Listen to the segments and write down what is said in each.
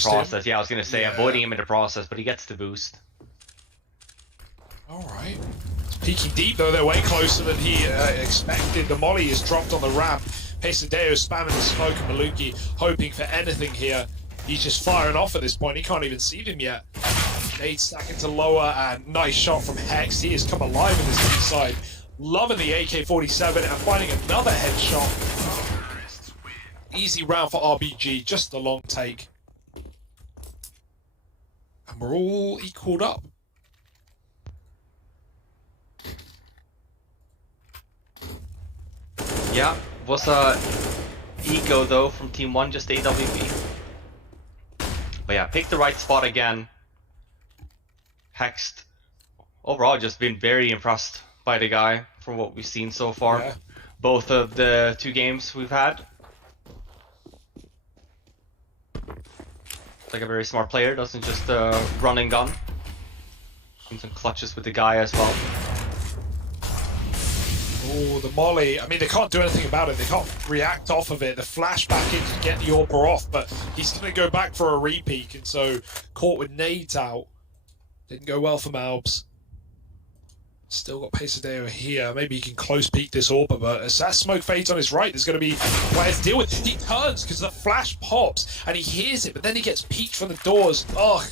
process. Yeah, I was gonna say avoiding him in the process, but he gets the boost. All right. It's peeking deep though. They're way closer than he expected. The molly is dropped on the ramp. Pesadeo spamming the smoke, and Maluki hoping for anything here. He's just firing off at this point. He can't even see them yet. Nade stacking to lower, and nice shot from Hex. He has come alive in this deep side. Loving the AK-47 and finding another headshot. Easy round for RBG, just a long take. And we're all equaled up. Yeah, was a ego though from Team 1, just AWP. But yeah, pick the right spot again. Hexed. Overall, just been very impressed by the guy from what we've seen so far. Yeah. Both of the 2 games we've had. Like a very smart player, doesn't just run and gun. Some clutches with the guy as well. Oh, the molly. I mean, they can't do anything about it. They can't react off of it. The flashback in to get the AWPer off, but he's going to go back for a repeat, and so caught with nades out. Didn't go well for Malbs. Still got Pesadeo here. Maybe he can close peek this AWPer, but as that smoke fades on his right, there's going to be players to deal with. He turns because the flash pops, and he hears it, but then he gets peeked from the doors. Ugh.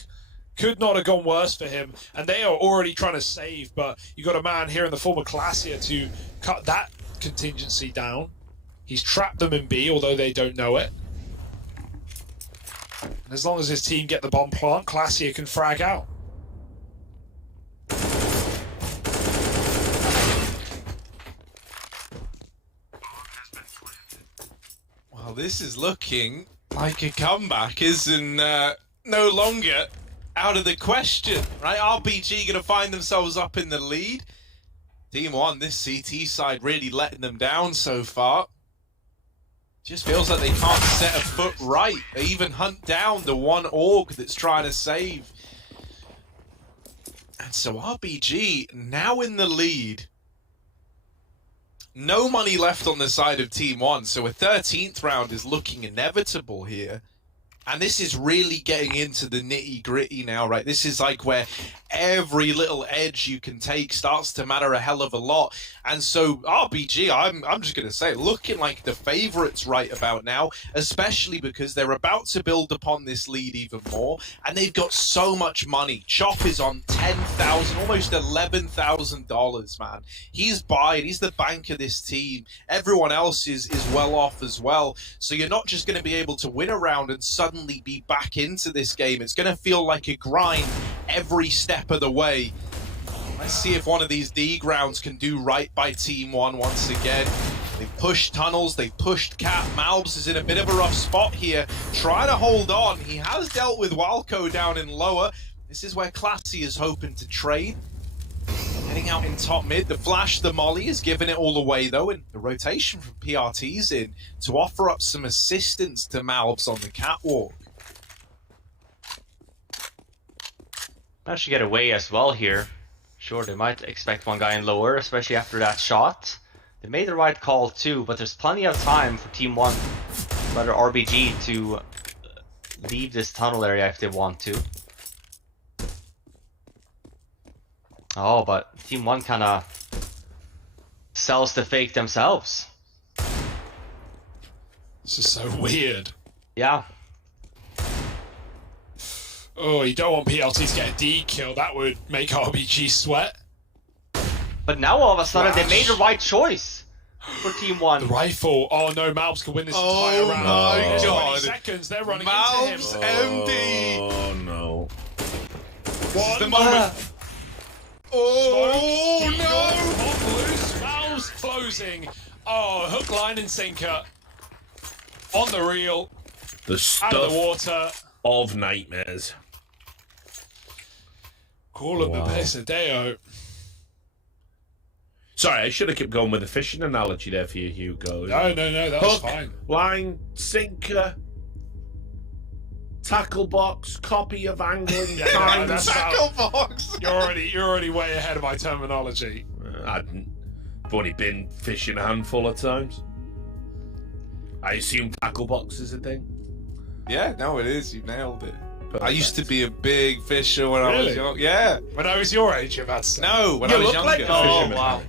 Could not have gone worse for him, and they are already trying to save, but you got a man here in the form of Classier to cut that contingency down. He's trapped them in B, although they don't know it. And as long as his team get the bomb plant, Classier can frag out. Well, this is looking like a comeback, isn't no longer out of the question, right? RBG gonna find themselves up in the lead. Team 1, this CT side really letting them down so far. Just feels like they can't set a foot right. They even hunt down the one org that's trying to save. And so RBG now in the lead. No money left on the side of Team 1, so a 13th round is looking inevitable here. And this is really getting into the nitty-gritty now, right? This is like where every little edge you can take starts to matter a hell of a lot. And so RBG, I'm just going to say, looking like the favorites right about now, especially because they're about to build upon this lead even more. And they've got so much money. Chop is on $10,000, almost $11,000, man. He's buying, he's the bank of this team. Everyone else is well off as well. So you're not just going to be able to win a round and suddenly be back into this game. It's going to feel like a grind every step of the way. Let's see if one of these D grounds can do right by Team 1 once again. They've pushed tunnels, they've pushed Cap. Malbs is in a bit of a rough spot here, trying to hold on. He has dealt with Walco down in lower. This is where Classy is hoping to trade. Heading out in top mid, the flash, the molly is giving it all away though, and the rotation from PRT's in to offer up some assistance to Malbs on the catwalk. Managed to get away as well here. Sure, they might expect one guy in lower, especially after that shot. They made the right call too, but there's plenty of time for Team 1, rather RBG, to leave this tunnel area if they want to. Oh, but Team 1 kind of sells the fake themselves. This is so weird. Yeah. Oh, you don't want PLT to get a D kill. That would make RBG sweat. But now all of a sudden they made the right choice for Team 1. The rifle. Oh no, Malbs can win this entire round. My There's 20 God. seconds. They're running Malbs into him. MD. Oh no. This is the moment. Oh Smoke. no! On loose. Malbs closing. Oh, hook, line, and sinker. On the reel. The Out of the stuff water. of nightmares. Call up Wow. the Pesadeo. Sorry, I should have kept going with the fishing analogy there for you, Hugo. No, that was Hook, fine. line, sinker, tackle box, copy of angling, Yeah, time. that's Tackle box! You're already way ahead of my terminology. I've only been fishing a handful of times. I assume tackle box is a thing. Yeah, no, it is. You nailed it. Perfect. I used to be a big fisher when I was Really? young. Yeah. When I was your age, you're about to say. No, when You I was look younger. like a Oh, fisherman. wow.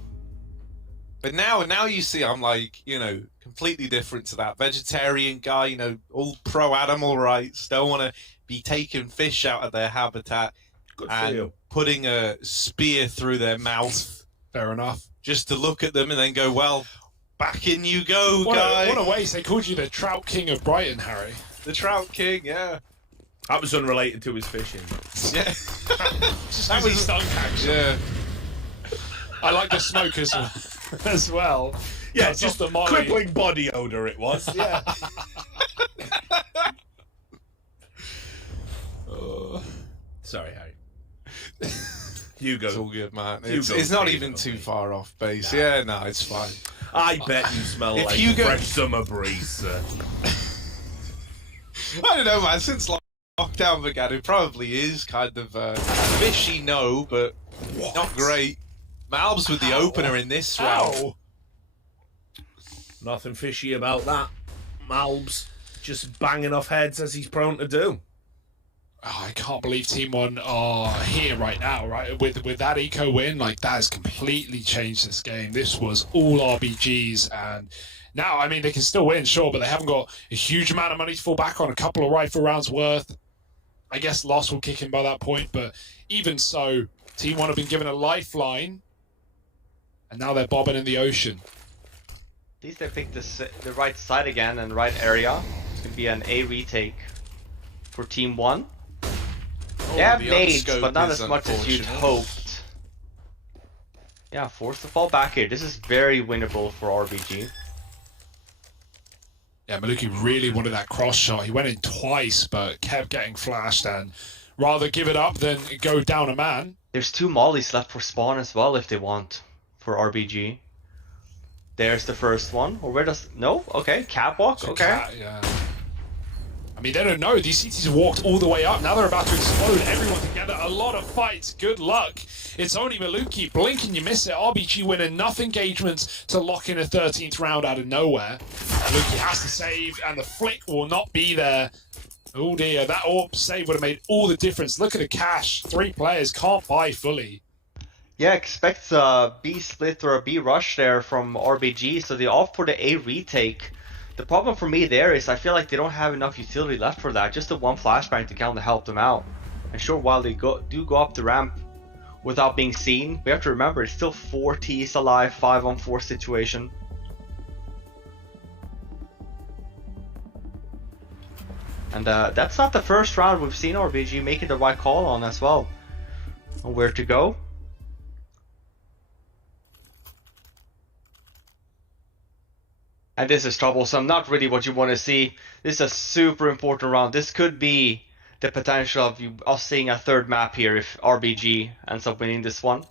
But now you see, I'm like, you know, completely different to that vegetarian guy. You know, all pro animal rights. Don't want to be taking fish out of their habitat Good for and you. putting a spear through their mouth Fair enough. just to look at them and then go, well, back in you go, guy. What a waste. They called you the Trout King of Brighton, Harry. The Trout King, yeah. That was unrelated to his fishing. Yeah. Just That because he was- stunk, actually. Yeah. I like the smoke as well. Yeah, That's just off the Molly. crippling body odor it was. Yeah. Sorry, Harry. Hugo. It's all good, man. Hugo's It's not big even enough, too mate. far off base. Yeah, no, it's fine. I bet you smell If like Hugo- a fresh summer breeze, sir. I don't know, man. Since lockdown began, it probably is kind of fishy, no, but not great. Malbs with the opener in this round. Ow! Nothing fishy about that. Malbs just banging off heads as he's prone to do. Oh, I can't believe Team One are here right now, right? With that eco win, like that has completely changed this game. This was all RBGs, and now, I mean, they can still win, sure, but they haven't got a huge amount of money to fall back on. A couple of rifle rounds worth. I guess loss will kick in by that point, but even so, Team One have been given a lifeline, and now they're bobbing in the ocean. At least they picked the right side again and right area. It's gonna be an A retake for Team 1. They have the nades, unscope but not is as much as you'd unfortunate. hoped. Yeah, forced to fall back here. This is very winnable for RBG. Yeah, Maluki really wanted that cross shot. He went in twice, but kept getting flashed, and rather give it up than go down a man. There's 2 mollies left for spawn as well if they want for RBG. There's the first one. Or where does... No? Okay, catwalk. Okay. Yeah. I mean, they don't know. These CTs have walked all the way up. Now they're about to explode. Everyone together. A lot of fights. Good luck. It's only Maluki. Blink and you miss it. RBG win enough engagements to lock in a 13th round out of nowhere. Maluki has to save, and the flick will not be there. Oh dear, that AWP save would have made all the difference. Look at the cash. 3 players can't buy fully. Yeah, expect a B split or a B rush there from RBG, so they opt for the A retake. The problem for me there is I feel like they don't have enough utility left for that. Just the one flashbang to kind of help them out. And sure, while they do go up the ramp without being seen, we have to remember it's still 4 T's alive, 5-on-4 situation. And that's not the first round we've seen RBG making the right call on as well. On where to go. And this is troublesome, not really what you want to see. This is a super important round. This could be the potential of us seeing a third map here if RBG ends up winning this one.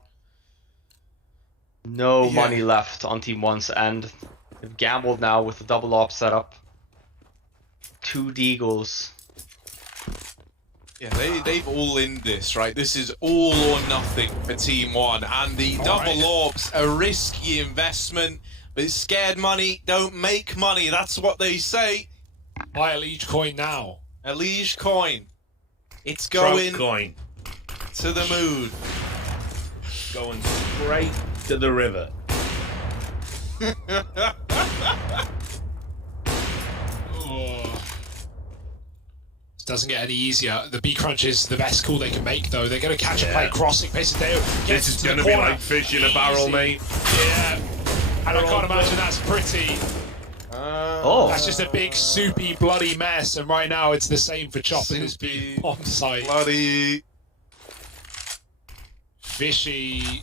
No money left on Team 1's end. They've gambled now with the double op setup. 2 deagles. Yeah, they've all in this, right? This is all or nothing for Team 1. And the double orbs, a risky investment. But scared money don't make money. That's what they say. Buy a Liege coin now. A liege coin. It's Trump going coin. to the moon. Going straight to the river. Oh. This doesn't get any easier. The B crunch is the best call they can make, though. They're going to catch a play crossing. Pesadeo gets This is to going the to be corner. like fish in a barrel, Easy. mate. Yeah. And I can't imagine that's pretty. Oh, That's just a big, soupy, bloody mess. And right now, it's the same for Chop in his Soupy, bomb site. bloody. Fishy.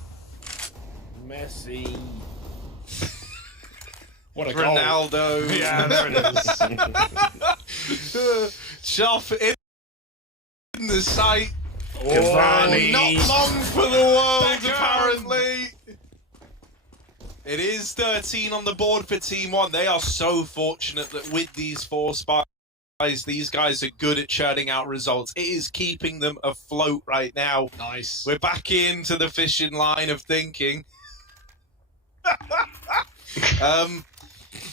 Messi. What a goal. Ronaldo. Yeah, there it is. Chop in the sight. Cavani. Not long for the world, Beckham. apparently. It is 13 on the board for Team 1. They are so fortunate that with these 4 spies, these guys are good at churning out results. It is keeping them afloat right now. Nice. We're back into the fishing line of thinking.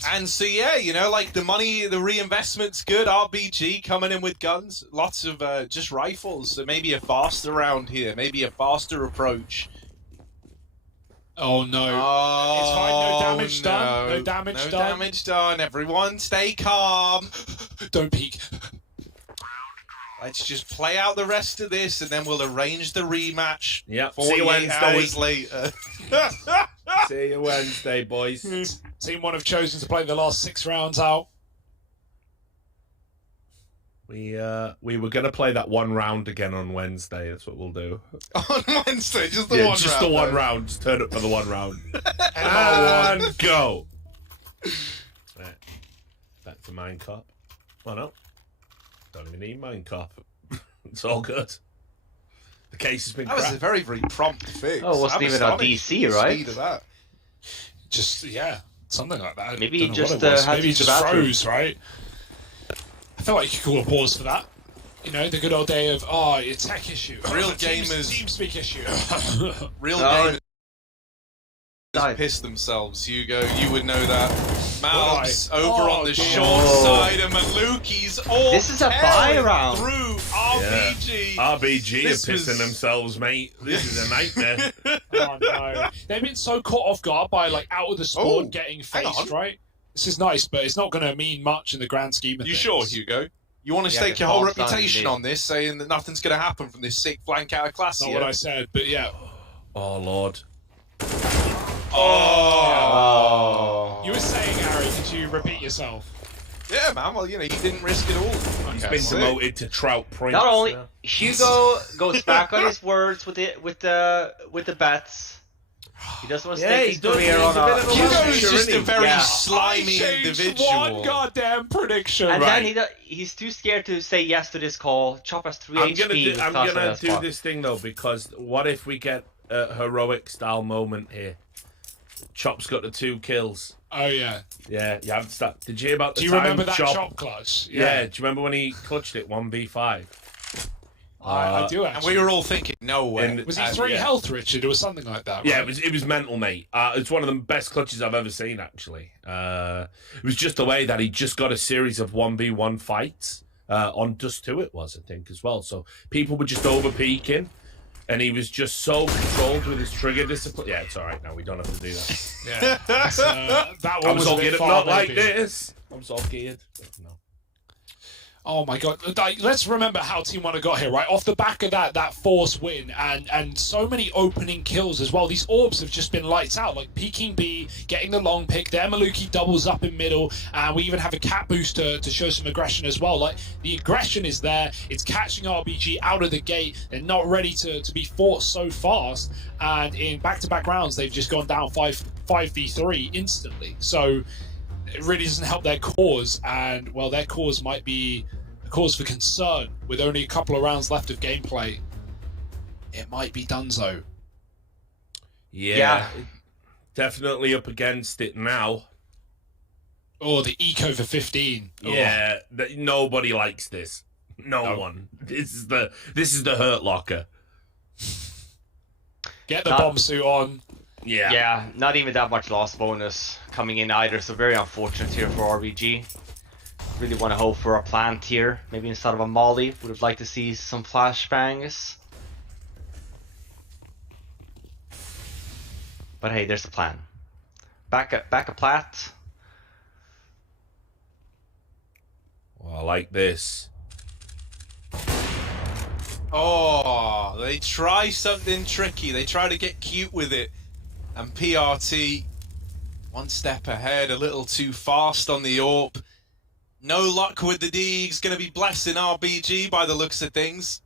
And so, yeah, you know, like the money, the reinvestment's good. RBG coming in with guns, lots of just rifles. So maybe a faster round here, maybe a faster approach. Oh no! Oh, It's fine. No damage done. No damage no done. damage done. Everyone, stay calm. Don't peek. Let's just play out the rest of this, and then we'll arrange the rematch. Yep. 48 See you Wednesday. hours later. See you Wednesday, boys. Team 1 have chosen to play the last 6 rounds out. We were gonna play that one round again on Wednesday. That's what we'll do. On Wednesday, just the Yeah, one just round. the one though. round. Just turn up for the one round. And go. Right. Back to Mine Cop. Oh no. Don't even need Mine Cop. It's all good. The case has been That was a cracked. very, very prompt fix. Oh, it wasn't I'm even on astonished DC, at the right? speed of that. Just something like that. Maybe Don't he know just, what it was. had maybe to he use the just bathroom. froze, right? I feel like you could call a pause for that. You know, the good old day of a tech issue, Real Teams- gamers- TeamSpeak issue. Real Oh, gamers died. piss themselves, Hugo. You would know that. Malbs Would I? over Oh, on the dear. short Oh. side, and Maluki's all This is a buy tearing round. through RBG. RBG are This pissing was- themselves, mate. This is a nightmare. Oh no, they've been so caught off guard by like out of the spawn Oh, getting hang faced, on. right? This is nice, but it's not going to mean much in the grand scheme of You things. sure, Hugo? You want to Yeah, stake get your whole bombs down reputation in on this, saying that nothing's going to happen from this sick flank out of class Not here? what I said, but yeah. Oh Lord. Oh. You were saying, Harry, could you repeat yourself? Yeah, man. Well, you know, he didn't risk it all. He's Okay. been promoted to Trout Prince. Not only now. Hugo goes back on his words with the bets. He doesn't want to Yeah, stake he his does. career He's on a bit of a Hugo Well, is sure, just isn't a he? very Yeah. slimy I changed individual. one goddamn prediction. And Right. then he's too scared to say yes to this call. Chop has 3 I'm HP. with gonna Class on do spot. this thing though, because what if we get a heroic style moment here? Chop's got the 2 kills. Oh yeah. Yeah, you haven't started. Did you hear about the Do you time remember that chop clutch? Yeah. Do you remember when he clutched it 1v5? I do And actually. we were all thinking, no way. And- Was he 3 yeah. health, Richard? It was something like that. Yeah, right? it was mental, mate. It's one of the best clutches I've ever seen, actually. It was just the way that he just got a series of 1v1 fights on Dust 2, it was, I think, as well. So people were just over peaking, and he was just so controlled with his trigger discipline. Yeah, it's all right now. We don't have to do that. Yeah. That one I was was a all bit geared up, far, not like maybe. this. I was all geared. But no. Oh my god! Like, let's remember how Team 1 got here, right? Off the back of that force win and so many opening kills as well. These orbs have just been lights out, like peeking B, getting the long pick. Their Maluki doubles up in middle, and we even have a cat boost to show some aggression as well. Like the aggression is there. It's catching RBG out of the gate. They're not ready to be fought so fast, and in back-to-back rounds, they've just gone down 5v3 instantly. So it really doesn't help their cause, and well, their cause might be a cause for concern with only a couple of rounds left of gameplay. It might be donezo. Yeah. Definitely up against it now. Oh, the eco for 15. Oh. Yeah, nobody likes this. No No. one. This is the hurt locker. Get the Not- bomb suit on. Yeah. Yeah, not even that much loss bonus coming in either, so very unfortunate here for RBG. Really want to hope for a plant here, maybe instead of a molly. Would have liked to see some flashbangs. But hey, there's a plan. Back a plat. Well, I like this. Oh, they try something tricky. They try to get cute with it. And PRT, one step ahead, a little too fast on the AWP. No luck with the Deegs. Going to be blessing RBG by the looks of things.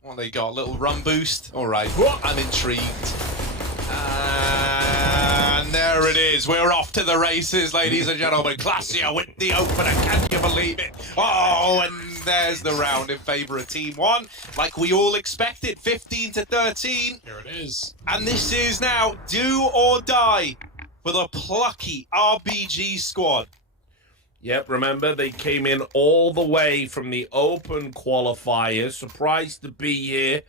What they got? A little run boost? All right, I'm intrigued. And there it is. We're off to the races, ladies and gentlemen. Classier with the opener. Can you believe it? Oh, and there's the round in favour of Team 1. Like we all expected, 15-13. Here it is. And this is now do or die for the plucky RBG squad. Yep, remember, they came in all the way from the open qualifier. Surprised to be here.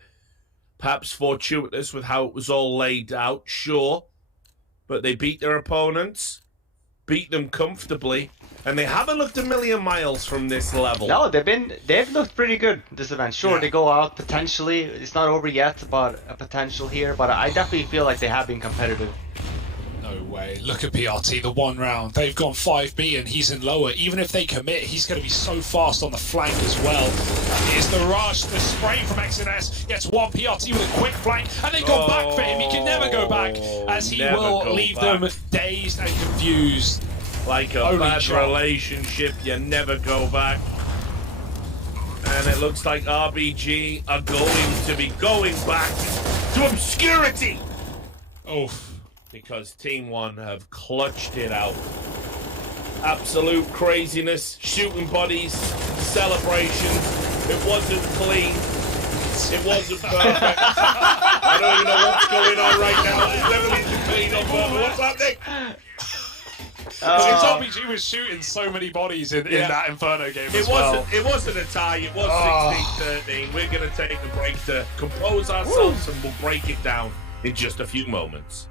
Perhaps fortuitous with how it was all laid out, sure. But they beat their opponents. beat them comfortably, and they haven't looked a million miles from this level. No, they've looked pretty good this event. Sure, Yeah. they go out potentially. It's not over yet, but a potential here. But I definitely feel like they have been competitive. No way. Look at PRT, the one round. They've gone 5B and he's in lower. Even if they commit, he's going to be so fast on the flank as well. Here's the rush, the spray from XNS. Gets one PRT with a quick flank, and they've gone back for him. He can never go back, as he Never will go leave back. them dazed and confused. Like a Only bad John. relationship, you never go back. And it looks like RBG are going to be going back to obscurity. Oh, Because Team 1 have clutched it out. Absolute craziness, shooting bodies, celebrations. It wasn't clean. It wasn't perfect. I don't even know what's going on right now. It's definitely clean up. What's happening? because RBG was shooting so many bodies in that Inferno game as well. It wasn't a tie. It was 16-13. We're going to take a break to compose ourselves, and we'll break it down in just a few moments.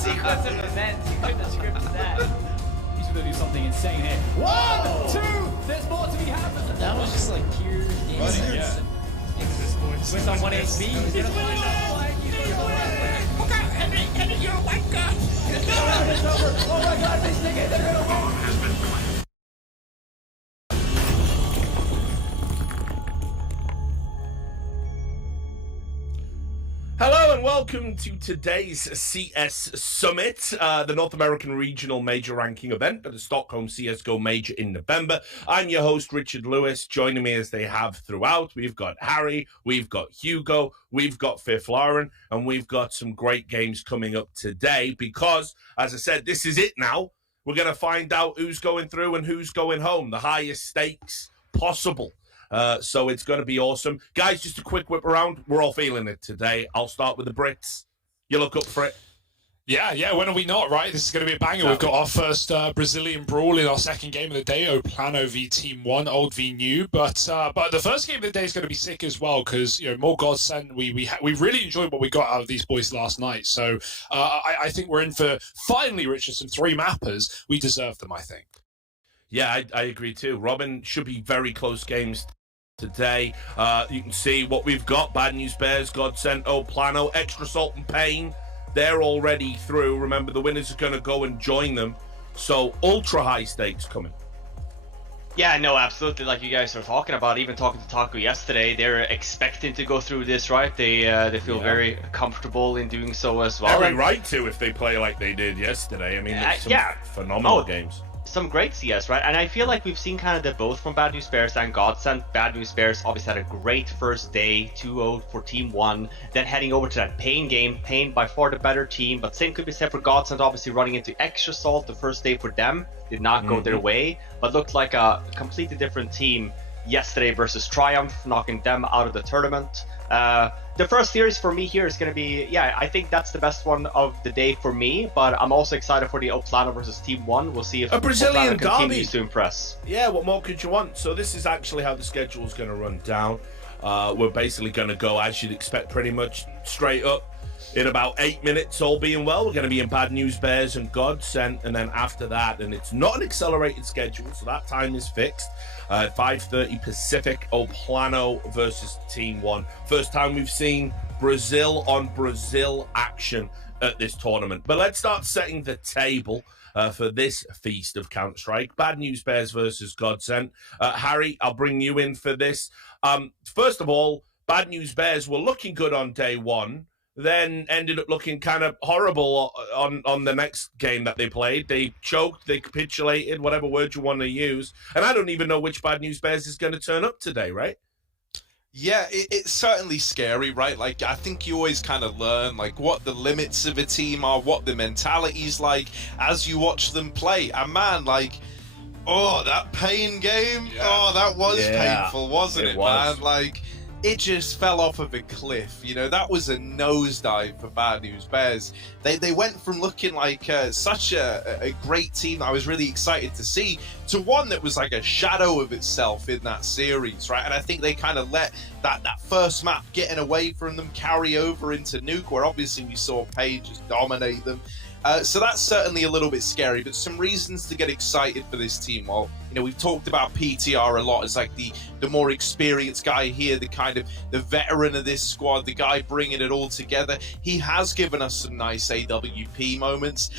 Sequence of events, you couldn't have scripted that. He's gonna do something insane here. 1, 2, there's more to be happened. That was just like pure dancing. Yeah. With someone HP, he's gonna find that flag. Okay, and you're a white guy. Oh my god, this nigga, they're gonna win. Hello and welcome to today's CS Summit, the North American Regional Major Ranking event at the Stockholm CSGO Major in November. I'm your host, Richard Lewis. Joining me as they have throughout, we've got Harry, we've got Hugo, we've got Fifth Lauren, and we've got some great games coming up today because, as I said, this is it now. We're going to find out who's going through and who's going home, the highest stakes possible. So it's going to be awesome. Guys, just a quick whip around. We're all feeling it today. I'll start with the Brits. You look up for it? Yeah, when are we not, right? This is going to be a banger. We've got our first Brazilian brawl in our second game of the day, Plano v Team 1, old v new. But the first game of the day is going to be sick as well because, you know, more GODSENT. We really enjoyed what we got out of these boys last night. So I think we're in for, finally, Richard, some 3 mappers. We deserve them, I think. Yeah, I agree too. Robin, should be very close games today. You can see what we've got. Bad News Bears, GODSENT, Plano, Extra Salt and Pain. They're already through. Remember, the winners are going to go and join them. So ultra high stakes coming. Yeah, no, absolutely. Like you guys were talking about, even talking to Taco yesterday, they're expecting to go through this, right? They feel very comfortable in doing so as well. Every right to if they play like they did yesterday. I mean, there's some phenomenal games. Some great CS, right? And I feel like we've seen kind of the both from Bad News Bears and GODSENT. Bad News Bears obviously had a great first day, 2-0 for Team 1. Then heading over to that Pain game. Pain by far the better team, but same could be said for GODSENT, obviously running into Extra Salt the first day for them. Did not go their way, but looked like a completely different team yesterday versus Triumph, knocking them out of the tournament. The first series for me here is going to be, I think that's the best one of the day for me, but I'm also excited for the Plano versus Team 1. We'll see if a Brazilian Plano continues to impress. Yeah, what more could you want? So this is actually how the schedule is going to run down. We're basically going to go, as you'd expect, pretty much straight up. In about 8 minutes, all being well, we're going to be in Bad News Bears and GODSENT, and then after that, and it's not an accelerated schedule, so that time is fixed. 5:30 Pacific, Plano versus Team 1. First time we've seen Brazil on Brazil action at this tournament. But let's start setting the table for this feast of Counter-Strike. Bad News Bears versus GODSENT. Harry, I'll bring you in for this. First of all, Bad News Bears were looking good on day 1. Then ended up looking kind of horrible on the next game that they played. They choked, they capitulated, whatever word you want to use. And I don't even know which Bad News Bears is going to turn up today, right? Yeah, it's certainly scary, right? Like, I think you always kind of learn, like, what the limits of a team are, what the mentality's like as you watch them play. And man, like, that Pain game, that was painful, wasn't it, man? Like, it just fell off of a cliff. You know, that was a nosedive for Bad News Bears. They went from looking like such a great team that I was really excited to see to one that was like a shadow of itself in that series, right? And I think they kind of let that first map getting away from them carry over into Nuke, where obviously we saw Paige just dominate them. So that's certainly a little bit scary, but some reasons to get excited for this team. Well, you know, we've talked about PTR a lot as like the more experienced guy here, the kind of the veteran of this squad, the guy bringing it all together. He has given us some nice AWP moments.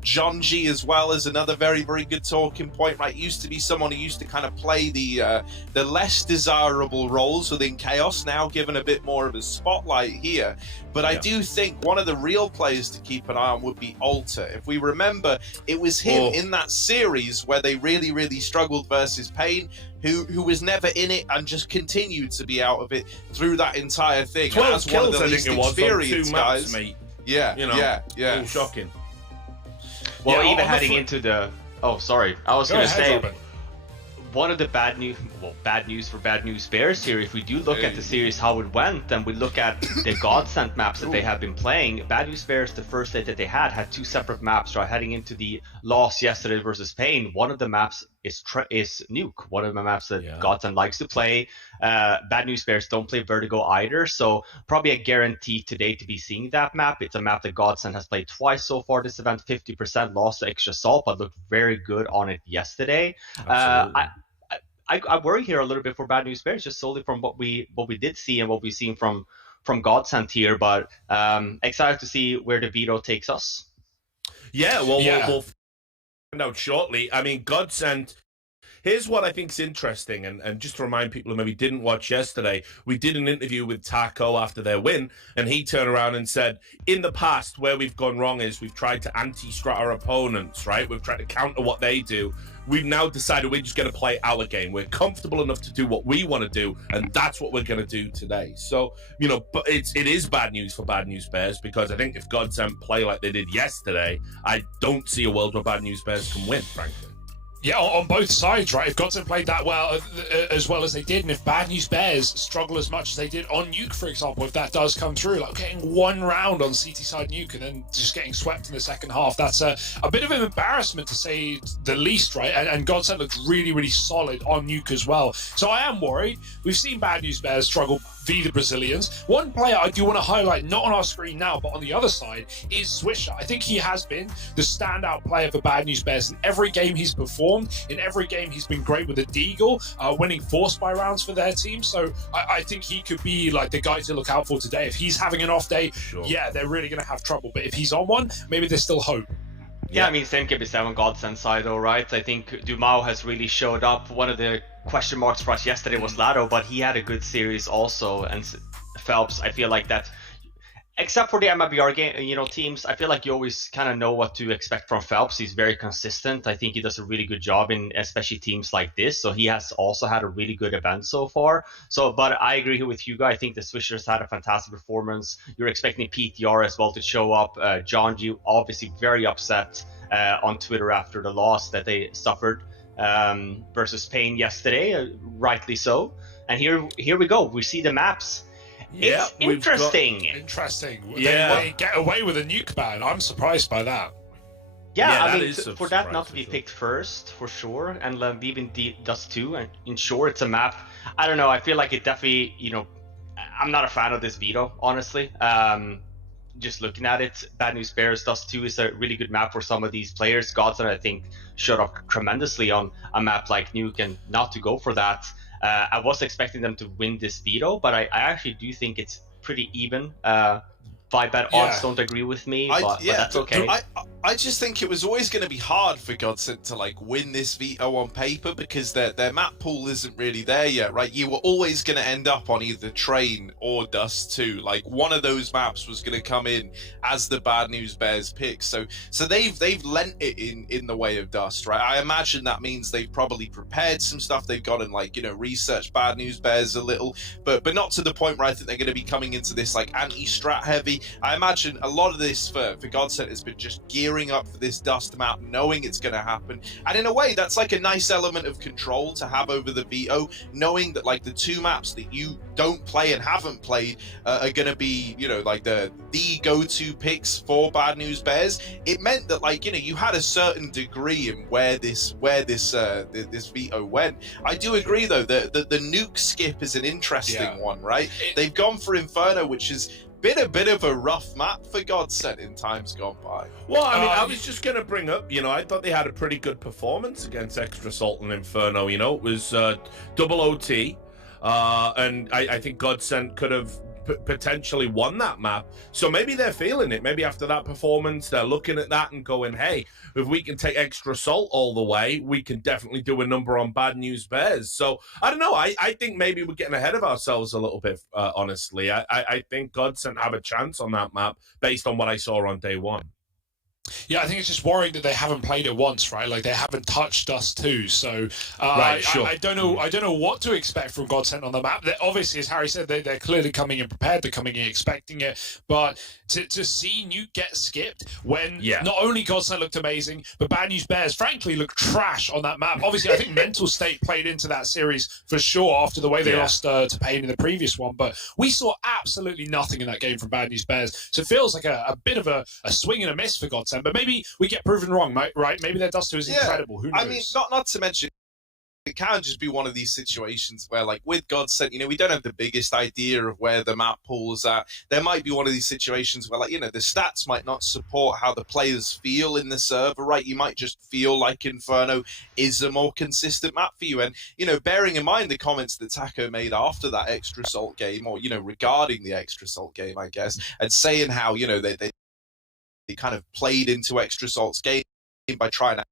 John G as well is another very, very good talking point, right? Used to be someone who used to kind of play the less desirable roles within Chaos, now given a bit more of a spotlight here. But I do think one of the real players to keep an eye on would be Alter. If we remember, it was him in that series where they really, really struggled struggled versus Pain, who was never in it and just continued to be out of it through that entire thing. 12 As one of kills, the I least think it was, on 2 experienced maps, guys. mate. Yeah, You know, yeah. all shocking. Well, Yeah, even on the heading into the... Oh, sorry. I was Go going to ahead, say, Robin. one of the bad news, well, bad news for Bad News Bears here, if we do look at the series, how it went, and we look at the GODSENT maps that they have been playing, Bad News Bears, the first day that they had 2 separate maps, right? Heading into the loss yesterday versus Pain, one of the maps is Nuke, one of the maps that GODSENT likes to play. Bad News Bears don't play Vertigo either, so probably a guarantee today to be seeing that map. It's a map that GODSENT has played twice so far this event, 50% lost to Extra Salt, but looked very good on it yesterday. I worry here a little bit for Bad News Bears, just solely from what we did see and what we've seen from GODSENT here. But excited to see where the veto takes us. Yeah, well, we'll find out shortly. I mean, GODSENT. Here's what I think is interesting, and just to remind people who maybe didn't watch yesterday, we did an interview with Taco after their win, and he turned around and said, in the past, where we've gone wrong is we've tried to anti-strat our opponents, right? We've tried to counter what they do. We've now decided we're just going to play our game. We're comfortable enough to do what we want to do, and that's what we're going to do today. So, you know, but it is bad news for Bad News Bears, because I think if GODSENT play like they did yesterday, I don't see a world where Bad News Bears can win, frankly. Yeah, on both sides, right? If GODSENT played that well as they did, and if Bad News Bears struggle as much as they did on Nuke, for example, if that does come through, like getting 1 round on CT side Nuke and then just getting swept in the second half, that's a bit of an embarrassment to say the least, right? And GODSENT looks really, really solid on Nuke as well. So I am worried. We've seen Bad News Bears struggle v the Brazilians. One player I do want to highlight, not on our screen now, but on the other side, is Swisher. I think he has been the standout player for Bad News Bears in every game he's performed. In every game, he's been great with a Deagle, winning 4 spy rounds for their team. So I think he could be like the guy to look out for today. If he's having an off day, yeah, they're really going to have trouble. But if he's on one, maybe there's still hope. Yeah, I mean, same can be said on GODSENT side, though, right? I think Dumao has really showed up. One of the question marks for us yesterday was Lado, but he had a good series also. And Phelps, I feel like that, except for the MIBR game, teams, I feel like you always kind of know what to expect from Phelps. He's very consistent. I think he does a really good job in especially teams like this. So he has also had a really good event so far. But I agree with Hugo. I think the Swishers had a fantastic performance. You're expecting PTR as well to show up. John G obviously very upset on Twitter after the loss that they suffered versus Pain yesterday, rightly so. And here we go. We see the maps. Yeah, it's interesting. Interesting. Yeah. They get away with a Nuke ban. I'm surprised by that. Yeah, I that mean, is a for that surprise not to be for sure. picked first, for sure, and Levine does too, and in short, it's a map. I don't know, I feel like it definitely, I'm not a fan of this veto, honestly. Just looking at it, Bad News Bears does too is a really good map for some of these players. GODSENT, I think, showed up tremendously on a map like Nuke, and not to go for that. I was expecting them to win this veto, but I actually do think it's pretty even. Five bet odds don't agree with me, but that's okay. I just think it was always going to be hard for GODSENT to win this veto on paper, because their map pool isn't really there yet, right? You were always going to end up on either Train or Dust 2. One of those maps was going to come in as the Bad News Bears pick. So they've lent it in the way of Dust, right? I imagine that means they've probably prepared some stuff. They've gone and researched Bad News Bears a little, but not to the point where I think they're going to be coming into this anti-strat heavy. I imagine a lot of this for GODSENT has been just gearing up for this Dust map, knowing it's going to happen. And in a way, that's a nice element of control to have over the veto, knowing that the 2 maps that you don't play and haven't played are going to be, the go-to picks for Bad News Bears. It meant that you had a certain degree in where this veto went. I do agree though that the Nuke skip is an interesting one, right? They've gone for Inferno, which is been a bit of a rough map for GODSENT in times gone by. Well, I mean, I was just going to bring up, I thought they had a pretty good performance against Extra Salt and Inferno. It was double OT, and I think GODSENT could have potentially won that map. So maybe they're feeling it. Maybe after that performance, they're looking at that and going, hey, if we can take Extra Salt all the way, we can definitely do a number on Bad News Bears. So I don't know. I think maybe we're getting ahead of ourselves a little bit, honestly. I think GODSENT have a chance on that map based on what I saw on day one. Yeah, I think it's just worrying that they haven't played it once, right? Like they haven't touched us too. So Right, sure. I don't know. I don't know what to expect from GODSENT on the map. Obviously, as Harry said, they're clearly coming in prepared. They're coming in expecting it. But to see Nuke get skipped when not only GODSENT looked amazing, but Bad News Bears frankly looked trash on that map. Obviously, I think mental state played into that series for sure after the way they lost to Pain in the previous one. But we saw absolutely nothing in that game from Bad News Bears. So it feels like a bit of a swing and a miss for GODSENT. But maybe we get proven wrong, right? Maybe their Dust 2 is incredible. Who knows? I mean, not to mention, it can just be one of these situations where, like with GODSENT, we don't have the biggest idea of where the map pool is at. There might be one of these situations where, like, the stats might not support how the players feel in the server, right? You might just feel like Inferno is a more consistent map for you. And, bearing in mind the comments that Taco made after that Extra Salt game, or, regarding the Extra Salt game, I guess, and saying how, they kind of played into Extra Salt's game by trying to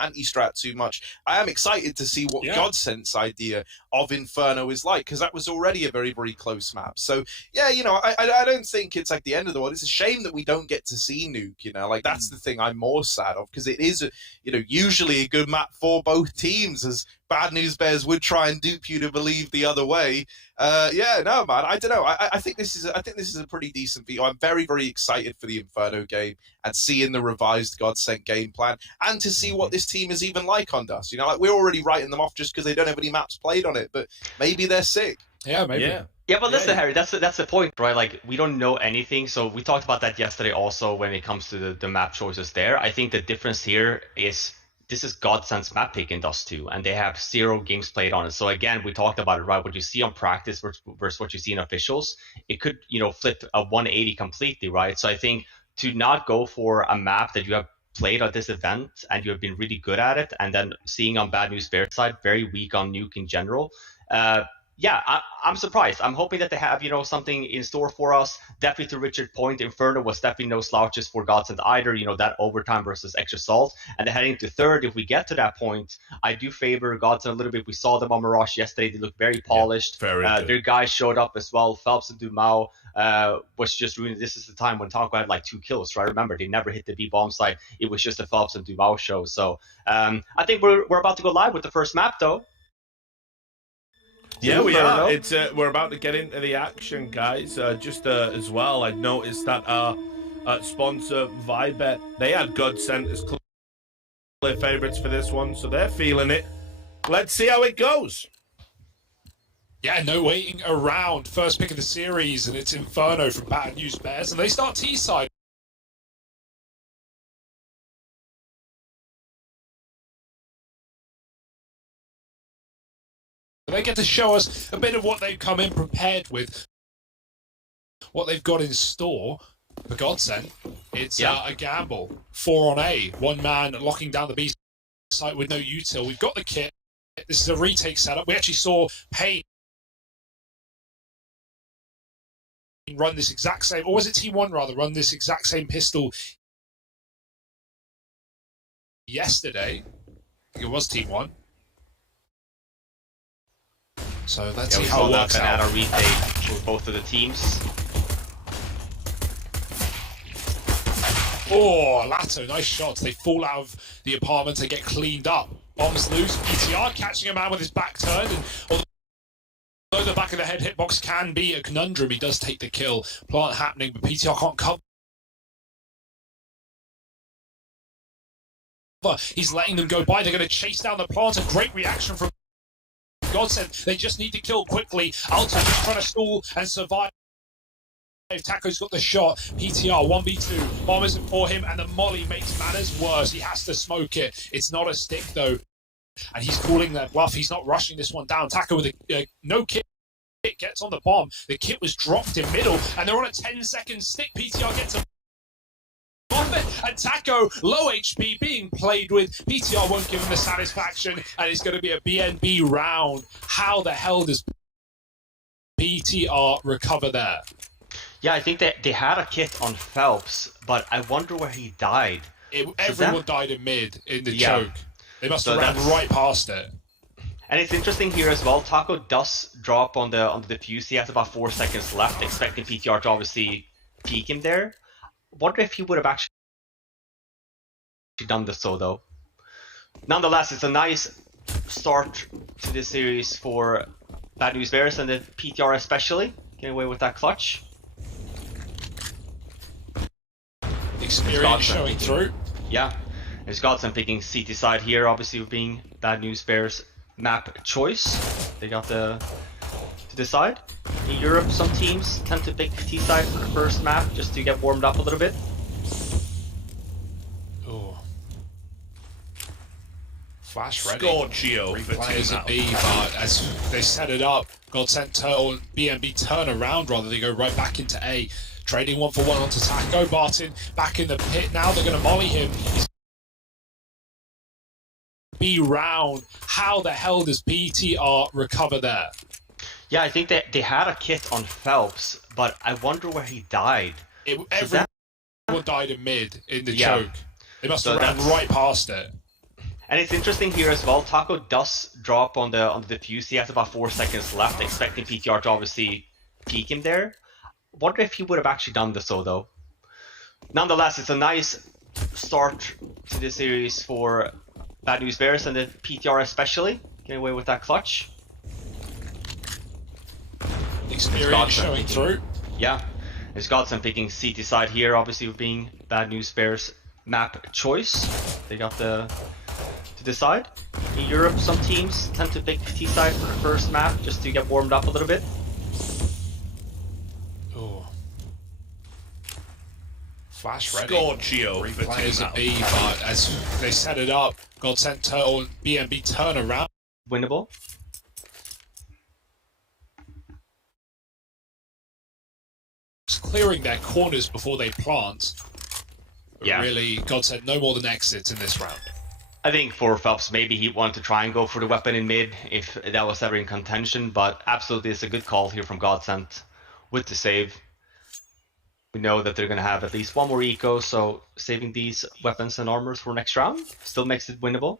anti-strat too much. I am excited to see what GODSENT's idea of Inferno is like, because that was already a very, very close map. So, I don't think it's like the end of the world. It's a shame that we don't get to see Nuke, like that's the thing I'm more sad of, because it is, usually a good map for both teams, as Bad News Bears would try and dupe you to believe the other way. No, man, I don't know. I think this is a pretty decent video. I'm very, very excited for the Inferno game and seeing the revised GODSENT game plan, and to see what this team is even like on Dust. Like we're already writing them off just because they don't have any maps played on it, but maybe they're sick. Yeah, maybe. Yeah, but listen, Harry, that's the point, right? Like, we don't know anything. So we talked about that yesterday also when it comes to the map choices there. I think the difference here is this is GODSENT's map pick in Dust 2, and they have 0 games played on it. So again, we talked about it, right? What you see on practice versus what you see in officials, it could, flip a 180 completely, right? So I think to not go for a map that you have played at this event and you have been really good at it, and then seeing on Bad News Bears side, very weak on Nuke in general, I'm surprised. I'm hoping that they have, something in store for us. Definitely to Richard's point, Inferno was definitely no slouches for GODSENT either, that overtime versus Extra Salt. And then heading to third, if we get to that point, I do favor GODSENT a little bit. We saw them on Mirage yesterday. They looked very polished. Very good. Their guys showed up as well. Phelps and Dumao was just ruined. This is the time when Taco had like 2 kills, right? Remember, they never hit the B bomb site. It was just a Phelps and Dumao show. So I think we're about to go live with the first map, though. Yeah, we are. It's we're about to get into the action, guys. Just as well, I noticed that our sponsor Vibet, they had GODSENT as clear favorites for this one, so they're feeling it. Let's see how it goes. Yeah, no waiting around. First pick of the series, and it's Inferno from Bad News Bears, and they start T-side. They get to show us a bit of what they've come in prepared with, what they've got in store for GODSENT. It's a gamble. 4 on A. One man locking down the B site with no util. We've got the kit. This is a retake setup. We actually saw Pain run this exact same, or was it Team 1 rather, run this exact same pistol yesterday. I think it was Team 1. So let's see how it works out. Banana retake for both of the teams. Oh, Lato, nice shots. They fall out of the apartment, they get cleaned up. Bombs loose, PTR catching a man with his back turned, and although the back of the head hitbox can be a conundrum, he does take the kill. Plant happening, but PTR can't cover. He's letting them go by. They're going to chase down the plant. A great reaction from GODSENT. They just need to kill quickly. Alto just trying to stall and survive. Taco's got the shot. PTR 1v2. Bomb isn't for him, and the molly makes matters worse. He has to smoke it. It's not a stick though, and he's calling that bluff. He's not rushing this one down. Taco with a no kit gets on the bomb. The kit was dropped in middle, and they're on a 10-second stick. PTR gets a and Taco, low HP, being played with. PTR won't give him the satisfaction, and it's going to be a BNB round. How the hell does PTR recover there? Yeah, I think they had a kit on Phelps, but I wonder where he died. Everyone died in mid, in the choke. They must have ran right past it. And it's interesting here as well, Taco does drop on the defuse. He has about 4 seconds left, expecting PTR to obviously peek him there. Wonder if he would have actually done this so though. Nonetheless, it's a nice start to this series for Bad News Bears and the PTR especially. Getting away with that clutch. Experience showing through. Yeah, there's GODSENT picking CT side here, obviously being Bad News Bears map choice. They got to decide. In Europe, some teams tend to pick T side for the first map just to get warmed up a little bit. Oh. Flash ready. Scorchio Three for players Team at B, but as they set it up, GODSENT or BNB turn around rather. They go right back into A. Trading 1-for-1 onto Taco. Barton back in the pit now. They're going to molly him. B round. How the hell does PTR recover there? Yeah, I think they had a kit on Phelps, but I wonder where he died. Everyone died in mid in the Yeah. choke. They must So have ran that's- right past it. And it's interesting here as well. Taco does drop on the defuse. He has about 4 seconds left, expecting PTR to obviously peek him there. Wonder if he would have actually done this though. Nonetheless, it's a nice start to this series for Bad News Bears and the PTR especially. Getting away with that clutch. Experience showing through. Yeah, there's GODSENT picking CT side here, obviously being Bad News Bears map choice. They got to decide. In Europe, some teams tend to pick T side for the first map just to get warmed up a little bit. Oh. Flash ready. Scorchio Three for players Team at B, but as they set it up, GODSENT or BNB turn around. Winnable. Clearing their corners before they plant. Yeah. Really, GODSENT no more than exits in this round. I think for Phelps, maybe he wanted to try and go for the weapon in mid if that was ever in contention, but absolutely it's a good call here from GODSENT with the save. We know that they're going to have at least one more eco, so saving these weapons and armors for next round still makes it winnable.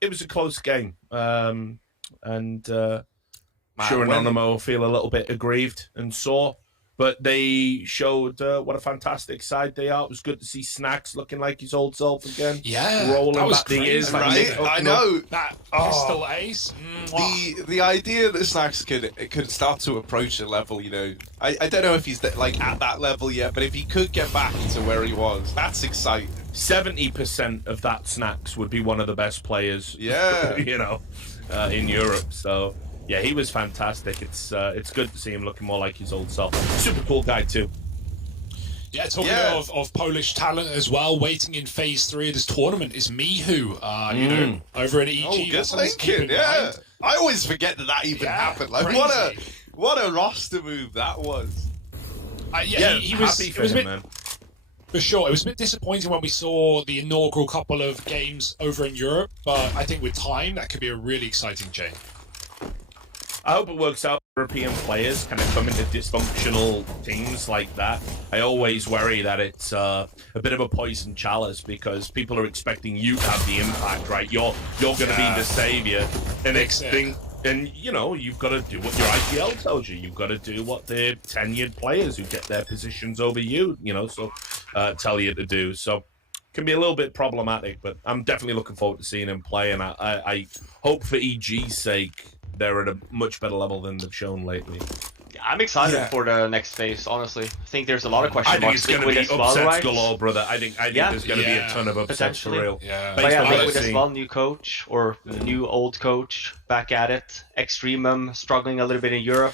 It was a close game, and Man, sure, when- Anonymo feel a little bit aggrieved and sore, but they showed what a fantastic side they are. It was good to see Snacks looking like his old self again. Yeah, rolling that was back the crazy. years, like Right? Nick I Hucknall. know. That pistol ace. The idea that Snacks could start to approach a level, I don't know if he's like at that level yet, but if he could get back to where he was, that's exciting. 70% of that Snacks would be one of the best players, Yeah. in Europe. So yeah, he was fantastic. It's good to see him looking more like his old self. Super cool guy too. Yeah, talking Yeah. of Polish talent as well, waiting in phase 3 of this tournament is Mihu, over in EG. Oh, good That's something to keep thinking. in Yeah, mind. I always forget that even Yeah, happened. Like crazy. what a roster move that was. He was, happy it for was a him, bit, man. for sure. It was a bit disappointing when we saw the inaugural couple of games over in Europe, but I think with time, that could be a really exciting change. I hope it works out for European players kind of come into dysfunctional teams like that. I always worry that it's a bit of a poison chalice because people are expecting you to have the impact, right? You're going to be the savior, and Fix it. you've got to do what your IPL tells you. You've got to do what the tenured players who get their positions over you, tell you to do. So can be a little bit problematic, but I'm definitely looking forward to seeing him play, and I hope for EG's sake they're at a much better level than they've shown lately. I'm excited Yeah. for the next phase, honestly. I think there's a lot of I question think marks it's going to Liquid be as well, upsets right? galore, brother. I think Yeah. there's going to be a Yeah. ton of upsets for Potentially. real. Yeah. But Based yeah, on what I've Liquid as seen. well, new coach, or new old coach, back at it. Extremum struggling a little bit in Europe.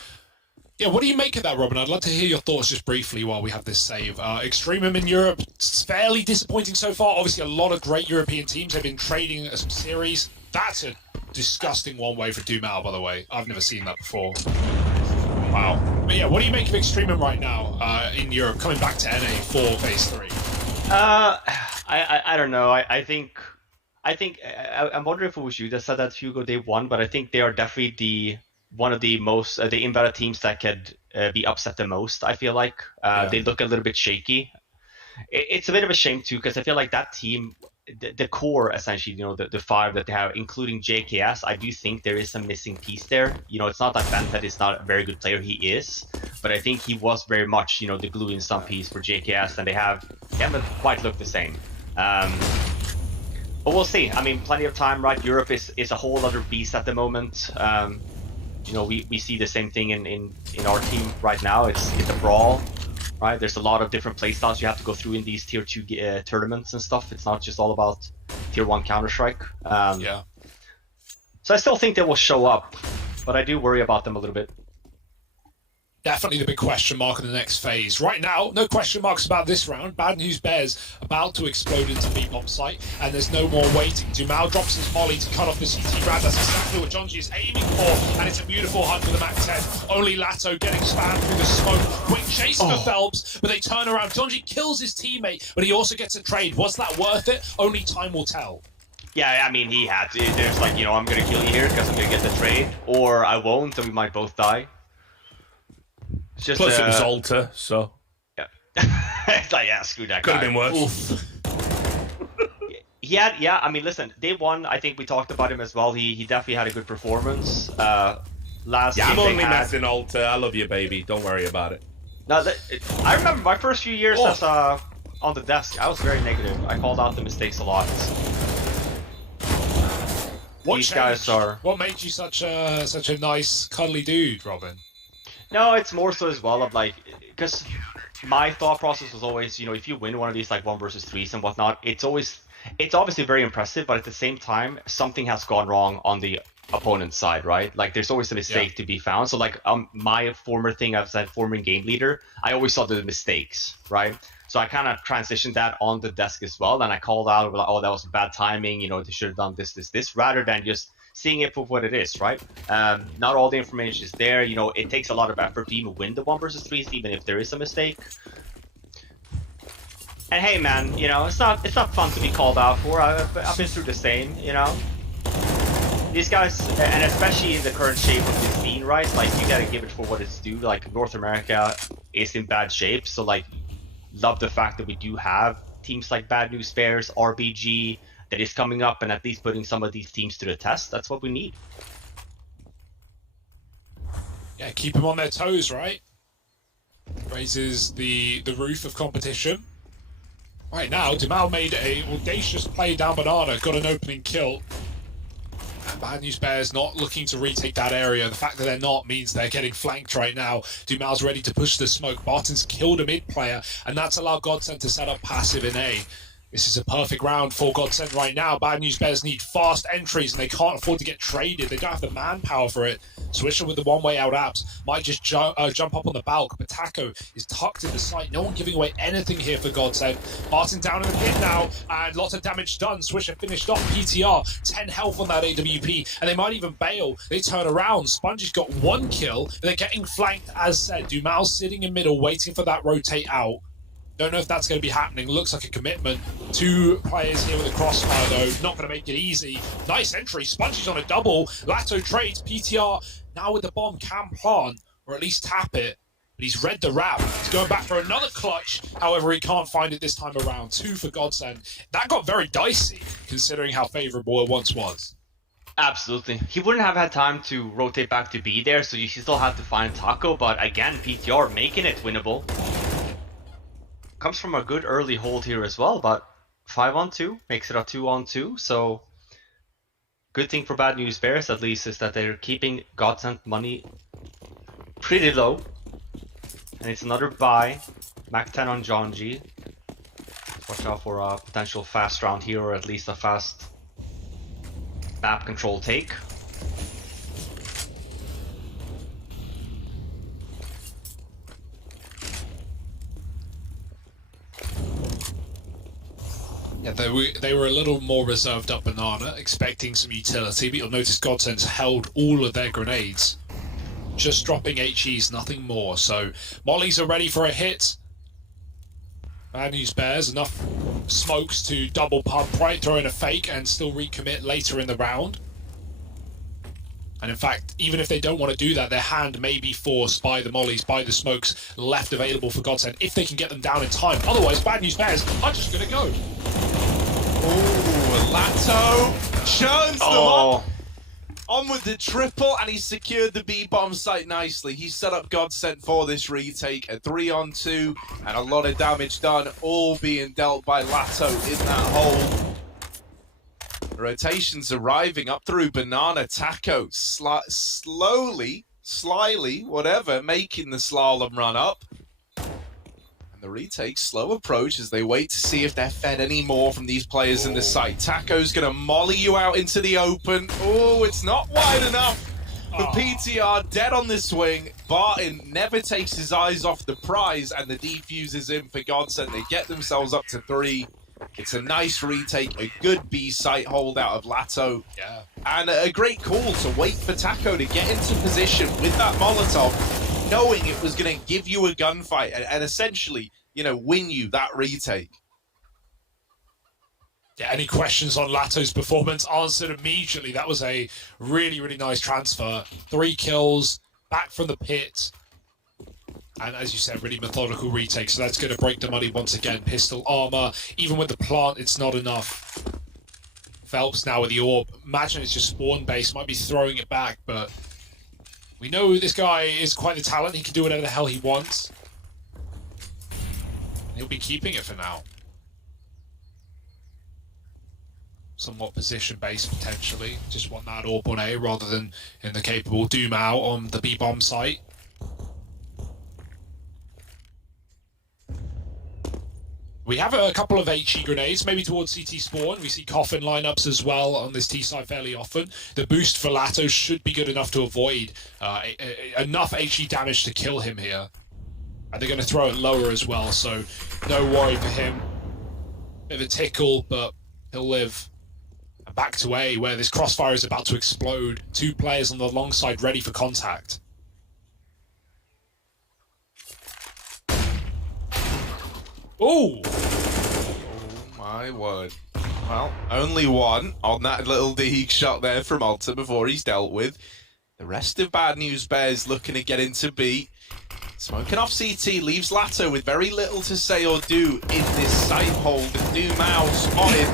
Yeah, what do you make of that, Robin? I'd love to hear your thoughts just briefly while we have this save. Extremum in Europe, it's fairly disappointing so far. Obviously, a lot of great European teams have been trading a series. That's a disgusting one way for Dumal, by the way. I've never seen that before. Wow. But yeah, what do you make of Extremum right now in Europe, coming back to NA for phase 3? I don't know. I'm wondering if it was you that said that Hugo they won, but I think they are definitely one of the most the invalid teams that could be upset the most. I feel like they look a little bit shaky. It's a bit of a shame too because I feel like that team the core, essentially, you know, the 5 that they have, including JKS, I do think there is some missing piece there. You know, it's not that Bentet is not a very good player, he is, but I think he was very much, you know, the glue in some piece for JKS, and they haven't quite looked the same. But we'll see. I mean, plenty of time, right? Europe is a whole other beast at the moment. You know, we see the same thing in our team right now. It's a brawl. Right, there's a lot of different playstyles you have to go through in these tier 2 tournaments and stuff. It's not just all about tier 1 Counter-Strike. Yeah. So I still think they will show up, but I do worry about them a little bit. Definitely the big question mark in the next phase. Right now, no question marks about this round. Bad News Bears about to explode into the B-bomb site, and there's no more waiting. Dumal drops his molly to cut off the CT rad. That's exactly what Jonji is aiming for, and it's a beautiful hunt for the MAC-10. Only Lato getting spammed through the smoke. Quick chase for Phelps, but they turn around. Jonji kills his teammate, but he also gets a trade. Was that worth it? Only time will tell. Yeah, I mean, he had to. There's like, you know, I'm going to kill you here because I'm going to get the trade, or I won't, and we might both die. Just, Plus it was Alter, so... Yeah. It's like, yeah, screw that guy. Could have been worse. Yeah, I mean, listen, day 1, I think we talked about him as well. He definitely had a good performance. Last yeah, I'm game only messing Alter. I love you, baby. Don't worry about it. No, I remember my first few years as on the desk, I was very negative. I called out the mistakes a lot. These guys are... What made you such a nice, cuddly dude, Robin? No, it's more so as well of like, because my thought process was always, you know, if you win one of these like 1 versus 3s and whatnot, it's obviously very impressive, but at the same time, something has gone wrong on the opponent's side, right? Like there's always a mistake to be found. So like my former thing, I've said former game leader, I always saw the mistakes, right? So I kind of transitioned that on the desk as well, and I called out like, oh, that was bad timing, you know, they should have done this, rather than just seeing it for what it is, right? Not all the information is there. You know, it takes a lot of effort to even win the 1 versus 3s, even if there is a mistake. And hey, man, you know, it's not fun to be called out for. I've been through the same, you know. These guys, and especially in the current shape of the scene, right? Like, you gotta give it for what it's due. Like, North America is in bad shape, so like, love the fact that we do have teams like Bad News Bears, RBG, that is coming up and at least putting some of these teams to the test. That's what we need. Yeah, keep them on their toes, right? Raises the roof of competition. Right now, Dumal made a audacious play down Banana, got an opening kill. And Bad News Bears not looking to retake that area. The fact that they're not means they're getting flanked right now. Dumal's ready to push the smoke. Barton's killed a mid player, and that's allowed GODSENT to set up passive in A. This is a perfect round for GODSENT right now. Bad News Bears need fast entries, and they can't afford to get traded. They don't have the manpower for it. Swisher with the one-way out apps might just jump up on the balk, but Taco is tucked in the site. No one giving away anything here for GODSENT. Barton down in the pit now, and lots of damage done. Swisher finished off PTR, 10 health on that AWP, and they might even bail. They turn around. Spongy's got 1 kill, and they're getting flanked, as said. Dumal sitting in middle, waiting for that rotate out. Don't know if that's going to be happening. Looks like a commitment. 2 players here with a crossfire, though. Not going to make it easy. Nice entry. Spongy's on a double. Lato trades. PTR now with the bomb can plant, or at least tap it. But he's read the wrap. He's going back for another clutch. However, he can't find it this time around. 2 for GODSENT. That got very dicey, considering how favorable it once was. Absolutely. He wouldn't have had time to rotate back to B there, so you still have to find Taco. But again, PTR making it winnable. Comes from a good early hold here as well, but 5-on-2 makes it a 2-on-2. So good thing for Bad News Bears at least is that they're keeping GODSENT money pretty low, and it's another buy. Mac 10 on John G. Watch out for a potential fast round here, or at least a fast map control take. Yeah, they were a little more reserved up Banana, expecting some utility, but you'll notice GODSENT's held all of their grenades. Just dropping HEs, nothing more. So mollies are ready for a hit. Bad News Bears, enough smokes to double pump, right, throw in a fake and still recommit later in the round. And in fact, even if they don't want to do that, their hand may be forced by the mollies, by the smokes left available for GODSENT, if they can get them down in time. Otherwise, Bad News Bears are just going to go. Oh, Lato churns them Oh. up. On with the triple, and he's secured the B-bomb site nicely. He's set up GODSENT for this retake. A 3-on-2, and a lot of damage done, all being dealt by Lato in that hole. The rotations arriving up through Banana Taco, slowly, slyly, whatever, making the slalom run up. The retake, slow approach as they wait to see if they're fed any more from these players in the site. Taco's going to molly you out into the open. Oh, it's not wide enough for PTR, dead on the swing. Barton never takes his eyes off the prize, and the defuse is in for GODSENT. They get themselves up to 3. It's a nice retake, a good B-site holdout of Lato. Yeah. And a great call to wait for Taco to get into position with that Molotov, knowing it was going to give you a gunfight and essentially, you know, win you that retake. Yeah, any questions on Lato's performance? Answered immediately. That was a really, really nice transfer. 3 kills, back from the pit. And as you said, really methodical retake. So that's going to break the money once again. Pistol armor. Even with the plant, it's not enough. Phelps now with the orb. Imagine it's just spawn-based. Might be throwing it back, but we know this guy is quite the talent. He can do whatever the hell he wants. He'll be keeping it for now. Somewhat position-based, potentially. Just want that orb on A rather than in the capable Doom out on the B-bomb site. We have a couple of HE grenades, maybe towards CT spawn. We see coffin lineups as well on this T side fairly often. The boost for Lato should be good enough to avoid enough HE damage to kill him here. And they're going to throw it lower as well, so no worry for him. Bit of a tickle, but he'll live. And back to A, where this crossfire is about to explode. 2 players on the long side ready for contact. Ooh! Oh my word. Well, only one on that little Deke shot there from Alta before he's dealt with. The rest of Bad News Bears looking to get into B. Smoking off CT leaves Lato with very little to say or do in this side hold. The new Mao spotted.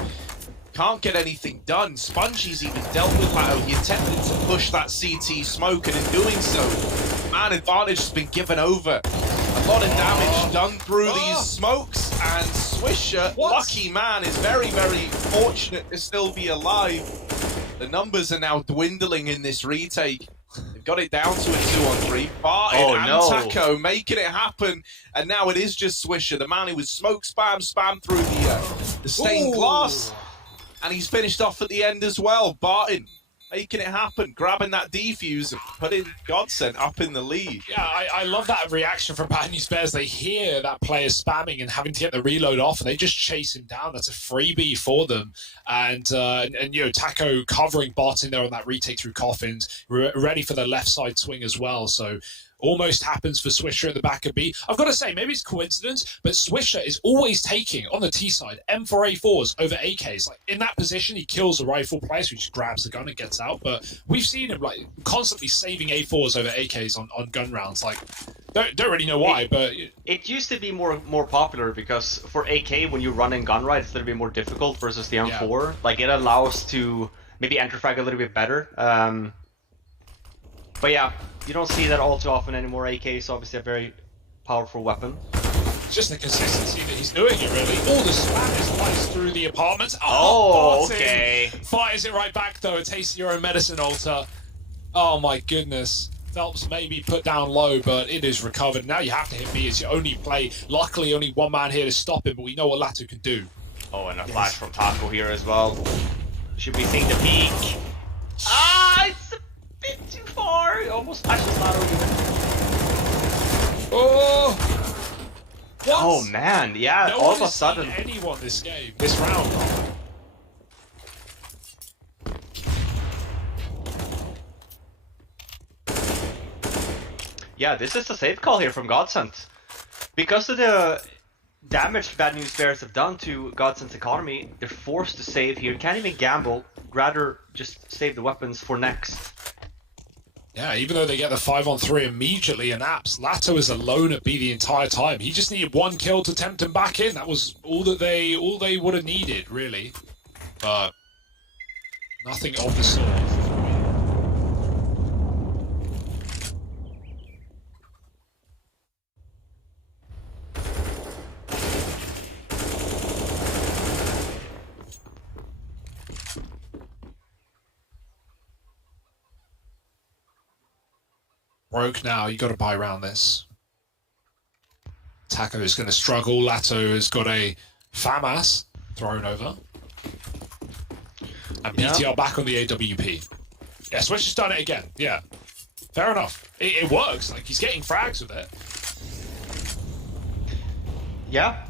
Can't get anything done. Spongy's even dealt with Lato. He attempted to push that CT smoke, and in doing so, man advantage has been given over. A lot of damage done through these smokes, and Swisher, lucky man, is very, very fortunate to still be alive. The numbers are now dwindling in this retake. They've got it down to a 2-on-3. Barton and Taco making it happen, and now it is just Swisher, the man who was smoke spam through the stained glass, and he's finished off at the end as well. Barton making it happen, grabbing that defuse and putting GODSENT up in the lead. Yeah, I love that reaction from Bad News Bears. They hear that player spamming and having to get the reload off, and they just chase him down. That's a freebie for them. And you know, Taco covering bot in there on that retake through coffins, ready for the left side swing as well. So almost happens for Swisher at the back of B. I've got to say, maybe it's coincidence, but Swisher is always taking, on the T side, M4A4s over AKs. Like, in that position, he kills a rifle player, so he just grabs the gun and gets out. But we've seen him, like, constantly saving A4s over AKs on gun rounds. Like, don't really know why, but it used to be more popular because for AK, when you run in gun right, it's a little bit more difficult versus the M4. Yeah. Like, it allows to maybe enter frag a little bit better. But yeah, you don't see that all too often anymore. AK is obviously a very powerful weapon. Just the consistency that he's doing it, really. All the spam is sliced through the apartment. Oh, okay. Fires it right back, though. A taste of your own medicine, Alta. Oh, my goodness. Phelps maybe put down low, but it is recovered. Now you have to hit B as your only play. Luckily, only one man here to stop him, but we know what Lato can do. Oh, and a flash from Taco here as well. Should be seeing the peak. Ah, it's a bit too far. He almost flashes Lato even. Oh! What? Oh man, yeah, no all one of a has sudden. seen anyone this game, this round. Yeah, this is a safe call here from GODSENT. Because of the damage Bad News Bears have done to GODSENT's economy, they're forced to save here. Can't even gamble, rather just save the weapons for next. Yeah, even though they get the 5-on-3 immediately in apps, Lato is alone at B the entire time. He just needed one kill to tempt him back in. That was all they would have needed, really. but nothing of the sort. Broke now, you got to buy around this. Taco is going to struggle. Lato has got a FAMAS thrown over. And BTR back on the AWP. Yeah, Switch has done it again. Yeah. Fair enough. It works. Like, he's getting frags with it. Yeah.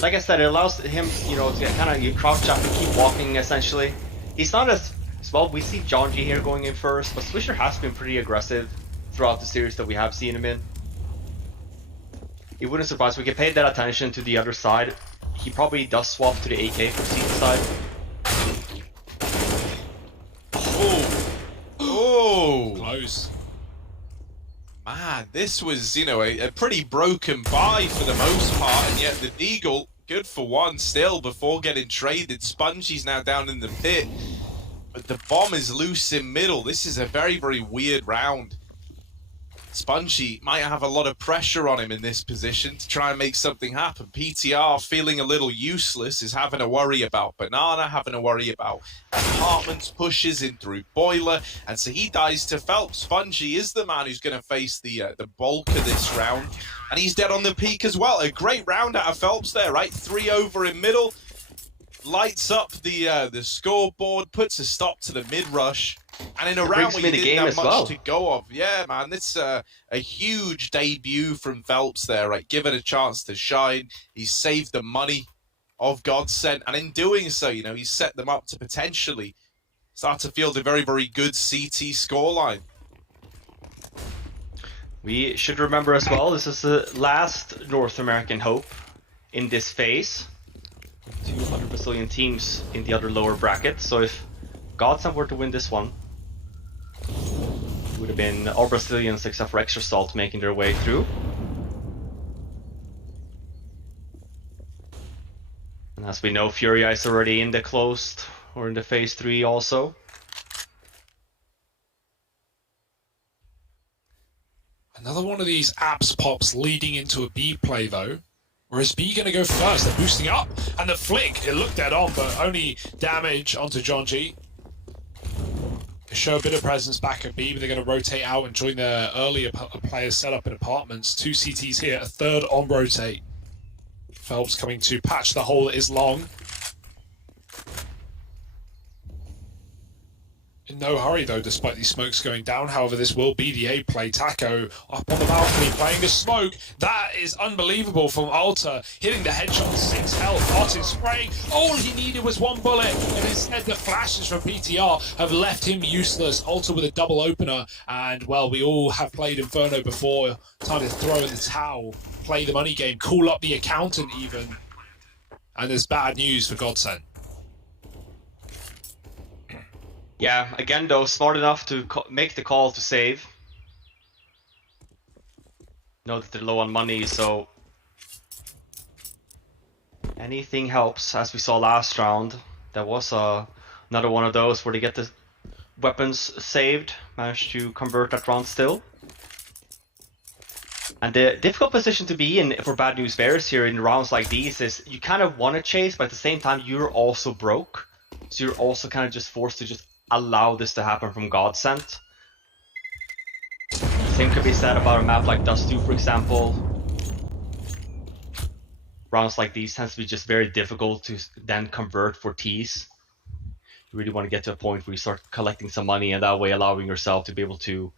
Like I said, it allows him, you know, to kind of you crouch up and keep walking, essentially. He's not as well. We see John G here going in first, but Swisher has been pretty aggressive throughout the series that we have seen him in. It wouldn't surprise me. We can pay that attention to the other side. He probably does swap to the AK for CT side. Oh! Close. Man, this was, you know, a pretty broken buy for the most part, and yet the Deagle, good for one still before getting traded. Spongy's now down in the pit, but the bomb is loose in middle. This is a very, very weird round. Spongy might have a lot of pressure on him in this position to try and make something happen. PTR feeling a little useless, is having to worry about Banana, having to worry about Apartments, pushes in through Boiler, and so he dies to Phelps. Spongy is the man who's going to face the bulk of this round, and he's dead on the peak as well. A great round out of Phelps there, right? 3 over in middle, lights up the scoreboard, puts a stop to the mid-rush. And in a round where you didn't have much to go off, yeah, man, it's a huge debut from Phelps there, right? Given a chance to shine, he's saved the money of GODSENT, and in doing so, you know, he's set them up to potentially start to field a very, very good CT scoreline. We should remember as well, this is the last North American hope in this phase. 200 Brazilian teams in the other lower bracket, so if GODSENT were to win this one, it would have been all Brazilians except for Extra Salt making their way through. And as we know, Furia is already in the closed, or in the phase 3 also. Another one of these apps pops leading into a B play though. Or is B going to go first? They're boosting up, and the flick, it looked dead on, but only damage onto John G. They show a bit of presence back at B, but they're going to rotate out and join their earlier players set up in Apartments. 2 CTs here, a third on rotate. Phelps coming to patch the hole that is long. In no hurry though, despite these smokes going down. However, this will be the A play. Taco up on the balcony playing a smoke. That is unbelievable from Alta. Hitting the headshot, 6 health, Martin spraying. All he needed was 1 bullet, and instead the flashes from PTR have left him useless. Alta with a double opener, and well, we all have played Inferno before. Time to throw in the towel, play the money game, call up the accountant even. And there's bad news for GODSENT. Yeah, again though, smart enough to make the call to save. Know that they're low on money, so anything helps. As we saw last round, there was another one of those where they get the weapons saved, managed to convert that round still. And the difficult position to be in for Bad News Bears here in rounds like these is you kind of want to chase, but at the same time you're also broke. So you're also kind of just forced to just allow this to happen from GODSENT. Same could be said about a map like Dust 2, for example. Rounds like these tends to be just very difficult to then convert for Ts. You really want to get to a point where you start collecting some money, and that way allowing yourself to be able to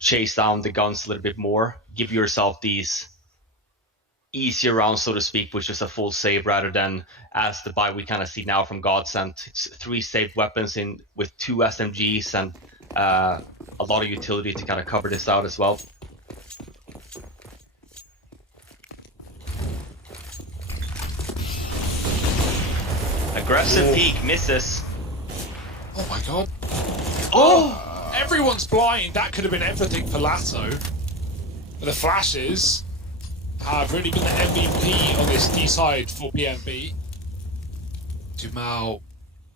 chase down the guns a little bit more. Give yourself these easier rounds, so to speak, which is a full save rather than as the buy we kind of see now from GODSENT. It's 3 saved weapons in with 2 SMGs and a lot of utility to kind of cover this out as well. Aggressive peek, misses. Oh my god. Oh! Everyone's blind. That could have been everything for Lato. But the flashes have really been the MVP on this D side for BNB. Dumao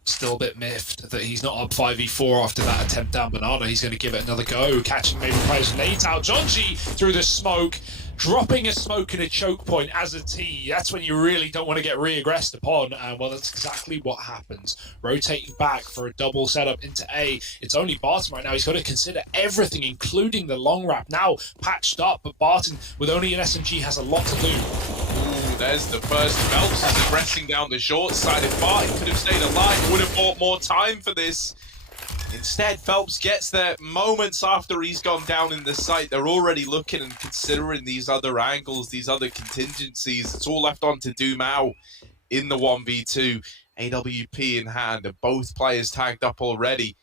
still a bit miffed that he's not up 5v4 after that attempt down banana. He's going to give it another go, catching maybe players Nate out. Jonji through the smoke, dropping a smoke in a choke point as a T. That's when you really don't want to get re-aggressed upon, and well, that's exactly what happens. Rotating back for a double setup into A. It's only Barton right now. He's got to consider everything, including the long wrap. Now patched up, but Barton, with only an SMG, has a lot to do. There's the first. Phelps is aggressing down the short side. If Barton could have stayed alive, would have bought more time for this. Instead, Phelps gets there moments after he's gone down in the site. They're already looking and considering these other angles, these other contingencies. It's all left on to Dumao in the 1v2. AWP in hand, and both players tagged up already.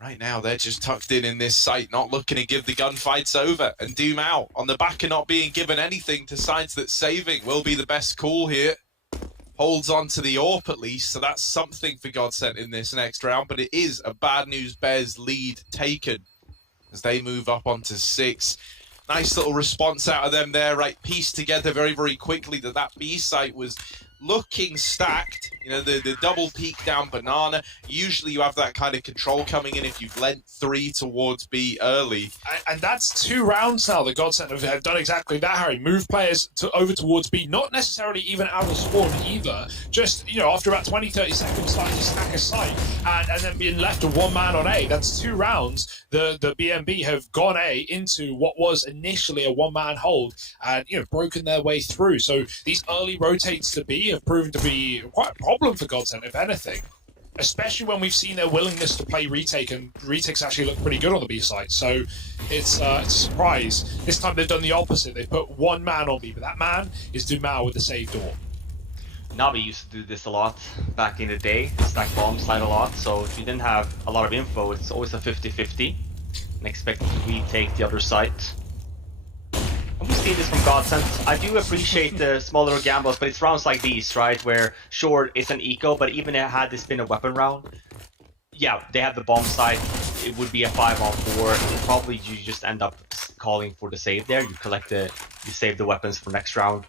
Right now, they're just tucked in this site, not looking to give the gunfights over. And Dumao, on the back of not being given anything, decides that saving will be the best call here. Holds on to the AWP at least, so that's something for GODSENT in this next round. But it is a Bad News Bears lead taken as they move up onto 6. Nice little response out of them there, right? Pieced together very, very quickly that B site was looking stacked. You know, the double peak down banana. Usually you have that kind of control coming in if you've lent 3 towards B early. And that's 2 rounds now that GODSENT have done exactly that, Harry. Move players over towards B, not necessarily even out of spawn either. Just, you know, after about 20, 30 seconds, starting to stack a site and then being left with 1 man on A. That's 2 rounds. The BNB have gone A into what was initially a 1-man hold and, you know, broken their way through. So these early rotates to B have proven to be quite a problem for GODSENT, if anything. Especially when we've seen their willingness to play retake, and retakes actually look pretty good on the B side. So it's a surprise. This time they've done the opposite. They've put 1 man on B, but that man is Dumao with the save door. Navi used to do this a lot back in the day, stack bomb side a lot, so if you didn't have a lot of info, it's always a 50-50, and expect to retake the other site. And we see this from GODSENT. I do appreciate the smaller gambles, but it's rounds like these, right, where sure, it's an eco, but even had this been a weapon round, yeah, they have the bomb site, it would be a 5-on-4, probably you just end up calling for the save there, you save the weapons for next round.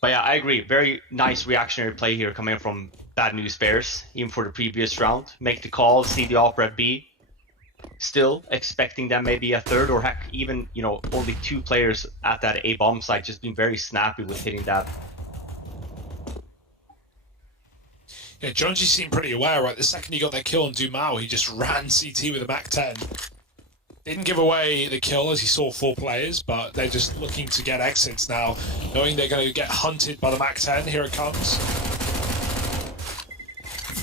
But yeah, I agree. Very nice reactionary play here coming from Bad News Bears, even for the previous round. Make the call, see the opera at B. Still expecting them maybe a third, or heck, even, you know, only 2 players at that A bomb site, just being very snappy with hitting that. Yeah, Jonji seemed pretty aware, right? The second he got that kill on Dumao, he just ran CT with a MAC-10. Didn't give away the kill as he saw 4 players, but they're just looking to get exits now, knowing they're going to get hunted by the MAC-10. Here it comes.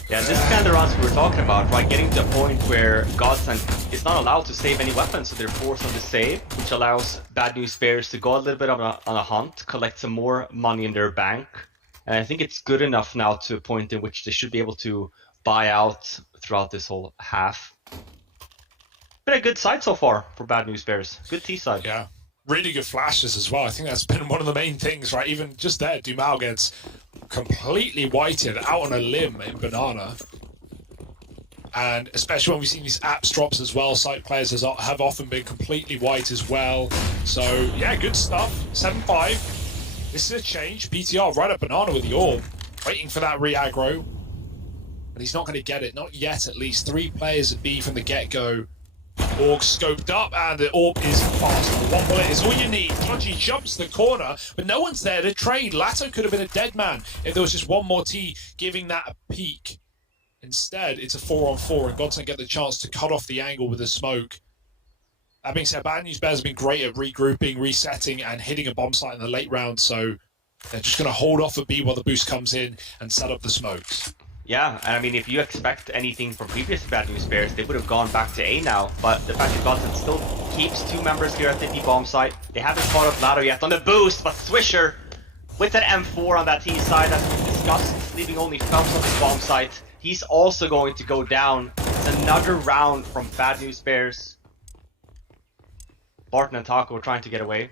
Yeah, this is kind of the rounds we were talking about, right? Getting to a point where GODSENT is not allowed to save any weapons, so they're forced on the save, which allows Bad News Bears to go a little bit on a hunt, collect some more money in their bank. And I think it's good enough now to a point in which they should be able to buy out throughout this whole half. Been a good side so far for Bad News Bears. Good T side. Yeah, really good flashes as well. I think that's been one of the main things, right? Even just there, Dumao gets completely whited out on a limb in banana. And especially when we've seen these apps drops as well, site players have often been completely white as well. So yeah, good stuff. 7-5. This is a change. PTR right at banana with the orb, waiting for that re-aggro. But he's not going to get it, not yet at least. 3 players at B from the get-go. Org scoped up, and the orb is fast. 1 bullet is all you need. Jonji jumps the corner, but no one's there to trade. Lato could have been a dead man if there was just 1 more T giving that a peek. Instead, it's a 4-on-4, and GODSENT get the chance to cut off the angle with a smoke. That being said, Bad News Bears have been great at regrouping, resetting, and hitting a bomb site in the late round, so they're just going to hold off at B while the boost comes in and set up the smokes. Yeah, and I mean, if you expect anything from previous Bad News Bears, they would have gone back to A now. But the fact that GODSENT still keeps 2 members here at the B bomb site. They haven't caught up Lado yet on the boost, but Swisher with an M4 on that T side, as we discussed, leaving only Phelps on the bomb site. He's also going to go down. It's another round from Bad News Bears. Barton and Taco are trying to get away.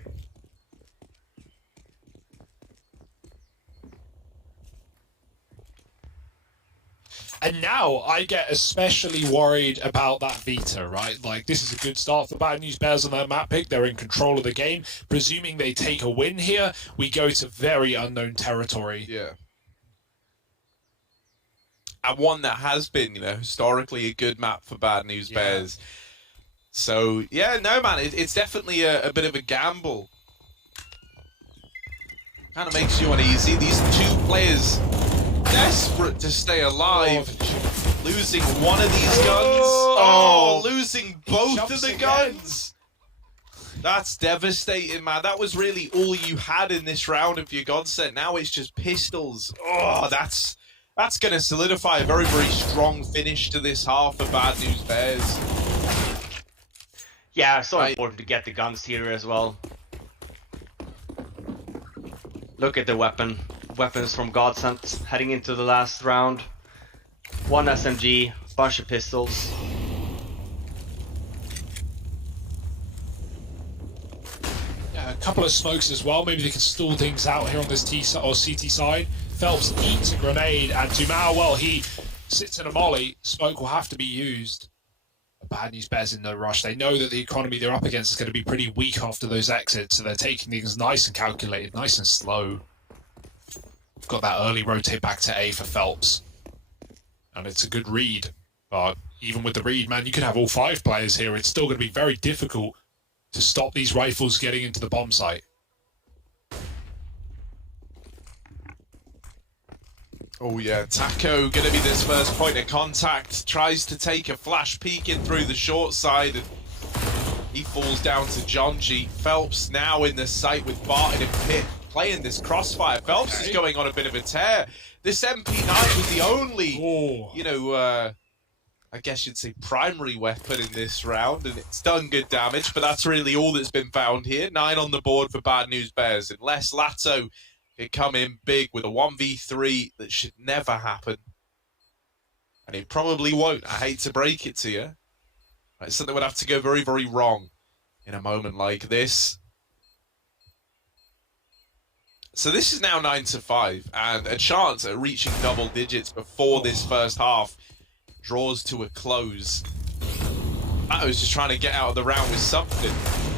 And now I get especially worried about that Vita, right? Like, this is a good start for Bad News Bears on their map pick. They're in control of the game. Presuming they take a win here, we go to very unknown territory. Yeah. And one that has been, you know, historically a good map for Bad News Bears. So, yeah, no, man, it's definitely a bit of a gamble. Kind of makes you uneasy. These two players desperate to stay alive. Losing one of these guns. Oh, losing both of the guns. That's devastating, man. That was really all you had in this round of your GODSENT. Now it's just pistols. Oh, that's going to solidify a very, very strong finish to this half for Bad News Bears. Yeah, so important to get the guns here as well. Look at the weapons from GODSENT heading into the last round. One SMG, bunch of pistols. Yeah, a couple of smokes as well. Maybe they can stall things out here on this T or CT side. Phelps eats a grenade, and Dumal, well, he sits in a molly. Smoke will have to be used. Bad News Bears in no rush. They know that the economy they're up against is going to be pretty weak after those exits, so they're taking things nice and calculated, nice and slow. Got that early rotate back to A for Phelps. And it's a good read. But even with the read, man, you could have all 5 players here. It's still going to be very difficult to stop these rifles getting into the bomb site. Oh yeah, Taco gonna be this first point of contact. Tries to take a flash peek in through the short side, and he falls down to John G. Phelps now in the sight with Barton and Pitt playing this crossfire. Phelps is going on a bit of a tear. This MP9 was the only, you know, I guess you'd say primary weapon in this round, and it's done good damage, but that's really all that's been found here. 9 on the board for Bad News Bears, unless Lato could come in big with a 1v3 that should never happen. And it probably won't. I hate to break it to you. Right, something would have to go very, very wrong in a moment like this. So this is now 9-5, and a chance at reaching double digits before this first half draws to a close. Lato's just trying to get out of the round with something.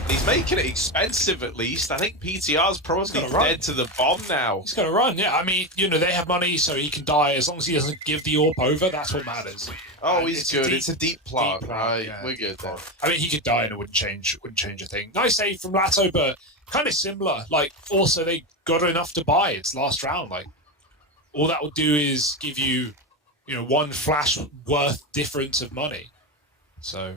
He's making it expensive, at least. I think PTR's probably dead to the bomb now. He's going to run, yeah. I mean, you know, they have money, so he can die. As long as he doesn't give the AWP over, that's what matters. Oh, And he's good. It's a deep plant. Right, yeah. we're good then. I mean, he could die and it wouldn't change a thing. Nice save from Lato, but kind of similar. Like, also, they got enough to buy. It's last round. Like, all that would do is give you, you know, 1 flash worth difference of money. So,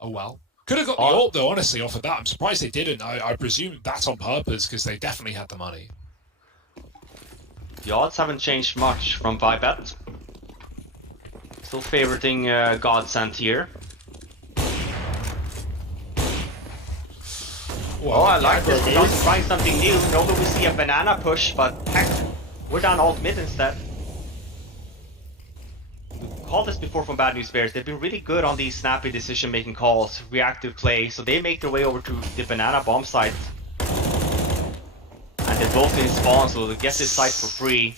oh well. Could have got the AWP, though, honestly, off of that. I'm surprised they didn't. I presume that's on purpose, because they definitely had the money. The odds haven't changed much from Vibet. Still favoriting GODSENT here. Well, I like this. We're trying something new. Normally we see a banana push, but heck, we're down alt mid instead. Called this before from Bad News Bears. They've been really good on these snappy decision-making calls, reactive play, so they make their way over to the banana bomb site. And they're both in spawn, so they'll get this site for free.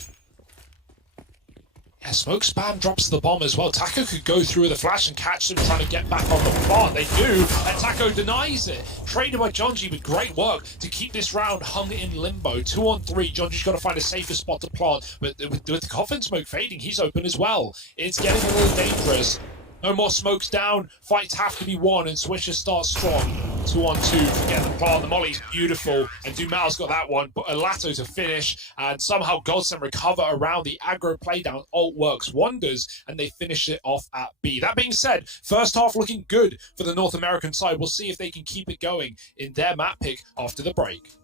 Yeah, Smoke Spam drops the bomb as well. Taco could go through with a flash and catch them trying to get back on the plant. They do, and Taco denies it. Traded by Jonji with great work to keep this round hung in limbo. 2 on 3. Jonji's got to find a safer spot to plant, but with the coffin smoke fading, he's open as well. It's getting a little dangerous. No more smokes down. Fights have to be won, and Swisher starts strong. 2 on 2 to get the plant. The molly's beautiful, and Dumal's got that one. But Lato to finish, and somehow GODSENT recover around the aggro playdown. Ult works wonders, and they finish it off at B. That being said, first half looking good for the North American side. We'll see if they can keep it going in their map pick after the break.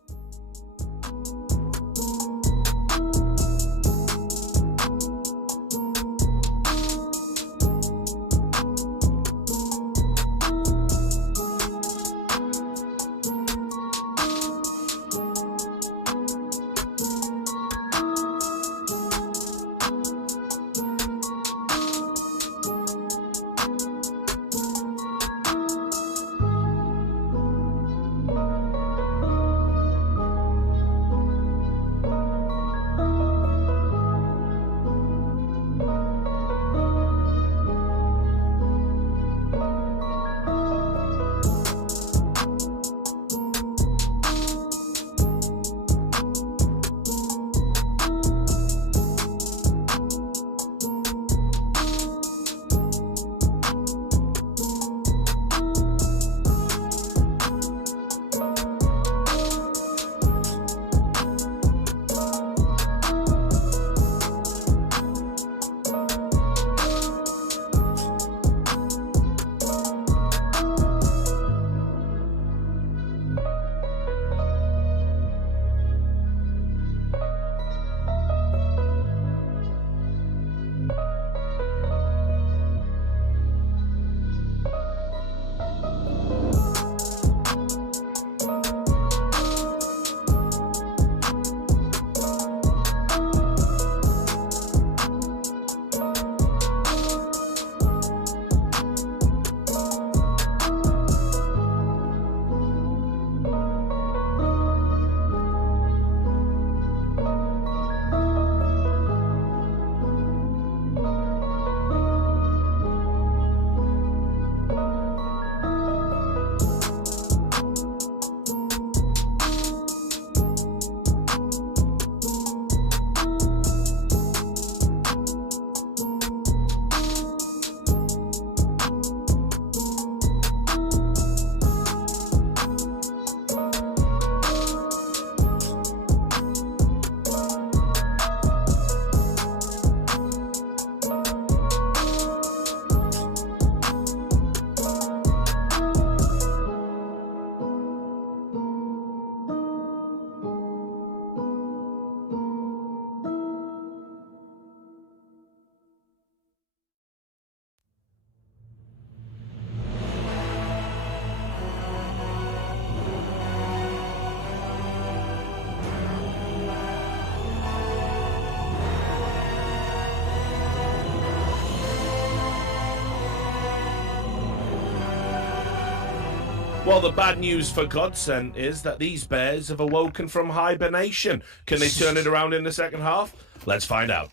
Well, the bad news for GODSENT is that these bears have awoken from hibernation. Can they turn it around in the second half? Let's find out.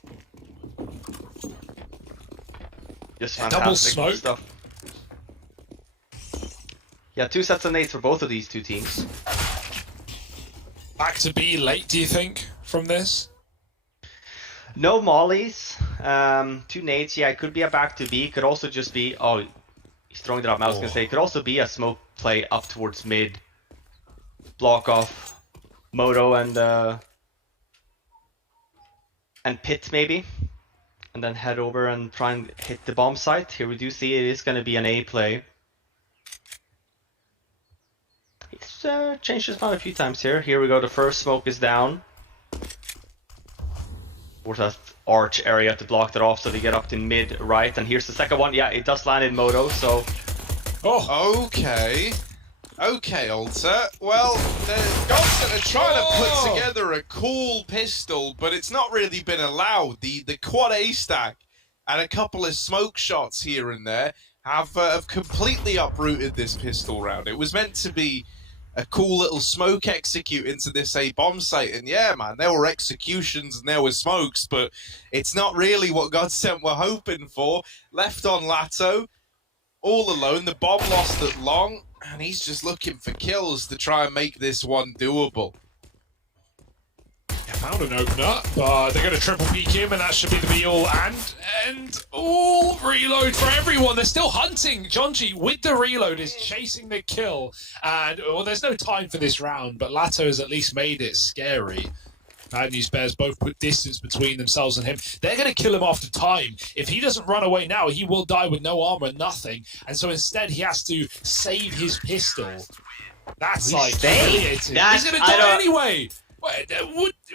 Just Double fantastic smoke. stuff. Yeah, 2 sets of nades for both of these two teams. Back to B late, do you think, from this? No mollies. 2 nades. Yeah, it could be a back to B. Could also just be... Oh, he's throwing it up. I was going to say, it could also be a smoke play up towards mid. Block off Moto and Pit maybe. And then head over and try and hit the bomb site. Here we do see it is going to be an A play. He's changed his mind a few times here. Here we go, the first smoke is down. Towards that arch area to block that off so they get up to mid right. And here's the second one. Yeah, it does land in Moto, so... Oh, Okay. Okay, Alter. Well, the GODSENT are trying to put together a cool pistol, but it's not really been allowed. The quad A stack and a couple of smoke shots here and there have completely uprooted this pistol round. It was meant to be a cool little smoke execute into this A bomb site, and yeah, man, there were executions and there were smokes, but it's not really what GODSENT were hoping for. Left on Lato, all alone, the bomb lost at long, and he's just looking for kills to try and make this one doable. found an opener, but they're going to triple peek him, and that should be the be-all and all reload for everyone. They're still hunting. Jonji, with the reload, is chasing the kill, and well, there's no time for this round, but Lato has at least made it scary. Bad News Bears both put distance between themselves and him. They're going to kill him after time. If he doesn't run away now, he will die with no armor, nothing. And so instead, he has to save his pistol. That's like humiliating. He's going to die anyway.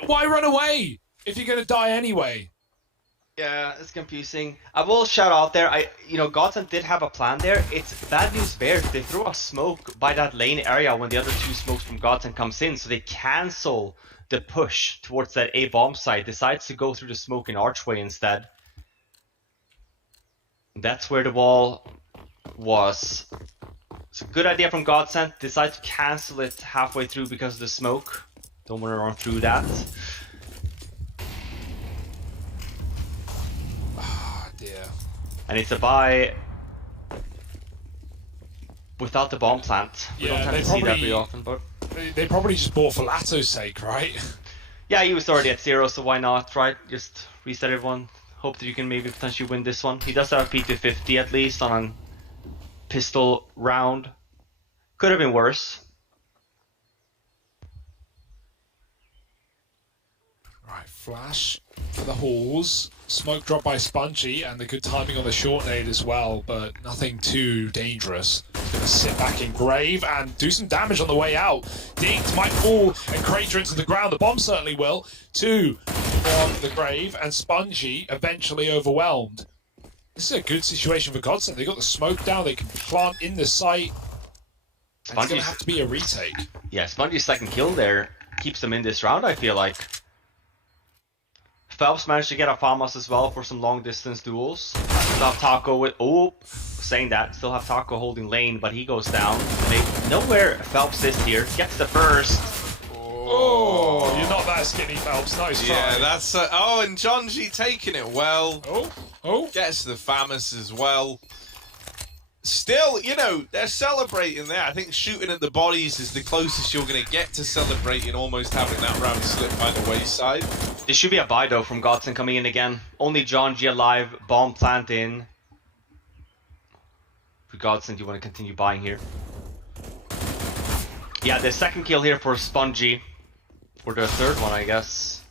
Why run away if you're going to die anyway? Yeah, it's confusing. I will shout out there, GODSENT did have a plan there. It's Bad News Bears. They threw a smoke by that lane area when the other two smokes from GODSENT comes in, so they cancel the push towards that A bomb site, decides to go through the smoking archway instead. That's where the wall was. It's a good idea from GODSENT. Decide to cancel it halfway through because of the smoke. Don't want to run through that. Oh dear. And it's a buy without the bomb plant. We don't tend to see that very often, but they probably just bought for Lato's sake, right? yeah, he was already at 0, so why not, right? Just reset everyone. Hope that you can maybe potentially win this one. He does have a P250 at least on a pistol round. Could have been worse. Right, flash for the halls. Smoke drop by Spongy, and the good timing on the short nade as well, but nothing too dangerous. He's going to sit back in Grave and do some damage on the way out. Dinked might fall and crater into the ground. The bomb certainly will. 2 from the Grave, and Spongy eventually overwhelmed. This is a good situation for GODSENT. They got the smoke down. They can plant in the site. It's going to have to be a retake. Yeah, Spongy's second kill there keeps them in this round, I feel like. Phelps managed to get a Famas as well for some long distance duels. Still have Taco with saying that, still have Taco holding lane, but he goes down. They know where Phelps is here. Gets the first. Oh, you're not that skinny, Phelps. Nice try. Yeah, that's and Jonji taking it well. Gets the Famas as well. Still, they're celebrating there. I think shooting at the bodies is the closest you're going to get to celebrating, almost having that round slip by the wayside. This should be a buy though from GODSENT coming in again. Only Jonji alive, bomb plant in. For GODSENT, you want to continue buying here. Yeah, the second kill here for Spongy. Or the third one, I guess.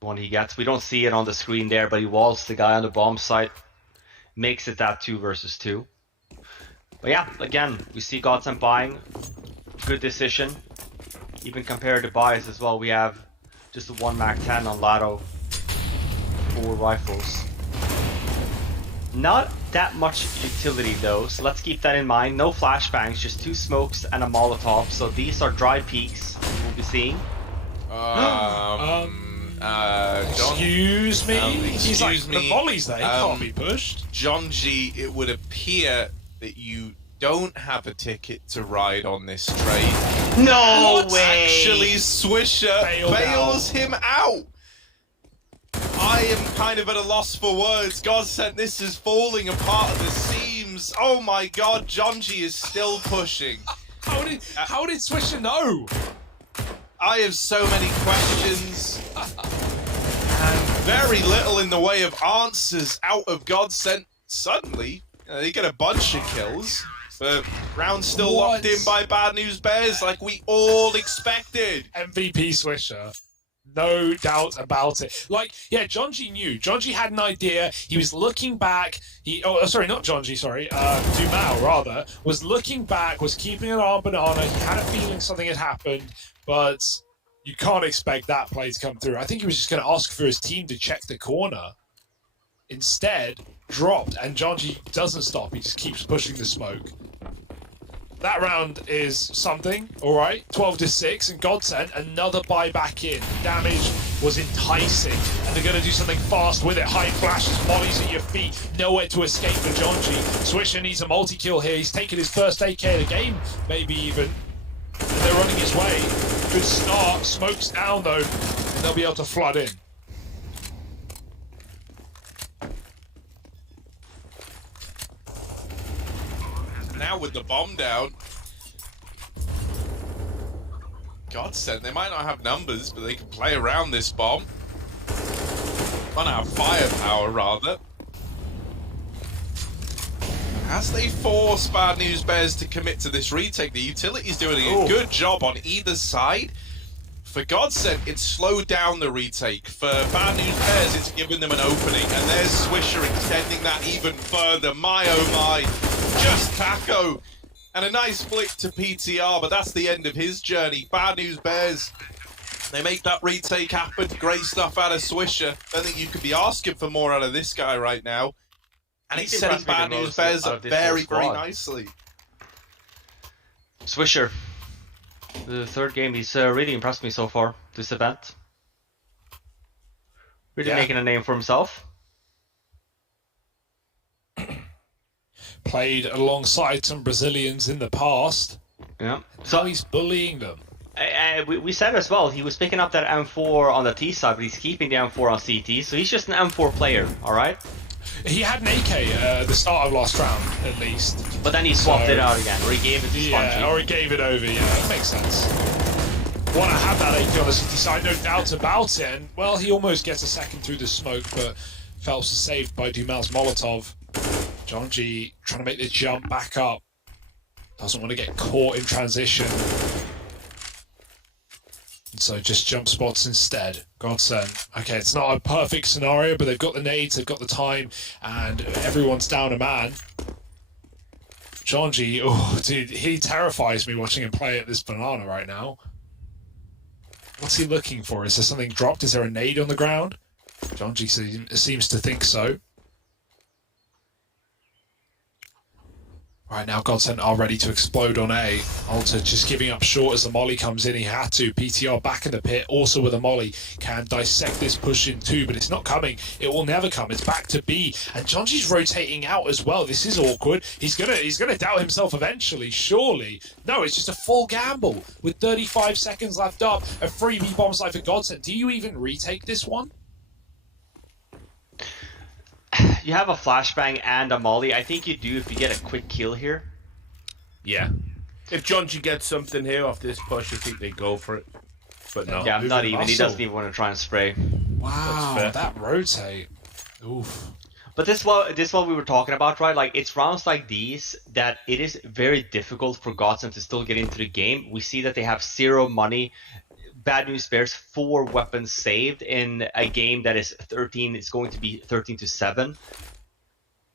The one he gets. We don't see it on the screen there, but he walls the guy on the bomb site. Makes it that 2 versus 2. But yeah, again, we see GODSENT buying. Good decision. Even compared to buys as well, we have just a 1 Mac-10 on Lato. 4 rifles. Not that much utility though, so let's keep that in mind. No flashbangs, just 2 smokes and a Molotov. So these are dry peaks we'll be seeing. Excuse me? He's like, the volleys there, he can't be pushed. Jonji, it would appear that you don't have a ticket to ride on this train. No What? way! Actually, Swisher bails him out. I am kind of at a loss for words. GODSENT, this is falling apart at the seams. Oh my god, Jonji is still pushing. How did Swisher know? I have so many questions. And very little in the way of answers out of GODSENT. Suddenly, they get a bunch of kills. But round still locked in by Bad News Bears like we all expected. MVP Swisher. No doubt about it. Like, yeah, Jonji knew. Jonji had an idea. He was looking back. Not Jonji, sorry. Dumao, rather, was looking back, was keeping an eye on Banana. He had a feeling something had happened, but you can't expect that play to come through. I think he was just going to ask for his team to check the corner. Instead, dropped, and Jonji doesn't stop. He just keeps pushing the smoke. That round is something, all right. 12-6, and GODSENT another buy back in. Damage was enticing, and they're going to do something fast with it. High flashes, mollies at your feet, nowhere to escape for Jonji. Swisher needs a multi-kill here. He's taken his first AK of the game, maybe even. And they're running his way. Good start. Smoke's down though, and they'll be able to flood in. Now with the bomb down, GODSENT, they might not have numbers, but they can play around this bomb. Might not have firepower, rather. As they force Bad News Bears to commit to this retake, the utility's doing a good job on either side. For GODSENT, it's slowed down the retake. For Bad News Bears, it's given them an opening. And there's Swisher extending that even further. My oh my. Just Taco. And a nice flick to PTR, but that's the end of his journey. Bad News Bears, they make that retake happen. Great stuff out of Swisher. Don't think you could be asking for more out of this guy right now. And he's setting Bad News Bears up very, very nicely. Swisher. The third game, he's really impressed me so far, this event. Really making a name for himself. Played alongside some Brazilians in the past. Yeah. So he's bullying them. We said as well, he was picking up that M4 on the T side, but he's keeping the M4 on CT, so he's just an M4 player, alright? He had an AK at the start of last round, at least. But then he swapped it out again, or he gave it to Spongy. Yeah, or he gave it over, yeah, that makes sense. Want to have that AK on the CT side, no doubt about it. And, well, he almost gets a second through the smoke, but Phelps is saved by Dumal's Molotov. Jonji trying to make the jump back up. Doesn't want to get caught in transition. And so just jump spots instead. GODSENT. Okay, it's not a perfect scenario, but they've got the nades, they've got the time, and everyone's down a man. Jonji, oh, dude, he terrifies me watching him play at this banana right now. What's he looking for? Is there something dropped? Is there a nade on the ground? Jonji seems to think so. Right now, GODSENT are ready to explode on A. Alter just giving up short as the molly comes in. He had to. PTR back in the pit, also with a molly. Can dissect this push in two, but it's not coming. It will never come. It's back to B. And Jonji's rotating out as well. This is awkward. He's gonna doubt himself eventually, surely. No, it's just a full gamble. With 35 seconds left up, a freebie bomb site for GODSENT. Do you even retake this one? You have a flashbang and a molly. I think you do if you get a quick kill here. Yeah. If Jonji gets something here off this push, I think they go for it. But no. Yeah, not even. He doesn't even want to try and spray. Wow, that rotate. Oof. But this is what we were talking about, right? Like, it's rounds like these that it is very difficult for GODSENT to still get into the game. We see that they have zero money. Bad News Bears 4 weapons saved in a game that is 13. It's going to be 13-7.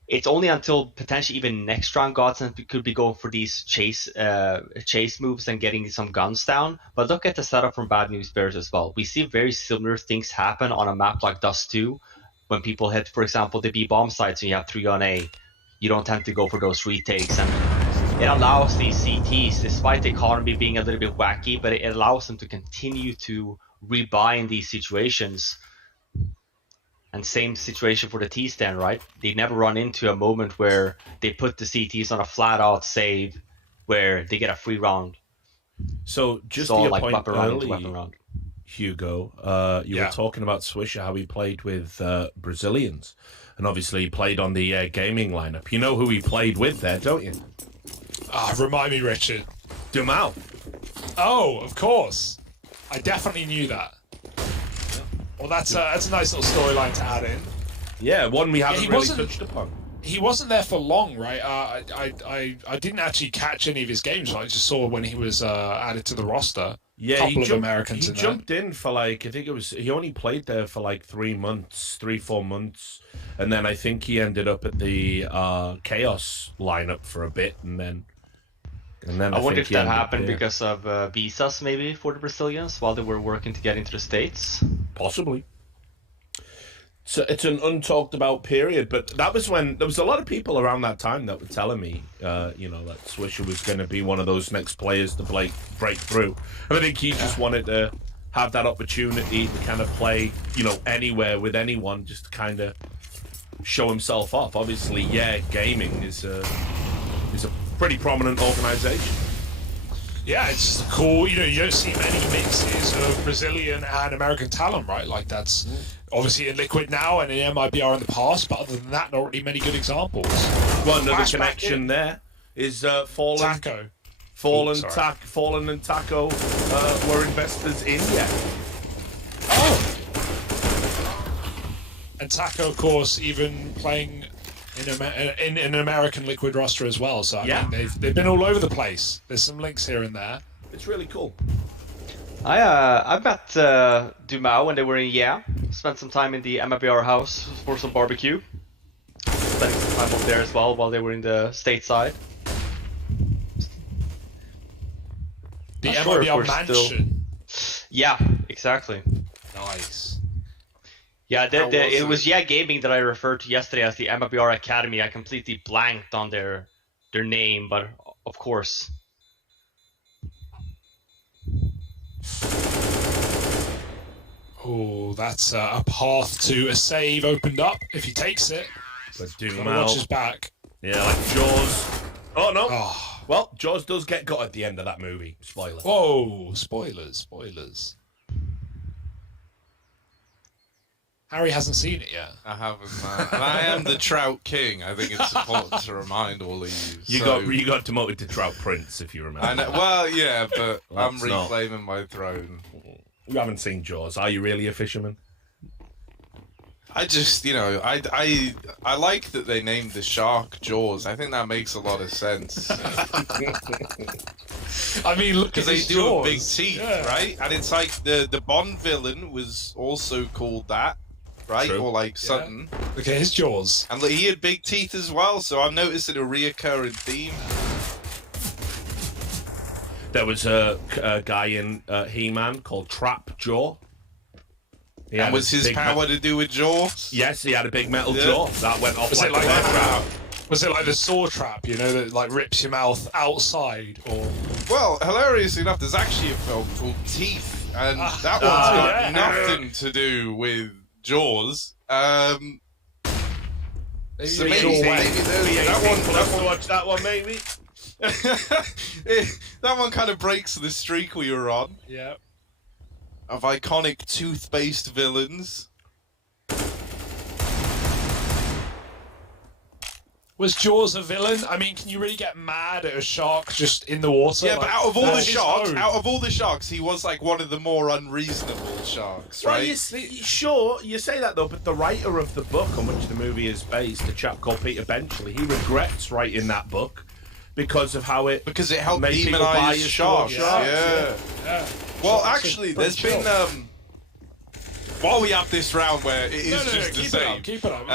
It's only until potentially even next round GODSENT could be going for these chase moves and getting some guns down. But look at the setup from Bad News Bears as well. We see very similar things happen on a map like Dust 2 when people hit, for example, the B bomb sites and you have 3 on A. You don't tend to go for those retakes, and it allows these CTs, despite the economy being a little bit wacky, but it allows them to continue to rebuy in these situations. And same situation for the T stand, right? They never run into a moment where they put the CTs on a flat out save where they get a free round. So just It's all your like point weapon round into weapon early, round. Hugo, you Yeah. were talking about Swisher, how he played with Brazilians, and obviously he played on the gaming lineup. You know who he played with there, don't you? Remind me, Richard. Dumau. Oh, of course. I definitely knew that. Well, that's a nice little storyline to add in. Yeah, one we haven't he really wasn't- touched upon. He wasn't there for long, right? I didn't actually catch any of his games. I just saw when he was added to the roster. Yeah, couple of Americans He in there. jumped in for like, I think it was, he only played there for like 3 months, 4 months, and then I think he ended up at the Chaos lineup for a bit, and then I wonder think if he that ended up happened there. because of visas, maybe, for the Brazilians while they were working to get into the States. Possibly. So it's an untalked about period, but that was when there was a lot of people around that time that were telling me, that Swisher was going to be one of those next players to break through. And I think he just wanted to have that opportunity to kind of play, anywhere with anyone, just to kind of show himself off. Obviously, gaming is a pretty prominent organization. Yeah, it's just cool. You don't see many mixes of Brazilian and American talent, right? Like that's obviously in Liquid now and in MIBR in the past, but other than that, not really many good examples. Well, another Flashback connection in. there is Fallen. Taco. Fallen, sorry. Fallen and Taco were investors in Oh! And Taco, of course, even playing in an American Liquid roster as well. So I mean, they've been all over the place. There's some links here and there. It's really cool. I met Dumau when they were in Spent some time in the MIBR house for some barbecue. Spending some time up there as well while they were in the stateside. The Not sure if MIBR we're mansion. Yeah, exactly. Nice. Yeah, How was it it? was Gaming that I referred to yesterday as the MIBR Academy. I completely blanked on their name, but of course. Oh, that's a path to a save opened up if he takes it. But Gotta watch his Dumau, back. yeah, like Jaws. Oh no! Oh. Well, Jaws does get got at the end of that movie. Spoiler. Whoa, spoilers. Harry hasn't seen it yet. I haven't. And I am the Trout King. I think it's important to remind all of you. You got demoted to Trout Prince, if you remember. I know, well, yeah, but I'm Let's not. reclaiming my throne. You haven't seen Jaws. Are you really a fisherman? I just, I like that they named the shark Jaws. I think that makes a lot of sense. I mean, look at Because they his do have big jaws. teeth, Yeah. right? And it's like the Bond villain was also called that, right? True. Or like Sutton. Look at his jaws. And he had big teeth as well, so I'm noticing a reoccurring theme. There was a guy in He-Man called Trap Jaw. He And had was a his big power to do with jaws? Yes, he had a big metal Yeah. jaw that went off Was like it like a that? bear trap. Was it like the saw trap, that like rips your mouth outside? Or Well, hilariously enough, there's actually a film called Teeth, and that one's got yeah. nothing to do with Jaws. maybe So a maybe, jaw maybe wet. that one, Watch that one, maybe. that one kind of breaks the streak we were on Yeah. of iconic tooth-based villains. Was Jaws a villain? I mean, can you really get mad at a shark just in the water? Yeah, but out of all that's the his sharks, own. he was like one of the more unreasonable sharks, Well, right? sure, you say that though, but the writer of the book on which the movie is based, a chap called Peter Benchley, he regrets writing that book because of how it Because it helped made people buy demonize his sharks. sharks. Yeah. Yeah. Well, Sharks are actually, pretty there's been chill. while we have this round where it is No, just the keep same. it up, keep it up.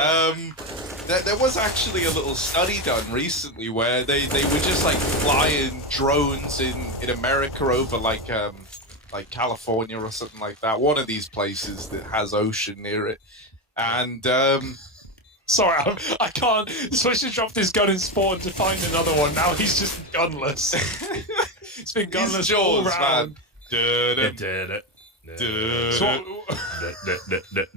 There was actually a little study done recently where they were just like flying drones in America over like California or something like that. One of these places that has ocean near it, and Sorry, I can't. Swisher dropped his gun in spawn to find another one. Now he's just gunless. It's been these gunless all Jaws, man. round. It did it. So,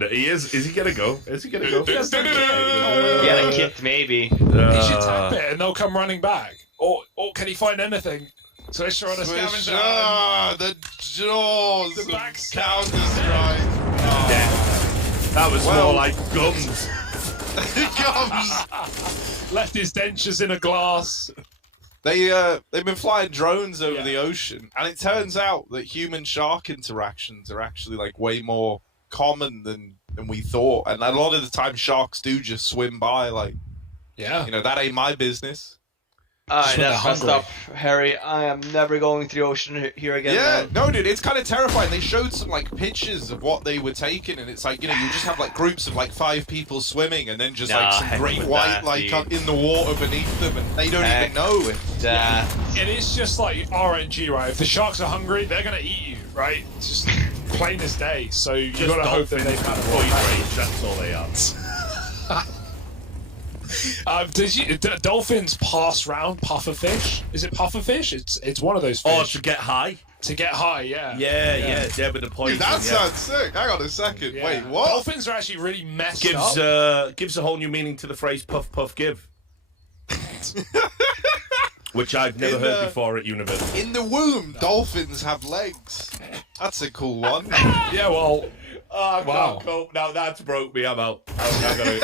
He is. Is he gonna go? Is he gonna go? Get a kit, maybe. he should tap it and they'll come running back. Or can he find anything? Swisher on a scavenger. The jaws. The of backstab. Counter-Strike. Yeah. That was more like gums. Gums. Left his dentures in a glass. They've been flying drones over the ocean, and it turns out that human-shark interactions are actually like way more common than we thought. And a lot of the time, sharks do just swim by, like, that ain't my business. Just when That's they're messed hungry. up, Harry. I am never going to the ocean here again. Yeah, man. no, dude, it's kind of terrifying. They showed some like pictures of what they were taking, and it's like, you just have like groups of like 5 people swimming, and then just like some heck great with white that, in the water beneath them, and they don't even know it. It is just like RNG, right? If the sharks are hungry, they're gonna eat you, right? It's just plain as day. So you Just gotta hope that dolphins they've had with a point range. That's all they are. Dolphins pass round pufferfish. Is it pufferfish? It's one of those fish. Oh, to get high. To get high, yeah. Yeah, with the poison. Dude, that sounds sick. Hang on a second. Yeah. Wait, what? Dolphins are actually really messed up. gives a whole new meaning to the phrase "puff puff give," which I've never heard before at university. In the womb, dolphins have legs. That's a cool one. Yeah, well, Oh, wow. cool. Now that's broke me. I'm out. I'm gonna...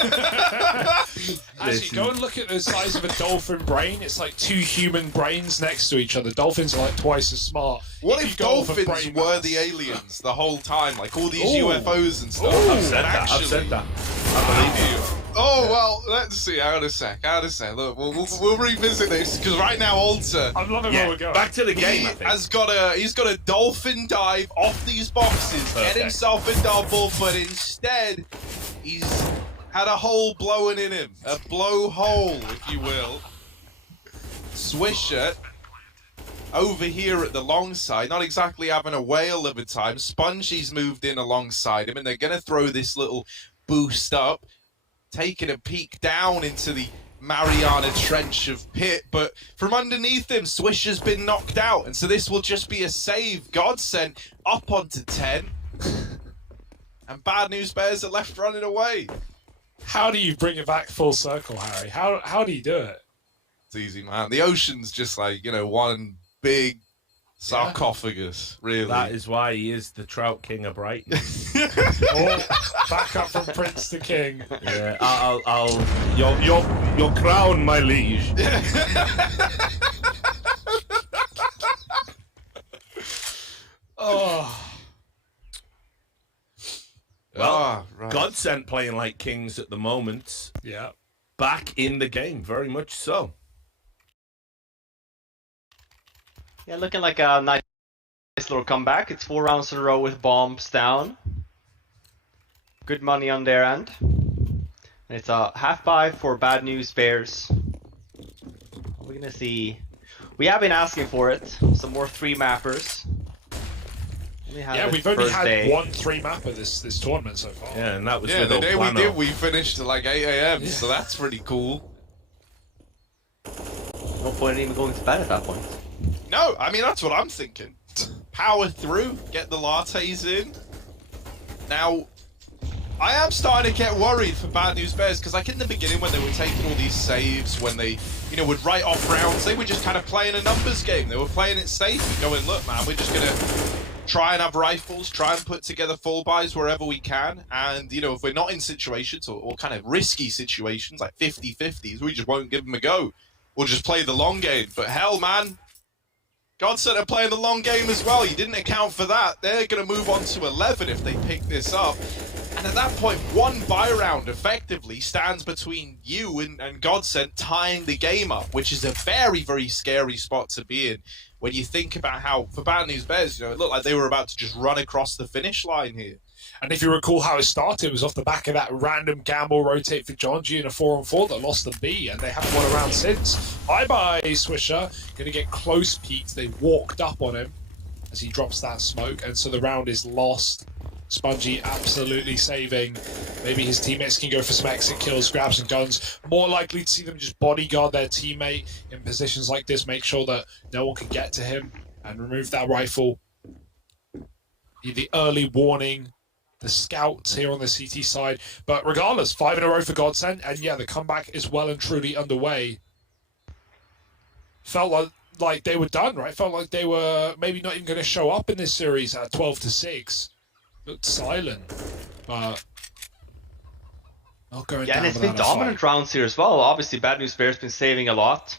Actually, go and look at the size of a dolphin brain. It's like 2 human brains next to each other. Dolphins are like twice as smart. What you if go off of dolphins brain were mass. the aliens the whole time? Like all these Ooh. UFOs and stuff. I've said that. I've said that. I believe you. Oh, well, let's see. Hang on a sec. Look, we'll revisit this, because right now, Alter, I'm loving where we're going. Back to the game. he I think. has got a dolphin dive off these boxes, get Perfect. himself a double, but instead, he's had a hole blowing in him. A blowhole, if you will. Swisher over here at the long side, not exactly having a whale of a time. Spongy's moved in alongside him, and they're going to throw this little boost up, taking a peek down into the Mariana Trench of pit, but from underneath him, Swisher's been knocked out, and so this will just be a save. GODSENT up onto 10, and Bad News Bears are left running away. How do you bring it back full circle, Harry? How do you do it? It's easy, man. The ocean's just like, one big sarcophagus, really. That is why he is the Trout King of Brighton. Oh, back up from Prince to King. Yeah, I'll your crown, my liege. Oh, Well, right. GODSENT playing like kings at the moment. yeah. Back in the game, very much so. Yeah, looking like a nice little comeback. It's 4 rounds in a row with bombs down. Good money on their end. And it's a half buy for Bad News Bears. We're gonna see. We have been asking for it. Some more 3 mappers. Yeah, we've only had 1 3-mapper this tournament so far. Yeah, and that was Yeah, with the day we Plano. did, we finished at like 8 a.m., so that's pretty cool. No point in even going to bed at that point. No, I mean, that's what I'm thinking. Power through, get the lattes in. Now, I am starting to get worried for Bad News Bears, because like in the beginning when they were taking all these saves, when they, would write off rounds, they were just kind of playing a numbers game. They were playing it safe and going, look, man, we're just going to try and have rifles, try and put together full buys wherever we can. And, if we're not in situations or kind of risky situations, like 50-50s, we just won't give them a go. We'll just play the long game. But hell, man, GODSENT are playing the long game as well. You didn't account for that. They're going to move on to 11 if they pick this up. And at that point, 1 buy round effectively stands between you and GODSENT tying the game up, which is a very, very scary spot to be in when you think about how, for Bad News Bears, it looked like they were about to just run across the finish line here. And if you recall how it started, it was off the back of that random gamble rotate for John G in a 4-on-4 that lost the B, and they haven't won a round since. Bye-bye, Swisher. Going to get close peeked. They walked up on him as he drops that smoke, and so the round is lost. Spongy absolutely saving. Maybe his teammates can go for some exit kills, grab some guns. More likely to see them just bodyguard their teammate in positions like this, make sure that no one can get to him, and remove that rifle. the early warning, the scouts here on the CT side. But regardless, 5 in a row for GODSENT, and yeah, the comeback is well and truly underway. Felt like they were done, right? Felt like they were maybe not even going to show up in this series at 12-6. Looked silent, but not going down. And it's been dominant rounds here as well. Obviously, Bad News Bears been saving a lot.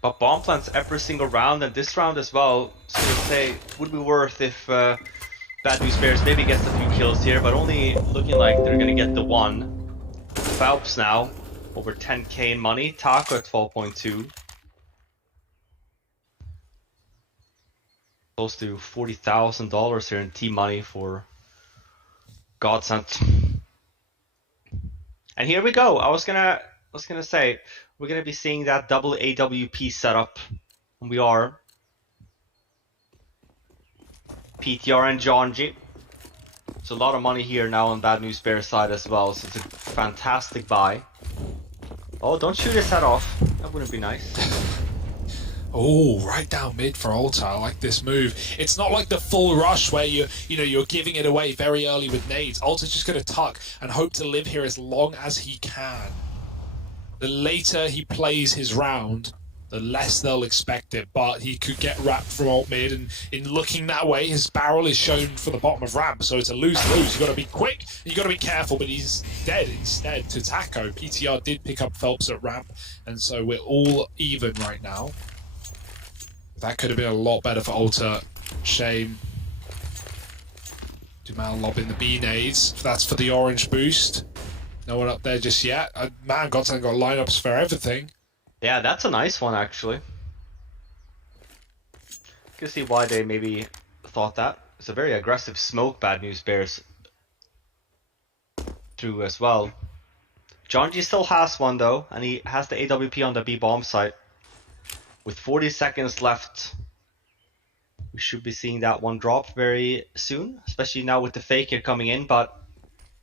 But bomb plants every single round, and this round as well. So to say, would be worth if Bad News Bears maybe gets a few kills here, but only looking like they're gonna get the one. Phelps now over 10k in money. Taco at 12.2. Close to $40,000 here in team money for GODSENT. And here we go. I was gonna say we're gonna be seeing that double AWP setup, and we are. PTR and John G. It's a lot of money here now on Bad News Bears side as well, so it's a fantastic buy. Oh, don't shoot his head off. That wouldn't be nice. Oh, right down mid for Alta. I like this move. It's not like the full rush where you're giving it away very early with nades. Alta's just going to tuck and hope to live here as long as he can. The later he plays his round, the less they'll expect it. But he could get wrapped from alt mid, and in looking that way, his barrel is shown for the bottom of ramp. So it's a lose-lose. You've got to be quick, you've got to be careful, but he's dead instead to Taco. PTR did pick up Phelps at ramp, and so we're all even right now. That could have been a lot better for Alta. Shame. Dumal lobbing the B nades. That's for the orange boost. No one up there just yet. Man, GODSENT got lineups for everything. Yeah, that's a nice one actually. I can see why they maybe thought that. It's a very aggressive smoke Bad News Bears through as well. John G still has one though, and he has the AWP on the B bomb site. With 40 seconds left, we should be seeing that one drop very soon, especially now with the fake here coming in, but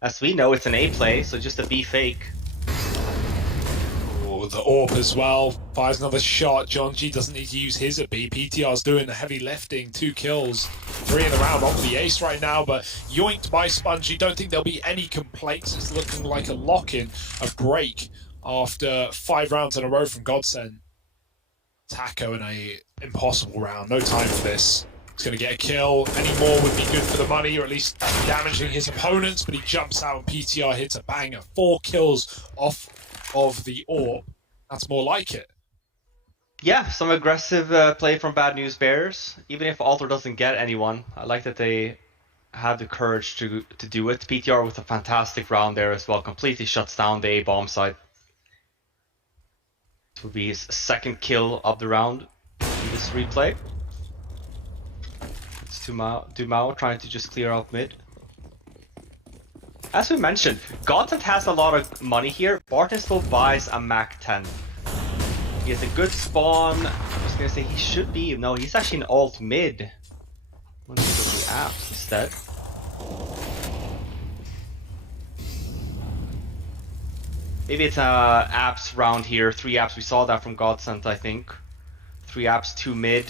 as we know, it's an A play, so just a B fake. Oh, the AWP as well. Fires another shot. John G doesn't need to use his at B. PTR's doing the heavy lifting. 2 kills. 3 in the round off the ace right now, but yoinked by Spongy. Don't think there'll be any complaints. It's looking like a lock-in, a break after 5 rounds in a row from GODSENT. Taco in a impossible round. No time for this. He's going to get a kill. Any more would be good for the money, or at least damaging his opponents, but he jumps out and PTR hits a banger. 4 kills off of the AWP. That's more like it. Yeah, some aggressive play from Bad News Bears. Even if Alter doesn't get anyone, I like that they have the courage to do it. PTR with a fantastic round there as well. Completely shuts down the A-bomb side. This will be his 2nd kill of the round in this replay. It's Dumao trying to just clear out mid. As we mentioned, GODSENT has a lot of money here. Barton still buys a Mac 10. He has a good spawn. I was gonna say he should be. No, he's actually an alt mid. I'm gonna go the apps instead. Maybe it's a apps round here. 3 apps. We saw that from GODSENT, I think. 3 apps, 2 mid.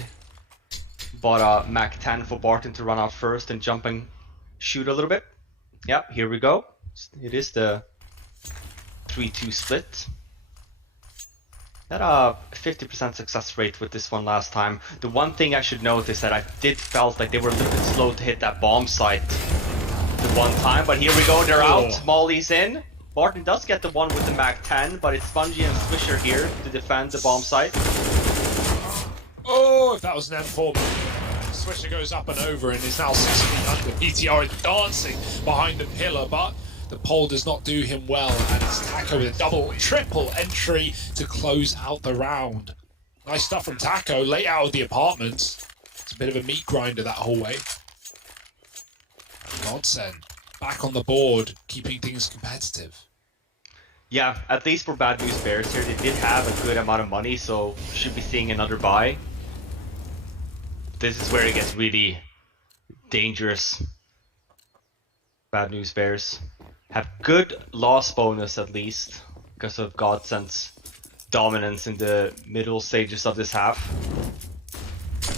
Bought a Mac 10 for Barton to run out first and jump and shoot a little bit. Yep, here we go. It is the 3-2 split. Had a 50% success rate with this one last time. The one thing I should note is that I did felt like they were a little bit slow to hit that bomb site the one time, but here we go, they're out. Molly's in. Barton does get the one with the Mac 10, but it's Spongy and Swisher here to defend the bomb site. Oh, if that was an M4, Swisher goes up and over and is now 6 feet under. PTR is dancing behind the pillar, but the pole does not do him well, and it's Taco with a double, triple entry to close out the round. Nice stuff from Taco, late out of the apartments. It's a bit of a meat grinder that whole way. And GODSENT back on the board, keeping things competitive. Yeah, at least for Bad News Bears here, they did have a good amount of money, so should be seeing another buy. This is where it gets really dangerous. Bad News Bears have good loss bonus at least, because of GODSENT's dominance in the middle stages of this half.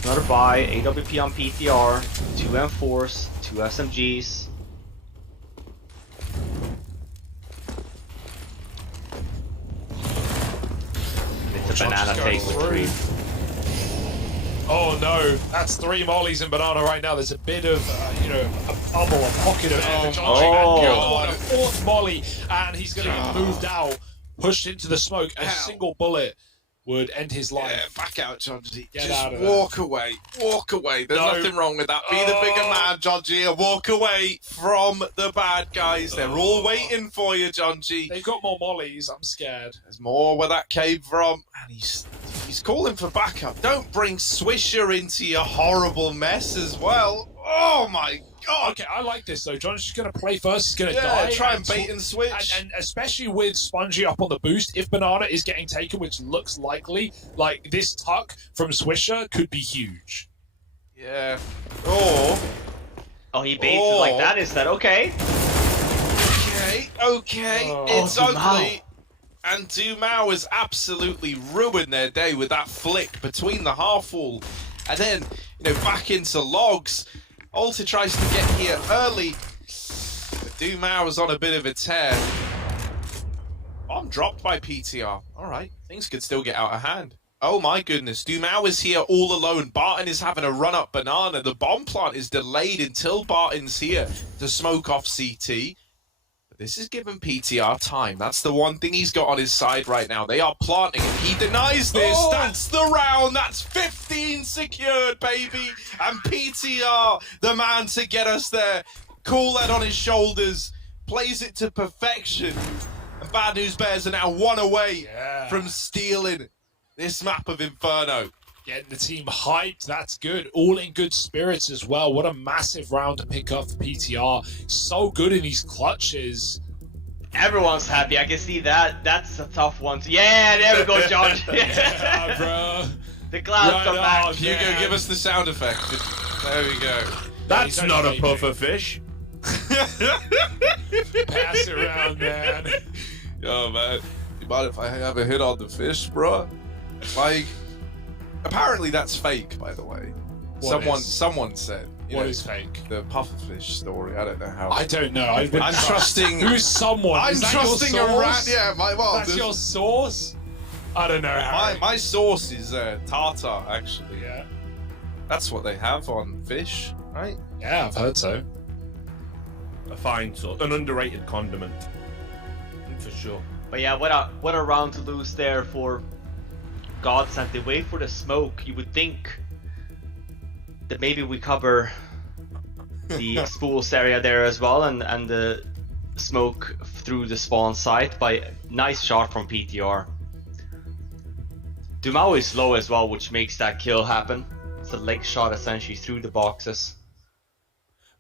Another buy, AWP on PTR, 2 M4s, 2 SMGs. It's a banana going take with through. 3. Oh no, that's 3 mollies in banana right now. There's a bit of, you know, a bubble, a pocket of air for John G. And the other one, a 4th molly, and he's going to get moved out, pushed into the smoke. A single bullet would end his life. Yeah, back out, John G. Get Just out of walk away. Walk away. There's No. nothing wrong with that. Be the bigger man, John G. And walk away from the bad guys. They're all waiting for you, John G. They've got more mollies. I'm scared. There's more where that came from. And he's calling for backup. Don't bring Swisher into your horrible mess as well. Oh my god. Okay, I like this though. John's just going to play first. He's going to Yeah, die. try and bait and switch. And especially with Spongy up on the boost, if Banana is getting taken, which looks likely, like this tuck from Swisher could be huge. Yeah. Or... Oh, he baits it like that instead. Okay. Okay. Oh. It's Oh, Dumao. ugly. And Dumao has absolutely ruined their day with that flick between the half wall. And then, you know, back into logs. Alter tries to get here early. But Dumao is on a bit of a tear. Bomb dropped by PTR. Alright, things could still get out of hand. Oh my goodness, Dumao is here all alone. Barton is having a run up banana. The bomb plant is delayed until Barton's here to smoke off CT. This is giving PTR time. That's the one thing he's got on his side right now. They are planting and he denies this. Oh. That's the round. That's 15 secured, baby. And PTR, the man to get us there. Cool head on his shoulders. Plays it to perfection. And Bad News Bears are now 1 away from stealing this map of Inferno. Getting the team hyped, that's good. All in good spirits as well. What a massive round to pick up for PTR. So good in these clutches. Everyone's happy. I can see that. That's a tough one. Yeah, there we go, John. Yeah, bro. The clouds Right come on, back. man. Hugo, give us the sound effect. There we go. That's He's not a only puffer fish. Pass it around, man. Yo, man, you mind if I have a hit on the fish, bro? Like, apparently that's fake, by the way. Someone said. What is fake? The pufferfish story. I don't know how. I don't know. I'm trusting. Who's someone? I'm Is that trusting your a rat. source? Yeah, That's your source? I don't know, Harry. my source is tartar. Actually, Yeah. that's what they have on fish, right? Yeah, I've heard so. A fine sort, an underrated condiment, for sure. But yeah, what a round to lose there for GODSENT. They wait for the smoke. You would think that maybe we cover the spools area there as well, and the smoke through the spawn site. By nice shot from PTR. Dumao is low as well, which makes that kill happen. It's a leg shot essentially through the boxes.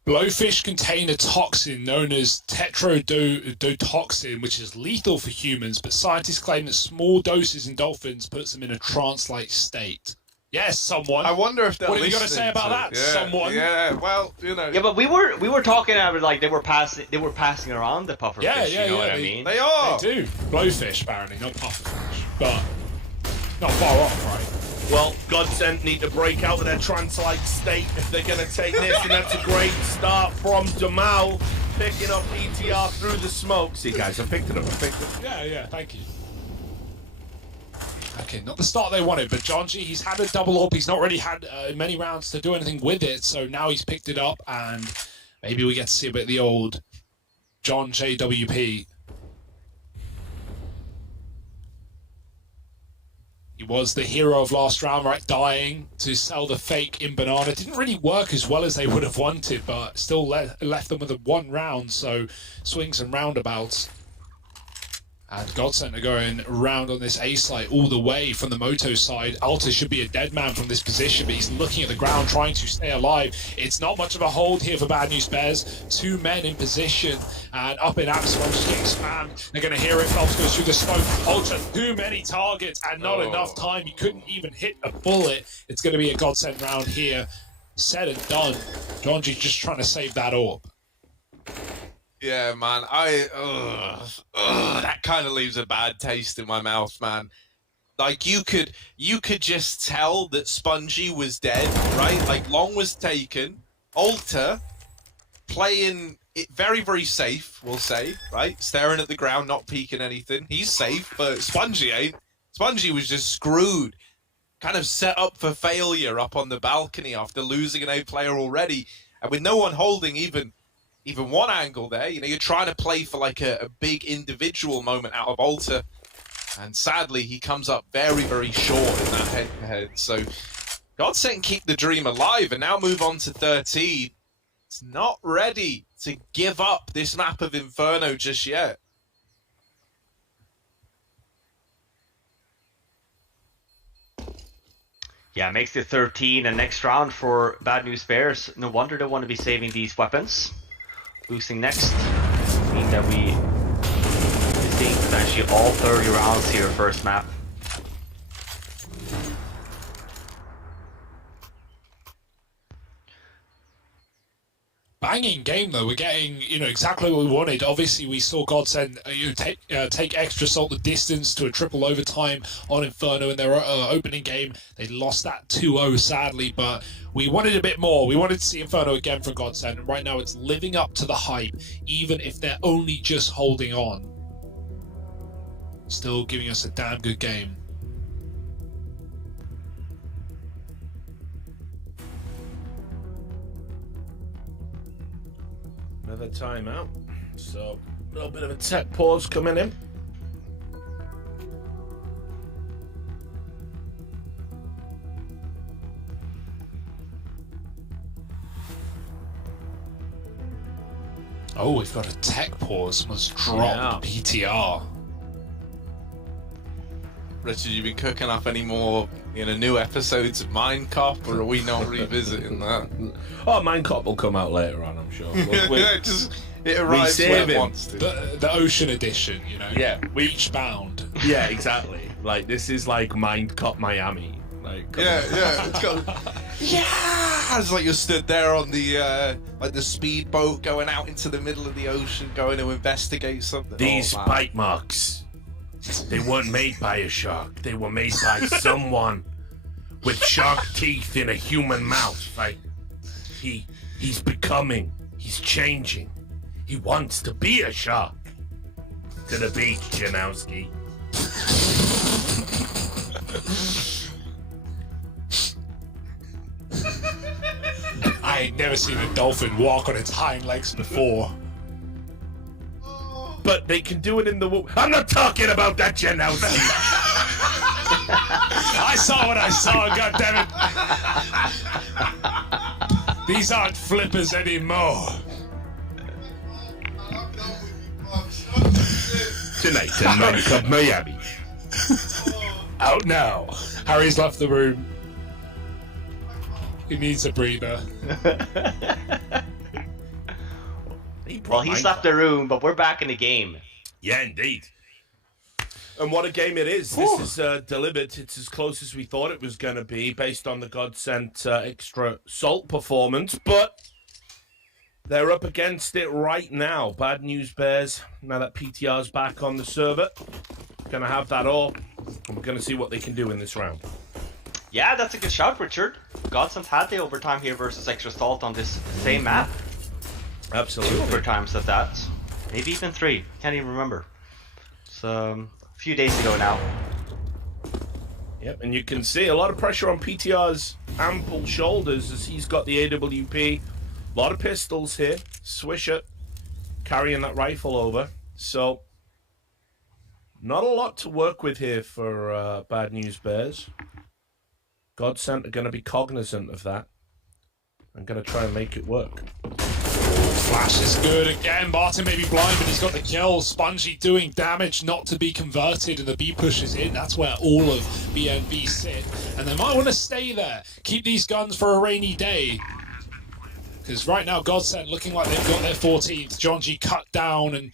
Blowfish contain a toxin known as tetrodotoxin, which is lethal for humans, but scientists claim that small doses in dolphins puts them in a trance-like state. Yes, someone. I wonder if they're What have you got to listening say about to- that? Yeah, Someone. Yeah, well, you know. Yeah, but we were talking about it like they were passing around the pufferfish. Yeah, you know what I they- mean? They are. They do. Blowfish, apparently, not pufferfish. But not far off, right? Well, GODSENT need to break out of their trance-like state if they're going to take this, and that's a great start from Dumao, picking up ETR through the smoke. See, guys, I picked it up. Yeah, thank you. Okay, not the start they wanted, but John G, he's had a double up. He's not really had many rounds to do anything with it, so now he's picked it up, and maybe we get to see a bit of the old John JWP. He was the hero of last round, right? Dying to sell the fake in banana. Didn't really work as well as they would have wanted, but still left them with a 1 round, so swings and roundabouts. And GODSENT are going round on this A site all the way from the Moto side. Alta should be a dead man from this position, but he's looking at the ground, trying to stay alive. It's not much of a hold here for Bad News Bears. 2 men in position, and up in Absalom just getting spammed. They're going to hear it. Phelps goes through the smoke. Ultra, too many targets, and not enough time. He couldn't even hit a bullet. It's going to be a GODSENT round here. Said and done. Jonji just trying to save that orb. Yeah, man, that kind of leaves a bad taste in my mouth, man. Like you could just tell that Spongy was dead, right? Like Long was taken. Alter playing it very, very safe, we'll say, right? Staring at the ground, not peeking anything. He's safe, but Spongy ain't. Spongy was just screwed. Kind of set up for failure up on the balcony after losing an A player already. And with no one holding even one angle there, you know, you're trying to play for like a big individual moment out of Alter. And sadly, he comes up very, very short in that head-to-head. So, GODSENT keep the dream alive and now move on to 13. It's not ready to give up this map of Inferno just yet. Yeah, makes it 13 and next round for Bad News Bears. No wonder they want to be saving these weapons. Losing next means that we seeing potentially all 30 rounds here first map. Banging game though. We're getting, you know, exactly what we wanted. Obviously, we saw GODSENT take extra salt the distance to a triple overtime on Inferno in their opening game. They lost that 2-0 sadly, but we wanted a bit more. We wanted to see Inferno again from GODSENT, and right now it's living up to the hype, even if they're only just holding on. Still giving us a damn good game. Another timeout. So, a little bit of a tech pause coming in. Oh, we've got a tech pause. Must drop PTR. Richard, you been cooking up any more, you know, new episodes of Minecop, or are we not revisiting that? Oh, Minecop will come out later on, I'm sure. It arrives when it wants to. The Ocean Edition, you know. Yeah, Beach bound. Yeah, exactly. Like this is like Minecop Miami. Like yeah. It's got, yeah. It's like you're stood there on the like the speedboat going out into the middle of the ocean, going to investigate something. These bite marks. They weren't made by a shark. They were made by someone with shark teeth in a human mouth. Like he's becoming. He's changing. He wants to be a shark. To the beach, Janowski. I ain't never seen a dolphin walk on its hind legs before. But they can do it in the water. I'm not talking about that, Janowski. I saw what I saw, goddammit. These aren't flippers anymore. Tonight in Minecop Miami. Out now. Harry's left the room. He needs a breather. Well, he's left the room, but we're back in the game. Yeah, indeed. And what a game it is. This is delivered. It's as close as we thought it was going to be based on the GODSENT extra salt performance, but they're up against it right now. Bad News Bears, now that PTR's back on the server, going to have that all, and we're going to see what they can do in this round. Yeah, that's a good shout, Richard. GODSENT had the overtime here versus extra salt on this same map. Absolutely. 2 overtimes at that. Maybe even 3. Can't even remember. It's a few days ago now. Yep, and you can see a lot of pressure on PTR's ample shoulders as he's got the AWP. A lot of pistols here. Swisher carrying that rifle over. So, not a lot to work with here for Bad News Bears. GODSENT are going to be cognizant of that. I'm going to try and make it work. Flash is good again. Martin may be blind, but he's got the kill. Spongy doing damage, not to be converted, and the B pushes in. That's where all of BNB sit. And they might want to stay there. Keep these guns for a rainy day. Because right now, GODSENT looking like they've got their 14th. John G cut down, and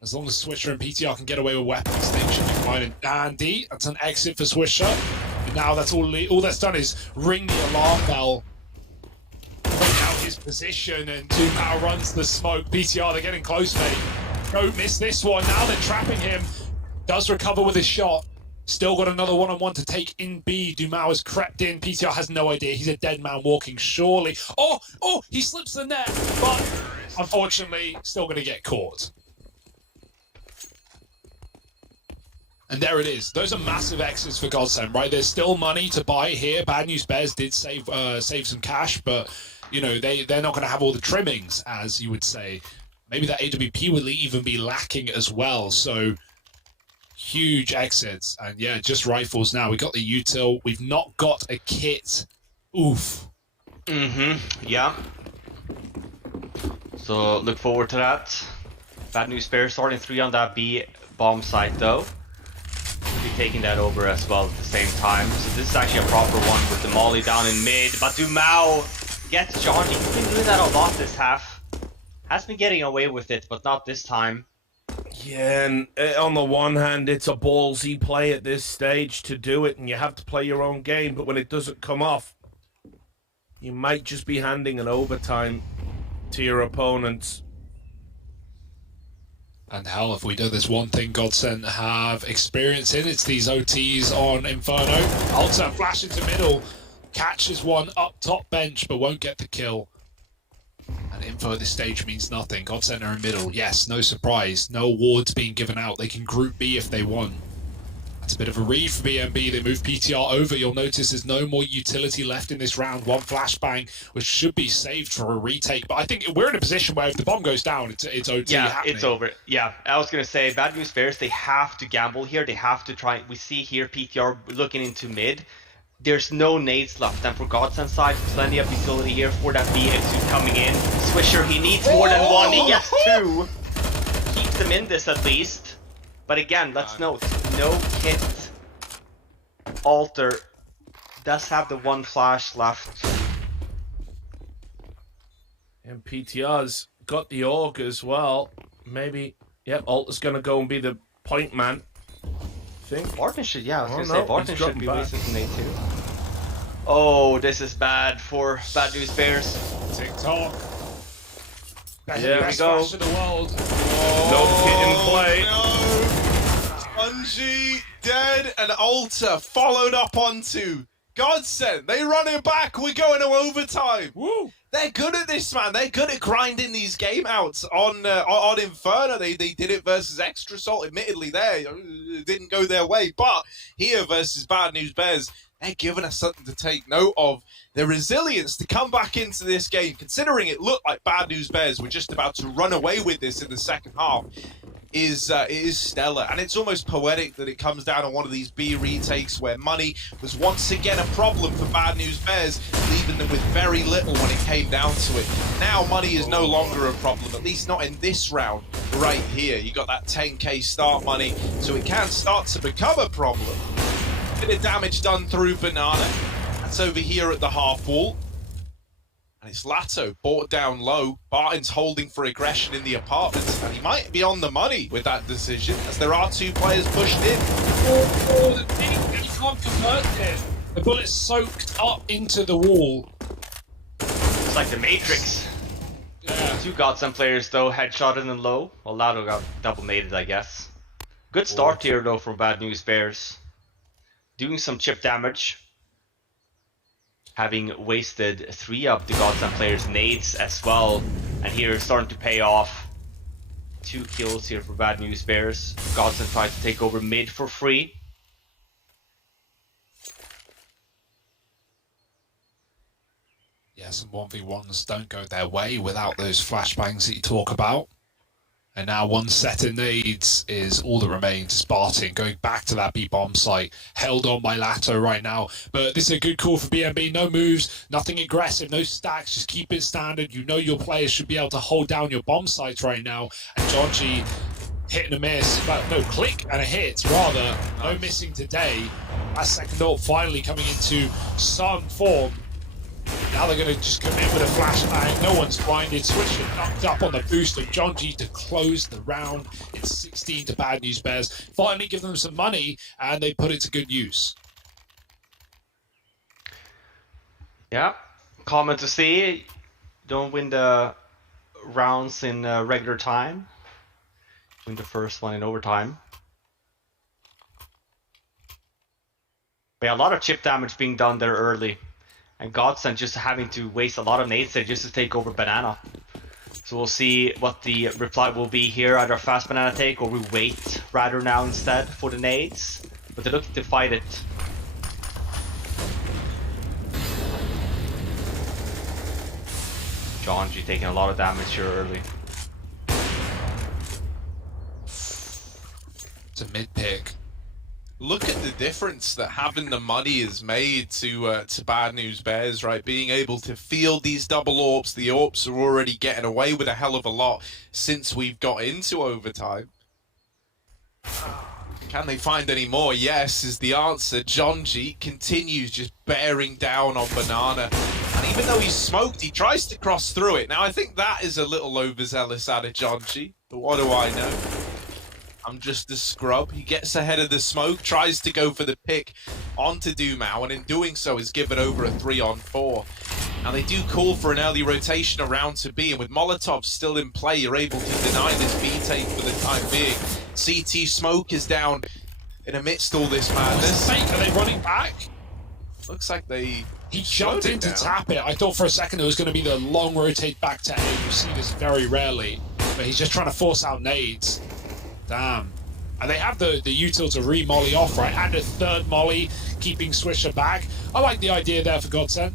as long as Swisher and PTR can get away with weapons, they should be fine. And Andy, that's an exit for Swisher. And now that's all that's done is ring the alarm bell. Out his position, and 2 Power runs the smoke. PTR, they're getting close, mate. Don't miss this one. Now they're trapping him. Does recover with a shot. Still got another one-on-one to take in B. Dumao has crept in. PTR has no idea. He's a dead man walking, surely. Oh, he slips the net, but unfortunately, still going to get caught. And there it is. Those are massive X's for GODSENT, right? There's still money to buy here. Bad News Bears did save some cash, but you know they're not going to have all the trimmings, as you would say. Maybe that AWP will even be lacking as well. So huge exits, and yeah, just rifles now. We got the util. We've not got a kit. Oof. Yeah. So look forward to that. Bad News Bears starting 3 on that B bomb site though. We'll be taking that over as well at the same time. So this is actually a proper one with the molly down in mid. But Dumao gets Johnny. He's been doing that a lot this half. Has been getting away with it, but not this time. Yeah, and on the one hand, it's a ballsy play at this stage to do it, and you have to play your own game, but when it doesn't come off, you might just be handing an overtime to your opponents. And hell, if we do this one thing GODSENT have experience in, it's these OTs on Inferno. Alta flash into middle, catches one up top bench, but won't get the kill. And info at this stage means nothing. GODSENT are in middle. Yes, no surprise. No awards being given out. They can group B if they want. That's a bit of a read for BNB. They move PTR over. You'll notice there's no more utility left in this round. One flashbang, which should be saved for a retake. But I think we're in a position where if the bomb goes down, it's OT happening. It's over. Yeah, I was going to say, Bad News Bears, they have to gamble here. They have to try. We see here PTR looking into mid. There's no nades left, and for GODSENT side, plenty of utility here for that B2 coming in. Swisher, he needs more than one, he gets 2. Keeps them in this at least. But again, let's note, no kit. Alter does have the 1 flash left. And PTR's got the AUG as well. Maybe, yep, Alter's going to go and be the point man. Barton should, yeah, I was going to no, say, Barton he's should be dropping wasting some nade too. Oh, this is bad for Bad News Bears. TikTok. There Best we go. flash in the world. No kit in play. No! Spongy, dead, and Alta followed up onto GODSENT. They run it back. We're going to overtime. Woo! They're good at this, man. They're good at grinding these game outs on Inferno. They did it versus Extra Salt. Admittedly, it didn't go their way. But here versus Bad News Bears, they're giving us something to take note of. Their resilience to come back into this game, considering it looked like Bad News Bears were just about to run away with this in the second half, is stellar. And it's almost poetic that it comes down on one of these B retakes where money was once again a problem for Bad News Bears, leaving them with very little when it came down to it. Now money is no longer a problem, at least not in this round right here. You got that 10k start money, so it can start to become a problem. Bit of damage done through Banana. That's over here at the half wall. And it's Lato brought down low. Barton's holding for aggression in the apartments, and he might be on the money with that decision, as there are 2 players pushed in. Oh, the thing, he can't convert it. The bullet's soaked up into the wall. It's like the Matrix. Yeah. 2 GODSENT players though, headshotted and low. Well, Lato got double naded, I guess. Good start here though for Bad News Bears. Doing some chip damage. Having wasted 3 of the GODSENT players' nades as well. And here starting to pay off. 2 kills here for Bad News Bears. GODSENT tried to take over mid for free. Yeah, some 1v1s don't go their way without those flashbangs that you talk about. And now 1 set of nades is all that remains. Spartan going back to that B-bomb site. Held on by Lato right now. But this is a good call for BNB. No moves, nothing aggressive, no stacks. Just keep it standard. You know your players should be able to hold down your bomb sites right now. And Georgie hit and a miss. But no, click and a hit, rather. No missing today. That second ult finally coming into some form. Now they're going to just come in with a flashbang. No one's grinded. Switch it knocked up on the boost of John G to close the round. It's 16 to Bad News Bears. Finally give them some money, and they put it to good use. Yeah, common to see. Don't win the rounds in regular time. Win the first one in overtime. But yeah, a lot of chip damage being done there early. And GODSENT just having to waste a lot of nades there just to take over Banana. So we'll see what the reply will be here. Either a fast Banana take or we wait rather now instead for the nades. But they're looking to fight it. Jonji taking a lot of damage here early. It's a mid pick. Look at the difference that having the money has made to Bad News Bears, right? Being able to field these double AWPs. The AWPs are already getting away with a hell of a lot since we've got into overtime. Can they find any more? Yes, is the answer. Jonji continues just bearing down on Banana. And even though he's smoked, he tries to cross through it. Now, I think that is a little overzealous out of Jonji. But what do I know? I'm just a scrub. He gets ahead of the smoke, tries to go for the pick onto Dumao, and in doing so is given over a 3-on-4. Now they do call for an early rotation around to B, and with Molotov still in play, you're able to deny this B take for the time being. CT smoke is down in amidst all this madness. Are they running back? Looks like they... He jumped in to tap it. I thought for a second it was going to be the long rotate back to A. You see this very rarely, but he's just trying to force out nades. Damn. And they have the util to re-molly off, right? And a third molly, keeping Swisher back. I like the idea there for GODSENT.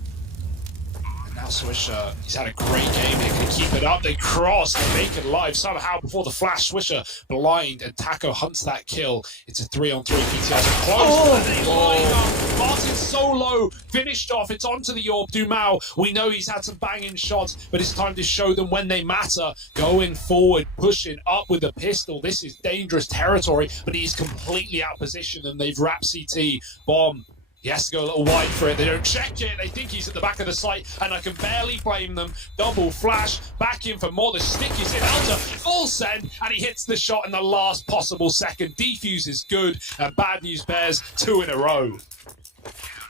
And now Swisher, he's had a great game here. Can keep it up. They cross, they make it live somehow before the flash. Swisher blind, and Taco hunts that kill. It's a 3-on-3. PTRs are close. And they line up. Martin solo finished off. It's onto the AWP. Dumao, we know he's had some banging shots, but it's time to show them when they matter. Going forward, pushing up with the pistol. This is dangerous territory, but he's completely out of position, and they've wrapped CT. Bomb. He has to go a little wide for it. They don't check it. They think he's at the back of the site, and I can barely blame them. Double flash, back in for more. The stick is in. Elder, full send, and he hits the shot in the last possible second. Defuse is good, and Bad News Bears 2 in a row.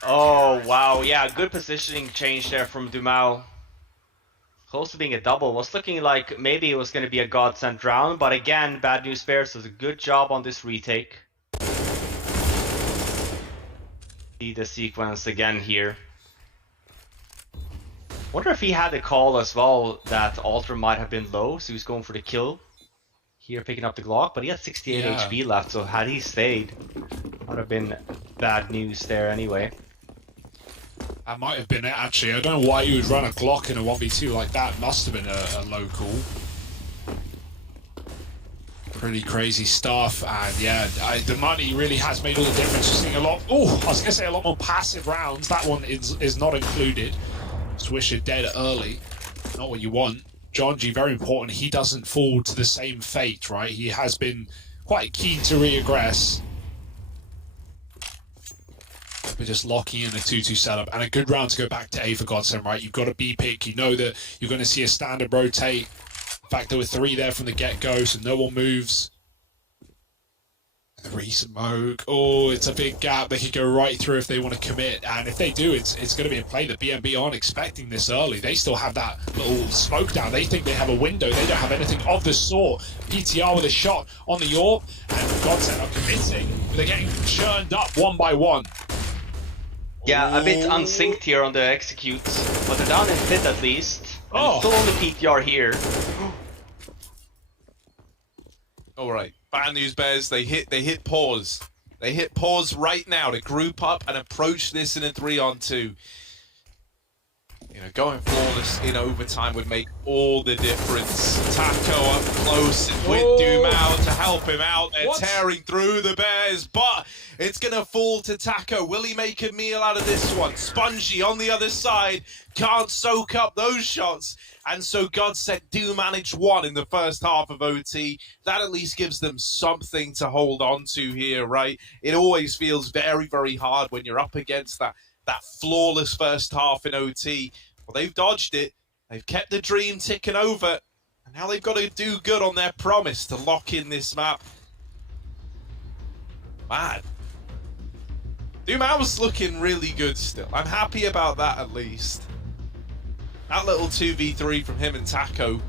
Oh, wow. Yeah, good positioning change there from Dumao. Close to being a double. Was looking like maybe it was going to be a GODSENT round, but again, Bad News Bears does a good job on this retake. See the sequence again here. Wonder if he had a call as well that Alter might have been low, so he was going for the kill. Here picking up the Glock, but he had 68 HP left, so had he stayed, would have been bad news there anyway. That might have been it, actually. I don't know why you would run a Glock in a 1v2 like that. Must have been a low call. Pretty crazy stuff, and yeah, the money really has made all the difference. You're seeing a lot, I was going to say a lot more passive rounds. That one is not included. Swisher dead early. Not what you want. Jonji, very important. He doesn't fall to the same fate, right? He has been quite keen to reaggress. But just locking in a 2-2 setup and a good round to go back to A for GODSENT, right? You've got a B pick. You know that you're going to see a standard rotate. In fact, there were 3 there from the get-go, so no one moves. The re-smoke. Oh, it's a big gap. They could go right through if they want to commit. And if they do, it's going to be a play that BNB aren't expecting this early. They still have that little smoke down. They think they have a window. They don't have anything of the sort. PTR with a shot on the AWP. And GODSENT are committing. They're getting churned up one by one. Yeah, a bit unsynced here on the executes. But they're down in pit at least. And still on the PTR here. Alright, Bad News Bears, they hit pause. They hit pause right now to group up and approach this in a 3-on-2. You know, going flawless in overtime would make all the difference. Taco up close and with Dumao to help him out. They're tearing through the Bears, but it's going to fall to Taco. Will he make a meal out of this one? Spongy on the other side, can't soak up those shots. And so GODSENT do manage 1 in the first half of OT. That at least gives them something to hold on to here, right? It always feels very, very hard when you're up against that flawless first half in OT. Well, they've dodged it. They've kept the dream ticking over. And now they've got to do good on their promise to lock in this map. Man. Dumao's looking really good still. I'm happy about that at least. That little 2v3 from him and Taco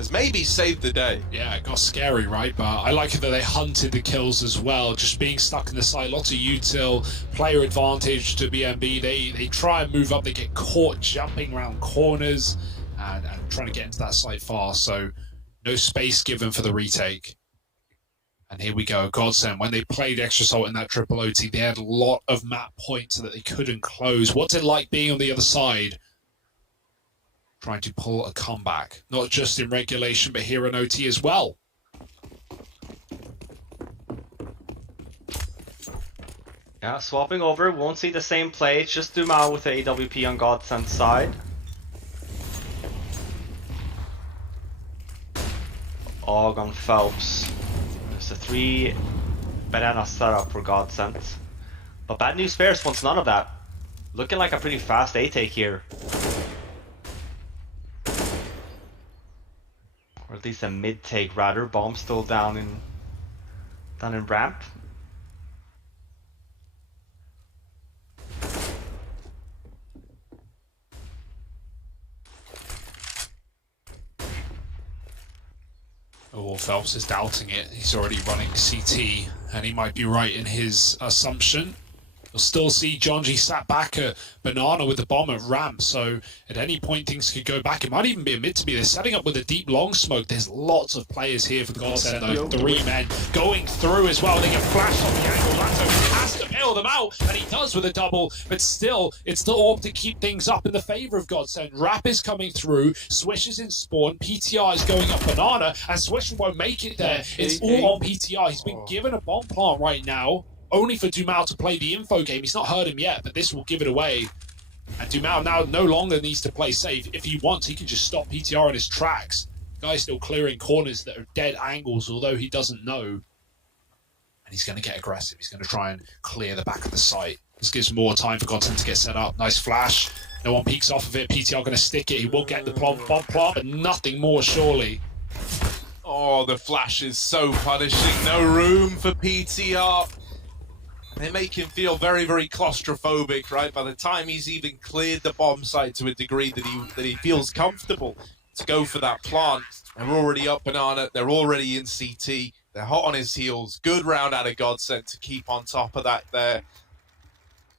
has maybe saved the day. Yeah, it got scary, right? But I like it that they hunted the kills as well. Just being stuck in the site, lots of util, player advantage to BNB. They try and move up, they get caught jumping around corners and trying to get into that site fast. So no space given for the retake. And here we go, GODSENT. When they played Extra Salt in that triple OT, they had a lot of map points that they couldn't close. What's it like being on the other side? Trying to pull a comeback, not just in regulation, but here in OT as well. Yeah, swapping over, won't see the same play, it's just Dumao with the AWP on GODSENT's side. Og on Phelps. There's a 3 banana setup for GODSENT. But Bad News Bears wants none of that. Looking like a pretty fast A-take here. Or at least a mid-take rather. Bomb still down in ramp. Oh, Phelps is doubting it. He's already running CT, and he might be right in his assumption. You'll still see Jonji sat back at Banana with the bomb at ramp, so at any point things could go back. It might even be a mid to be. They're setting up with a deep long smoke. There's lots of players here for the GODSENT, though. 3 men going through as well. They get flashed on the angle. Lato has to bail them out, and he does with a double, but still, it's the orb to keep things up in the favor of GODSENT. Rap is coming through, Swish is in spawn, PTR is going up Banana, and Swish won't make it there. It's all on PTR. He's been given a bomb plant right now, only for Dumao to play the info game. He's not heard him yet, but this will give it away. And Dumao now no longer needs to play safe. If he wants, he can just stop PTR in his tracks. The guy's still clearing corners that are dead angles, although he doesn't know. And he's going to get aggressive. He's going to try and clear the back of the site. This gives more time for GODSENT to get set up. Nice flash. No one peeks off of it. PTR going to stick it. He will get the bomb plant, but nothing more surely. Oh, the flash is so punishing. No room for PTR. They make him feel very, very claustrophobic, right? By the time he's even cleared the bomb site to a degree that he feels comfortable to go for that plant, they're already up Banana, they're already in CT, they're hot on his heels. Good round out of GODSENT to keep on top of that there.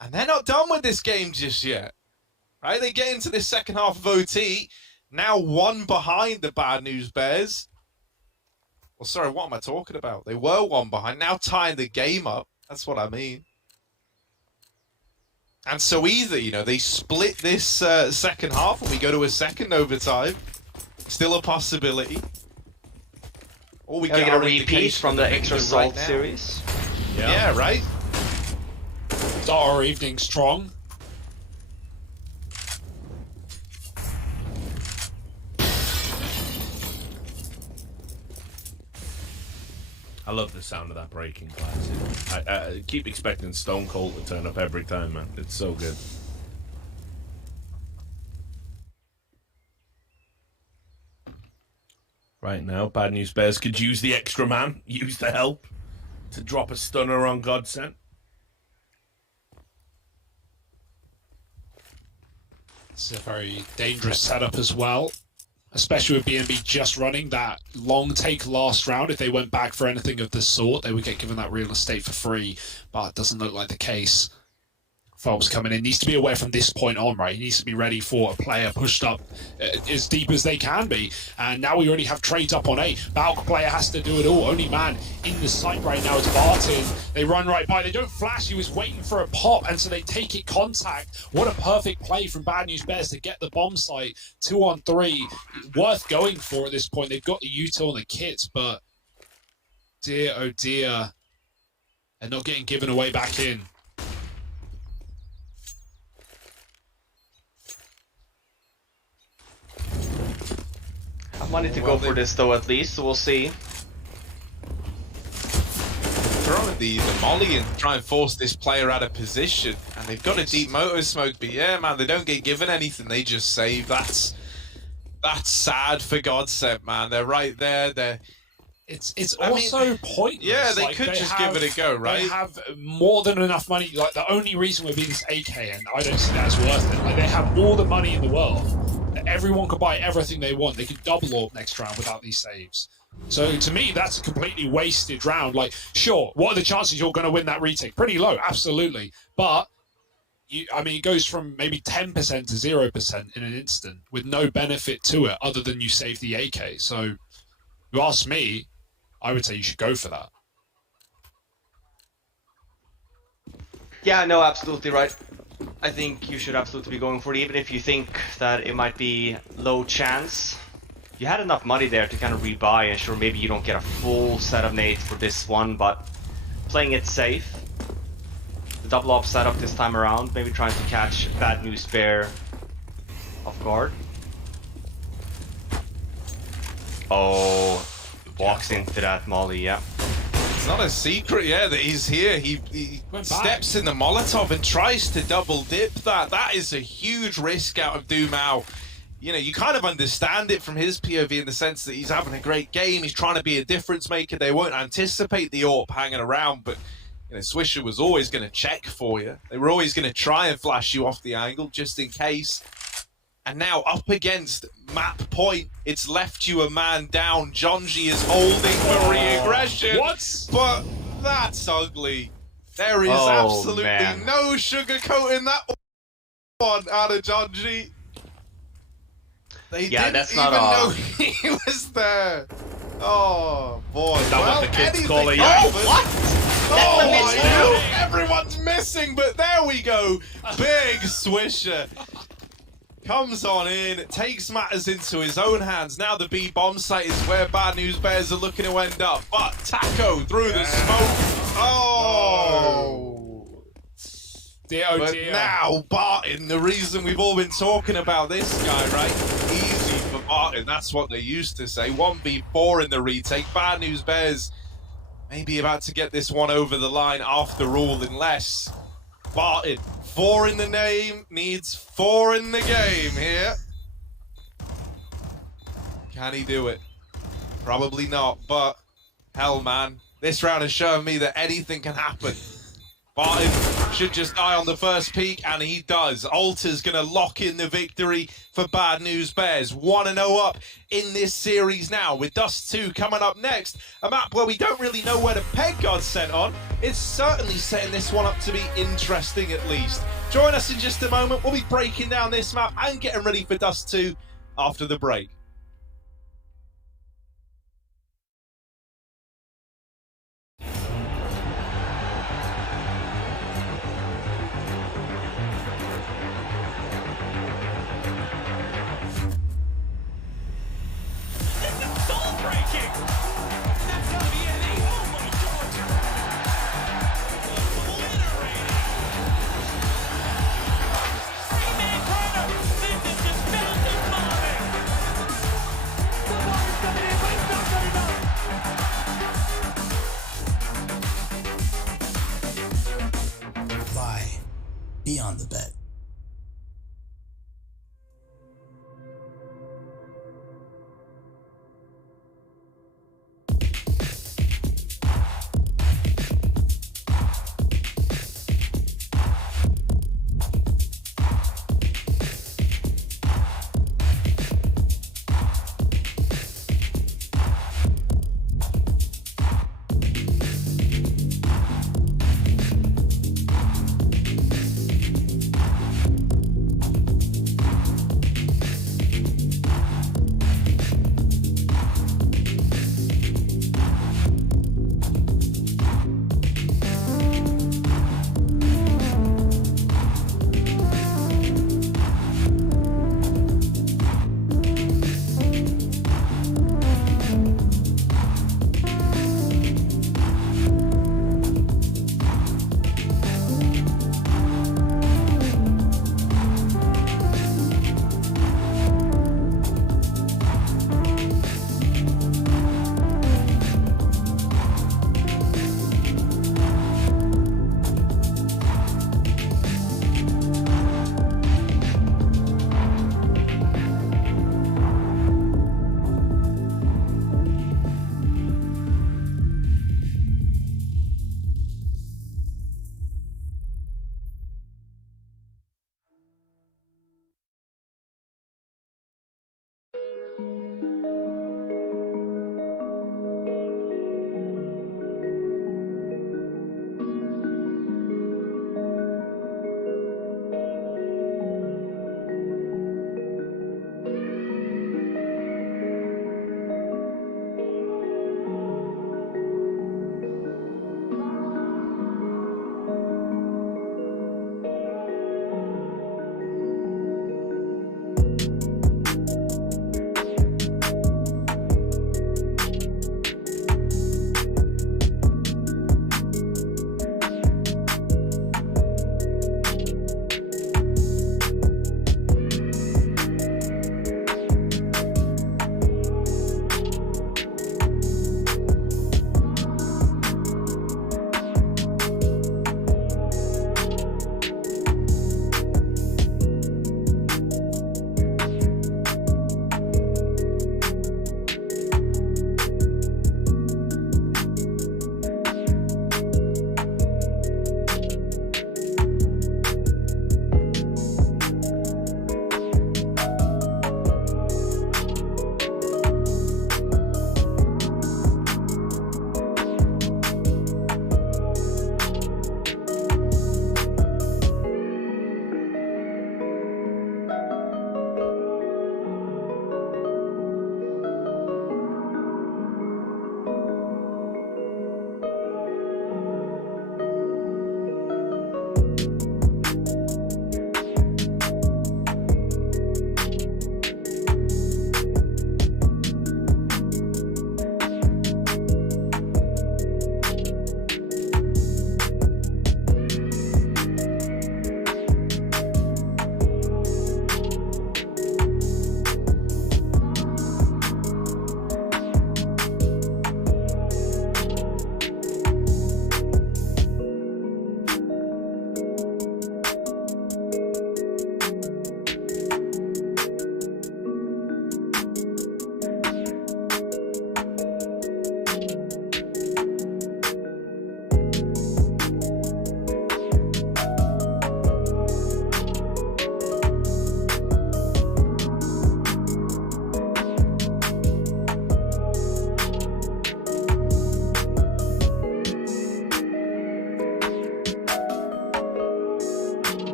And they're not done with this game just yet, right? They get into this second half of OT, now 1 behind the Bad News Bears. Well, sorry, what am I talking about? They were 1 behind, now tying the game up. That's what I mean. And so either, you know, they split this second half and we go to a second overtime. Still a possibility. Or we get a repeat from the Extra Salt series. Yeah, right? Start our evening strong. I love the sound of that breaking glass. I keep expecting Stone Cold to turn up every time, man. It's so good. Right now, Bad News Bears could use the extra man, use the help to drop a stunner on GODSENT. It's a very dangerous setup as well, especially with BNB just running that long take last round. If they went back for anything of this sort, they would get given that real estate for free, but it doesn't look like the case. Phelps coming in, needs to be aware from this point on, right? He needs to be ready for a player pushed up as deep as they can be. And now we already have trades up on A. Balk player has to do it all. Only man in the site right now is Barton. They run right by. They don't flash. He was waiting for a pop, and so they take it contact. What a perfect play from Bad News Bears to get the bomb site. 2-on-3. Worth going for at this point. They've got the util and the kits, but dear, oh dear. They're not getting given away back in. Have money to go for this though, at least, so we'll see. Throwing the molly and try and force this player out of position, and they've got a deep motor smoke, but yeah, man, they don't get given anything, they just save. That's sad for GODSENT, man. They're right there. It's also pointless. Yeah, they could just give it a go, right? They have more than enough money. Like, the only reason we're being this AK, and I don't see that as worth it. Like, they have all the money in the world. everyone could buy everything they want. They could double orb next round without these saves. So to me, that's a completely wasted round. Like, sure, what are the chances you're going to win that retake? Pretty low, absolutely. But, I mean, it goes from maybe 10% to 0% in an instant with no benefit to it other than you save the AK. So, if you ask me, I would say you should go for that. Yeah, no, absolutely right. I think you should absolutely be going for it, even if you think that it might be low chance. You had enough money there to kind of rebuy, and sure, maybe you don't get a full set of nades for this one, but playing it safe. The double op setup this time around, maybe trying to catch Bad News Bear off guard. Oh, walks into that molly, yeah. It's not a secret, yeah, that he's here. He steps in the Molotov and tries to double dip that. That is a huge risk out of Dumao. You know, you kind of understand it from his POV in the sense that he's having a great game. He's trying to be a difference maker. They won't anticipate the AWP hanging around, but you know, Swisher was always going to check for you. They were always going to try and flash you off the angle just in case. And now up against map point, it's left you a man down. Jonji is holding for re-aggression. What? But that's ugly. There is absolutely no sugarcoating that one out of Jonji. They didn't that's even not know he was there. Oh boy! That well, what the kids anything call it. happens. What? Oh, That's I know. Everyone's missing, but there we go. Big Swisher comes on in, takes matters into his own hands. Now the B bomb site is where Bad News Bears are looking to end up. But Taco through the smoke. Oh. Dear, oh But dear. now Barton, the reason we've all been talking about this guy, right? Easy for Barton, that's what they used to say. 1v4 in the retake. Bad News Bears maybe about to get this one over the line after all, unless Barton, 4 in the name, needs 4 in the game here. Can he do it? Probably not, but hell, man. This round has shown me that anything can happen. Barton should just die on the first peak, and he does. Alter's going to lock in the victory for Bad News Bears. 1-0 up in this series now, with Dust 2 coming up next. A map where we don't really know where to peg GODSENT on. It's certainly setting this one up to be interesting, at least. Join us in just a moment. We'll be breaking down this map and getting ready for Dust 2 after the break.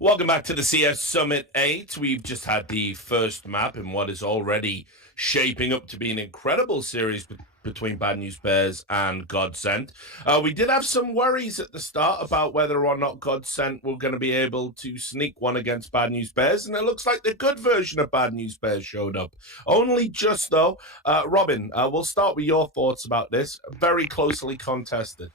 Welcome back to the CS Summit 8. We've just had the first map in what is already shaping up to be an incredible series between Bad News Bears and GODSENT. We did have some worries at the start about whether or not GODSENT were going to be able to sneak one against Bad News Bears, and it looks like the good version of Bad News Bears showed up. Only just, though. Robin, we'll start with your thoughts about this. Very closely contested.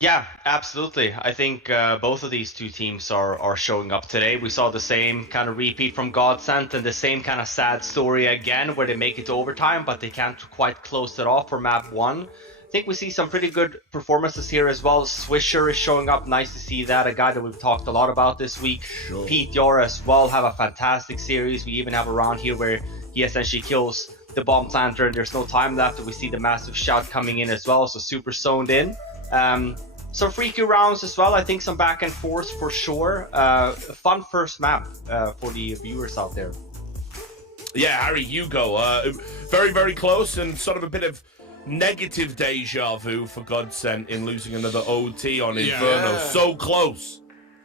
Yeah, absolutely. I think both of these two teams are showing up today. We saw the same kind of repeat from GODSENT and the same kind of sad story again where they make it to overtime, but they can't quite close it off for map 1. I think we see some pretty good performances here as well. Swisher is showing up. Nice to see that. A guy that we've talked a lot about this week. Sure. Pete Yara as well have a fantastic series. We even have a round here where he essentially kills the bomb planter and there's no time left. And we see the massive shout coming in as well. So super zoned in. Some freaky rounds as well. I think some back and forth for sure. A fun first map for the viewers out there. Yeah, Harry, you go. Very, very close and sort of a bit of negative deja vu for GODSENT in losing another OT on Inferno. Yeah. So close.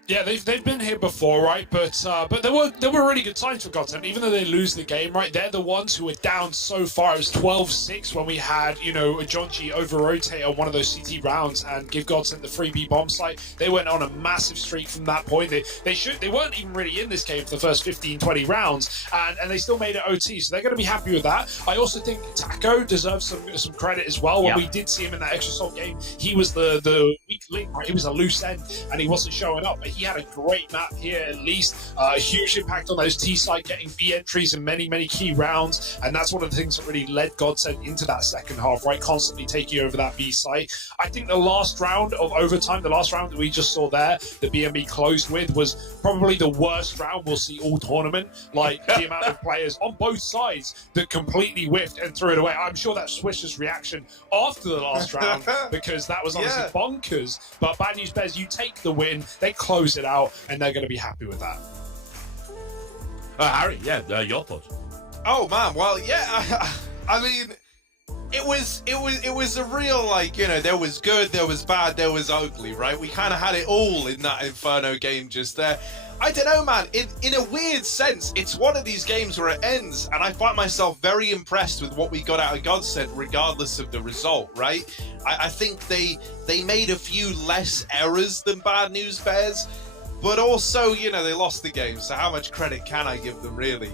Yeah, they've been here before, right? But there were really good signs for GODSENT. Even though they lose the game, right? They're the ones who were down so far. It was 12-6 when we had, you know, a John G over-rotate on one of those CT rounds and give GODSENT the 3B bomb site. They went on a massive streak from that point. They weren't even really in this game for the first 15-20 rounds, and they still made it OT. So they're going to be happy with that. I also think Taco deserves some credit as well. When we did see him in that extra salt game, he was the weak link, right? He was a loose end, and he wasn't showing up. But he had a great map here, at least a huge impact on those T-side, getting B entries in many key rounds, and that's one of the things that really led GODSENT into that second half, right? Constantly taking over that B site. I think the last round of overtime, the last round that we just saw there, the BNB closed with, was probably the worst round we'll see all tournament. Like the amount of players on both sides that completely whiffed and threw it away. I'm sure that Swisher's reaction after the last round, because that was honestly bonkers. But Bad News Bears, you take the win, they close it out, and they're going to be happy with that. Harry, your thoughts? Oh man, well, yeah. I mean, it was a real, like, you know, there was good, there was bad, there was ugly, right? We kind of had it all in that Inferno game just there. I don't know, man. In a weird sense, it's one of these games where it ends, and I find myself very impressed with what we got out of GODSENT, regardless of the result, right? I think they made a few less errors than Bad News Bears, but also, you know, they lost the game, so how much credit can I give them, really?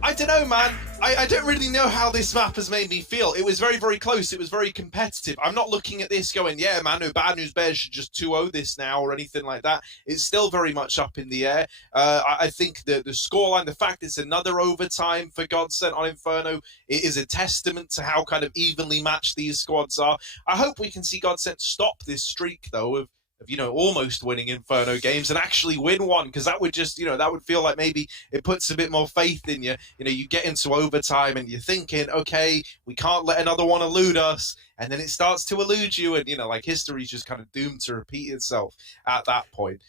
I don't know, man. I don't really know how this map has made me feel. It was very, very close. It was very competitive. I'm not looking at this going, yeah, man, no, Bad News Bears should just 2-0 this now or anything like that. It's still very much up in the air. I think the scoreline, the fact it's another overtime for GODSENT on Inferno, it is a testament to how kind of evenly matched these squads are. I hope we can see GODSENT stop this streak, though, of you know, almost winning Inferno games and actually win one, because that would just, you know, that would feel like maybe it puts a bit more faith in you. You know, you get into overtime and you're thinking, okay, we can't let another one elude us, and then it starts to elude you, and, you know, like, history's just kind of doomed to repeat itself at that point.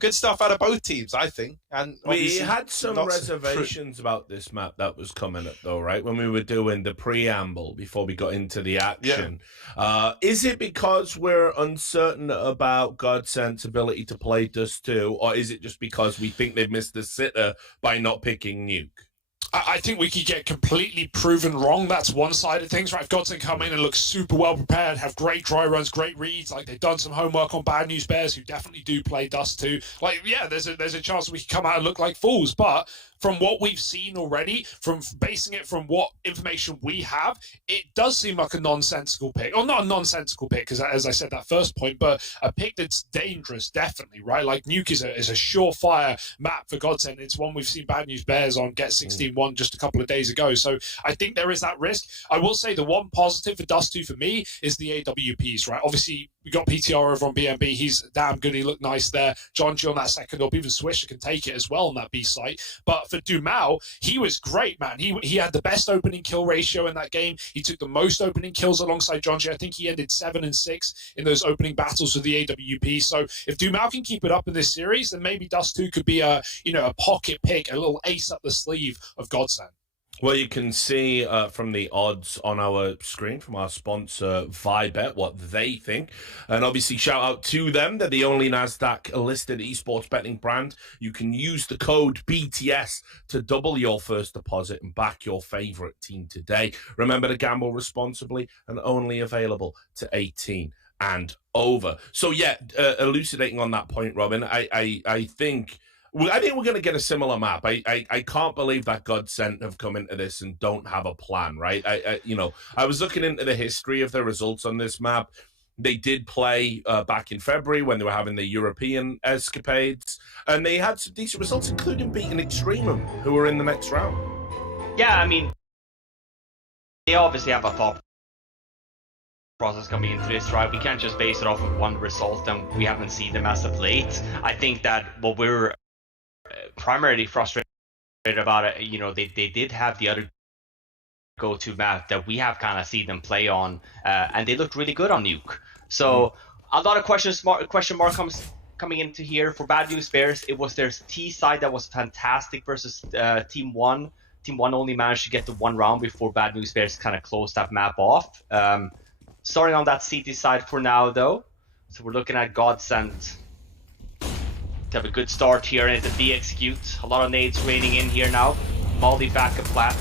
Good stuff out of both teams, I think. And we had some reservations about this map that was coming up, though, right? When we were doing the preamble before we got into the action. Yeah. Is it because we're uncertain about GODSENT's ability to play Dust 2, or is it just because we think they've missed the sitter by not picking Nuke? I think we could get completely proven wrong. That's one side of things, right? If GODSENT come in and look super well prepared, have great dry runs, great reads, like they've done some homework on Bad News Bears, who definitely do play Dust 2. Like, yeah, there's a chance we could come out and look like fools, but from what we've seen already, from basing it from what information we have, it does seem like a nonsensical pick. Or not a nonsensical pick, because as I said, that first point, but a pick that's dangerous, definitely, right? Like, Nuke is a surefire map for GODSENT. It's one we've seen Bad News Bears on Get 16-1 just a couple of days ago. So I think there is that risk. I will say the one positive for Dust 2 for me is the AWPs, right? Obviously, we got PTR over on BNB. He's damn good. He looked nice there. John G on that second up. Even Swisher can take it as well on that B site. But for Dumao, he was great, man. He had the best opening kill ratio in that game. He took the most opening kills alongside John G. I think he ended 7 and 6 in those opening battles with the AWP. So if Dumao can keep it up in this series, then maybe Dust 2 could be a pocket pick, a little ace up the sleeve of GODSENT. Well, you can see from the odds on our screen from our sponsor, Vibet, what they think. And obviously, shout out to them. They're the only NASDAQ-listed esports betting brand. You can use the code BTS to double your first deposit and back your favorite team today. Remember to gamble responsibly and only available to 18 and over. So, yeah, elucidating on that point, Robin, I think... I think we're going to get a similar map. I can't believe that GODSENT have come into this and don't have a plan, right? I was looking into the history of the results on this map. They did play back in February when they were having the European escapades, and they had some decent results, including beating Extremum, who were in the next round. Yeah, I mean, they obviously have a thought process coming into this, right? We can't just base it off of one result, and we haven't seen them as of late. I think that what we're primarily frustrated about it, they did have the other go-to map that we have kind of seen them play on, and they looked really good on Nuke. So a lot of question mark coming into here for Bad News Bears. It was their T side that was fantastic versus Team 1. Team 1 only managed to get to one round before Bad News Bears kind of closed that map off. Starting on that CT side for now, though. So we're looking at GODSENT to have a good start here and to de-execute. A lot of nades raining in here now. Moldy back up flat.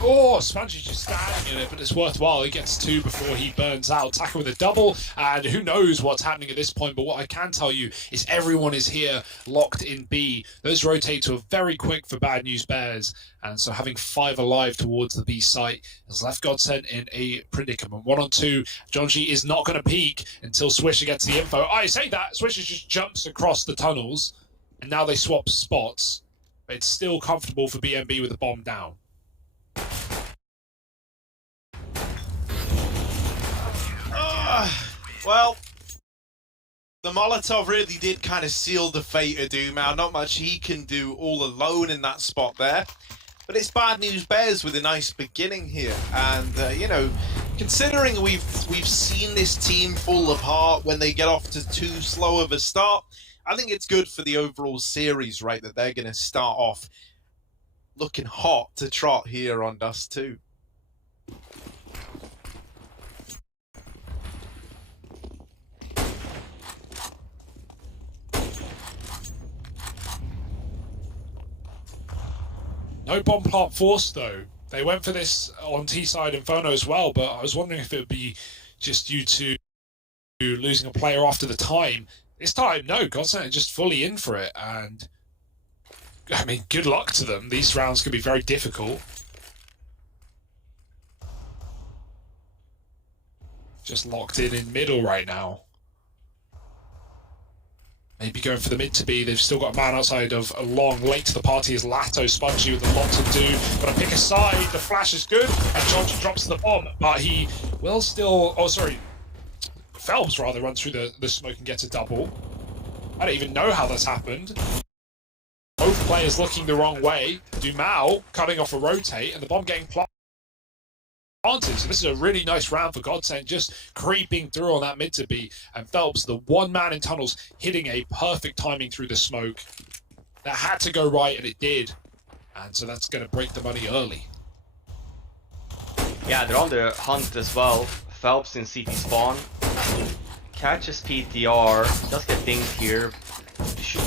Oh, Spongy's just standing in it, but it's worthwhile. He gets two before he burns out. Tackle with a double, and who knows what's happening at this point, but what I can tell you is everyone is here locked in B. Those rotates were very quick for Bad News Bears, and so having 5 alive towards the B site has left GODSENT in a predicament. 1-on-2, Jonji is not going to peek until Swisher gets the info. I say that, Swisher just jumps across the tunnels, and now they swap spots, but it's still comfortable for BNB with the bomb down. Well, the Molotov really did kind of seal the fate of Doomau. Not much he can do all alone in that spot there. But it's Bad News Bears with a nice beginning here. And, considering we've seen this team fall apart when they get off to too slow of a start, I think it's good for the overall series, right, that they're going to start off looking hot to trot here on Dust 2. No bomb plant force, though. They went for this on T-side Inferno as well, but I was wondering if it would be just due to losing a player after the time. This time, no, GODSENT are just fully in for it, and I mean, good luck to them. These rounds can be very difficult. Just locked in middle right now. Maybe going for the mid to B. They've still got a man outside of a long. Late to the party is Lato. Spongy with a lot to do. Got to pick a side. The flash is good. And Jonji drops the bomb. But he will still... Oh, sorry. Phelps, rather, runs through the smoke and gets a double. I don't even know how that's happened. Both players looking the wrong way. Doomau cutting off a rotate. And the bomb getting planted. So this is a really nice round for GODSENT, just creeping through on that mid to B, and Phelps, the one man in tunnels, hitting a perfect timing through the smoke. That had to go right, and it did. And so that's going to break the money early. Yeah, they're on the hunt as well. Phelps in CT spawn. Catches PTR. Does get dinged here.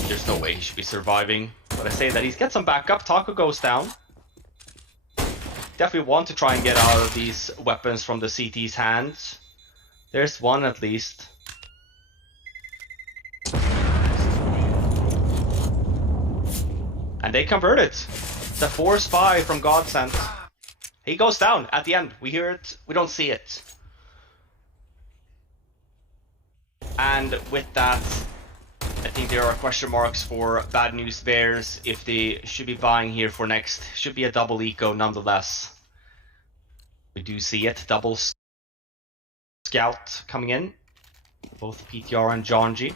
There's no way he should be surviving. But I say that he's get some backup. Taco goes down. Definitely want to try and get out of these weapons from the CT's hands. There's one at least. And they convert it. It's a force buy from GODSENT. He goes down at the end. We hear it, we don't see it. And with that, I think there are question marks for Bad News Bears if they should be buying here for next. Should be a double eco nonetheless. We do see it, double scout coming in. Both PTR and Jonji.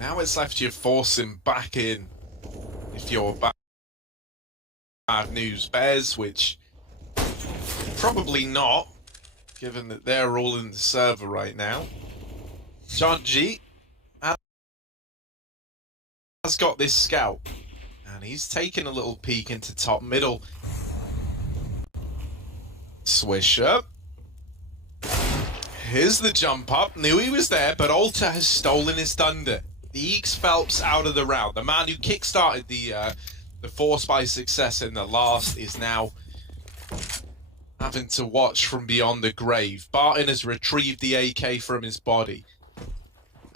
Now it's left you forcing back in if you're bad news bears, which probably not, given that they're all in the server right now. John G has got this scout, and he's taking a little peek into top middle. Swisher. Here's the jump up. Knew he was there, but Alter has stolen his thunder. The Eeks Phelps out of the round. The man who kickstarted the force by success in the last is now having to watch from beyond the grave. Barton has retrieved the AK from his body.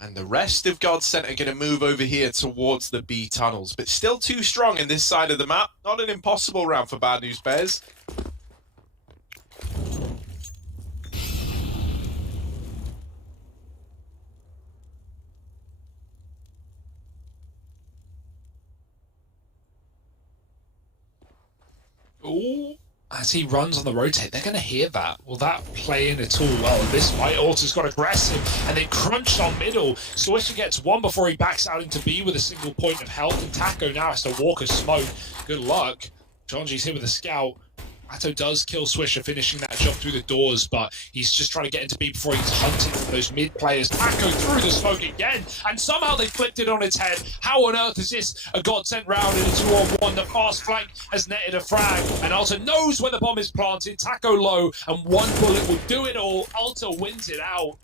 And the rest of GODSENT are going to move over here towards the B tunnels. But still too strong in this side of the map. Not an impossible round for Bad News Bears. Ooh, as he runs on the rotate, they're going to hear that. Will that play in at all? Well, this fight, Alter's got aggressive and then crunched on middle. Swisher gets one before he backs out into B with a single point of health, and Taco now has to walk a smoke. Good luck. Jonji's here with a scout. Atto does kill Swisher, finishing that job through the doors, but he's just trying to get into B before he's hunting for those mid players. Taco through the smoke again, and somehow they flipped it on its head. How on earth is this a GODSENT round in a 2-on-1? The fast flank has netted a frag, and Alter knows where the bomb is planted. Taco low, and one bullet will do it all. Alter wins it out.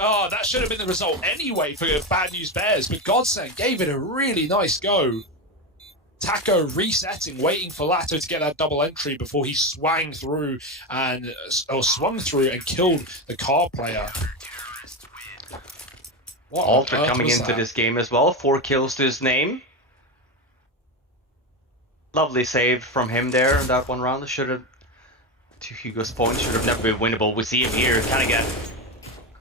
Oh, that should have been the result anyway for Bad News Bears, but GODSENT gave it a really nice go. Taco resetting, waiting for Lato to get that double entry before he swung through and killed the car player. Alter coming into this game as well, 4 kills to his name. Lovely save from him there in that one round. Should have, to Hugo's point, should have never been winnable. We see him here kind of get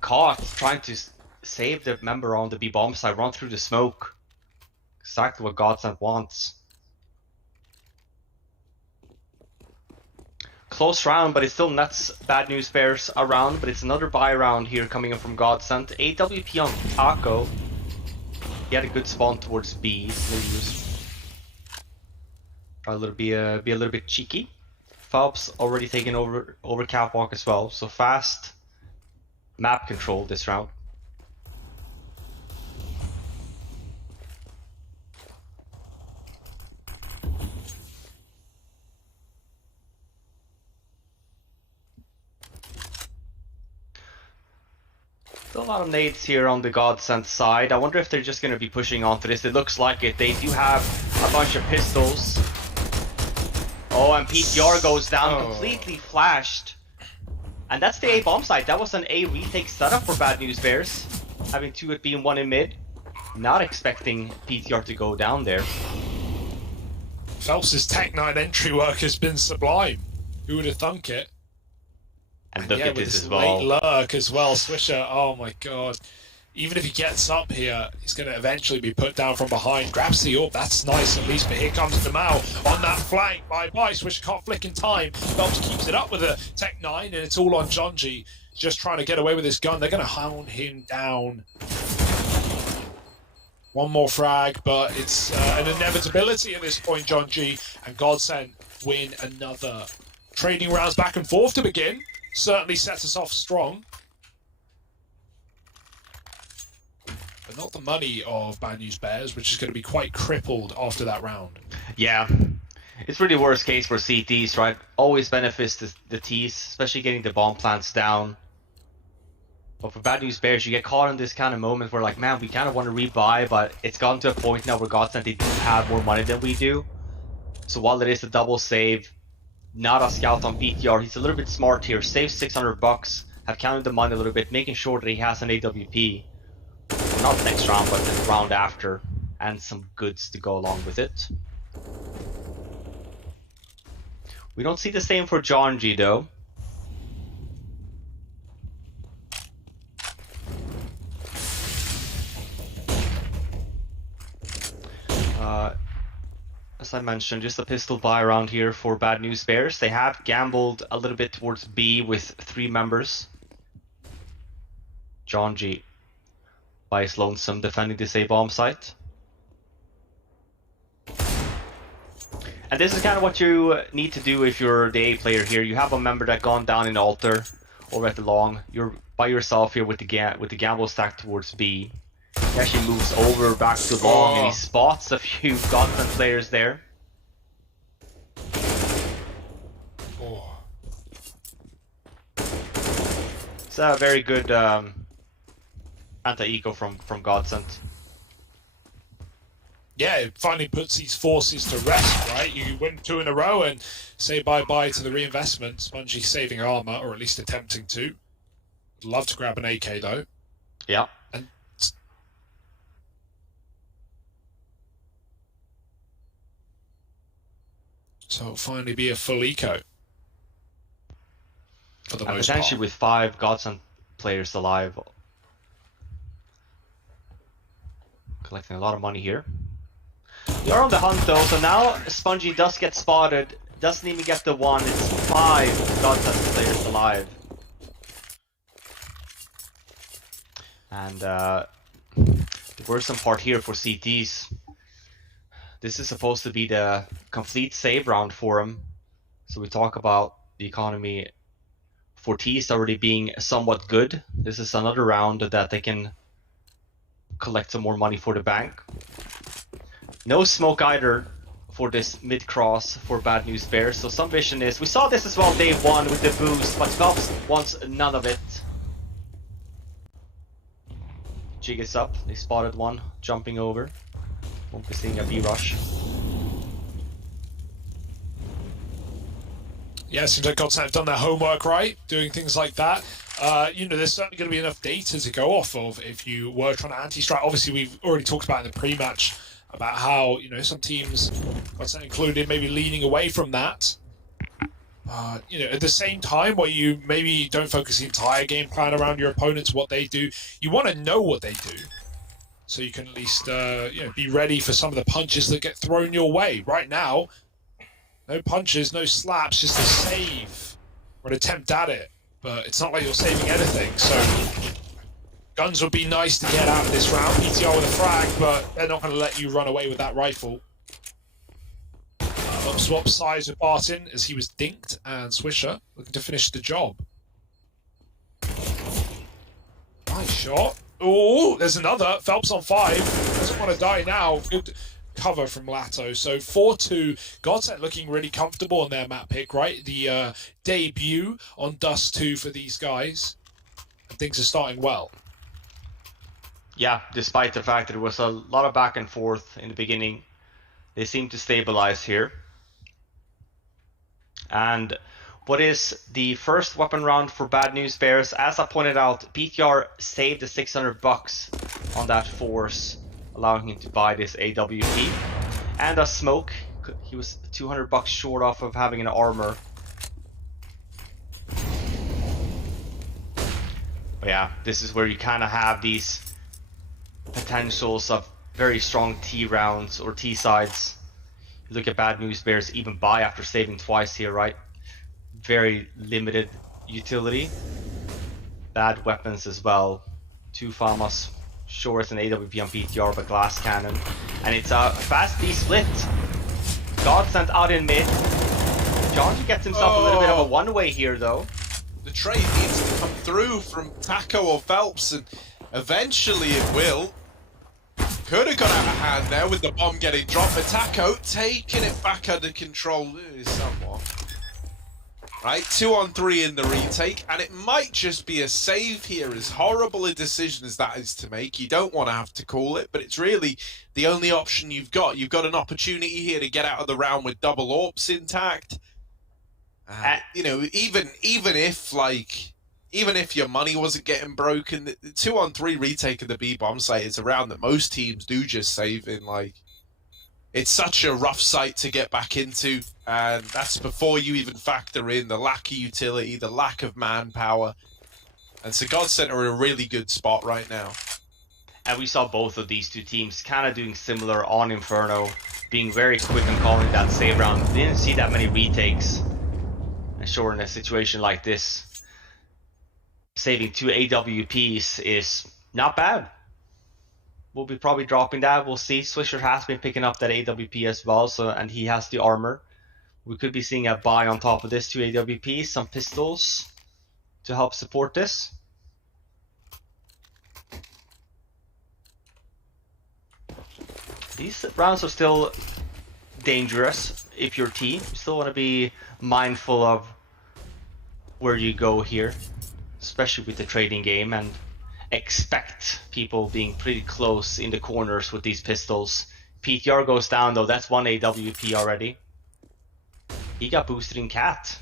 caught trying to save the member on the B bomb side, run through the smoke. Exactly what GODSENT wants. Close round, but it still nets Bad News Bears around, but it's another buy round here coming in from GODSENT. AWP on Taco. He had a good spawn towards B. Try to be a little bit cheeky. Phelps already taking over catwalk as well, so fast map control this round. Still a lot of nades here on the GODSENT side. I wonder if they're just going to be pushing onto this. It looks like it. They do have a bunch of pistols. Oh, and PTR goes down, completely flashed. And that's the A bomb side. That was an A retake setup for Bad News Bears. Having 2 at B and 1 in mid. Not expecting PTR to go down there. Phelps' Tech 9 entry work has been sublime. Who would have thunk it? And look at this as late well. lurk as well. Swisher, oh my god. Even if he gets up here, he's going to eventually be put down from behind. Grabs the AWP, that's nice at least, but here comes Demau on that flank. Bye-bye, Swisher can't flick in time. Phelps keeps it up with a Tech 9, and it's all on Jonji. Just trying to get away with his gun. They're going to hound him down. One more frag, but it's an inevitability at this point, Jonji. And GODSENT win another. Trading rounds back and forth to begin. Certainly sets us off strong. But not the money of Bad News Bears, which is going to be quite crippled after that round. Yeah. It's really worst case for CTs, right? Always benefits the Ts, especially getting the bomb plants down. But for Bad News Bears, you get caught in this kind of moment where, like, man, we kind of want to rebuy, but it's gotten to a point now where GODSENT, they do have more money than we do. So while it is a double save, not a scout on BTR, he's a little bit smart here. Saves 600 bucks, have counted the money a little bit, making sure that he has an AWP. Not next round, but the round after, and some goods to go along with it. We don't see the same for John G though. As I mentioned, just a pistol buy around here for Bad News Bears. They have gambled a little bit towards B with 3 members. John G by his lonesome defending this A-bomb site. And this is kind of what you need to do if you're the A player here. You have a member that gone down in altar over at the long. You're by yourself here with the gamble stack towards B. He actually moves over back to long and he spots a few GODSENT players there. It's a very good anti-eco from GODSENT. Yeah, it finally puts these forces to rest, right? You win 2 in a row and say bye-bye to the reinvestment. Spongy saving armor, or at least attempting to. Would love to grab an AK, though. Yeah. And so it'll finally be a full eco. For the And most potentially part. with 5 GODSENT players alive. Collecting a lot of money here. We are on the hunt though, so now Spongy does get spotted. Doesn't even get the 1, it's 5 GODSENT players alive. And the worrisome part here for CTs. This is supposed to be the complete save round for him. So we talk about the economy for T's already being somewhat good. This is another round that they can collect some more money for the bank. No smoke either for this mid-cross for Bad News Bears. So some vision is... We saw this as well day 1 with the boost, but Phelps wants none of it. Jig is up. They spotted one jumping over. Won't be seeing a B-rush. Yeah, it seems like GODSENT have done their homework right, doing things like that. You know, there's certainly going to be enough data to go off of if you were trying to anti-strike. Obviously, we've already talked about in the pre-match about how, you know, some teams, GODSENT included, maybe leaning away from that. You know, at the same time, where you maybe don't focus the entire game plan around your opponents, what they do, you want to know what they do. So you can at least, you know, be ready for some of the punches that get thrown your way. Right now, no punches, no slaps, just a save or an attempt at it. But it's not like you're saving anything, so guns would be nice to get out of this round. PTR with a frag, but they're not going to let you run away with that rifle. Swap sides with Barton as he was dinked, and Swisher looking to finish the job. Nice shot. Oh, there's another. Phelps on 5. Doesn't want to die now. Good cover from Lato. So 4-2. GODSENT looking really comfortable on their map pick, right? The debut on Dust 2 for these guys. And things are starting well. Yeah, despite the fact that there was a lot of back and forth in the beginning, they seem to stabilize here. And what is the first weapon round for Bad News Bears? As I pointed out, PTR saved the $600 on that force, allowing him to buy this AWP. And a smoke. He was $200 short off of having an armor. But yeah, this is where you kind of have these potentials of very strong T rounds or T sides. You look at Bad News Bears even buy after saving twice here, right? Very limited utility. Bad weapons as well. 2 FAMAS, sure it's an AWP on PTR, but glass cannon. And it's a fast B split. GODSENT out in mid. John gets himself a little bit of a one-way here though. The trade needs to come through from Taco or Phelps, and eventually it will. Could have got out of hand there with the bomb getting dropped, but Taco taking it back under control somewhat. Right, 2-on-3 in the retake, and it might just be a save here. As horrible a decision as that is to make, you don't want to have to call it, but it's really the only option you've got. You've got an opportunity here to get out of the round with double AWPs intact. You know, even if your money wasn't getting broken, the 2-on-3 retake of the B bomb site is a round that most teams do just save in. Like, it's such a rough site to get back into, and that's before you even factor in the lack of utility, the lack of manpower. And so GODSENT are in a really good spot right now. And we saw both of these two teams kind of doing similar on Inferno, being very quick and calling that save round. Didn't see that many retakes. And sure, in a situation like this, saving 2 AWPs is not bad. will be probably dropping that. We'll see. Swisher has been picking up that AWP as well, so and he has the armor. We could be seeing a buy on top of this, 2 AWPs, some pistols to help support this. These rounds are still dangerous if you're team. You still want to be mindful of where you go here, especially with the trading game, and expect people being pretty close in the corners with these pistols. PTR goes down though, that's 1 AWP already. He got boosted in Cat.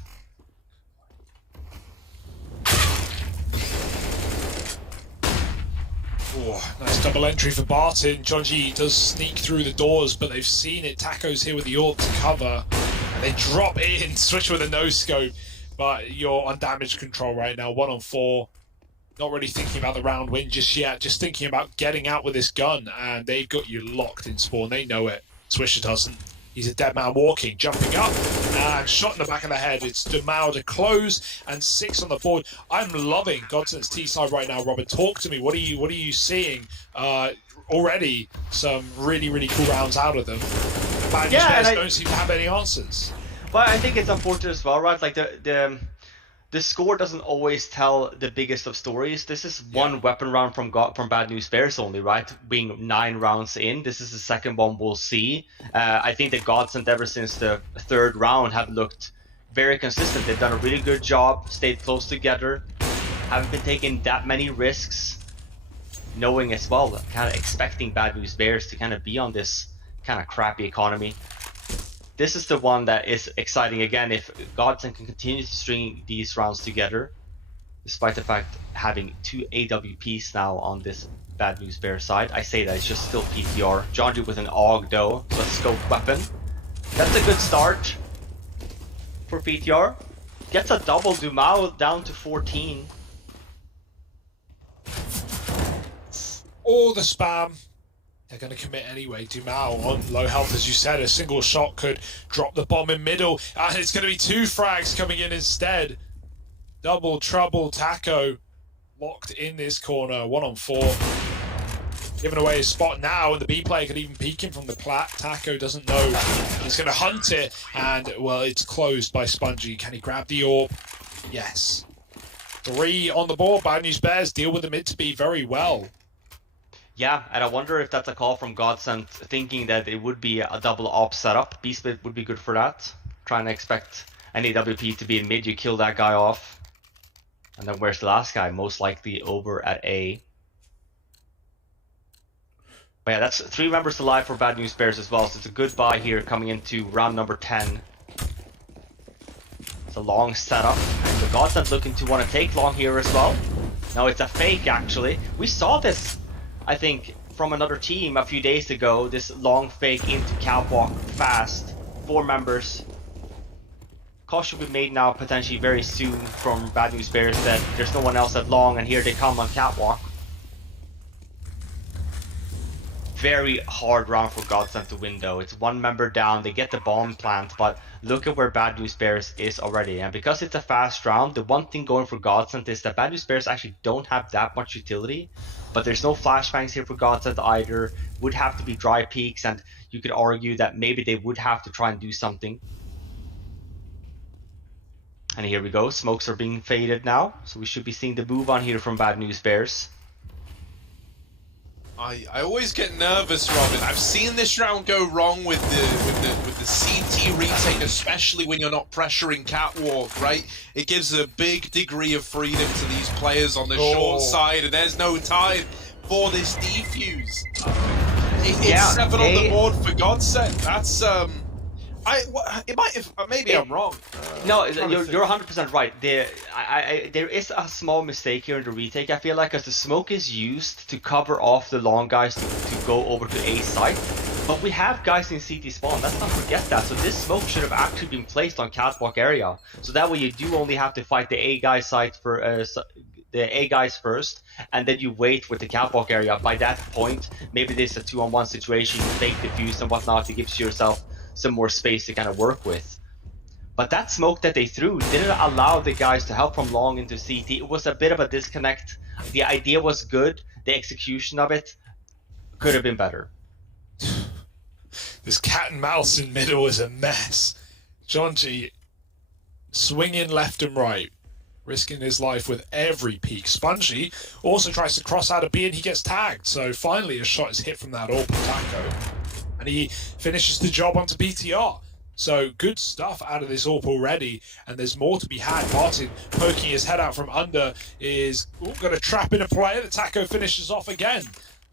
Oh, nice double entry for Barton. Jonji does sneak through the doors, but they've seen it. Taco's here with the AWP to cover. And they drop in, switch with a no-scope. But you're on damage control right now, 1 on 4. Not really thinking about the round win just yet, just thinking about getting out with this gun, and they've got you locked in spawn. They know it. Swisher doesn't. He's a dead man walking, jumping up, and shot in the back of the head. It's Demao to close, and 6 on the board. I'm loving GODSENT's T side right now. Robert, talk to me. What are you seeing? Already some really cool rounds out of them. Bad News Bears don't seem to have any answers. But I think it's unfortunate as well, right? Like the score doesn't always tell the biggest of stories. This is one weapon round from Bad News Bears only, right? Being 9 rounds in, this is the second one we'll see. I think that GODSENT ever since the 3rd round have looked very consistent. They've done a really good job, stayed close together, haven't been taking that many risks, knowing as well, kind of expecting Bad News Bears to kind of be on this kind of crappy economy. This is the one that is exciting again if GODSENT can continue to string these rounds together, despite the fact having 2 AWPs now on this Bad News Bear side. I say that it's just still PTR. Jonji with an AUG though, so a scope weapon. That's a good start for PTR. Gets a double Demao down to 14. All the spam. They're going to commit anyway. Demao on low health, as you said. A single shot could drop the bomb in middle, and it's going to be 2 frags coming in instead. Double trouble. Taco locked in this corner, 1 on 4. Giving away his spot now, and the B player could even peek him from the plat. Taco doesn't know. He's going to hunt it, and well, it's closed by Spongy. Can he grab the AWP? Yes. 3 on the board. Bad News Bears deal with the mid to be very well. Yeah, and I wonder if that's a call from GODSENT thinking that it would be a double op setup. B-split would be good for that. Trying to expect an AWP to be in mid, you kill that guy off. And then where's the last guy? Most likely over at A. But yeah, that's 3 members alive for Bad News Bears as well, so it's a good buy here coming into round number 10. It's a long setup, and the GODSENT looking to want to take long here as well. No, it's a fake actually. We saw this, I think, from another team a few days ago, this long fake into catwalk fast. 4 members. Call should be made now potentially very soon from Bad News Bears that there's no one else at long, and here they come on catwalk. Very hard round for GODSENT to win though. It's 1 member down, they get the bomb plant, but look at where Bad News Bears is already. And because it's a fast round, the one thing going for GODSENT is that Bad News Bears actually don't have that much utility. But there's no flashbangs here for GODSENT either. Would have to be dry peaks, and you could argue that maybe they would have to try and do something. And here we go, smokes are being faded now, so we should be seeing the move on here from Bad News Bears. I always get nervous, Robin. I've seen this round go wrong with the CT retake, especially when you're not pressuring catwalk, right? It gives a big degree of freedom to these players on the short side, and there's no time for this defuse. It's 7 on the board for GODSENT. That's maybe I'm wrong. No, you're 100% right. There is a small mistake here in the retake, I feel like, because the smoke is used to cover off the long guys to go over to A site. But we have guys in CT spawn, let's not forget that. So this smoke should have actually been placed on catwalk area. So that way you do only have to fight the A guy site for the A guys first, and then you wait with the catwalk area. By that point, maybe there's a 2-on-1 situation, you fake defuse and whatnot, it gives yourself some more space to kind of work with. But that smoke that they threw didn't allow the guys to help from long into CT. It was a bit of a disconnect. The idea was good, the execution of it could have been better. This cat and mouse in middle is a mess. Jonji swinging left and right, risking his life with every peek. Spongy also tries to cross out a B and he gets tagged. So finally a shot is hit from that AWP Taco. And he finishes the job onto BTR. So good stuff out of this AWP already. And there's more to be had. Martin poking his head out from under is going to trap in a player. The Taco finishes off again.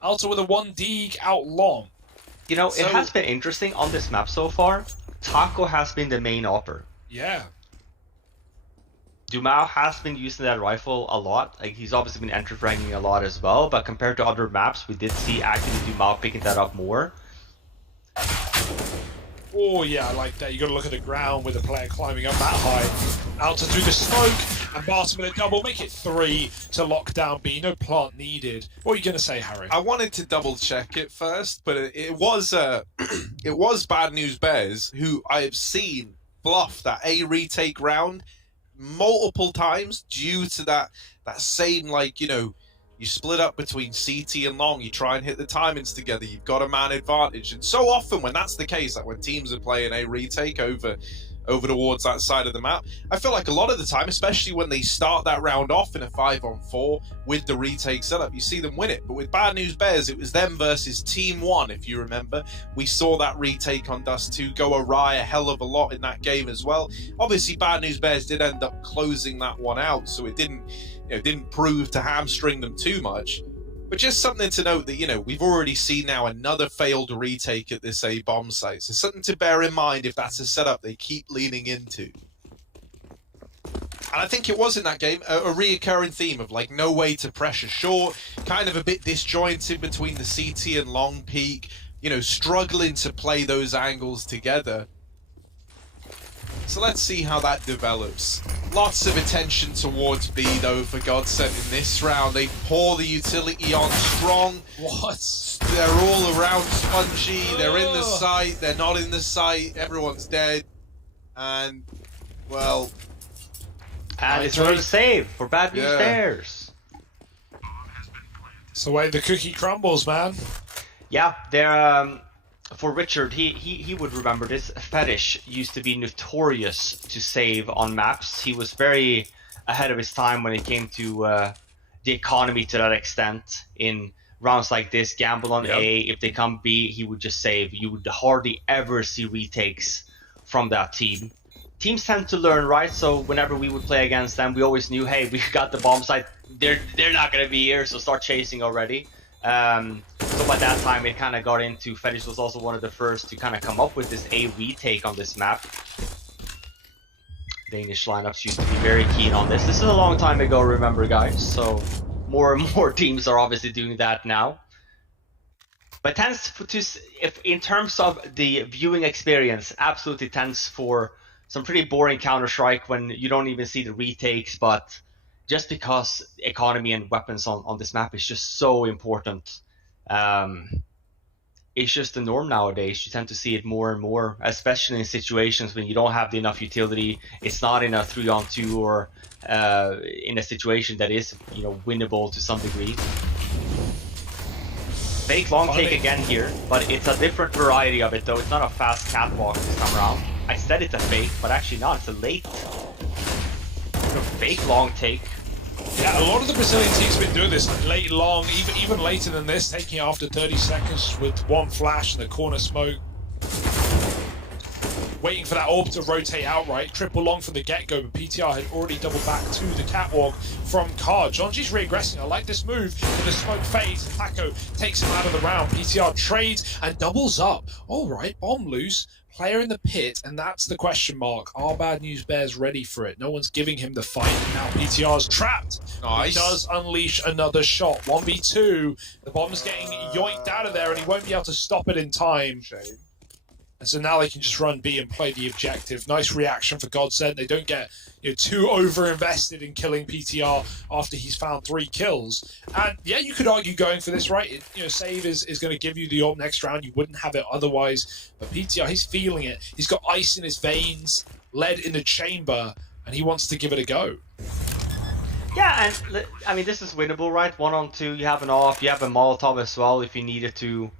Alta with a 1D out long. You know, it has been interesting on this map so far. Taco has been the main opper. Yeah. Dumao has been using that rifle a lot. Like, he's obviously been enter-fragging a lot as well, but compared to other maps, we did see actually Dumao picking that up more. Oh yeah, I like that. You got to look at the ground with a player climbing up that high. Alta through the smoke, and Martin with a double. Make it 3 to lock down B. No plant needed. What are you going to say, Harry? I wanted to double check it first, but it was it was Bad News Bears who I have seen bluff that A retake round multiple times due to that same, like, you know, you split up between CT and long, you try and hit the timings together, you've got a man advantage. And so often when that's the case, like when teams are playing a retake over towards that side of the map, I feel like a lot of the time, especially when they start that round off in a 5-on-4 with the retake setup, you see them win it. But with Bad News Bears, it was them versus Team 1, if you remember. We saw that retake on Dust 2 go awry a hell of a lot in that game as well. Obviously, Bad News Bears did end up closing that one out, so it didn't prove to hamstring them too much. But just something to note that, you know, we've already seen now another failed retake at this A bomb site. So something to bear in mind if that's a setup they keep leaning into. And I think it was in that game a reoccurring theme of, like, no way to pressure short, kind of a bit disjointed between the CT and long peak, you know, struggling to play those angles together. So let's see how that develops. Lots of attention towards B, though, for GODSENT in this round. They pour the utility on strong. What? They're all around Spongy. They're in the site. They're not in the site. Everyone's dead. And, well... And it's another save for Bad News Bears. It's the way the cookie crumbles, man. Yeah, they're... For Richard, he would remember this. Fetish used to be notorious to save on maps. He was very ahead of his time when it came to the economy to that extent. In rounds like this, gamble on A. If they come B, he would just save. You would hardly ever see retakes from that team. Teams tend to learn, right? So whenever we would play against them, we always knew, hey, we got the bomb site. They're not going to be here, so start chasing already. So by that time it kind of got into, Fetish was also one of the first to kind of come up with this A retake on this map. Danish lineups used to be very keen on this. This is a long time ago, remember, guys, so more and more teams are obviously doing that now. But tends to, if in terms of the viewing experience, absolutely tends for some pretty boring Counter-Strike when you don't even see the retakes, but just because economy and weapons on this map is just so important. It's just the norm nowadays. You tend to see it more and more, especially in situations when you don't have enough utility. It's not in a 3-on-2 or in a situation that is, you know, winnable to some degree. Fake long take again here, but it's a different variety of it though. It's not a fast catwalk this time around. I said it's a fake, but actually not. It's a late fake long take. Yeah, a lot of the Brazilian teams have been doing this late, long, even later than this, taking it after 30 seconds with one flash in the corner smoke. Waiting for that AWP to rotate outright, triple long from the get-go, but PTR had already doubled back to the catwalk from Card. Jonji's reaggressing. I like this move, but the smoke fades. Taco takes him out of the round. PTR trades and doubles up. All right, bomb loose. Player in the pit, and that's the question mark. Are Bad News Bears ready for it? No one's giving him the fight. Now PTR's trapped. Nice. He does unleash another shot. 1v2. The bomb's getting yoinked out of there, and he won't be able to stop it in time. Shame. And so now they can just run B and play the objective. Nice reaction for GODSENT. They don't get, you know, too over-invested in killing PTR after he's found 3 kills. And yeah, you could argue going for this, right? You know, save is going to give you the AWP next round. You wouldn't have it otherwise. But PTR, he's feeling it. He's got ice in his veins, lead in the chamber, and he wants to give it a go. Yeah, and I mean, this is winnable, right? 1-on-2, you have an off, you have a Molotov as well if you needed to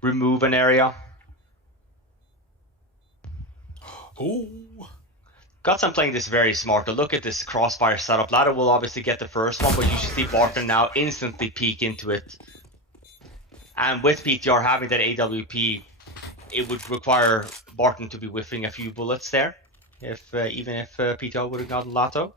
remove an area. Ooh. GODSENT playing this very smart. Look at this crossfire setup. Ladder will obviously get the first one, but you should see Barton now instantly peek into it. And with PTR having that AWP, it would require Barton to be whiffing a few bullets there, if even if PTR would have gotten Lato.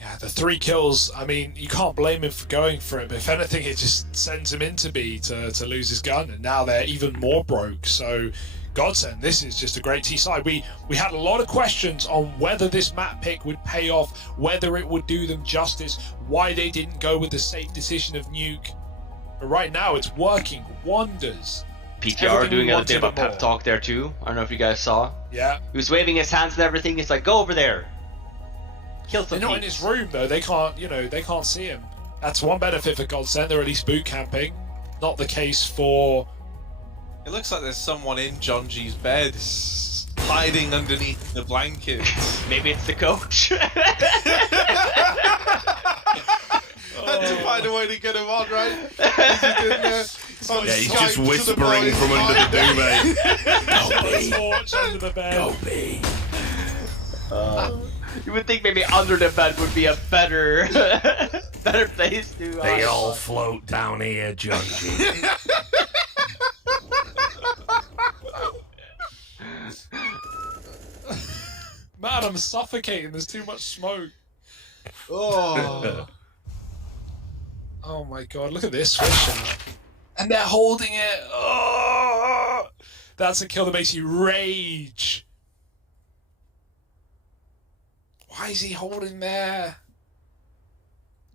Yeah, the 3 kills, I mean, you can't blame him for going for it, but if anything, it just sends him into B to lose his gun, and now they're even more broke. So, GODSENT, this is just a great T side. We had a lot of questions on whether this map pick would pay off, whether it would do them justice, why they didn't go with the safe decision of Nuke. But right now, it's working wonders. PTR doing a bit of a pep talk there too. I don't know if you guys saw. Yeah. He was waving his hands and everything. He's like, go over there. Kill some They're not in his room though. They can't, they can't see him. That's one benefit for GODSENT. They're at least boot camping. Not the case for. It looks like there's someone in John G's bed, hiding underneath the blanket. Maybe it's the coach. Had to find a way to get him on, right? He's in there, on Yeah, he's Skype just to the whispering boys. from under the duvet. Got a torch under the bed. Go B. You would think maybe under the bed would be a better place to. They all float down here, John G. Man, I'm suffocating. There's too much smoke. Oh. Oh my god, look at this switch. And they're holding it. Oh, that's a kill that makes you rage. Why is he holding there?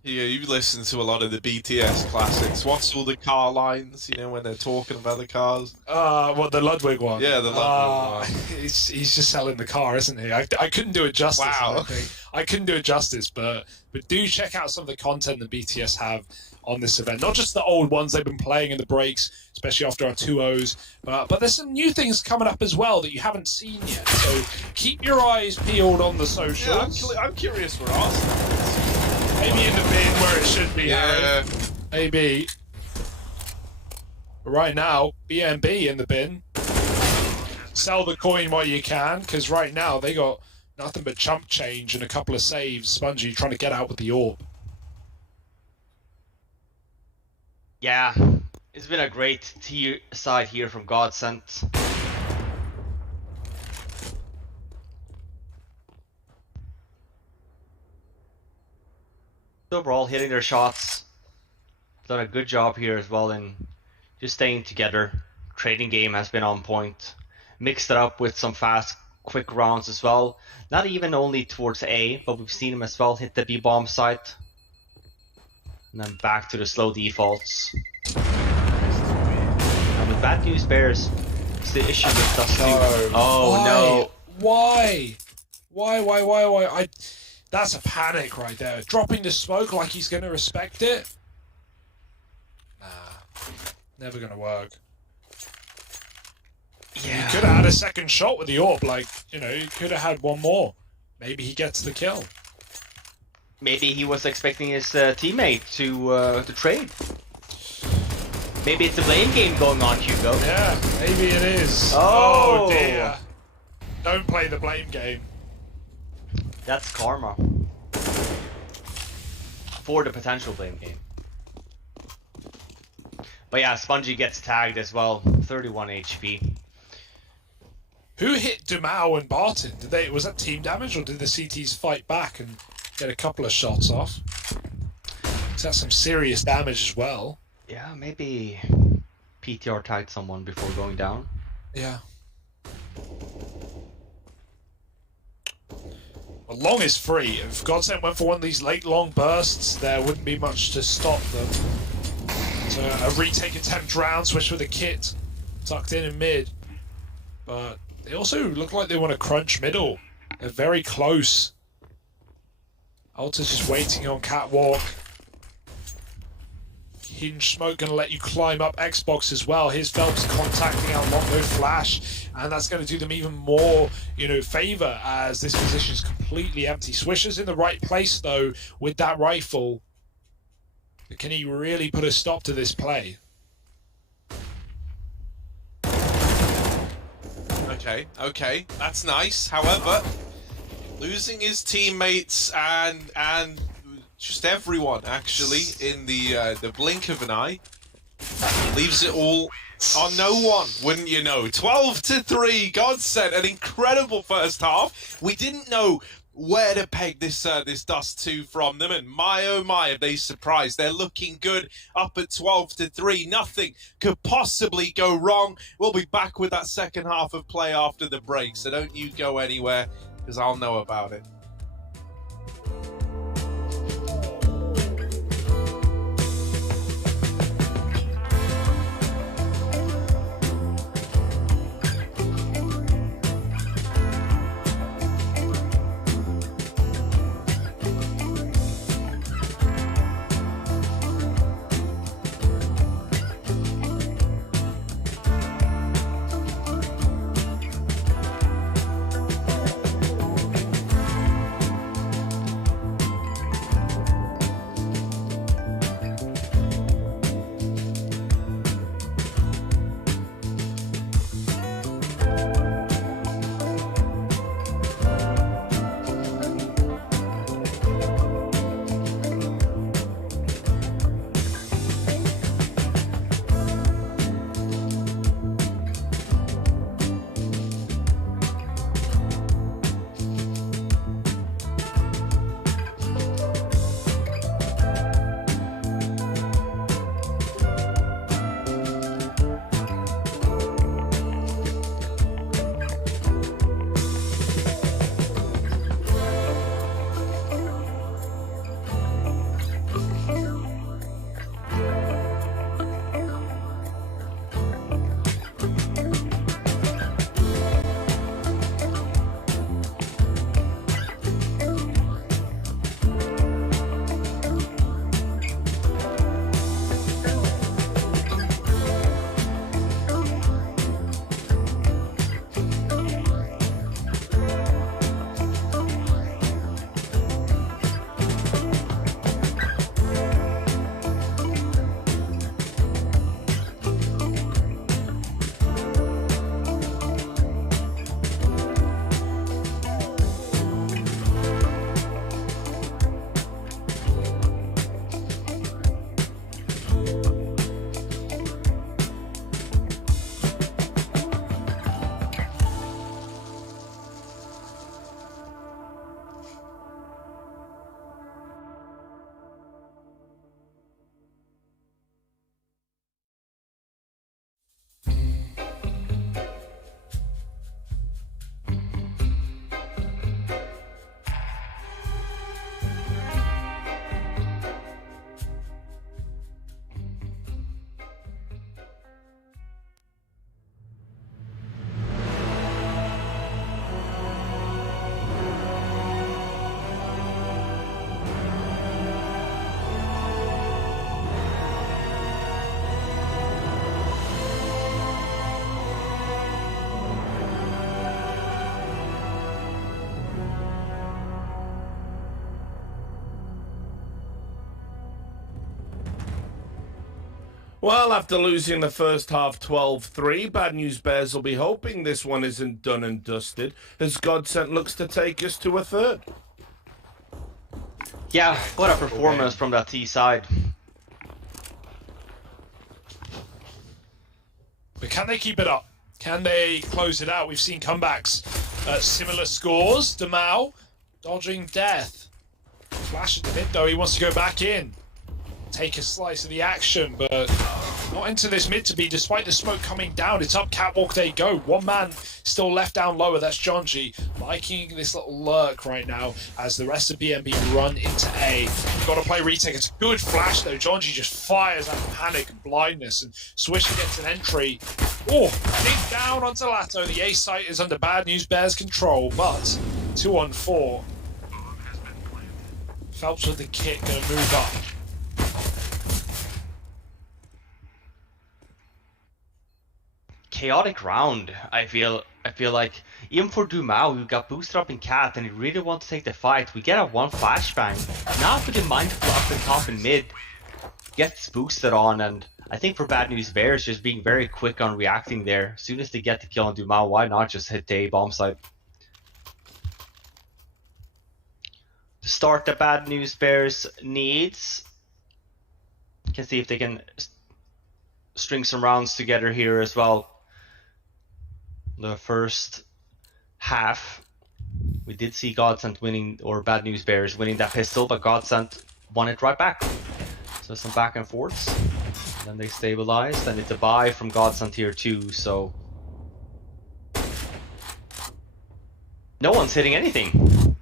Yeah, you listen to a lot of the BTS classics. What's all the car lines, when they're talking about the cars? What, the Ludwig one? Yeah, the Ludwig one. He's just selling the car, isn't he? I couldn't do it justice. Wow. I don't think. I couldn't do it justice, but do check out some of the content that BTS have on this event. Not just the old ones they've been playing in the breaks, especially after our 2-0s, but there's some new things coming up as well that you haven't seen yet. So keep your eyes peeled on the socials. Yeah, I'm curious where Arsenal is. Maybe in the bin where it should be. Yeah. Maybe. But right now, BNB in the bin. Sell the coin while you can, because right now they got nothing but chump change and a couple of saves. Spongy trying to get out with the orb. Yeah, it's been a great tier side here from GODSENT. Overall, hitting their shots. Done a good job here as well in just staying together. Trading game has been on point. Mixed it up with some fast, quick rounds as well. Not even only towards A, but we've seen him as well hit the B-bomb site. And then back to the slow defaults. And with bad news bears, it's the issue with us too. Oh no. Why? Why? That's a panic right there. Dropping the smoke like he's going to respect it? Nah. Never going to work. Yeah. He could have had a second shot with the orb. He could have had one more. Maybe he gets the kill. Maybe he was expecting his teammate to trade. Maybe it's a blame game going on, Hugo. Yeah, maybe it is. Oh. Oh dear. Don't play the blame game. That's karma. For the potential blame game. But yeah, Spongy gets tagged as well. 31 HP. Who hit Dumao and Barton? Was that team damage, or did the CTs fight back and get a couple of shots off? That's some serious damage as well. Yeah, maybe PTR tagged someone before going down. Yeah. Well, long is free. If GODSENT went for one of these late long bursts, there wouldn't be much to stop them. So a retake attempt round, switch with a kit, tucked in mid. But they also look like they want to crunch middle. They're very close. Alta's just waiting on catwalk. Hinge Smoke going to let you climb up Xbox as well. Here's Phelps contacting out Longo Flash, and that's going to do them even more, favor as this position is completely empty. Swisher's in the right place, though, with that rifle. But can he really put a stop to this play? Okay, that's nice. However, losing his teammates and just everyone actually in the blink of an eye leaves it all on no one, wouldn't you know? 12-3, GODSENT, an incredible first half. We didn't know where to peg this dust to from them, and my oh my, have they surprised. They're looking good up at 12-3. Nothing could possibly go wrong. We'll be back with that second half of play after the break, so don't you go anywhere, because I'll know about it. Well, after losing the first half 12-3, Bad News Bears will be hoping this one isn't done and dusted, as GODSENT looks to take us to a third. Yeah, what a performance from that T side. But can they keep it up? Can they close it out? We've seen comebacks at similar scores. Demau dodging death. Flash at the mid though, he wants to go back in. Take a slice of the action, but not into this mid to be, despite the smoke coming down. It's up catwalk, they go. One man still left down lower, that's Jonji, liking this little lurk right now as the rest of BNB run into A. You've got to play retake. It's a good flash though. Jonji just fires out of panic and blindness, and Swisher gets an entry. Oh, dig down onto Lato. The A site is under Bad News Bears control, but 2 on 4. Phelps with the kick, gonna move up. chaotic round. I feel like even for Dumao, who got boosted up in Cat and he really wants to take the fight, we get a one flashbang. Now pretty mindful up the top and mid, gets boosted on, and I think for Bad News Bears just being very quick on reacting there. As soon as they get the kill on Dumao, why not just hit the bomb site? To start the Bad News Bears needs, can see if they can string some rounds together here as well. The first half, we did see GODSENT winning, or Bad News Bears winning that pistol, but GODSENT won it right back. So some back and forths. And then they stabilized, and it's a buy from GODSENT here too, so no one's hitting anything.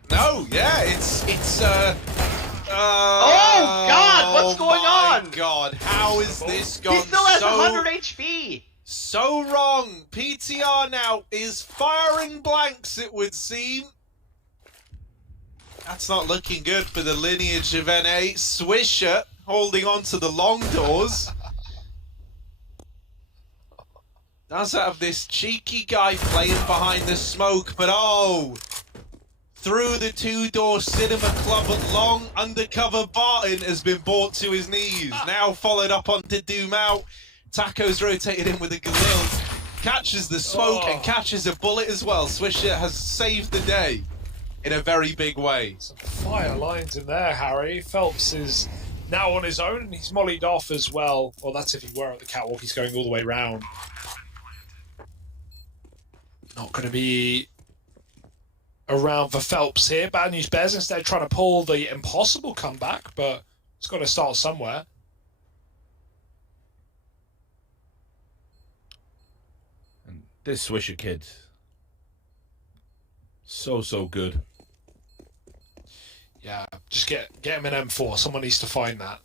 No, yeah, it's oh God, what's going on? Oh my God, how is this gone? He still has so 100 HP. So wrong. PTR now is firing blanks, it would seem. That's not looking good for the lineage of NA. Swisher holding on to the long doors. Does have this cheeky guy playing behind the smoke, but oh, through the two-door cinema club at long, undercover Barton has been brought to his knees. Now followed up onto Dumao. Taco's rotated in with a Galil. Catches the smoke and catches a bullet as well. Swisher has saved the day in a very big way. Some fire lines in there, Harry. Phelps is now on his own, and he's mollied off as well. Well, that's if he were at the catwalk. He's going all the way round. Not going to be around for Phelps here. Bad News Bears instead trying to pull the impossible comeback, but it's got to start somewhere. And this Swisher kid, so good. Yeah, just get him an M4. Someone needs to find that.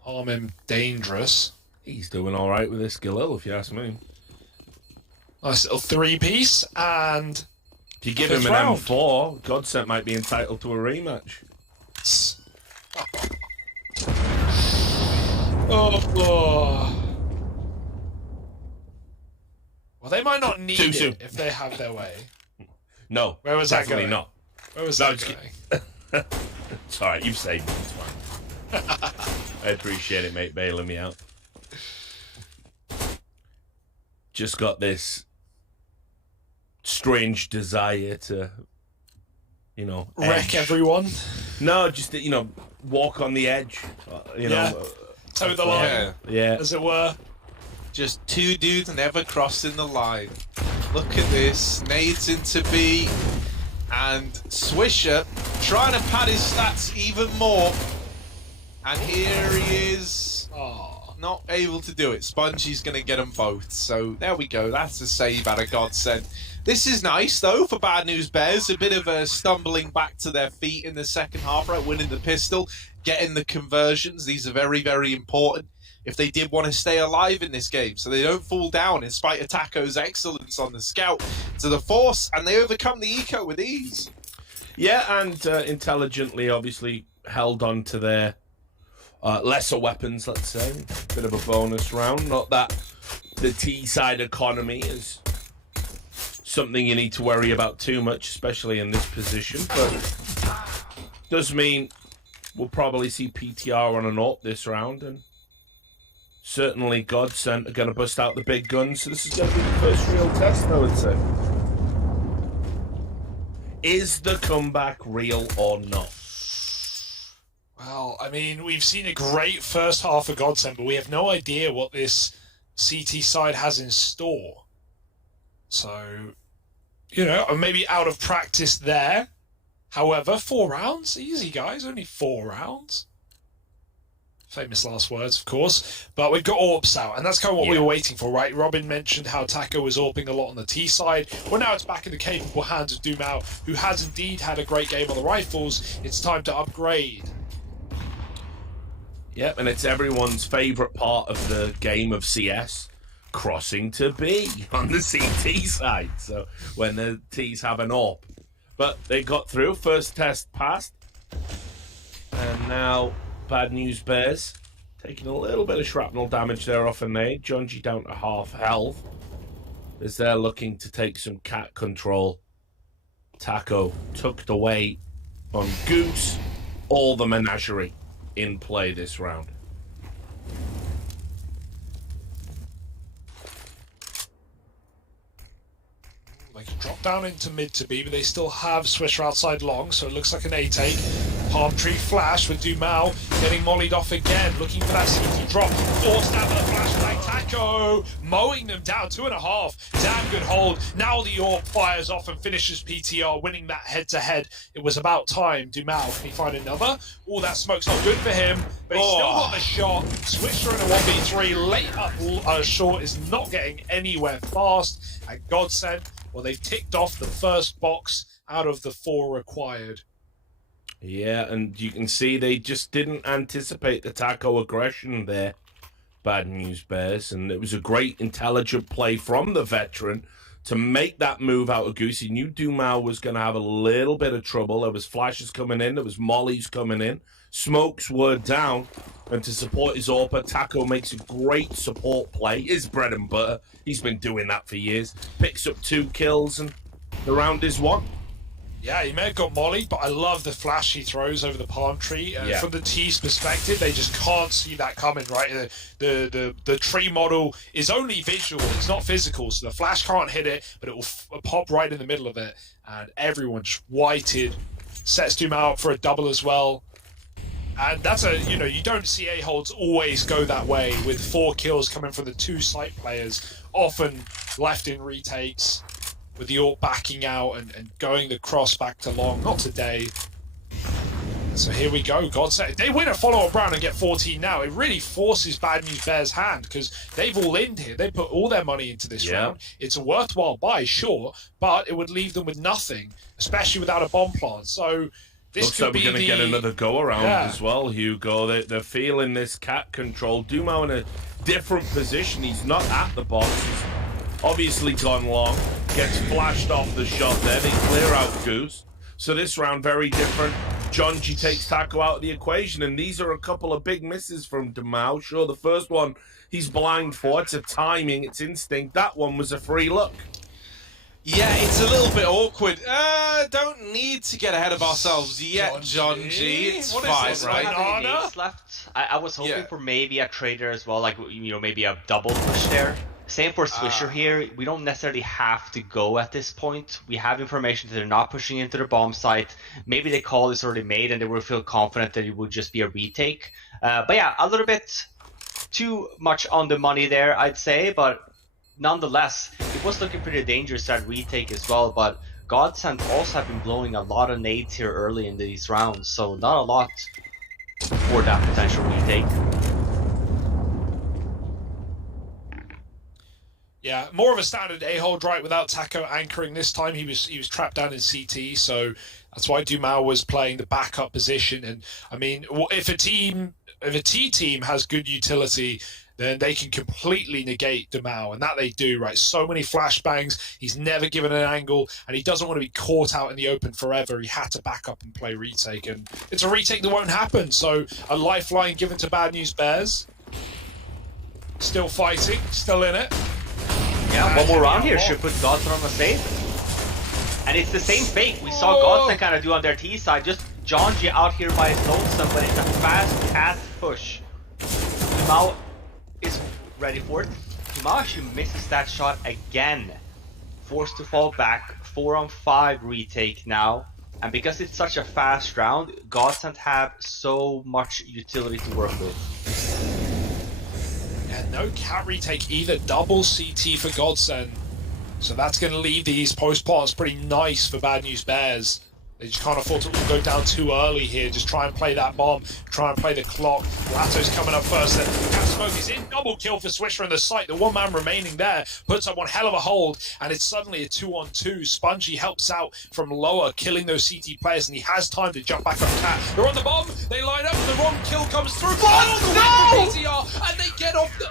Harm him dangerous. He's doing all right with this Galil, if you ask me. Nice little three-piece, and if you give fifth him an round. M4, GODSENT might be entitled to a rematch. Oh. Well, they might not need Too it soon. if they have their way. No, Where was that definitely going? not. Where was No, that just going? It's alright, you've saved me, it's fine. I appreciate it, mate, bailing me out. Just got this strange desire to, you know, Wreck everyone. No, just, you know, walk on the edge, you know. Toe the line, Yeah. as it were. Just two dudes never crossing the line. Look at this. Nades into B. And Swisher trying to pad his stats even more. And here he is. Oh. Not able to do it. Spongy's going to get them both. So there we go. That's a save out of GODSENT. This is nice, though, for Bad News Bears. A bit of a stumbling back to their feet in the second half, right? Winning the pistol, getting the conversions. These are very, very important if they did want to stay alive in this game, so they don't fall down in spite of Taco's excellence on the scout to the force, and they overcome the eco with ease. Yeah, and intelligently, obviously, held on to their lesser weapons, let's say. Bit of a bonus round. Not that the T-side economy is something you need to worry about too much, especially in this position, but does mean we'll probably see PTR on an AWP this round, and certainly GODSENT are going to bust out the big guns, so this is going to be the first real test, I would say. Is the comeback real or not? Well, I mean, we've seen a great first half of GODSENT, but we have no idea what this CT side has in store. So, you know, maybe out of practice there. However, 4 rounds? Easy, guys. Only 4 rounds. Famous last words, of course. But we've got AWPs out, and that's kind of what we were waiting for, right? Robin mentioned how Taco was AWPing a lot on the T side. Well, now it's back in the capable hands of Dumao, who has indeed had a great game on the rifles. It's time to upgrade. Yep, and it's everyone's favourite part of the game of CS, crossing to B on the CT side. So when the T's have an AWP. But they got through, first test passed. And now Bad News Bears Taking a little bit of shrapnel damage there off a nade. Jonji down to half health as they're looking to take some cat control. Taco tucked away on Goose. All the menagerie in play this round. They can drop down into mid to B, but they still have Swisher outside long, so it looks like an A take. Palm tree flash with Dumao getting mollied off again, looking for that CT drop. Forced out of the flashbang. Taco mowing them down, 2.5. Damn good hold. Now the AWP fires off and finishes PTR, winning that head-to-head. It was about time. Dumao, can he find another? Oh, that smoke's not good for him, but he's still got the shot. Swisher in a 1v3, late up short, is not getting anywhere fast. And GODSENT, well, they've ticked off the first box out of the 4 required. Yeah, and you can see they just didn't anticipate the Taco aggression there. Bad news bears, and it was a great intelligent play from the veteran to make that move out of Goose. He knew Dumao was going to have a little bit of trouble. There was flashes coming in, there was mollies coming in, smokes were down, and to support his AWP, Taco makes a great support play. His bread and butter. He's been doing that for years. Picks up 2 kills, and the round is won. Yeah, he may have got molly, but I love the flash he throws over the palm tree. Yeah. From the T's perspective, they just can't see that coming, right? The tree model is only visual, it's not physical, so the flash can't hit it, but it will pop right in the middle of it, and everyone just whited. Sets Dumao up for a double as well. And that's you don't see A-holds always go that way, with 4 kills coming from the 2 site players, often left in retakes, with the AWP backing out and going the cross back to long. Not today. So here we go. GODSENT. They win a follow-up round and get 14 now. It really forces Bad News Bears' hand, because they've all in here. They put all their money into this round. It's a worthwhile buy, sure, but it would leave them with nothing, especially without a bomb plant. So this looks could like we're going to get another go-around as well, Hugo. They're feeling this cat control. Dumao in a different position. He's not at the box. He's obviously gone long. Gets flashed off the shot there. They clear out Goose. So this round, very different. Jonji takes Taco out of the equation, and these are a couple of big misses from Dumao. Sure, the first one he's blind for. It's a timing, it's instinct. That one was a free look. Yeah, it's a little bit awkward. Don't need to get ahead of ourselves yet, Jonji. It's fine, right? Left. I was hoping for maybe a trader as well, like maybe a double push there. Same for Swisher here. We don't necessarily have to go at this point. We have information that they're not pushing into the bomb site. Maybe the call is already made and they will feel confident that it would just be a retake. But yeah, a little bit too much on the money there, I'd say. But nonetheless, it was looking pretty dangerous at retake as well. But GODSENT also have been blowing a lot of nades here early in these rounds. So not a lot for that potential retake. Yeah, more of a standard A-hold, right, without Taco anchoring this time. He was trapped down in CT, so that's why Dumao was playing the backup position. And I mean, if a T team has good utility, then they can completely negate Dumao, and that they do, right? So many flashbangs, he's never given an angle, and he doesn't want to be caught out in the open forever. He had to back up and play retake, and it's a retake that won't happen. So a lifeline given to Bad News Bears. Still fighting, still in it. Yeah, one more round here should put GODSENT on the safe. And it's the same fake we saw GODSENT kind of do on their T side. Just Jonji out here by his lonesome, but it's a fast cat push. Dumao is ready for it. Dumao actually misses that shot again. Forced to fall back. 4-on-5 retake now. And because it's such a fast round, GODSENT have so much utility to work with. Yeah, no cat retake either. Double CT for GODSENT. So that's going to leave these post-plants pretty nice for Bad News Bears. They just can't afford to go down too early here. Just try and play that bomb. Try and play the clock. Lato's coming up first. Cat Smoke is in. Double kill for Swisher in the site. The one man remaining there puts up one hell of a hold. And it's suddenly a 2-on-2. Spongy helps out from lower, killing those CT players. And he has time to jump back on Cat. They're on the bomb. They line up. The wrong kill comes through. PTR, and they get off the...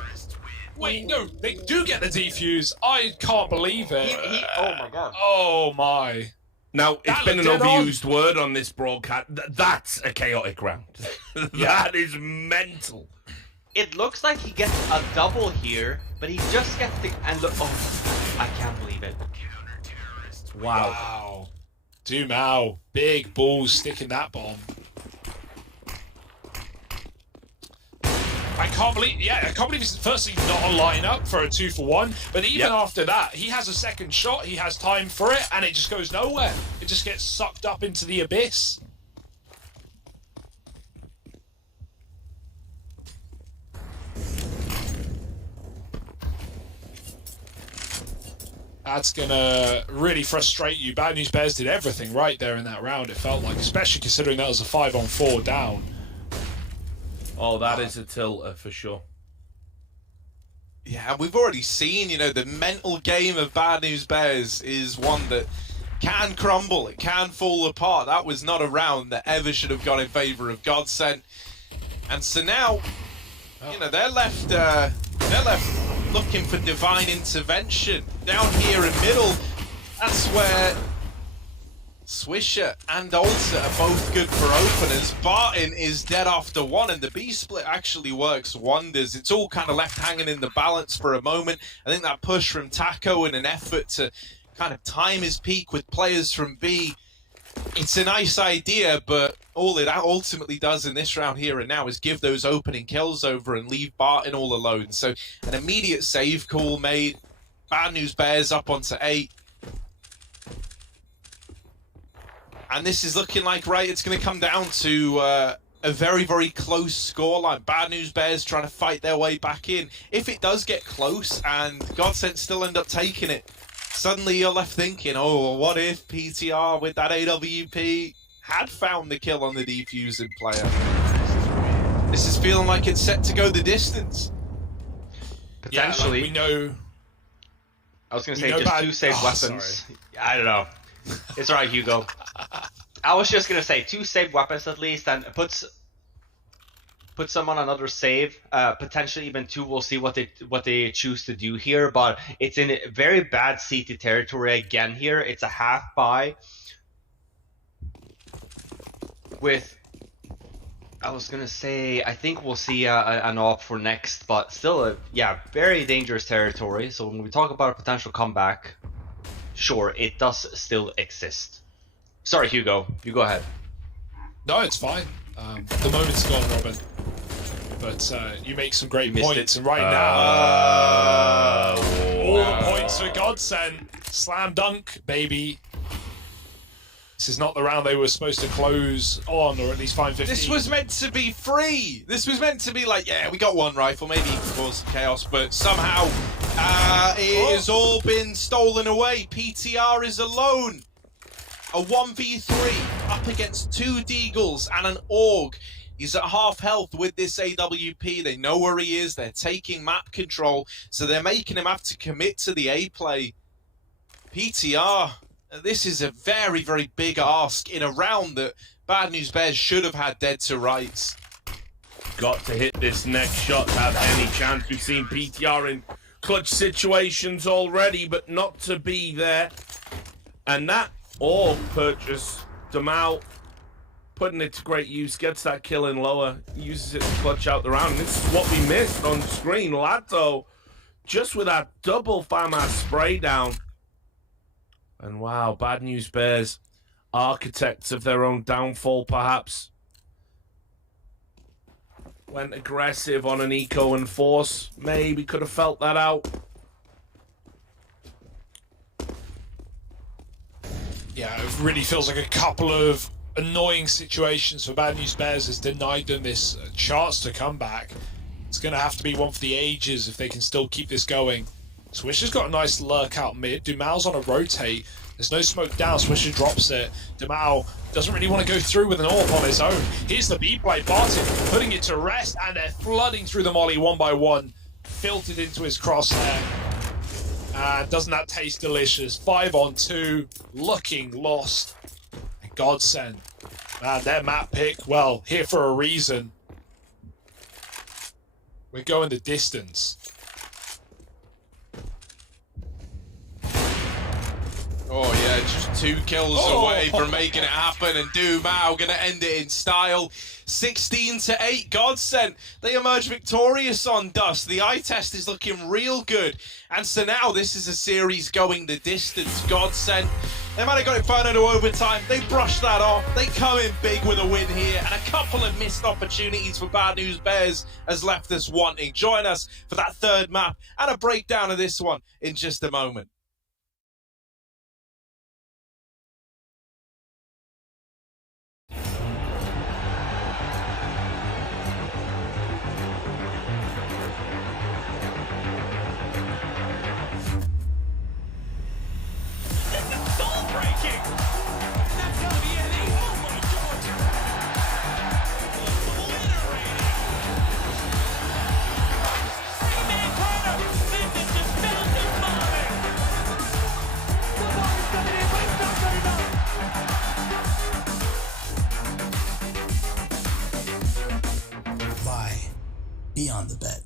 Wait, no, they do get the defuse. I can't believe it. Oh my god. Oh my. Now, it's been an overused word on this broadcast. That's a chaotic round. That is mental. it looks like he gets a double here, but he just gets the and look. Oh, I can't believe it. Wow. Dumao, big balls sticking that bomb. I can't believe he's firstly not on line up for a 2-for-1, but even after that, he has a second shot, he has time for it, and it just goes nowhere. It just gets sucked up into the abyss. That's gonna really frustrate you. Bad News Bears did everything right there in that round, it felt like, especially considering that was a 5-on-4 down. Oh, that is a tilter for sure. Yeah, we've already seen, you know, the mental game of Bad News Bears is one that can crumble, it can fall apart. That was not a round that ever should have gone in favor of GODSENT. And so now, you know, they're left looking for divine intervention. Down here in middle, that's where Swisher and Alter are both good for openers. Barton is dead after one, and the B split actually works wonders. It's all kind of left hanging in the balance for a moment. I think that push from Taco in an effort to kind of time his peak with players from B, it's a nice idea, but all it ultimately does in this round here and now is give those opening kills over and leave Barton all alone. So an immediate save call made. Bad News Bears up onto 8. And this is looking like, right, it's going to come down to a very, very close scoreline. Bad News Bears trying to fight their way back in. If it does get close and GODSENT still end up taking it, suddenly you're left thinking, oh, what if PTR with that AWP had found the kill on the defusing player? This is feeling like it's set to go the distance. Potentially. Yeah, like we know. I was going to say just 2 saved weapons. Sorry. I don't know. It's alright, Hugo. I was just going to say 2 saved weapons at least, and puts someone on another save. Potentially even 2. We'll see what they choose to do here, but it's in a very bad CT territory again here. It's a half buy with, I was gonna say, I think we'll see an op for next, but still, yeah, very dangerous territory. So when we talk about a potential comeback, sure, it does still exist. Sorry, Hugo, you go ahead. No, it's fine. The moment's gone, Robin. But you make some great points, and right now, all the points for GODSENT. Slam dunk, baby. This is not the round they were supposed to close on, or at least find 15. This was meant to be free. This was meant to be like, yeah, we got 1 rifle, maybe it can cause some chaos, but somehow it has all been stolen away. PTR is alone. A 1v3 up against 2 Deagles and an AUG. He's at half health with this AWP. They know where he is. They're taking map control, so they're making him have to commit to the A play. PTR, this is a very, very big ask in a round that Bad News Bears should have had dead to rights. Got to hit this next shot to have any chance. We've seen PTR in clutch situations already, but not to be there. And that all purchase, Dumao, putting it to great use, gets that kill in lower, uses it to clutch out the round. And this is what we missed on screen. Lato, just with that double FAMAS spray down. And wow, Bad News Bears, architects of their own downfall, perhaps. Went aggressive on an eco and force. Maybe could have felt that out. Yeah, it really feels like a couple of annoying situations for Bad News Bears has denied them this chance to come back. It's going to have to be one for the ages if they can still keep this going. Swisher's got a nice lurk out mid. Dumao's on a rotate. There's no smoke down. Swisher drops it. Dumao doesn't really want to go through with an AWP on his own. Here's the B play. Barton putting it to rest, and they're flooding through the molly 1 by 1. Filtered into his crosshair. And doesn't that taste delicious? 5-on-2. Looking lost. And GODSENT. Man, their map pick, well, here for a reason. We're going the distance. Oh yeah, just 2 kills away from making it happen, and Dumao gonna end it in style. 16-8, GODSENT. They emerge victorious on Dust. The eye test is looking real good, and so now this is a series going the distance. GODSENT, they might have got it further into overtime. They brushed that off. They come in big with a win here, and a couple of missed opportunities for Bad News Bears has left us wanting. Join us for that third map and a breakdown of this one in just a moment. Beyond the bet.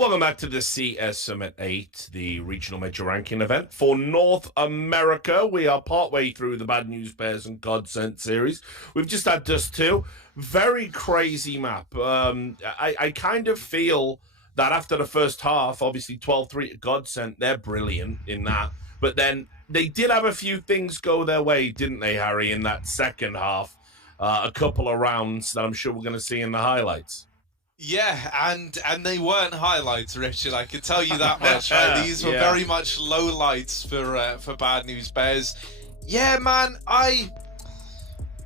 Welcome back to the CS Summit 8, the regional major ranking event for North America. We are partway through the Bad News Bears and GODSENT series. We've just had Dust 2. Very crazy map. I kind of feel that after the first half, obviously 12-3 to GODSENT, they're brilliant in that. But then they did have a few things go their way, didn't they, Harry, in that second half? A couple of rounds that I'm sure we're going to see in the highlights. Yeah, and they weren't highlights, Richard. I can tell you that much. Right? These were very much lowlights for Bad News Bears. Yeah, man, I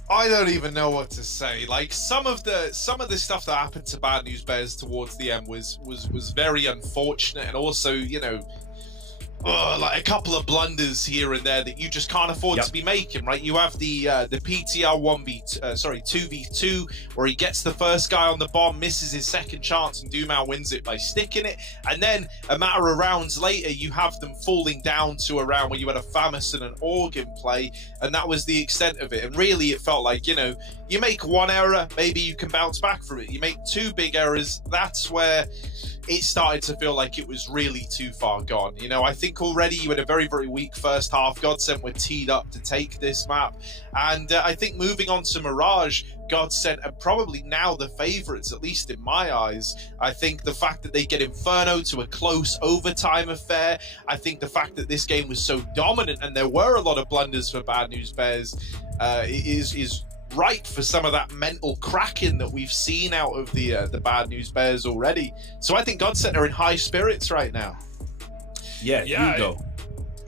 don't even know what to say. Like some of the stuff that happened to Bad News Bears towards the end was very unfortunate, and also, you know, like a couple of blunders here and there that you just can't afford to be making, right? You have the PTR 2v2, where he gets the first guy on the bomb, misses his second chance, and Dumao wins it by sticking it. And then a matter of rounds later, you have them falling down to a round where you had a Famis and an Organ play, and that was the extent of it. And really, it felt like, you know, you make one error, maybe you can bounce back from it. You make two big errors, that's where it started to feel like it was really too far gone. You know, I think already you had a very, very weak first half. GODSENT were teed up to take this map. And I think moving on to Mirage, GODSENT are probably now the favourites, at least in my eyes. I think the fact that they get Inferno to a close overtime affair, I think the fact that this game was so dominant and there were a lot of blunders for Bad News Bears is right for some of that mental cracking that we've seen out of the Bad News Bears already. So I think GODSENT are in high spirits right now. Yeah, you go.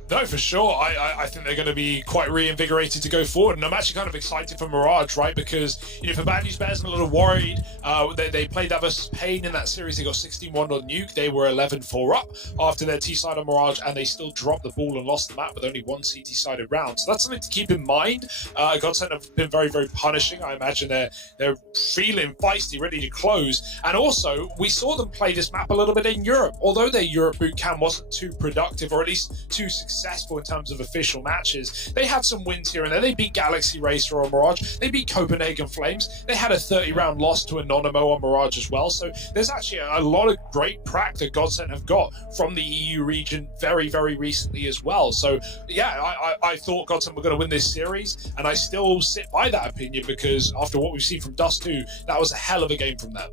No, for sure. I think they're going to be quite reinvigorated to go forward. And I'm actually kind of excited for Mirage, right? Because, you know, for Bad News Bears, I'm a little worried. They played that versus Pain in that series. They got 16-1 on Nuke. They were 11-4 up after their T-side on Mirage, and they still dropped the ball and lost the map with only one CT-sided round. So that's something to keep in mind. GODSENT have been very, very punishing. I imagine they're feeling feisty, ready to close. And also, we saw them play this map a little bit in Europe. Although their Europe boot camp wasn't too productive, or at least too successful in terms of official matches, they had some wins here and there. They beat Galaxy Racer on Mirage. They beat Copenhagen Flames. They had a 30-round loss to Anonymo on Mirage as well. So there's actually a lot of great prac that GODSENT have got from the EU region very, very recently as well. So yeah, I thought GODSENT were going to win this series, and I still sit by that opinion, because after what we've seen from Dust 2, that was a hell of a game from them.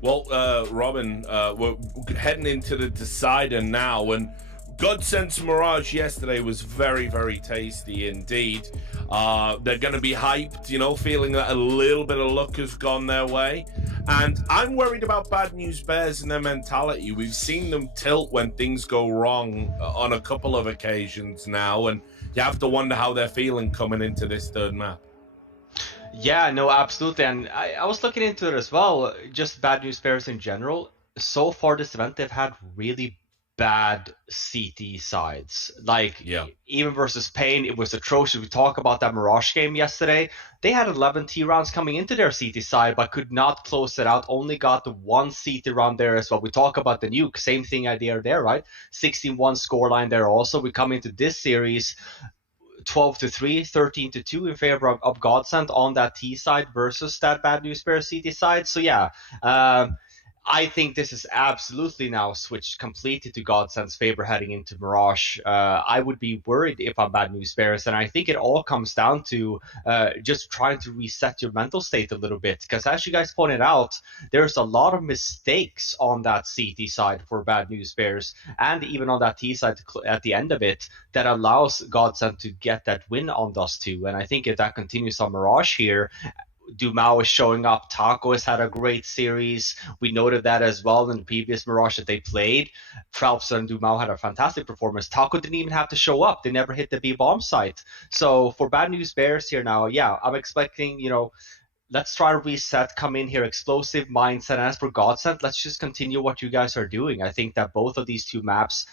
Well, Robin, we're heading into the decider now, and GODSENT's Mirage yesterday was very, very tasty indeed. They're going to be hyped, you know, feeling that a little bit of luck has gone their way. And I'm worried about Bad News Bears and their mentality. We've seen them tilt when things go wrong on a couple of occasions now, and you have to wonder how they're feeling coming into this third map. Yeah, no, absolutely. And I was looking into it as well, just Bad News Bears in general. So far this event, they've had really bad CT sides. Like, even versus Pain, it was atrocious. We talked about that Mirage game yesterday. They had 11 T rounds coming into their CT side, but could not close it out. Only got the one CT round there as well. We talk about the Nuke, same thing idea there, right? 16-1 scoreline there also. We come into this series 12-3, 13-2 in favor of GODSENT on that T side versus that Bad News Bears CT side. So yeah, I think this is absolutely now switched completely to GODSENT's favor heading into Mirage. I would be worried if I'm Bad News Bears, and I think it all comes down to just trying to reset your mental state a little bit, because as you guys pointed out, there's a lot of mistakes on that CT side for Bad News Bears, and even on that T side at the end of it, that allows GODSENT to get that win on Dust 2. And I think if that continues on Mirage here, Dumao is showing up. Taco has had a great series. We noted that as well in the previous Mirage that they played. Phelps and Dumao had a fantastic performance. Taco didn't even have to show up. They never hit the B-bomb site. So for Bad News Bears here now, yeah, I'm expecting, you know, let's try to reset, come in here, explosive mindset. And as for GODSENT, let's just continue what you guys are doing. I think that both of these two maps,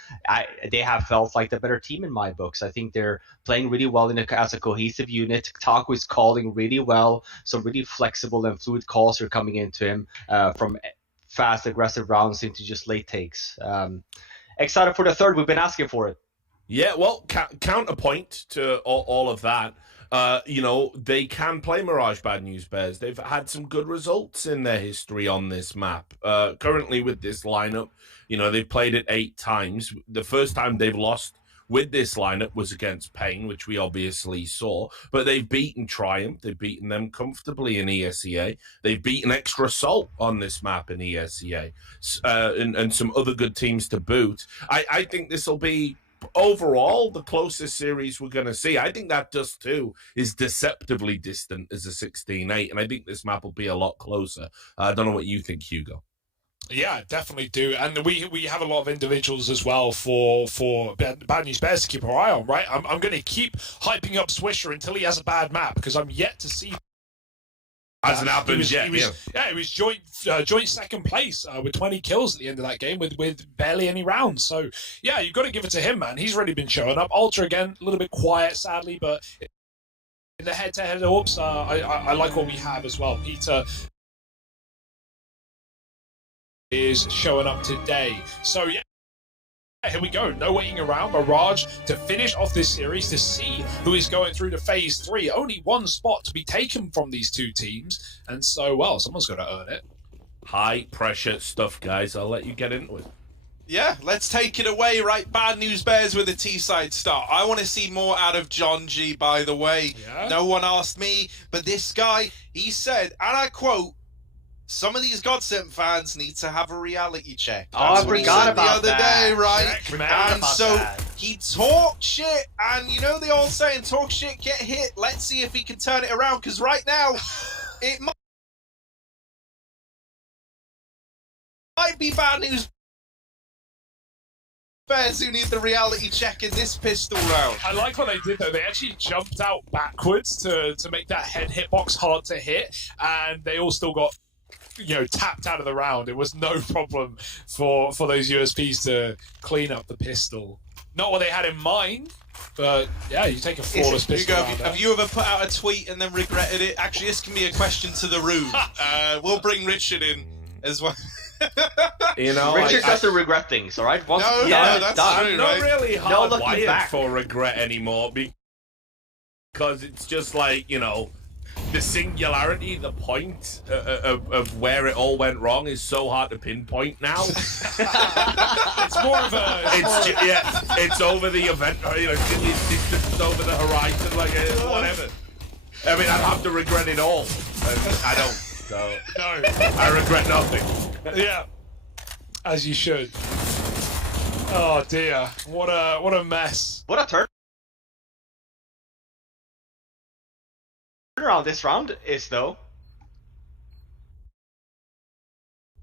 they have felt like the better team in my books. I think they're playing really well as a cohesive unit. Taco is calling really well. Some really flexible and fluid calls are coming into him from fast, aggressive rounds into just late takes. Excited for the third. We've been asking for it. Yeah, well, counterpoint to all of that. you know, they can play Mirage Bad News Bears. They've had some good results in their history on this map. Currently with this lineup, you know, they've played it 8 times. The first time they've lost with this lineup was against Pain, which we obviously saw, but they've beaten Triumph. They've beaten them comfortably in ESEA. They've beaten Extra Salt on this map in ESEA, and some other good teams to boot. I think this will be, overall, the closest series we're going to see. I think that Dust 2 is deceptively distant as a 16-8, and I think this map will be a lot closer. I don't know what you think, Hugo. Yeah, definitely do. And we have a lot of individuals as well for Bad News Bears to keep our eye on, right? I'm going to keep hyping up Swisher until he has a bad map, because I'm yet to see. Hasn't happened yet. It was joint second place with 20 kills at the end of that game with barely any rounds. So, yeah, you've got to give it to him, man. He's really been showing up. Ultra, again, a little bit quiet, sadly, but in the head-to-head ops, I like what we have as well. Peter is showing up today. So, yeah. Here we go. No waiting around. Mirage to finish off this series, to see who is going through to phase 3. Only one spot to be taken from these two teams. And so, well, someone's got to earn it. High pressure stuff, guys. I'll let you get into it. Yeah, let's take it away, right? Bad News Bears with a T-side start. I want to see more out of John G, by the way. Yeah? No one asked me, but this guy, he said, and I quote, "Some of these GODSENT fans need to have a reality check." I forgot about the other day, right? And so he talked shit, and you know the old saying, talk shit, get hit. Let's see if he can turn it around, because right now, it might be Bad News Bears who need the reality check in this pistol round. I like what they did, though. They actually jumped out backwards to make that head hitbox hard to hit, and they all still got, you know, tapped out of the round. It was no problem for those USPs to clean up the pistol. Not what they had in mind, but yeah, you take a flawless pistol. Have you ever put out a tweet and then regretted it? Actually, this can be a question to the room. We'll bring Richard in as well. You know, Richard doesn't regret things, all right? Once No, that's done. true, I'm not really looking back hardwired for regret anymore, because it's just like, you know, the singularity, the point of where it all went wrong is so hard to pinpoint now. It's more of a... It's over the event, you know, it's over the horizon, like whatever. I mean, I'd have to regret it all. I don't. So No. I regret nothing. Yeah, as you should. Oh dear, what a mess. What a turnaround this round is, though.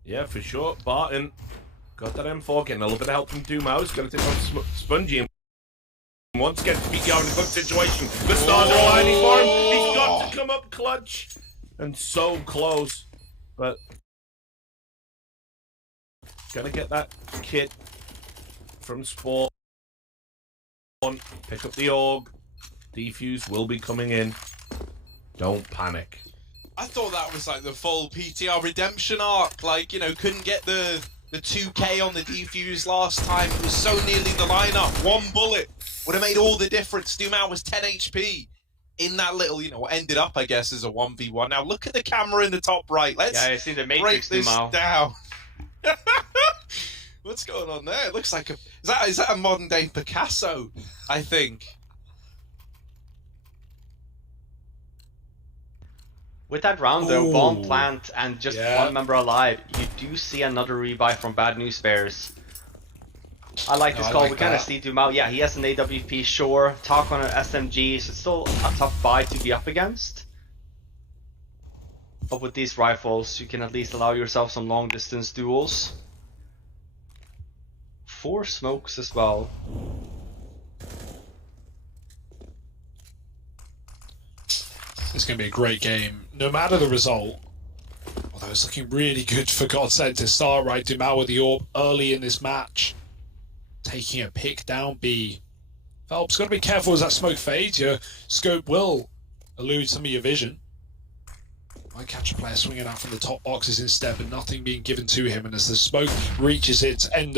Yeah, for sure. Barton got that M4, getting a little bit of help from Dumo's. Going to take on Spongy. And once again, to beat you out in a good situation. The stars are aligning for him. He's got to come up clutch. And so close. But gonna get that kit from Spawn. Pick up the AUG. Defuse will be coming in. Don't panic. I thought that was like the full PTR redemption arc. Like, you know, couldn't get the 2K on the defuse last time. It was so nearly the lineup. One bullet would have made all the difference. Dumau was 10 HP in that little, you know, what ended up, I guess, as a 1v1. Now look at the camera in the top right. Let's I see the break Matrix this Dumau. down. What's going on there? It looks like is that a modern day Picasso? I think. With that round, though, Ooh. bomb plant and just one member alive, you do see another rebuy from Bad News Bears. I like this call. like We kind of that. see Dumau. Yeah, he has an AWP, sure. Talk on an SMG, so it's still a tough buy to be up against. But with these rifles, you can at least allow yourself some long distance duels. 4 smokes as well. It's going to be a great game, no matter the result. Although it's looking really good for GODSENT to start, right? Dumau with the AWP early in this match. Taking a pick down B. Phelps, got to be careful as that smoke fades. Your scope will elude some of your vision. Might catch a player swinging out from the top boxes instead, but nothing being given to him. And as the smoke reaches its end,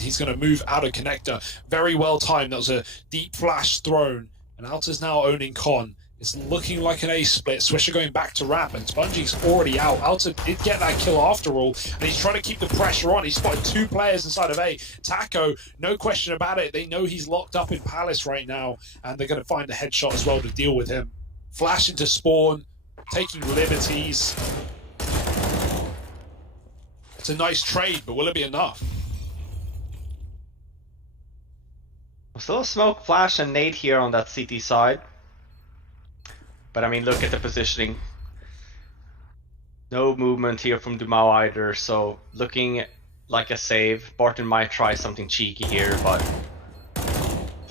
he's going to move out of connector. Very well timed. That was a deep flash thrown. And Alta's now owning Con. It's looking like an A split. Swisher going back to ramp, and Spongie's already out. Alta did get that kill after all, and he's trying to keep the pressure on. He's spotted 2 players inside of A. Taco, no question about it. They know he's locked up in Palace right now, and they're going to find a headshot as well to deal with him. Flash into spawn, taking liberties. It's a nice trade, but will it be enough? Still a smoke, flash, and nade here on that CT side. But I mean, look at the positioning. No movement here from Dumao either, so looking like a save. Barton might try something cheeky here, but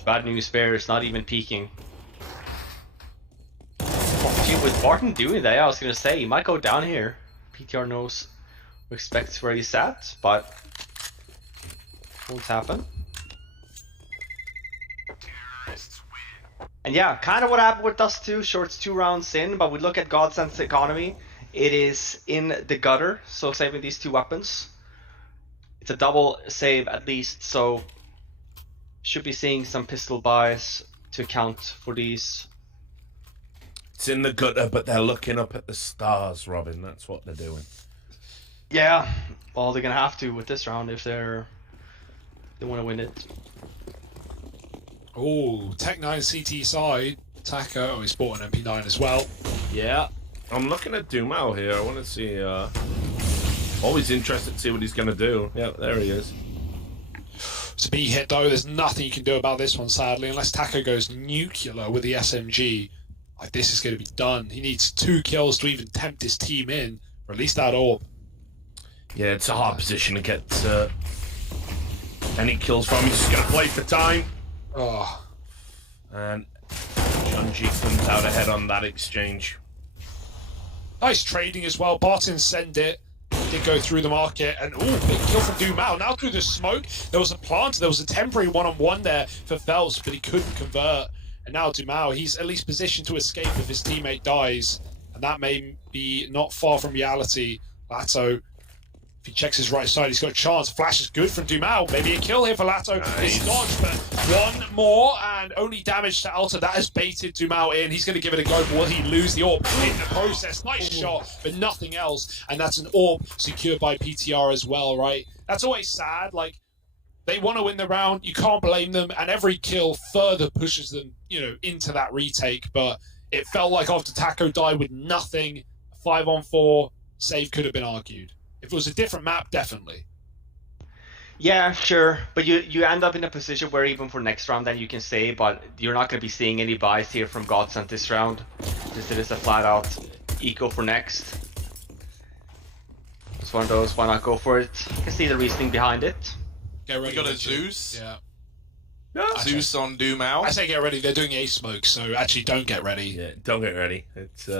bad news bear is not even peeking. Gee, with Barton doing that, I was gonna say he might go down here. PTR knows, expects where he's at, but won't happen. And yeah, kind of what happened with Dust 2. Short's 2 rounds in, but we look at GODSENT's economy. It is in the gutter, so saving these 2 weapons. It's a double save at least, so should be seeing some pistol buys to account for these. It's in the gutter, but they're looking up at the stars, Robin. That's what they're doing. Yeah, well, they're gonna have to with this round if they want to win it. Oh, Tech9 CT side. Taco, oh, he's bought an MP9 as well. Yeah. I'm looking at Dumao here. I want to see. Always interested to see what he's going to do. Yeah, there he is. To be hit though, there's nothing you can do about this one, sadly, unless Taco goes nuclear with the SMG. Like, this is going to be done. He needs 2 kills to even tempt his team in, or at least that orb. Yeah, it's a hard position to get any kills from. He's just going to play for time. Oh. And Chunji comes out ahead on that exchange. Nice trading as well. Barton send it. Did go through the market, and ooh, big kill from Dumao. Now through the smoke, there was a plant, there was a temporary one-on-one there for Phelps, but he couldn't convert. And now Dumao, he's at least positioned to escape if his teammate dies, and that may be not far from reality. Lato, if he checks his right side, he's got a chance. Flash is good from Dumao. Maybe a kill here for Lato. Nice. It's dodged, but one more, and only damage to Alta. That has baited Dumao in. He's going to give it a go, but will he lose the orb in the process? Nice shot, but nothing else. And that's an orb secured by PTR as well, right? That's always sad. Like, they want to win the round. You can't blame them, and every kill further pushes them, you know, into that retake. But it felt like after Taco died with nothing, 5-on-4 save could have been argued. If it was a different map, definitely. Yeah, sure, but you end up in a position where even for next round then you can say, but you're not going to be seeing any buys here from GODSENT this round. Just it is a flat out eco for next. It's one of those, why not go for it? I can see the reasoning behind it. Get ready. We got a Richard. Zeus. Yeah. Zeus on Dumao. I say get ready. They're doing a smoke, so actually don't get ready. Yeah, don't get ready. It's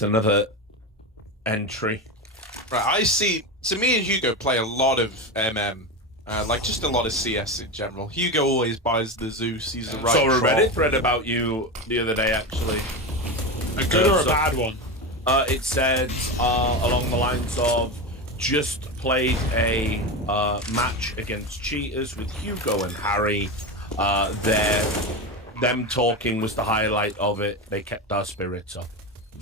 another entry. Right, I see. So me and Hugo play a lot of MM, like just a lot of CS in general. Hugo always buys the Zeus. He's the right. Saw a troll. Reddit thread about you the other day, actually. A good or a bad one? It said along the lines of, just played a match against cheaters with Hugo and Harry. Them talking was the highlight of it. They kept our spirits up.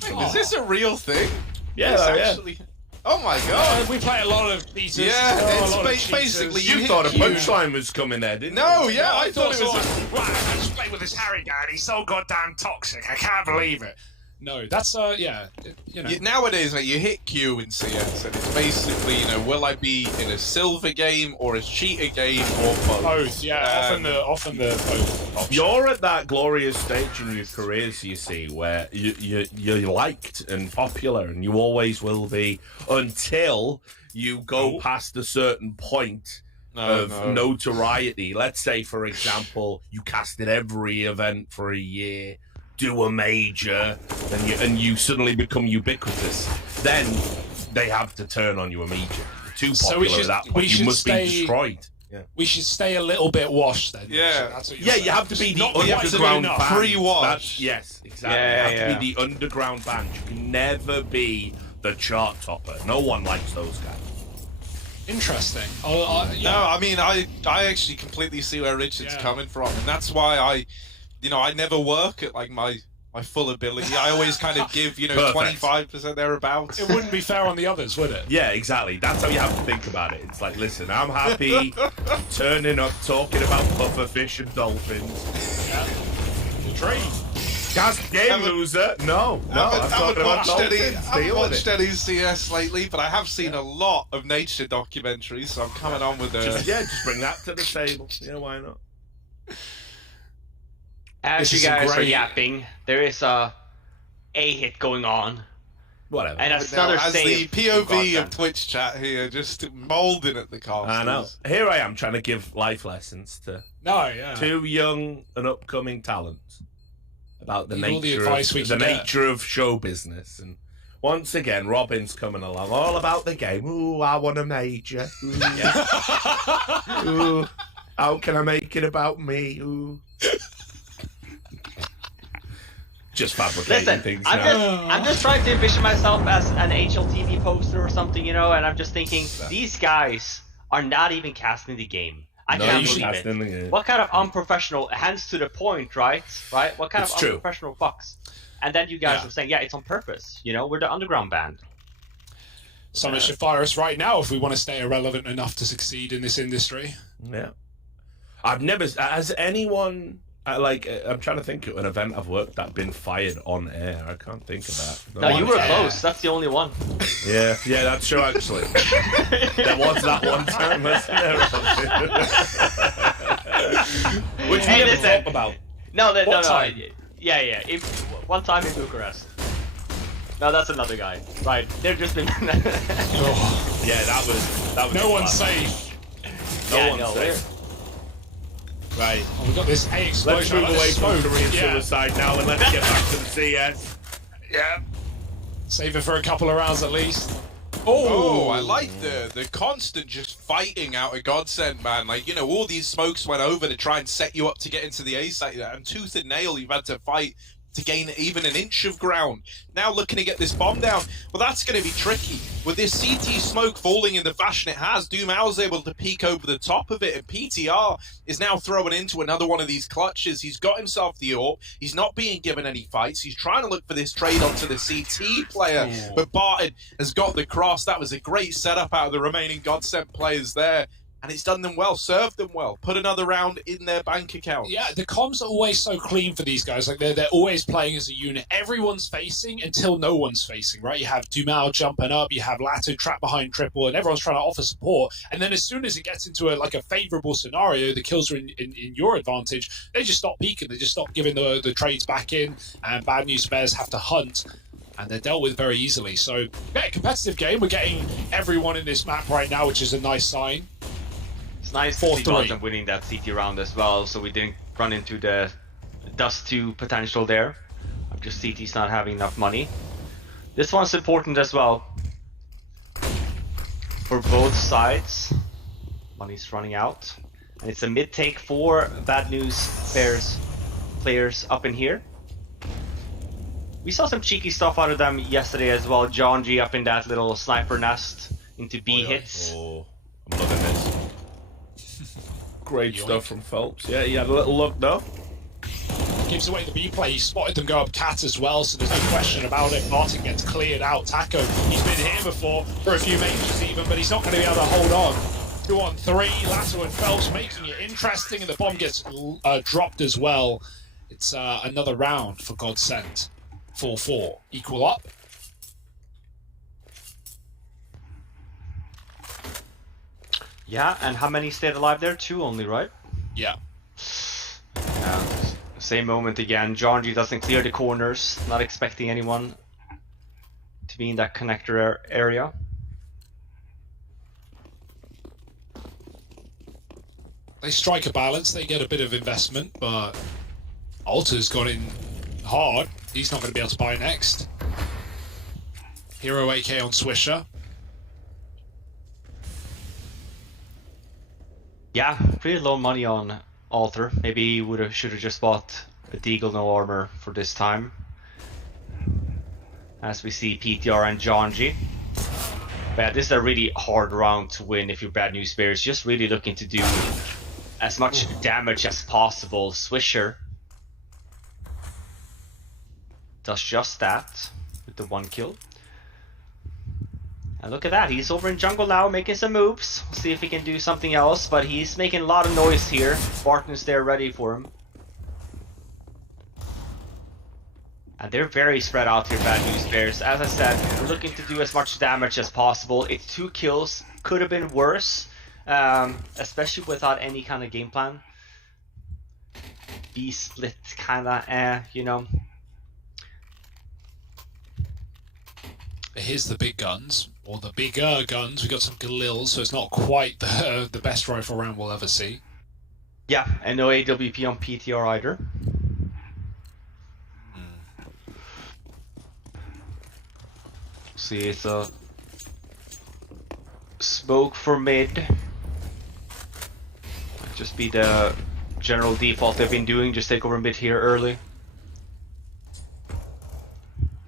Is this a real thing? Yeah, It's yeah. actually. Oh my god! We play a lot of cheaters. Yeah, a lot of it's basically You hit thought a Hugh. punchline was coming there, didn't you? No, yeah, I thought it was. Right, I just play with this Harry guy, and he's so goddamn toxic. I can't believe it. No, that's yeah, you know. Nowadays, mate, you hit Q in CS, and it's basically, you know, will I be in a silver game or a cheater game or both? Both, yeah, often the both options. You're at that glorious stage in your careers, you see, where you're liked and popular, and you always will be until you go past a certain point of notoriety. Let's say, for example, you casted every event for a year, do a major, and you suddenly become ubiquitous. Then they have to turn on you immediately. Too popular at that point. You must be destroyed. Yeah. We should stay a little bit washed then. Yeah. That's what you're Yeah, saying. you have to be the Not quite underground enough. band. Pre-wash. Yes, exactly. Yeah, you have to be the underground band. You can never be the chart topper. No one likes those guys. Interesting. No, I mean, I actually completely see where Richard's coming from, and that's why you know, I never work at like my full ability. I always kind of give, you know, Perfect. 25% thereabouts. It wouldn't be fair on the others, would it? Yeah, exactly. That's how you have to think about it. It's like, listen, I'm happy turning up, talking about pufferfish and dolphins. The dream. Cast game loser. No, I'm I talking about dolphins. haven't Deal with watched it. any CS lately, but I have seen a lot of nature documentaries, so I'm coming on with the... Just bring that to the table. Yeah, why not? As This you is a guys are great- yapping, there is a hit going on, Whatever. and Now, another as the save. POV Oh, of Twitch chat here, just moulding at the casters. I know. Here I am trying to give life lessons to No, yeah. two young and upcoming talents about the Need all the nature advice we of can the get. nature of show business. And once again, Robin's coming along, all about the game. Ooh, I want a major. Ooh, yeah. Ooh, how can I make it about me? Ooh. Just fabricating Listen, things I'm now. I'm just trying to envision myself as an HLTV poster or something, you know, and I'm just thinking, these guys are not even casting the game. I No, can't you believe casting the it. game. What kind of unprofessional, hands to the point, right? What kind It's of true. unprofessional fucks? And then you guys Yeah. were saying, yeah, it's on purpose, you know, we're the underground band. Someone should fire us right now if we want to stay irrelevant enough to succeed in this industry. Yeah. I've never... Has anyone... I'm trying to think of an event I've worked at been fired on air. I can't think of that. No, you were Yeah. close. That's the only one. Yeah, that's true, actually. There was that one time, wasn't there? Which we Hey, never listen. talk about. No, What time? Yeah. One time in Bucharest. No, that's another guy. Right, they're just been. Oh, Yeah, that was no one's fun. safe. No Yeah, one's no, safe. Right. Oh, we got this A Let's explosion. move I like away the from smoke. Korean Yeah. suicide now and let's get back to the CS. Yeah. Save it for a couple of rounds at least. Oh, I like the constant just fighting out of GODSENT, man. Like, you know, all these smokes went over to try and set you up to get into the A site, and tooth and nail you've had to fight to gain even an inch of ground. Now looking to get this bomb down. Well, that's going to be tricky. With this CT smoke falling in the fashion it has, Dumal's able to peek over the top of it, and PTR is now throwing into another one of these clutches. He's got himself the AWP. He's not being given any fights. He's trying to look for this trade onto the CT player, but Barton has got the cross. That was a great setup out of the remaining GODSENT players there. And it's done them well, served them well, put another round in their bank account. Yeah, the comms are always so clean for these guys. Like they're always playing as a unit. Everyone's facing until no one's facing, right? You have Dumal jumping up, you have Lato trapped behind triple, and everyone's trying to offer support. And then as soon as it gets into a favorable scenario, the kills are in your advantage. They just stop peeking. They just stop giving the trades back in, and bad news bears have to hunt. And they're dealt with very easily. So, yeah, competitive game. We're getting everyone in this map right now, which is a nice sign. It's nice to see 4-3. Belgium winning that CT round as well, so we didn't run into the Dust 2 potential there. Just CT's not having enough money. This one's important as well. For both sides. Money's running out. And it's a mid-take for Bad News Bears players up in here. We saw some cheeky stuff out of them yesterday as well. John G up in that little sniper nest into B hits. Oh, I'm loving this. Great stuff from Phelps. Yeah, he had a little look, though. Gives away the B play. He spotted them go up cat as well, so there's no question about it. Martin gets cleared out. Taco, he's been here before for a few majors even, but he's not going to be able to hold on. 2 on 3, Lasso and Phelps making it interesting, and the bomb gets dropped as well. It's another round for GODSENT. 4-4. Equal up. Yeah, and how many stayed alive there? 2 only, right? Yeah. Yeah. Same moment again. John G doesn't clear the corners. Not expecting anyone to be in that connector area. They strike a balance. They get a bit of investment, but Alta's got in hard. He's not going to be able to buy next. Hero AK on Swisher. Yeah, pretty low money on Alter. Maybe he should have just bought a Deagle no armor for this time. As we see PTR and John G. But yeah, this is a really hard round to win if you're Bad News Bears. Just really looking to do as much damage as possible. Swisher does just that with the 1 kill. And look at that, he's over in jungle now making some moves. We'll see if he can do something else, but he's making a lot of noise here. Barton's there ready for him. And they're very spread out here, Bad News Bears. As I said, we're looking to do as much damage as possible. It's 2 kills, could have been worse, especially without any kind of game plan. B split kinda, you know. Here's the big guns, or the bigger guns. We got some Galils, so it's not quite the best rifle round we'll ever see. Yeah, and no AWP on PTR either. See, it's a smoke for mid. Might just be the general default they've been doing, just take over mid here early.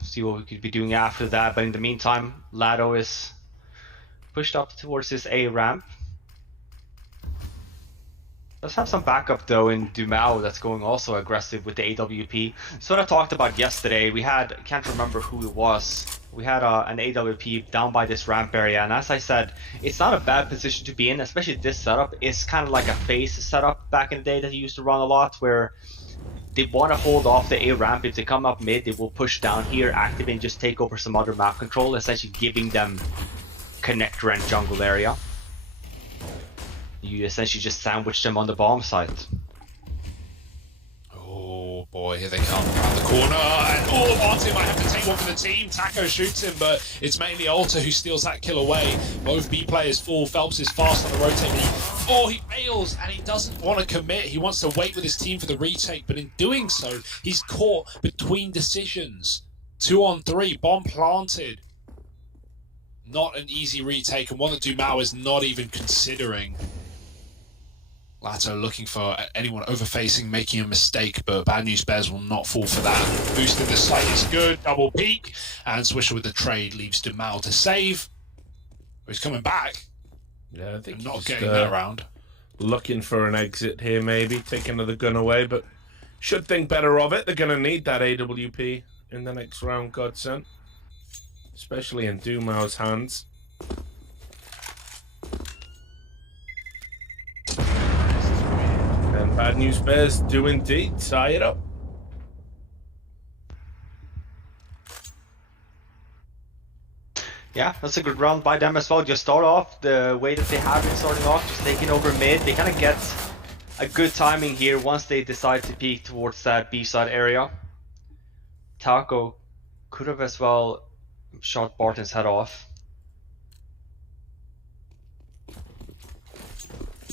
See what we could be doing after that, but in the meantime, Lado is pushed up towards this A ramp. Let's have some backup though in Dumao that's going also aggressive with the AWP. So what I talked about yesterday, we had, can't remember who it was, we had an AWP down by this ramp area, and as I said, it's not a bad position to be in, especially this setup. It's kind of like a phase setup back in the day that he used to run a lot, where they want to hold off the A ramp. If they come up mid, they will push down here, activate, and just take over some other map control, essentially giving them connector and jungle area. You essentially just sandwich them on the bomb site. Oh boy, here they come around the corner, and oh, Martin might have to take one for the team. Taco shoots him, but it's mainly Alta who steals that kill away. Both B players fall. Phelps is fast on the rotate, but he fails, and he doesn't want to commit. He wants to wait with his team for the retake, but in doing so, he's caught between decisions. 2 on 3, bomb planted. Not an easy retake, and one that Dumao is not even considering. Lato looking for anyone overfacing, making a mistake, but Bad News Bears will not fall for that. Boosting the site is good, double peek, and Swisher with the trade leaves Dumao to save. He's coming back. Yeah, I think not he's getting that round. Looking for an exit here, maybe taking another gun away, but should think better of it. They're going to need that AWP in the next round, GODSENT, especially in Dumao's hands. And Bad News Bears do indeed tie it up. Yeah, that's a good round by them as well. Just start off the way that they have been starting off, just taking over mid. They kind of get a good timing here once they decide to peek towards that B side area. Taco could have as well shot Barton's head off.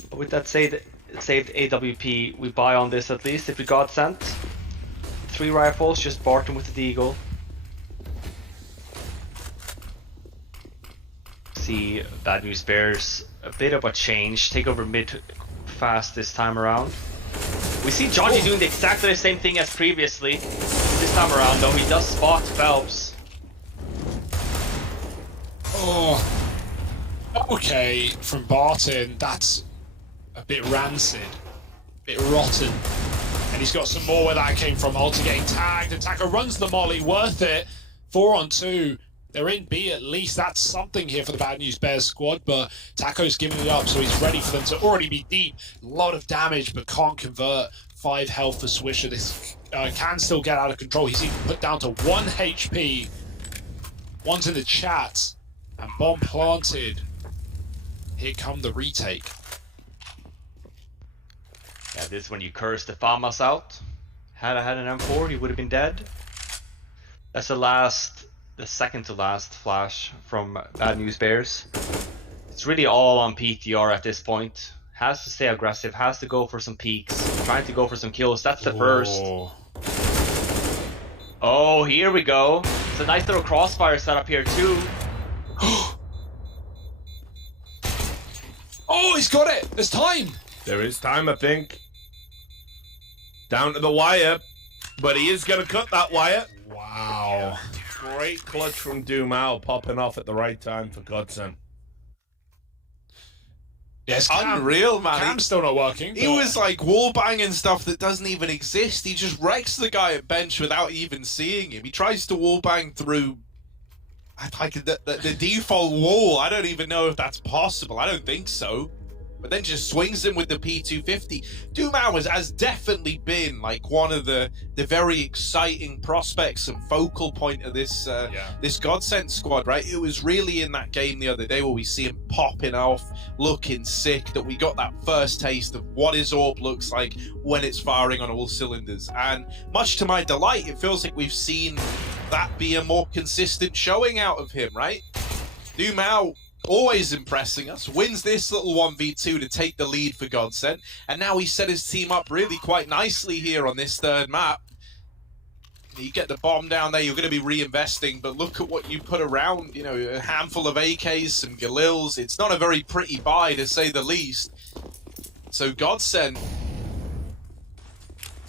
But with that saved AWP, we buy on this at least if we got sent. 3 rifles, just Barton with the Deagle. See Bad News Bears a bit of a change, take over mid fast this time around. We see Johnny doing the exactly the same thing as previously. This time around though, he does spot Phelps. Oh, okay, from Barton, that's a bit rancid, a bit rotten. And he's got some more where that came from. Alta getting tagged, Attacker runs the molly, worth it. 4 on 2. They're in B at least. That's something here for the Bad News Bears squad, but Taco's giving it up, so he's ready for them to already be deep. A lot of damage, but can't convert. 5 health for Swisher. This can still get out of control. He's even put down to 1 HP. One's in the chat. And bomb planted. Here come the retake. Yeah, this is when you curse the Famas out. Had I had an M4, he would have been dead. That's the second to last flash from Bad News Bears. It's really all on PTR at this point. Has to stay aggressive, has to go for some peaks, trying to go for some kills. That's the first. Oh, here we go. It's a nice little crossfire setup here too. Oh, he's got it! There's time! There is time, I think. Down to the wire, but he is going to cut that wire. Wow. Great clutch from Dumao, popping off at the right time for GODSENT. Yes, Unreal, man. Cam's still not working. He was like wall banging stuff that doesn't even exist. He just wrecks the guy at bench without even seeing him. He tries to wall bang through like the default wall. I don't even know if that's possible. I don't think so. But then just swings him with the P250. Dumao has definitely been like one of the very exciting prospects and focal point of this this GODSENT squad, right? It was really in that game the other day where we see him popping off, looking sick, that we got that first taste of what his AWP looks like when it's firing on all cylinders. And much to my delight, it feels like we've seen that be a more consistent showing out of him, right? Dumao always impressing us, wins this little 1v2 to take the lead for GODSENT, and now he set his team up really quite nicely here on this third map. You get the bomb down there, you're going to be reinvesting, but look at what you put around, you know, a handful of AKs, some Galils. It's not a very pretty buy, to say the least. So GODSENT,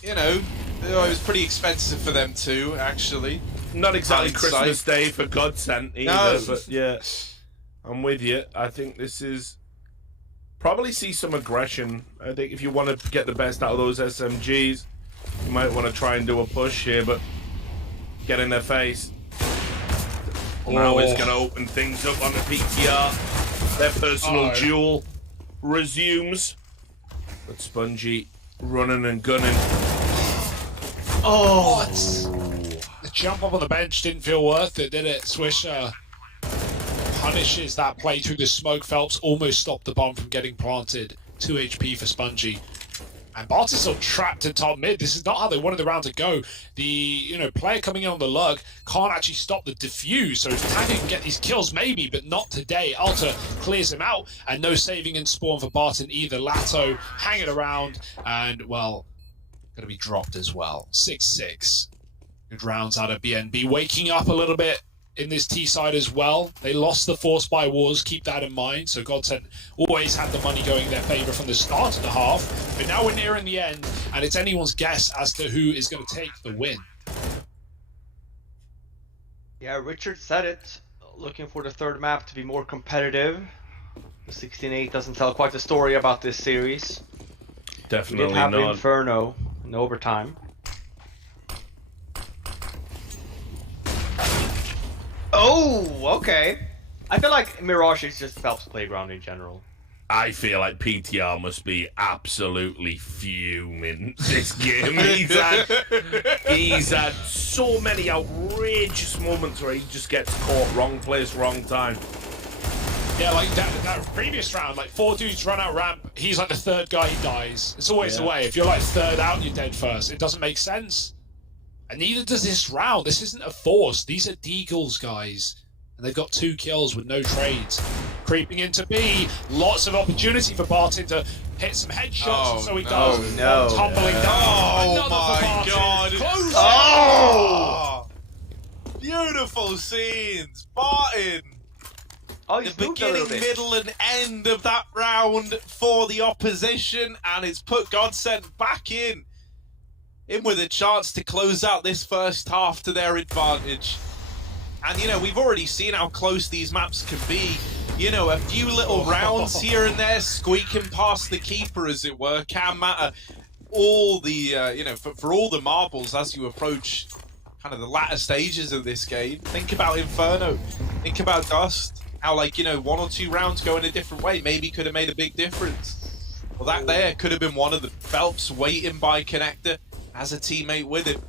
you know, it was pretty expensive for them too, actually. Not exactly Hindsight. Christmas Day for GODSENT either, No. but yeah, I'm with you. I think this is probably see some aggression. I think if you want to get the best out of those SMGs, you might want to try and do a push here, but get in their face. Now it's going to open things up on the PTR. Their personal duel resumes. But Spongy running and gunning. Oh, the jump up on the bench didn't feel worth it, did it? Swisher punishes that play through the smoke. Phelps almost stopped the bomb from getting planted. 2 HP for Spongy. And Bart's still trapped in top mid. This is not how they wanted the round to go. The player coming in on the lurk can't actually stop the defuse, so Tanya can get these kills maybe, but not today. Alta clears him out, and no saving in spawn for Barton either. Lato hanging around, and well, going to be dropped as well. 6-6. Good rounds out of BNB. Waking up a little bit in this T side as well. They lost the Force by Wars, keep that in mind. So GODSENT always had the money going in their favour from the start of the half. But now we're nearing the end, and it's anyone's guess as to who is going to take the win. Yeah, Richard said it. Looking for the third map to be more competitive. The 16-8 doesn't tell quite the story about this series. We Definitely did have not. Inferno in overtime. Oh, okay. I feel like Mirage is just Phelps' playground in general. I feel like PTR must be absolutely fuming this game. He's had so many outrageous moments where he just gets caught wrong place, wrong time. Yeah, like that previous round, like 4 dudes run out ramp, he's like the third guy, he dies. It's always the way. If you're like third out, you're dead first. It doesn't make sense. And neither does this round. This isn't a force. These are Deagles, guys. And they've got 2 kills with no trades. Creeping into B. Lots of opportunity for Barton to hit some headshots, and so he does. Oh, no. Tumbling down. Oh Another for my Barton. god! Close it. Oh! Beautiful scenes, Barton. Oh, The he's moved a little beginning, bit. middle, and end of that round for the opposition, and it's put GODSENT back in with a chance to close out this first half to their advantage. And, you know, we've already seen how close these maps can be. You know, a few little rounds here and there, squeaking past the keeper, as it were, can matter. All the, for all the marbles as you approach kind of the latter stages of this game. Think about Inferno. Think about Dust. How, 1 or 2 rounds go in a different way maybe could have made a big difference. Well, that there could have been one of the Phelps waiting by connector as a teammate with him.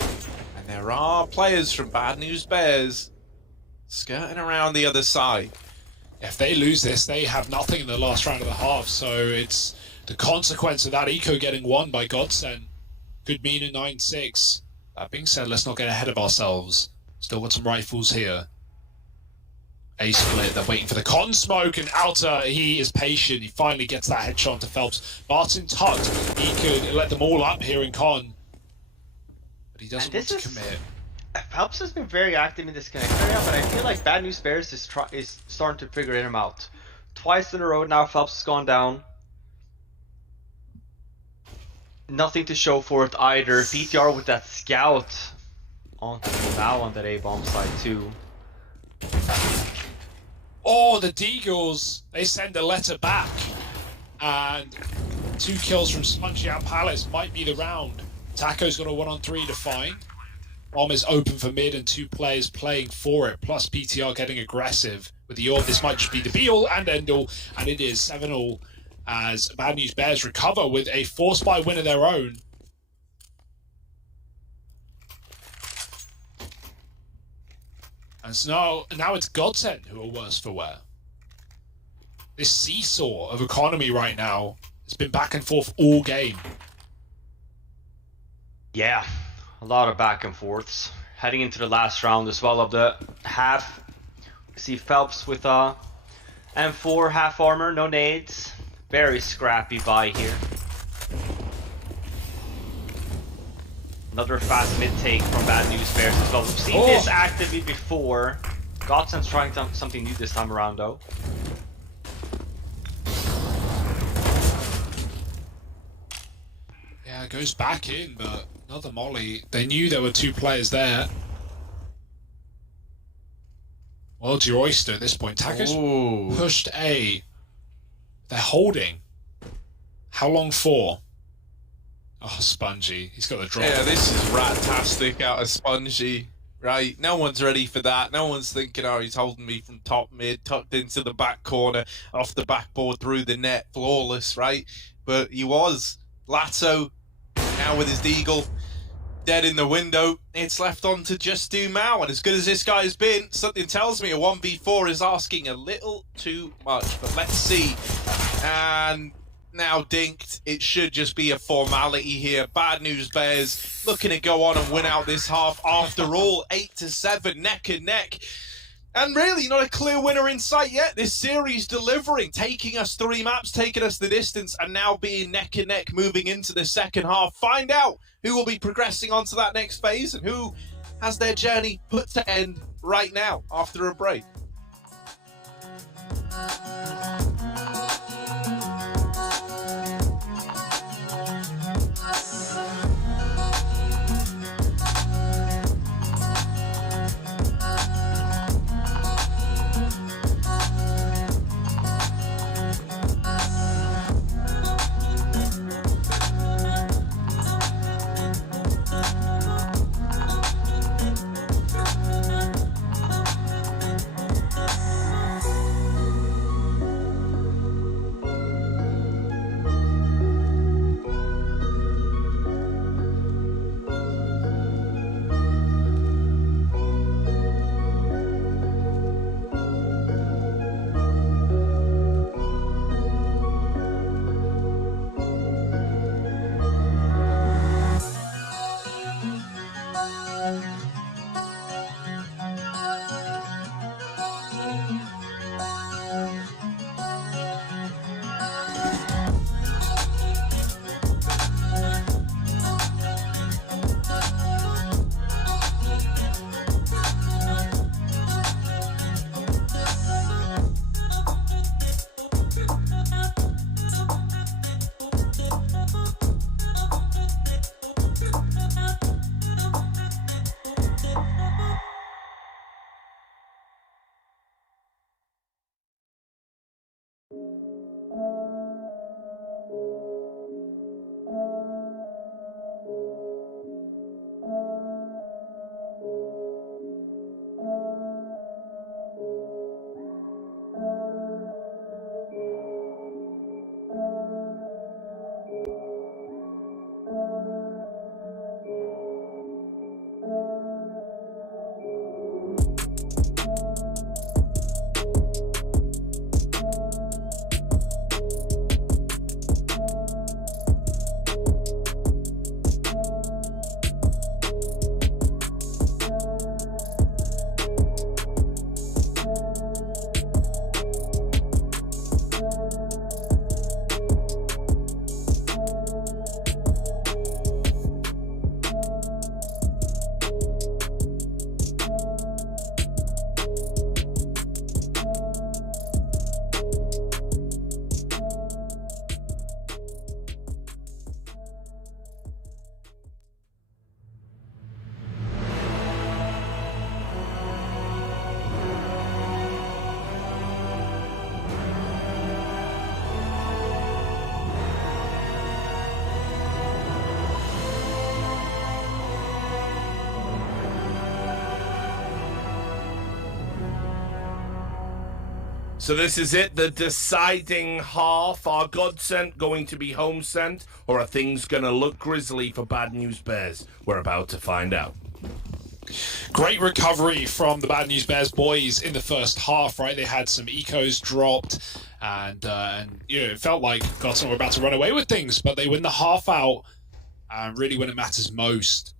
And there are players from Bad News Bears skirting around the other side. If they lose this, they have nothing in the last round of the half, so it's the consequence of that eco getting won by GODSENT. Could mean a 9-6. That being said, let's not get ahead of ourselves. Still got some rifles here. A split, they're waiting for the con smoke, and Alta, he is patient. He finally gets that headshot to Phelps. Barton tucked. He could let them all up here in con. But he doesn't want to commit. Phelps has been very active in this connect area, but I feel like Bad News Bears is starting to figure him out. Twice in a row now, Phelps has gone down. Nothing to show for it either. PTR with that scout onto now on that A-bomb side too. Oh, the Deagles, they send a letter back. And 2 kills from Spongy out Palace might be the round. Taco's got a 1-on-3 to find. Bomb is open for mid and 2 players playing for it, plus PTR getting aggressive with the orb. This might just be the be-all and end-all, and it is 7-all as Bad News Bears recover with a 4-spy win of their own. And so now it's GODSENT who are worse for wear. This seesaw of economy right now has been back and forth all game. Yeah, a lot of back and forths. Heading into the last round as well of the half. We see Phelps with M4 half armor, no nades. Very scrappy buy here. Another fast mid take from Bad News Bears as well. We've seen this actively before. GODSENT's trying something new this time around though. Yeah, it goes back in, but another molly. They knew there were 2 players there. World's your oyster at this point. Taco's pushed A. They're holding. How long for? Oh, Spongy. He's got the drop. Yeah, this is rat-tastic out of Spongy, right? No one's ready for that. No one's thinking, oh, he's holding me from top mid, tucked into the back corner, off the backboard, through the net, flawless, right? But he was. Lato, now with his deagle, dead in the window. It's left on to just do Mao, and as good as this guy's been, something tells me a 1v4 is asking a little too much, but let's see. And now dinked. It should just be a formality here. Bad News Bears looking to go on and win out this half after all. 8-7, neck and neck. And really not a clear winner in sight yet. This series delivering, taking us 3 maps, taking us the distance, and now being neck and neck moving into the second half. Find out who will be progressing onto that next phase and who has their journey put to end right now after a break. So this is it, the deciding half. Are GODSENT going to be home sent, or are things going to look grisly for Bad News Bears? We're about to find out. Great recovery from the Bad News Bears boys in the first half, right? They had some ecos dropped, and you know, it felt like GODSENT were about to run away with things, but they win the half out, really when it matters most.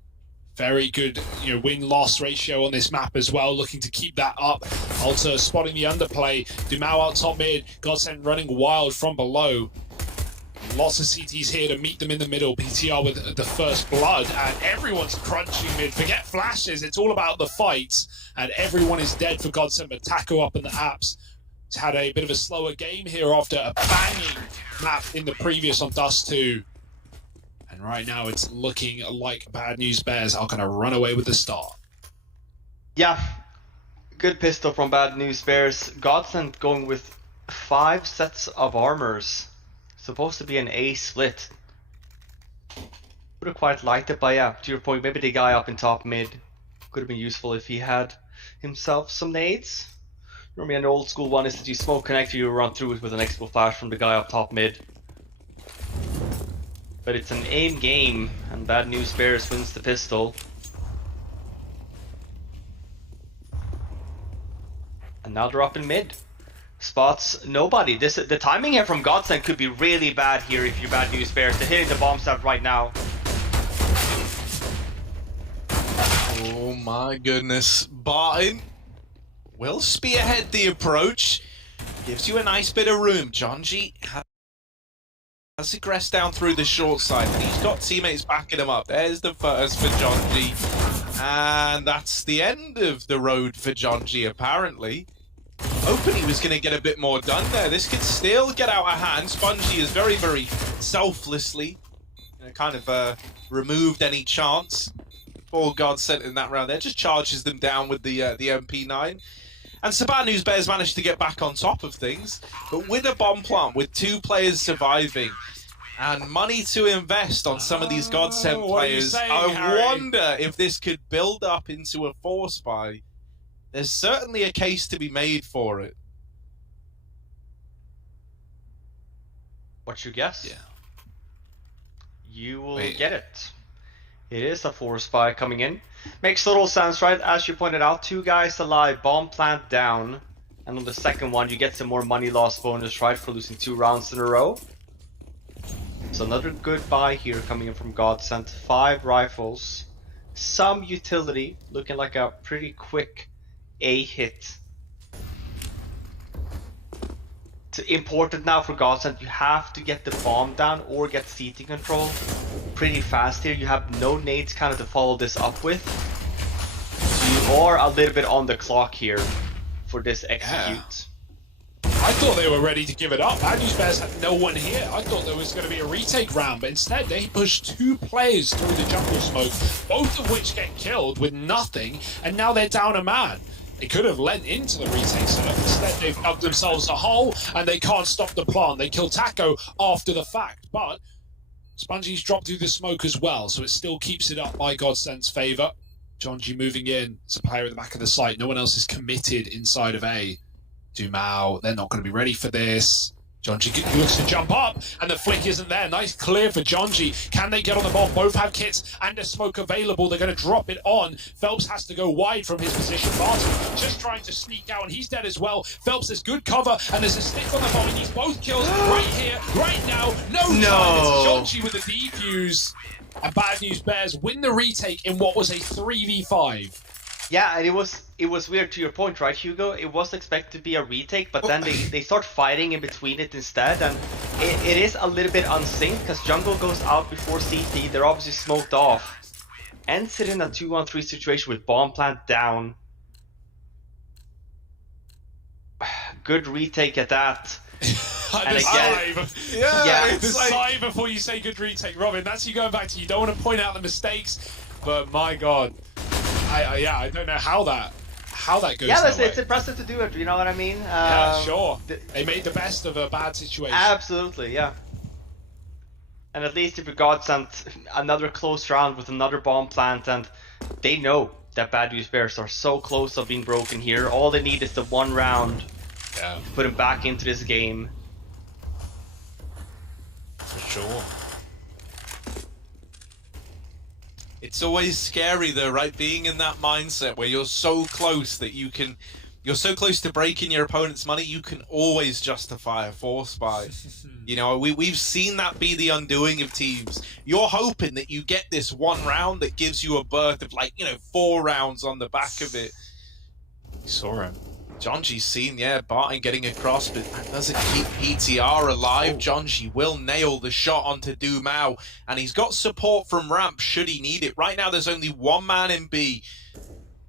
Very good, you know, win-loss ratio on this map as well, looking to keep that up. Alter spotting the underplay. Dumao out top mid. GODSENT running wild from below. Lots of CTs here to meet them in the middle. PTR with the first blood, and everyone's crunching mid. Forget flashes, it's all about the fights, and everyone is dead for GODSENT, but Taco up in the apps. He's had a bit of a slower game here after a banging map in the previous on Dust 2. And right now it's looking like Bad News Bears are going to run away with the start. Yeah, good pistol from Bad News Bears. GODSENT going with 5 sets of armors. Supposed to be an A split. Would have quite liked it, but yeah, to your point, maybe the guy up in top mid could have been useful if he had himself some nades. Normally an old school one is that you smoke connect, you run through it with an expo flash from the guy up top mid. But it's an aim game, and Bad News Bears wins the pistol. And now they're up in mid. Spots nobody. The timing here from GODSENT could be really bad here if you're Bad News Bears. They're hitting the bomb stab right now. Oh my goodness. Barton will spearhead the approach. Gives you a nice bit of room. Jonji has aggressed down through the short side, and he's got teammates backing him up. There's the first for Jonji. And that's the end of the road for Jonji, apparently. Hoping he was going to get a bit more done there. This could still get out of hand. Spongy is very, very selflessly kind of removed any chance for GODSENT in that round there. Just charges them down with the MP9. And so Bad News Bears managed to get back on top of things. But with a bomb plant, with 2 players surviving, and money to invest on some of these GODSENT players, I wonder if this could build up into a force buy. There's certainly a case to be made for it. What's your guess? Yeah. You will get it. It is a force buy coming in. Makes little sense, right? As you pointed out, 2 guys alive, bomb plant down. And on the second one, you get some more money loss bonus, right? For losing 2 rounds in a row. So another good buy here coming in from GODSENT. 5 rifles. Some utility. Looking like a pretty quick A hit. It's important now for GODSENT. You have to get the bomb down or get CT control pretty fast here. You have no nades kind of to follow this up with. So you are a little bit on the clock here for this execute. I thought they were ready to give it up. Bad News Bears had no one here. I thought there was going to be a retake round, but instead they pushed 2 players through the jungle smoke, both of which get killed with nothing, and now they're down a man. They could have lent into the retake setup. Instead, they've dug themselves a hole, and they can't stop the plant. They kill Taco after the fact, but Spongy's dropped through the smoke as well, so it still keeps it up by GODSENT's favor. Jonji moving in. It's a player at the back of the site. No one else is committed inside of A. Dumao, they're not going to be ready for this. Jonji looks to jump up, and the flick isn't there. Nice clear for Jonji. Can they get on the ball? Both have kits and a smoke available. They're going to drop it on. Phelps has to go wide from his position. Barton just trying to sneak out, and he's dead as well. Phelps has good cover, and there's a stick on the ball. He needs both kills right here, right now. No time. It's Jonji with the defuse. And Bad News Bears win the retake in what was a 3v5. Yeah, and it was weird to your point, right, Hugo? It was expected to be a retake, but then they start fighting in between it instead, and it is a little bit unsynced because jungle goes out before CT. They're obviously smoked off. Ends it in a 2-on-3 situation with bomb plant down. Good retake at that. And again, Yeah, the sigh before you say good retake, Robin. That's you going back to. You don't want to point out the mistakes, but my God, I don't know how that goes. Yeah, that way. it's impressive to do it. You know what I mean? Yeah, sure. They made the best of a bad situation. Absolutely, yeah. And at least if you GODSENT another close round with another bomb plant, and they know that Bad News Bears are so close of being broken here. All they need is the 1 round Yeah, put him back into this game. for sure. It's always scary though, right? Being in that mindset where you're so close that you're so close to breaking your opponent's money, you can always justify a force buy. You know, we've seen that be the undoing of teams. You're hoping that you get this one round that gives you a berth of, like, 4 rounds on the back of it. You saw him. Jonji's seen, Barton getting across, but that doesn't keep PTR alive. Jonji will nail the shot onto Dumao, and he's got support from ramp should he need it. Right now, there's only one man in B.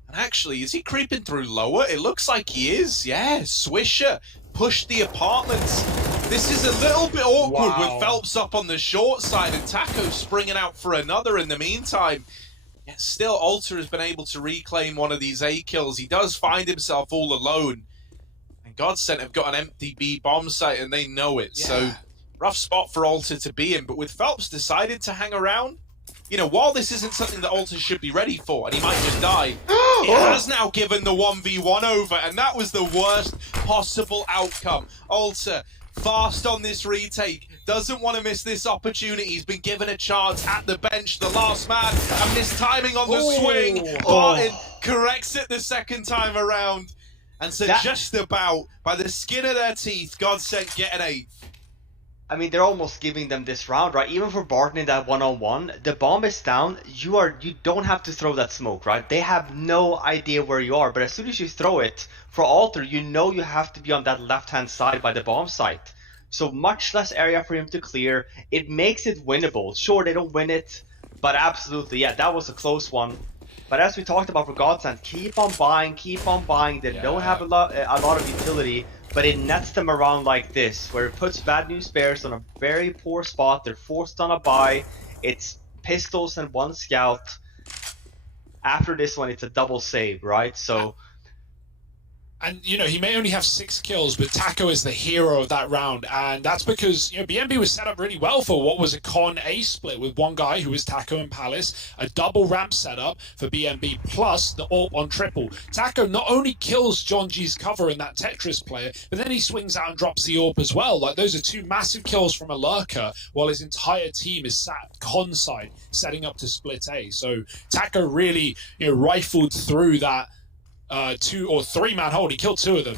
And actually, is he creeping through lower? It looks like he is. Yeah, Swisher pushed the apartments. This is a little bit awkward with Phelps up on the short side and Taco springing out for another in the meantime. Yet still, Alter has been able to reclaim one of these A kills. He does find himself all alone. And GODSENT have got an empty B bomb site and they know it. Yeah. So, rough spot for Alter to be in. But with Phelps decided to hang around, while this isn't something that Alter should be ready for, and he might just die, it has now given the 1v1 over, and that was the worst possible outcome. Alter, fast on this retake, doesn't want to miss this opportunity. He's been given a chance at the bench, the last man, and missed timing on the swing. Barton corrects it the second time around. And so just about, by the skin of their teeth, GODSENT get an 8th. I mean, they're almost giving them this round, right? Even for Barton in that one-on-one, the bomb is down. You don't have to throw that smoke, right? They have no idea where you are. But as soon as you throw it, for Alter, you have to be on that left-hand side by the bomb site. So much less area for him to clear. It makes it winnable. Sure, they don't win it, but absolutely, that was a close one. But as we talked about for GODSENT, keep on buying. They don't have a lot of utility. But it nets them around like this, where it puts Bad News Bears on a very poor spot. They're forced on a buy. It's pistols and 1 scout. After this one, it's a double save, right? So, And, he may only have 6 kills, but Taco is the hero of that round. And that's because, BNB was set up really well for what was a con A split with one guy who was Taco and Palace, a double ramp setup for BNB, plus the AWP on triple. Taco not only kills Jonji's cover in that Tetris player, but then he swings out and drops the AWP as well. Like, those are 2 massive kills from a lurker, while his entire team is sat con side, setting up to split A. So Taco really, rifled through that 2 or 3 man hold. He killed 2 of them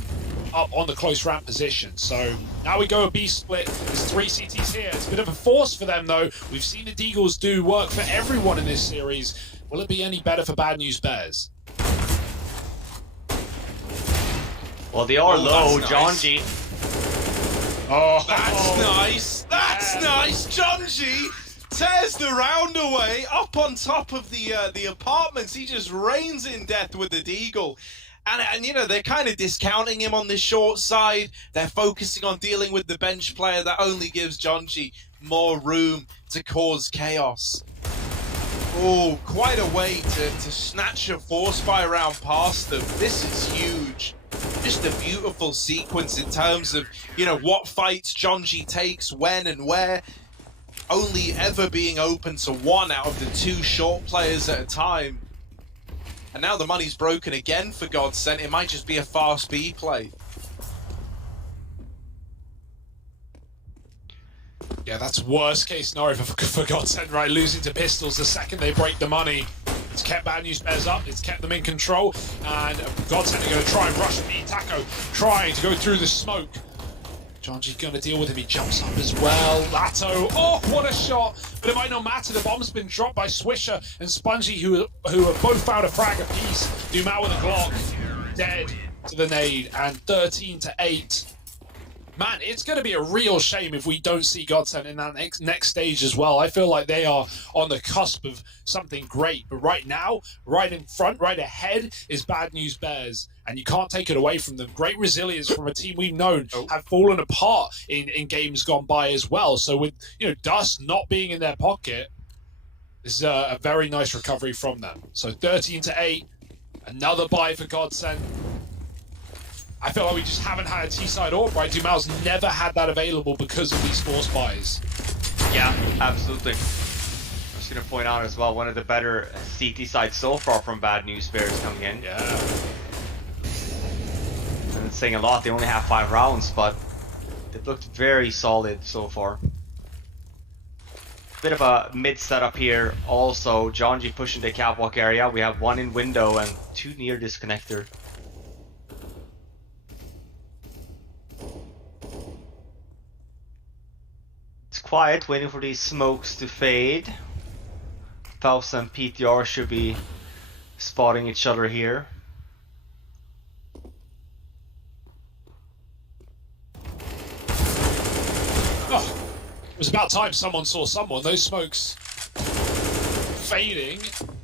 up on the close ramp position. So now we go a B split. There's 3 CTs here. It's a bit of a force for them though. We've seen the Deagles do work for everyone in this series. Will it be any better for Bad News Bears? well, they are low. That's nice. Jonji. That's nice. That's nice. Jonji tears the round away up on top of the apartments. He just reigns in death with the Deagle. And they're kind of discounting him on the short side. They're focusing on dealing with the bench player. That only gives Jonji more room to cause chaos. Oh, quite a way to snatch a force buy round past them. This is huge. Just a beautiful sequence in terms of, what fights Jonji takes, when and where. Only ever being open to 1 out of the 2 short players at a time. And now the money's broken again for GODSENT. It might just be a fast B play. Yeah, that's worst case scenario for GODSENT, right? Losing to pistols the second they break the money. It's kept Bad News Bears up, it's kept them in control, and GODSENT are going to try and rush B. Taco trying to go through the smoke. Jonji's going to deal with him. He jumps up as well. Lato. Oh, what a shot. But it might not matter. The bomb's been dropped by Swisher and Spongy, who have both found a frag apiece. Dumao with a Glock. Dead to the nade. And 13-8. Man, it's going to be a real shame if we don't see GODSENT in that next stage as well. I feel like they are on the cusp of something great. But right now, right in front, right ahead, is Bad News Bears. And you can't take it away from them. Great resilience from a team we've known have fallen apart in games gone by as well. So with Dust not being in their pocket, this is a very nice recovery from them. So 13-8, another buy for GODSENT. I feel like we just haven't had a T-side AWP, right? Dumao's never had that available because of these force buys. Yeah, absolutely. I'm just going to point out as well, one of the better CT sides so far from Bad News Bears coming in. Yeah. and it's saying a lot. They only have 5 rounds, but they've looked very solid so far. Bit of a mid setup here. Also, Jonji pushing the catwalk area. We have 1 in window and 2 near disconnector. It's quiet, waiting for these smokes to fade. Faust and PTR should be spotting each other here. Oh, it was about time someone saw someone. Those smokes fading.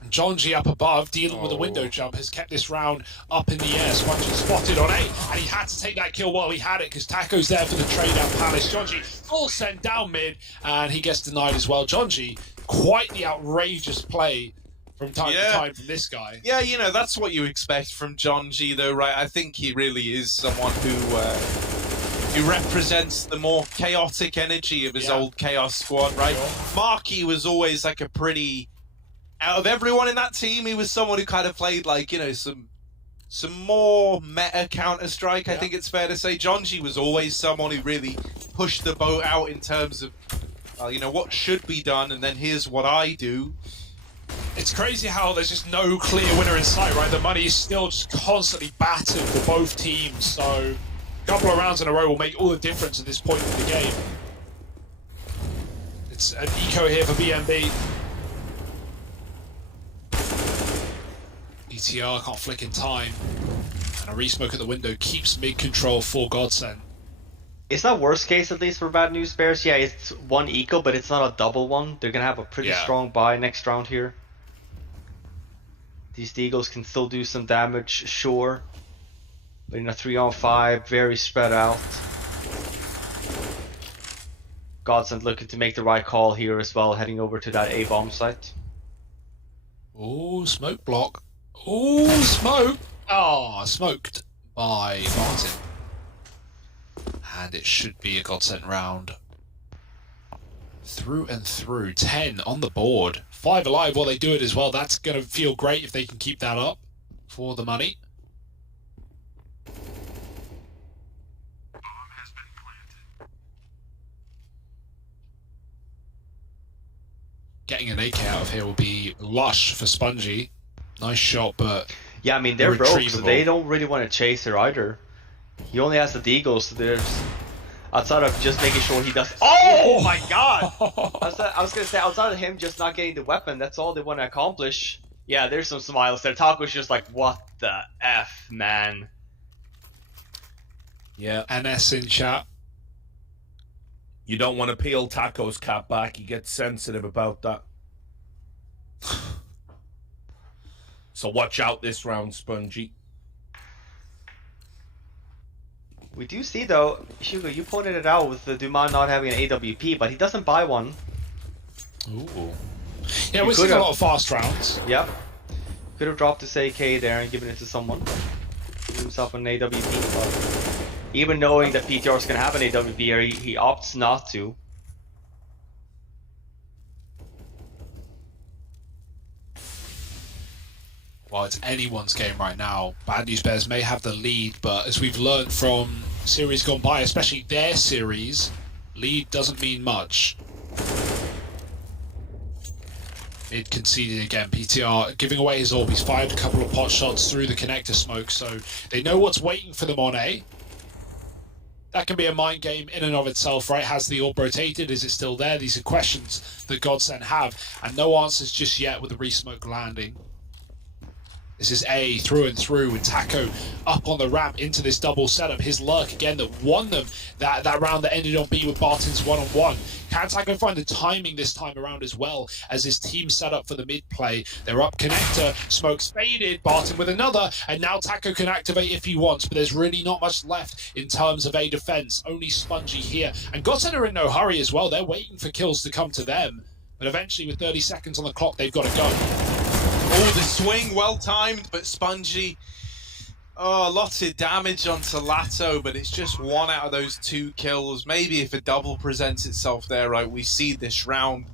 Jonji up above, dealing with a window jump, has kept this round up in the air. Spongy spotted on A, and he had to take that kill while he had it, because Taco's there for the trade out Palace. Jonji full send down mid, and he gets denied as well. Jonji, quite the outrageous play from time to time from this guy. Yeah, you know, that's what you expect from Jonji, though, right? I think he really is someone who represents the more chaotic energy of his old Chaos squad, right? Marky was always like a pretty... Out of everyone in that team, he was someone who kind of played like, you know, some more meta Counter-Strike, I think it's fair to say. Jonji was always someone who really pushed the boat out in terms of, you know, what should be done, and then here's what I do. It's crazy how there's just no clear winner in sight, right? The money is still just constantly battered for both teams, so a couple of rounds in a row will make all the difference at this point in the game. It's an eco here for BNB. ETR can't flick in time, and a resmoke at the window keeps mid-control for GODSENT. It's not worst case, at least for Bad News Bears. Yeah, it's 1 eco, but it's not a double one. They're gonna have a pretty strong buy next round here. These Deagles can still do some damage, sure, but in a 3-on-5, very spread out. GODSENT looking to make the right call here as well, heading over to that A-bomb site. Oh, smoke block. Oh, smoke! Oh, smoked by Martin. And it should be a GODSENT round. Through and through. 10 on the board. 5 alive while they do it as well. That's going to feel great if they can keep that up for the money. Getting an AK out of here will be lush for Spongy. Nice shot, but yeah, I mean, they're broke, so they don't really want to chase her either. He only has the Deagles, so there's... Outside of just making sure he does... Oh my god! I was gonna say, outside of him just not getting the weapon, that's all they want to accomplish. Yeah, there's some smiles there. Taco's just like, what the F, man? Yeah. NS in chat. You don't want to peel Taco's cap back. He gets sensitive about that. So watch out this round, Spongy. We do see, though, Shugo, you pointed it out with the Duman not having an AWP, but he doesn't buy one. Ooh. Yeah, we're seeing a lot of fast rounds. Yep. Could have dropped his AK there and given it to someone. Give himself an AWP, but even knowing that PTR is going to have an AWP here, he opts not to. Well, it's anyone's game right now. Bad News Bears may have the lead, but as we've learned from series gone by, especially their series, lead doesn't mean much. Mid conceded again. PTR giving away his orb. He's fired a couple of pot shots through the connector smoke, so they know what's waiting for them on A. That can be a mind game in and of itself, right? Has the orb rotated? Is it still there? These are questions that GODSENT have, and no answers just yet with the resmoke landing. This is A through and through with Taco up on the ramp into this double setup. His luck again that won them that round that ended on B with Barton's 1-on-1. Can Taco find the timing this time around as well as his team set up for the mid play? They're up connector, smoke's faded, Barton with another, and now Taco can activate if he wants, but there's really not much left in terms of A defense. Only Spongy here. And GODSENT are in no hurry as well. They're waiting for kills to come to them. But eventually with 30 seconds on the clock, they've got to go. Oh, the swing, well timed, but Spongy. Oh, lots of damage onto Lato, but it's just 1 out of those 2 kills. Maybe if a double presents itself there, right, we see this round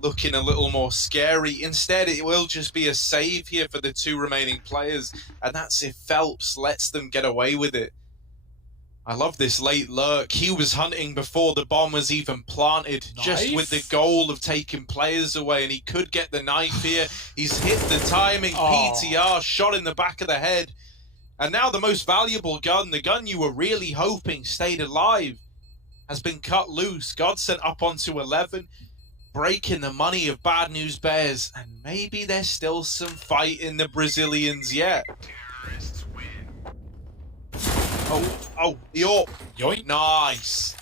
looking a little more scary. Instead, it will just be a save here for the 2 remaining players, and that's if Phelps lets them get away with it. I love this late lurk. He was hunting before the bomb was even planted, just with the goal of taking players away, and he could get the knife here. He's hit the timing. PTR, shot in the back of the head. And now the most valuable gun, the gun you were really hoping stayed alive, has been cut loose. GODSENT up onto 11, breaking the money of Bad News Bears, and maybe there's still some fight in the Brazilians yet. Oh, the AWP. Yoink. Nice.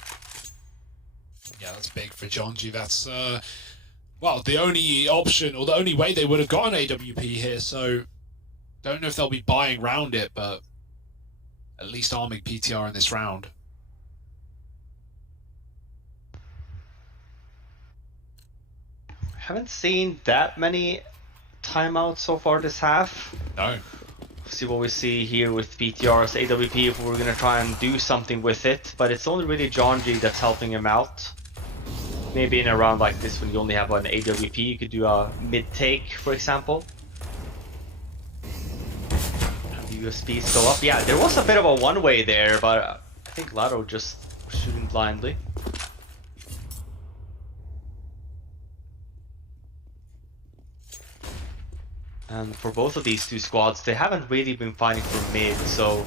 Yeah, that's big for Jonji. That's, well, the only option, or the only way they would have got an AWP here, so don't know if they'll be buying round it, but at least arming PTR in this round. Haven't seen that many timeouts so far this half. No. See what we see here with PTR's AWP if we're gonna try and do something with it, but it's only really Jonji that's helping him out. Maybe in a round like this when you only have an AWP, you could do a mid-take, for example. And the USPs go up. Yeah, there was a bit of a one-way there, but I think Lado just was shooting blindly. And for both of these two squads, they haven't really been fighting for mid, so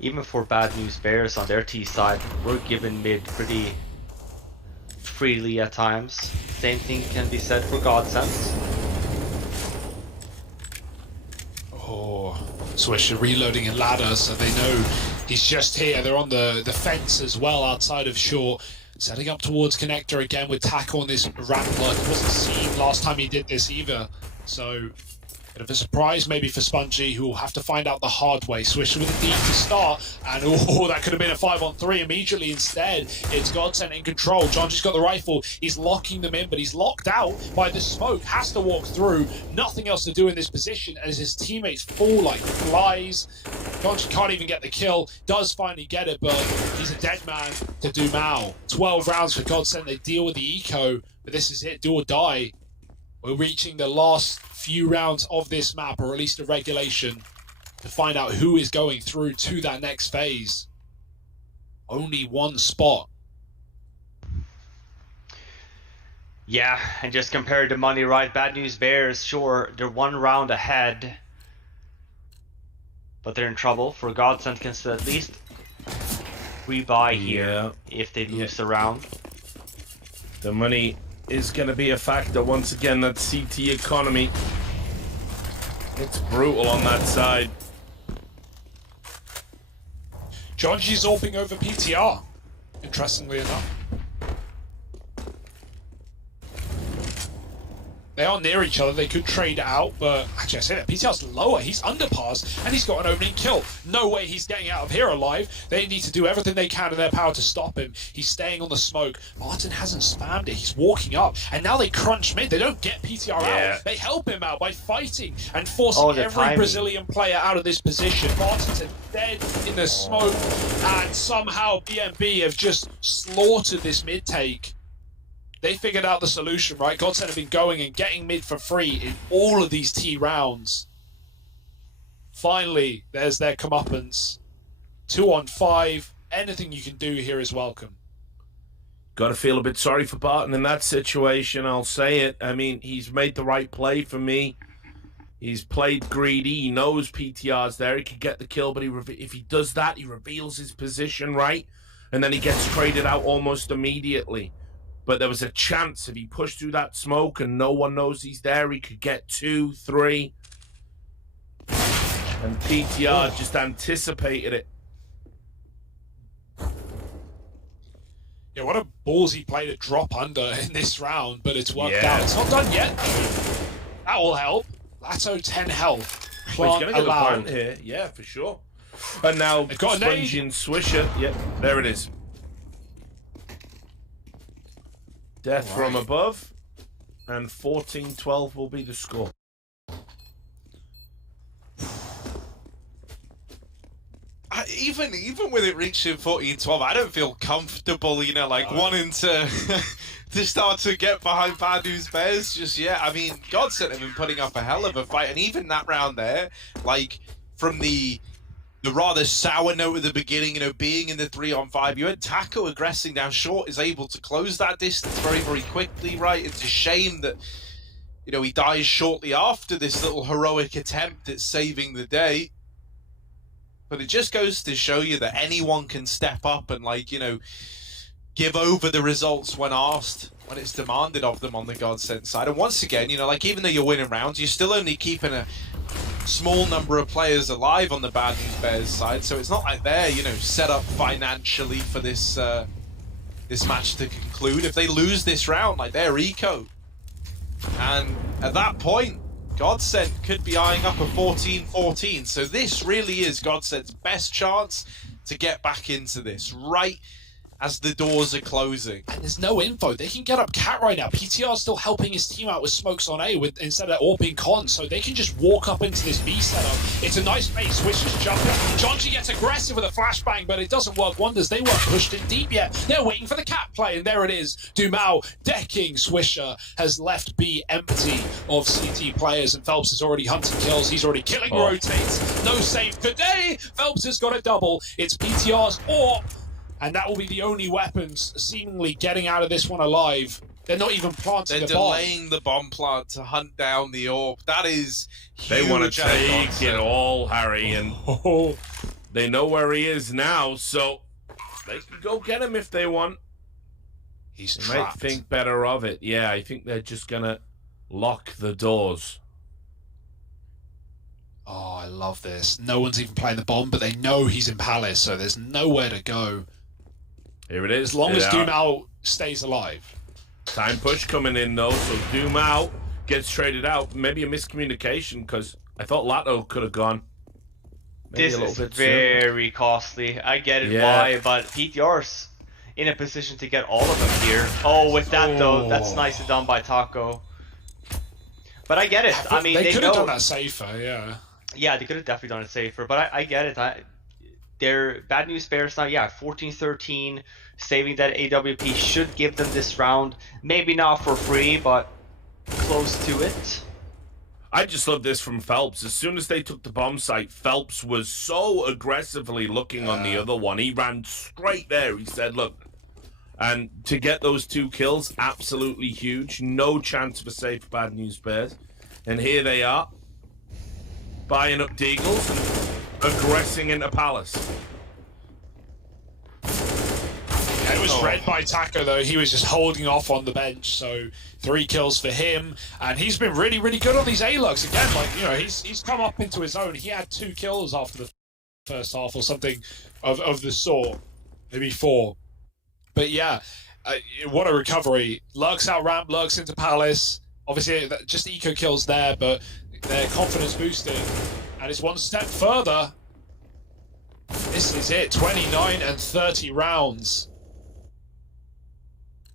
even for Bad News Bears on their T side, we're given mid pretty freely at times. Same thing can be said for GODSENT. Oh, Swisher reloading in ladder, so they know he's just here. They're on the fence as well outside of short. Setting up towards connector again with tackle on this Rattler. It wasn't seen last time he did this either, so bit of a surprise maybe for Spongy, who will have to find out the hard way. Swisher with a deep to start, and oh, that could have been a 5-on-3 immediately. Instead, it's GODSENT in control. Jonji's got the rifle, he's locking them in, but he's locked out by the smoke, has to walk through, nothing else to do in this position as his teammates fall like flies. Jonji can't even get the kill, does finally get it, but he's a dead man to Dumao. 12 rounds for GODSENT, they deal with the eco, but this is it, do or die. We're reaching the last few rounds of this map, or at least a regulation, to find out who is going through to that next phase. Only one spot. Yeah, and just compare the money, right? Bad News Bears, sure, they're one round ahead, but they're in trouble. For GODSENT can still at least rebuy here if they lose the round. The money is going to be a factor once again. That CT economy, it's brutal on that side. Jonji's AWPing over PTR, interestingly enough. They are near each other, they could trade out, but actually I say that, PTR's lower, he's underpass, and he's got an opening kill. No way he's getting out of here alive. They need to do everything they can in their power to stop him. He's staying on the smoke. Martin hasn't spammed it, he's walking up, and now they crunch mid. They don't get PTR out, they help him out by fighting and forcing every Brazilian player out of this position. Martin's dead in the smoke, and somehow BNB have just slaughtered this mid take. They figured out the solution, right? GODSENT have been going and getting mid for free in all of these T rounds. Finally, there's their comeuppance. 2-on-5. Anything you can do here is welcome. Got to feel a bit sorry for Barton in that situation, I'll say it. I mean, he's made the right play for me. He's played greedy. He knows PTR's there. He could get the kill, but if he does that, he reveals his position, right? And then he gets traded out almost immediately. But there was a chance if he pushed through that smoke and no one knows he's there, he could get 2, 3. And PTR just anticipated it. Yeah, what a ballsy play to drop under in this round, but it's worked out. It's not done yet. That will help. Lato 10 health. Well, he's going to get a point here. Yeah, for sure. And now Spongy and Swisher. Yep, there it is. Death from above, and 14-12 will be the score. Even with it reaching 14-12, I don't feel comfortable, you know, like wanting to to start to get behind Bad News Bears just yet. I mean, GODSENT have been putting up a hell of a fight, and even that round there, like from the the rather sour note at the beginning, you know, being in the 3-on-5. You had Taco aggressing down short, is able to close that distance very, very quickly, right? It's a shame that, you know, he dies shortly after this little heroic attempt at saving the day. But it just goes to show you that anyone can step up and, like, you know, give over the results when asked, when it's demanded of them on the GODSENT side. And once again, you know, like, even though you're winning rounds, you're still only keeping a small number of players alive on the Bad News Bears side, so it's not like they're, you know, set up financially for this this match to conclude. If they lose this round, like, they're eco. And at that point, GODSENT could be eyeing up a 14-14. So this really is GODSENT's best chance to get back into this, right as the doors are closing. And there's no info. They can get up Cat right now. PTR's still helping his team out with smokes on A instead of all being con, so they can just walk up into this B setup. It's a nice base. Swisher's jumping. Jonji gets aggressive with a flashbang, but it doesn't work wonders. They weren't pushed in deep yet. They're waiting for the Cat play, and there it is. Dumao decking Swisher has left B empty of CT players, and Phelps is already hunting kills. He's already killing rotates. No save today. Phelps has got a double. It's PTR's AWP. And that will be the only weapons seemingly getting out of this one alive. They're not even planting They're a bomb. delaying the bomb plant to hunt down the AWP. That is huge. They want to out of take GODSENT. it all, Harry, and they know where he is now, so they can go get him if they want. He's They might think better of it. Yeah, I think they're just going to lock the doors. Oh, I love this. No one's even playing the bomb, but they know he's in Palace, so there's nowhere to go. Here it is. As long as They're out. Dumao stays alive. Time push coming in, though, so Dumao gets traded out. Maybe a miscommunication, because I thought Lato could have gone. Maybe This a little is bit sooner. very costly. I get it why, but PTR's in a position to get all of them here. Oh, with that though, that's nicely done by Taco. But I get it. I mean, they could have know. done that safer, yeah. Yeah, they could have definitely done it safer, but I get it. They're Bad News Bears now, yeah, 14-13, saving that AWP should give them this round. Maybe not for free, but close to it. I just love this from Phelps. As soon as they took the bomb site, Phelps was so aggressively looking on the other one. He ran straight there. He said, look, and to get those 2 kills, absolutely huge. No chance for safe Bad News Bears. And here they are, buying up Deagles and aggressing into Palace. Yeah, it was read by Taco, though. He was just holding off on the bench, so 3 kills for him. And he's been really, really good on these A-lugs. Again, like, you know, he's come up into his own. He had 2 kills after the first half or something of the sort. Maybe 4. But yeah, what a recovery. Lurks out ramp, Lurks into Palace. Obviously, just eco kills there, but their confidence boosting. And it's one step further. This is it, 29 and 30 rounds.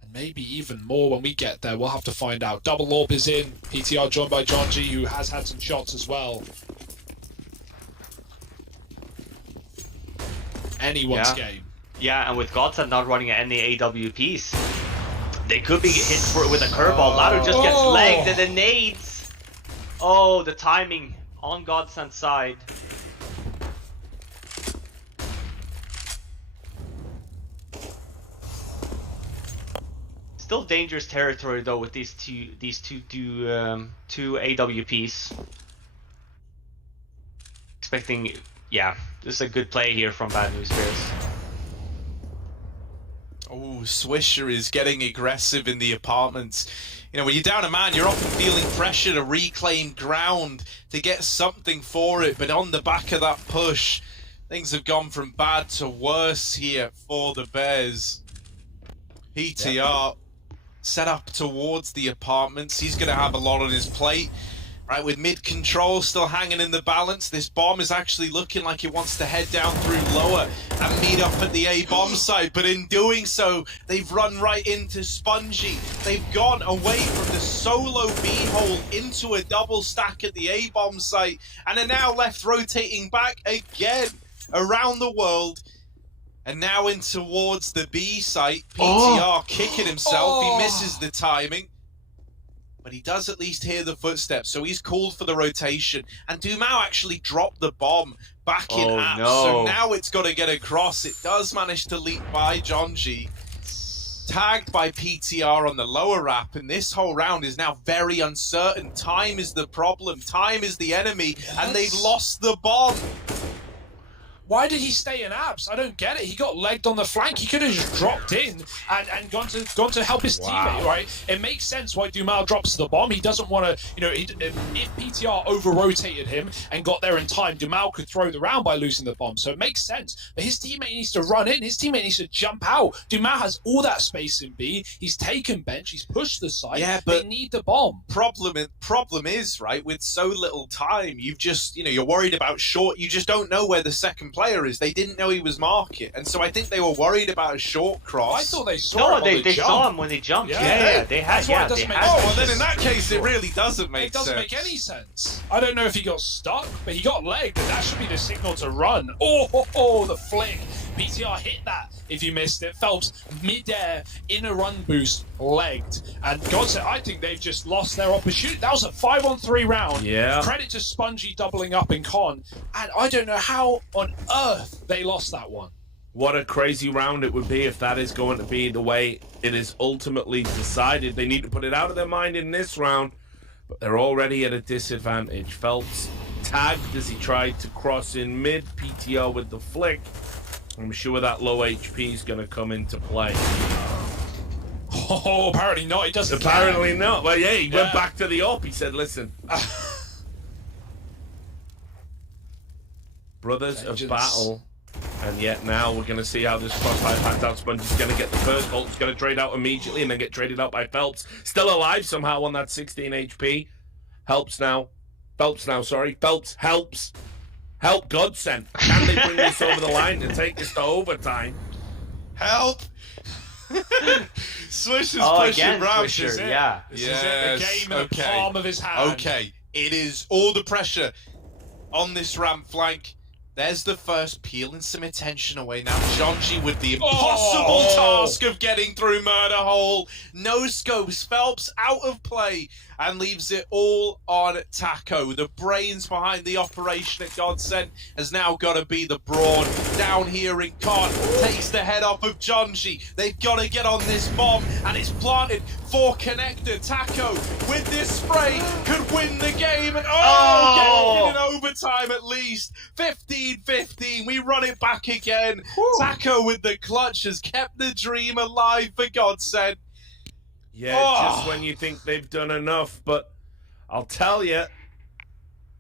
And maybe even more when we get there. We'll have to find out. Double AWP is in. PTR joined by Jonji, who has had some shots as well. Anyone's game. Yeah, and with GODSENT not running any AWPs, they could be hit with a curveball. Lato just gets legged and then nades. Oh, the timing on GODSENT's side. Still dangerous territory though with these two AWPs. Expecting, yeah, this is a good play here from Bad News Bears. Oh, Swisher is getting aggressive in the apartments. You know, when you're down a man, you're often feeling pressure to reclaim ground, to get something for it. But on the back of that push, things have gone from bad to worse here for the Bears. PTR set up towards the apartments. He's going to have a lot on his plate. Right, with mid-control still hanging in the balance, this bomb is actually looking like it wants to head down through lower and meet up at the A-bomb site. But in doing so, they've run right into Spongy. They've gone away from the solo B-hole into a double stack at the A-bomb site and are now left rotating back again around the world. And now in towards the B site, PTR kicking himself. He misses the timing. but he does at least hear the footsteps, so he's called for the rotation. And Dumao actually dropped the bomb back in apps, so now it's got to get across. It does manage to leap by Jonji. Tagged by PTR on the lower wrap, and this whole round is now very uncertain. Time is the problem, time is the enemy, and they've lost the bomb. Why did he stay in apps? I don't get it. He got legged on the flank. He could have just dropped in and gone to help his teammate, right? It makes sense why Dumao drops the bomb. He doesn't want to, you know, if PTR over-rotated him and got there in time, Dumao could throw the round by losing the bomb. So it makes sense. But his teammate needs to run in. His teammate needs to jump out. Dumao has all that space in B. He's taken bench. He's pushed the side. Yeah, but they need the bomb. Problem is, right, with so little time, you've just, you know, you're worried about short. You just don't know where the second player is. They didn't know he was market, and so I think they were worried about a short cross. I thought they saw him. They saw him when they jumped. Yeah, they had. That's why it doesn't make Oh, sense. well, then in that case, it really doesn't make sense. It doesn't make any sense. I don't know if he got stuck, but he got legged, and that should be the signal to run. Oh, the flick. PTR hit that if you missed it. Phelps, mid-air, in a run boost, legged. And GODSENT, I think they've just lost their opportunity. That was a 5-on-3 round. Yeah. Credit to Spongy doubling up in con. And I don't know how on earth they lost that one. What a crazy round it would be if that is going to be the way it is ultimately decided. They need to put it out of their mind in this round, but they're already at a disadvantage. Phelps tagged as he tried to cross in mid. PTR with the flick. I'm sure that low HP is going to come into play. Oh, apparently not. He doesn't. Apparently not. Well, yeah, he went back to the op. He said, listen. Brothers of battle. And yet now we're going to see how this crossfire pans out. Spongy's going to get the first ult. He's going to trade out immediately and then get traded out by Phelps. Still alive somehow on that 16 HP. Phelps helps. Help GODSENT. Can they bring this over the line and take this to overtime? Help! Swish is pushing round. Swisher, yeah. This is it. The game in the palm of his hand. Okay, it is all the pressure on this ramp flank. There's the first, peeling some attention away. Now Jonji with the impossible task of getting through Murder Hole. No scopes, Phelps out of play and leaves it all on Taco. The brains behind the operation at GODSENT has now got to be the Brawn. Down here in Con, takes the head off of Jonji. They've got to get on this bomb, and it's planted for Connector. Taco with this spray could win the game, and getting in overtime at least. 15-15, we run it back again. Taco with the clutch has kept the dream alive for GODSENT. Yeah, just when you think they've done enough, but I'll tell you,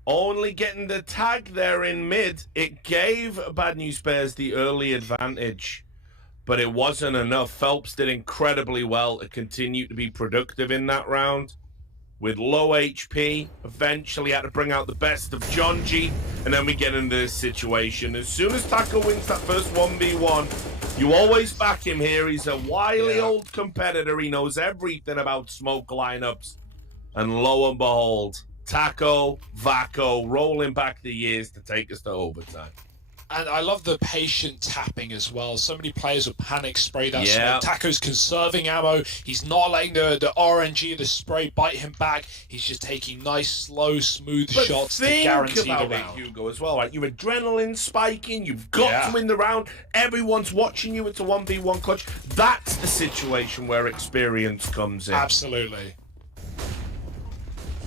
only getting the tag there in mid, it gave Bad News Bears the early advantage, but it wasn't enough. Phelps did incredibly well to continue to be productive in that round. With low HP, eventually had to bring out the best of Jonji, and then we get into this situation. As soon as Taco wins that first 1v1, you always back him here. He's a wily old competitor. He knows everything about smoke lineups. And lo and behold, Taco, Vaco, rolling back the years to take us to overtime. And I love the patient tapping as well. So many players will panic spray that smoke. Taco's conserving ammo. He's not letting the RNG, the spray, bite him back. He's just taking nice, slow, smooth shots to guarantee the round. Hugo, as well, right? Your adrenaline spiking. You've got to win the round. Everyone's watching you. It's a 1v1 clutch. That's the situation where experience comes in. Absolutely.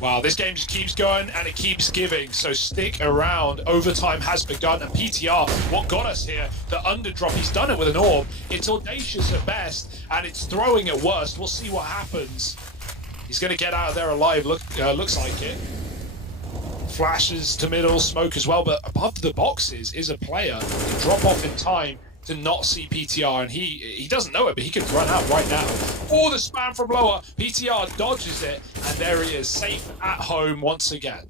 Wow, this game just keeps going and it keeps giving, so stick around. Overtime has begun, and PTR, what got us here, the underdrop, he's done it with an orb. It's audacious at best, and it's throwing at worst. We'll see what happens. He's going to get out of there alive, looks like it. Flashes to middle, smoke as well, but above the boxes is a player who can drop off in time to not see PTR, and he doesn't know it, but he could run out right now. Oh, the spam from lower. PTR dodges it, and there he is, safe at home once again.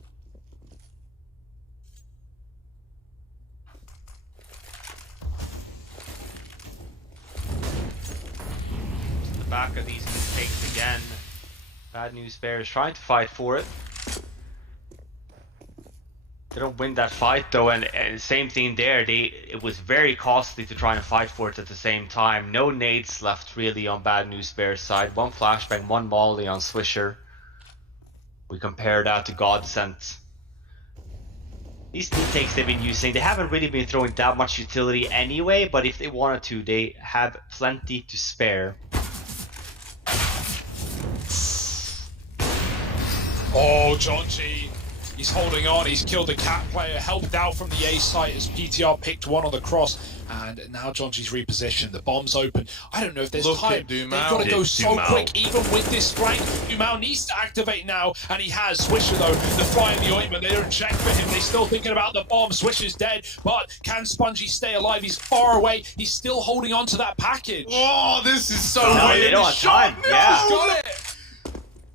The back of these mistakes again. Bad News Bears trying to fight for it. They don't win that fight though, and same thing there. It was very costly to try and fight for it at the same time. No nades left really on Bad News Bears side. One flashbang, one molly on Swisher. We compare that to GODSENT. These sneak takes they've been using, they haven't really been throwing that much utility anyway, but if they wanted to, they have plenty to spare. Oh, John G. He's holding on. He's killed the cat player, helped out from the A site as PTR picked one on the cross. And now John G's repositioned. The bomb's open. I don't know if there's time. They've got to go so quick, even with this flank. Dumao needs to activate now, and he has. Swisher, though, the fly in the ointment. They don't check for him. They're still thinking about the bomb. Swisher's dead, but can Spongy stay alive? He's far away. He's still holding on to that package. Oh, this is so No, weird. they don't have time. No, Yeah. he's got it.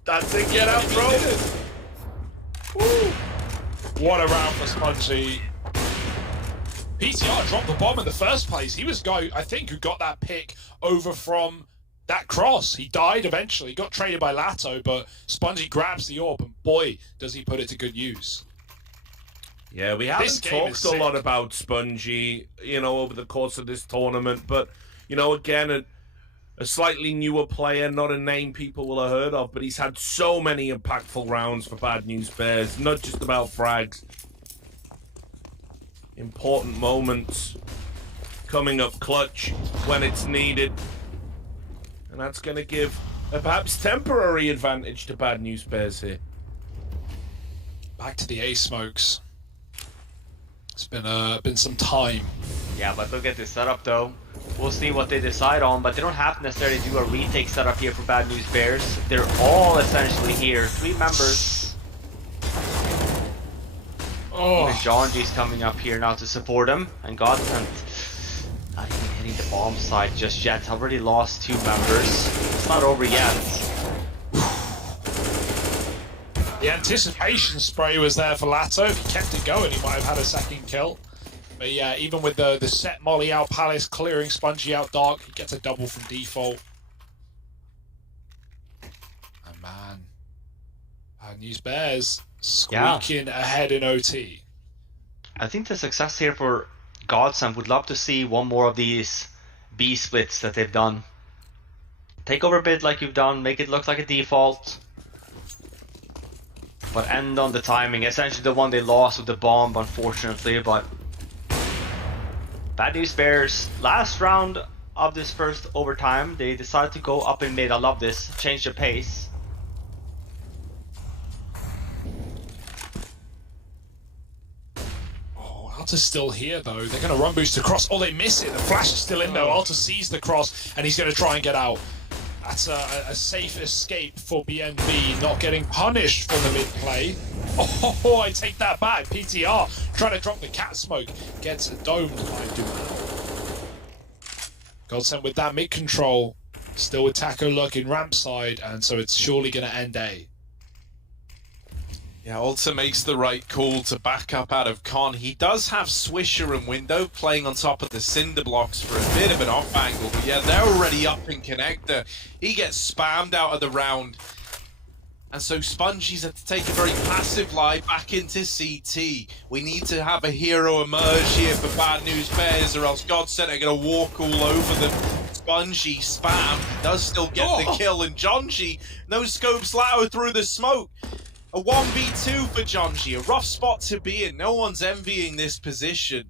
That's it, get out, bro. Woo. What a round for Spongy. PTR dropped the bomb in the first place. He was the guy, I think, who got that pick over from that cross. He died eventually, got traded by Lato, but Spongy grabs the orb, and boy, does he put it to good use. Yeah, we This haven't game talked is a sick. lot about Spongy, you know, over the course of this tournament, but, you know, again, a slightly newer player, not a name people will have heard of, but he's had so many impactful rounds for Bad News Bears, not just about frags. Important moments, coming up clutch when it's needed. And that's going to give a perhaps temporary advantage to Bad News Bears here. Back to the A smokes. It's been some time. Yeah, but look at this setup though. We'll see what they decide on, but they don't have to necessarily do a retake setup here for Bad News Bears. They're all essentially here. 3 members. Oh, Even John G's coming up here now to support him. And GODSENT not even hitting the bomb site just yet. Already lost 2 members. It's not over yet. the anticipation spray was there for Lato. If he kept it going, he might have had a second kill. But yeah, even with the set molly out Palace, clearing Spongy out Dark, he gets a double from default. And man, Bad News Bears squeaking ahead in OT. I think the success here for GODSENT would love to see one more of these B splits that they've done. Take over a bit like you've done, make it look like a default. But end on the timing. Essentially the one they lost with the bomb, unfortunately, but Bad News Bears, last round of this first overtime, they decided to go up in mid. I love this. Change the pace. Oh, Alta's still here though. They're going to run boost across. Oh, they miss it. The flash is still in though. Alta sees the cross and he's going to try and get out. That's a safe escape for BNB, not getting punished for the mid play. Oh, I take that back. PTR trying to drop the cat smoke. Gets domed by Dumao. GODSENT with that mid control. Still with Taco lurking ramp side, and so it's surely going to end A. Yeah, Alta makes the right call to back up out of Con. He does have Swisher and Window playing on top of the cinder blocks for a bit of an off angle, but yeah, they're already up in connector. He gets spammed out of the round. And so Spongy's had to take a very passive lie back into CT. We need to have a hero emerge here for Bad News Bears, or else GODSENT are going to walk all over them. Spongy spam does still get the kill, and Jonji, no scopes Lao through the smoke. A 1v2 for Jonji, a rough spot to be in. No one's envying this position.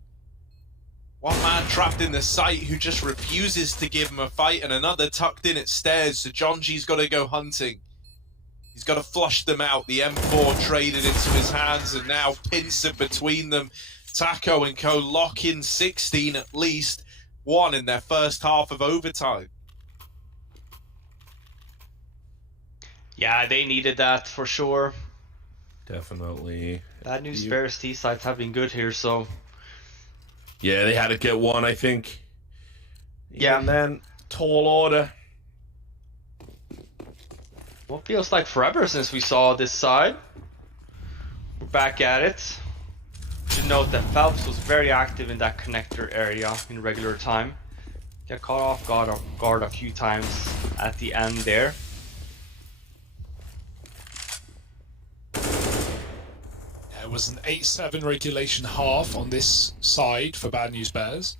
One man trapped in the site who just refuses to give him a fight, and another tucked in at stairs, so Jonji's got to go hunting. He's got to flush them out. The M4 traded into his hands, and now pincer between them. Taco and Co lock in 16 at least, 1 in their first half of overtime. Yeah, they needed that for sure. Definitely. Bad News Bears T sides have been good here, so Yeah, they had to get 1, I think. Yeah. And then, tall order. what feels like forever since we saw this side. We're back at it. Should note that Phelps was very active in that connector area in regular time. Got caught off guard a few times at the end there. It was an 8-7 regulation half on this side for Bad News Bears.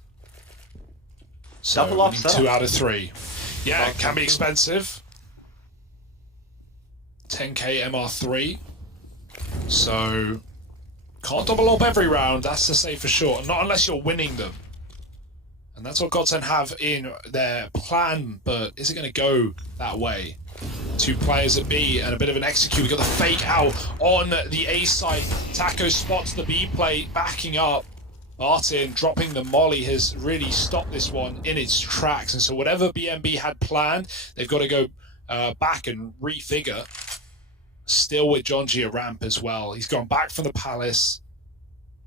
So Double off setup. 2 out of 3. Yeah, it can be expensive. 10k MR3. So, can't double up every round, that's to say for sure. Not unless you're winning them. And that's what GODSENT have in their plan, but is it going to go that way? 2 players at B and a bit of an execute. We got the fake out on the A side. Taco spots the B play, backing up. Martin dropping the molly has really stopped this one in its tracks. And so whatever BNB had planned, they've got to go back and refigure. Still with Jonji at ramp as well. He's gone back from the Palace.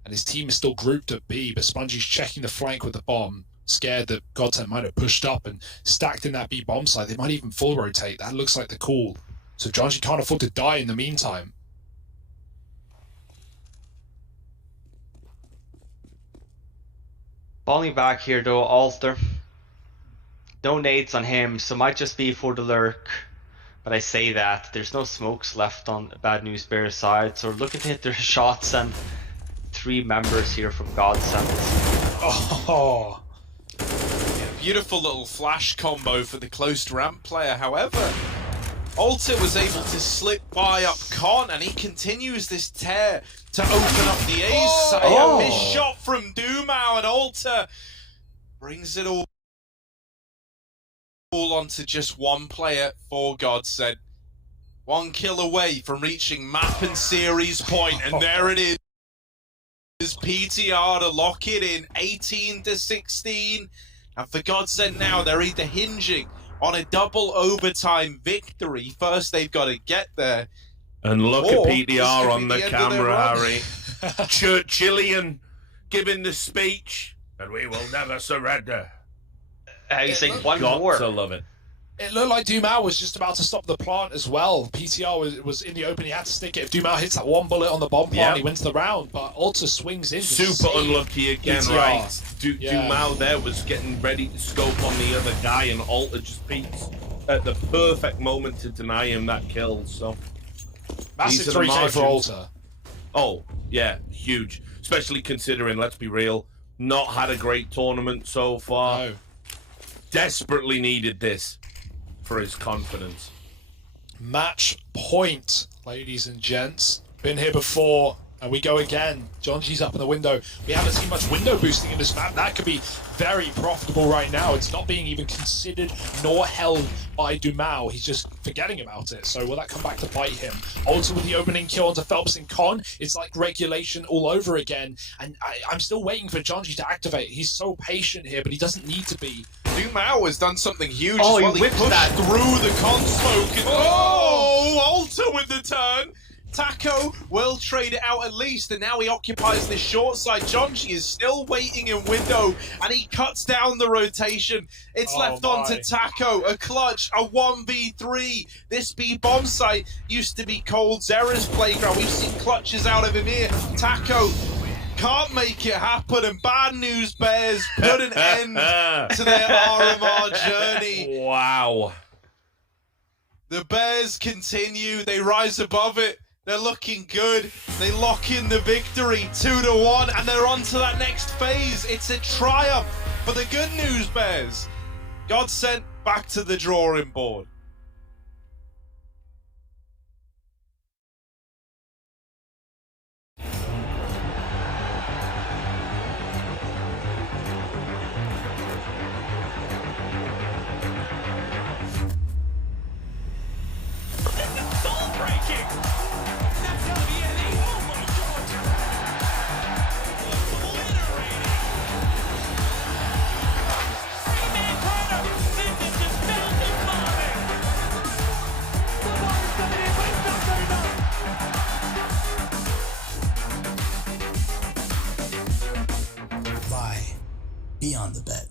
And his team is still grouped at B, but Spongie's checking the flank with the bomb. Scared that GODSENT might have pushed up and stacked in that B bomb side. They might even full rotate. That looks like the call. So Jonji can't afford to die in the meantime. Falling back here though, Alter. No nades on him, so might just be for the lurk. But I say that, there's no smokes left on Bad News Bears side, so we're looking to hit their shots and 3 members here from GODSENT. Oh. Beautiful little flash combo for the close ramp player. However, Alter was able to slip by up Con, and he continues this tear to open up the ace side. A missed shot from Dumao, and Alter brings it all onto just 1 player for GODSENT. 1 kill away from reaching map and series point, and there it is. PTR to lock it in, 18-16. And for GODSENT now, they're either hinging on a double overtime victory. First, they've got to get there. And look at PDR on the end of their camera, run. Harry. Churchillian giving the speech, and we will never surrender. You say one Got more. to love it. It looked like Dumao was just about to stop the plant as well. PTR was in the open, he had to stick it. If Dumao hits that 1 bullet on the bomb plant, he wins the round, but Alter swings in. Super unlucky again, PTR. right? Yeah. Dumao there was getting ready to scope on the other guy, and Alter just peeks at the perfect moment to deny him that kill, so... Massive these are the 3K for margins. Alter. Oh, yeah, huge. Especially considering, let's be real, not had a great tournament so far. No. Desperately needed this for his confidence. Match point, ladies and gents. Been here before, and we go again. Jonji's up in the window. We haven't seen much window boosting in this map. That could be very profitable right now. It's not being even considered nor held by Dumao. He's just forgetting about it. So will that come back to bite him? Also with the opening kill onto Phelps and Con, it's like regulation all over again. And I'm still waiting for Jonji to activate. He's so patient here, but he doesn't need to be. Dumao has done something huge Oh, as well. he He whipped pushed that. through the con smoke. And, Alter with the turn. Taco will trade it out at least, and now he occupies the short side. Jonji is still waiting in window, and he cuts down the rotation. It's left on to Taco, a clutch, a 1v3. This B bomb site used to be Cold Zera's playground. We've seen clutches out of him here. Taco can't make it happen, and Bad News Bears put an end to their RMR journey. Wow. The Bears continue, they rise above it. They're looking good. They lock in the victory, 2-1, and they're on to that next phase. It's a triumph for the Good News Bears. GODSENT back to the drawing board. Beyond the bet.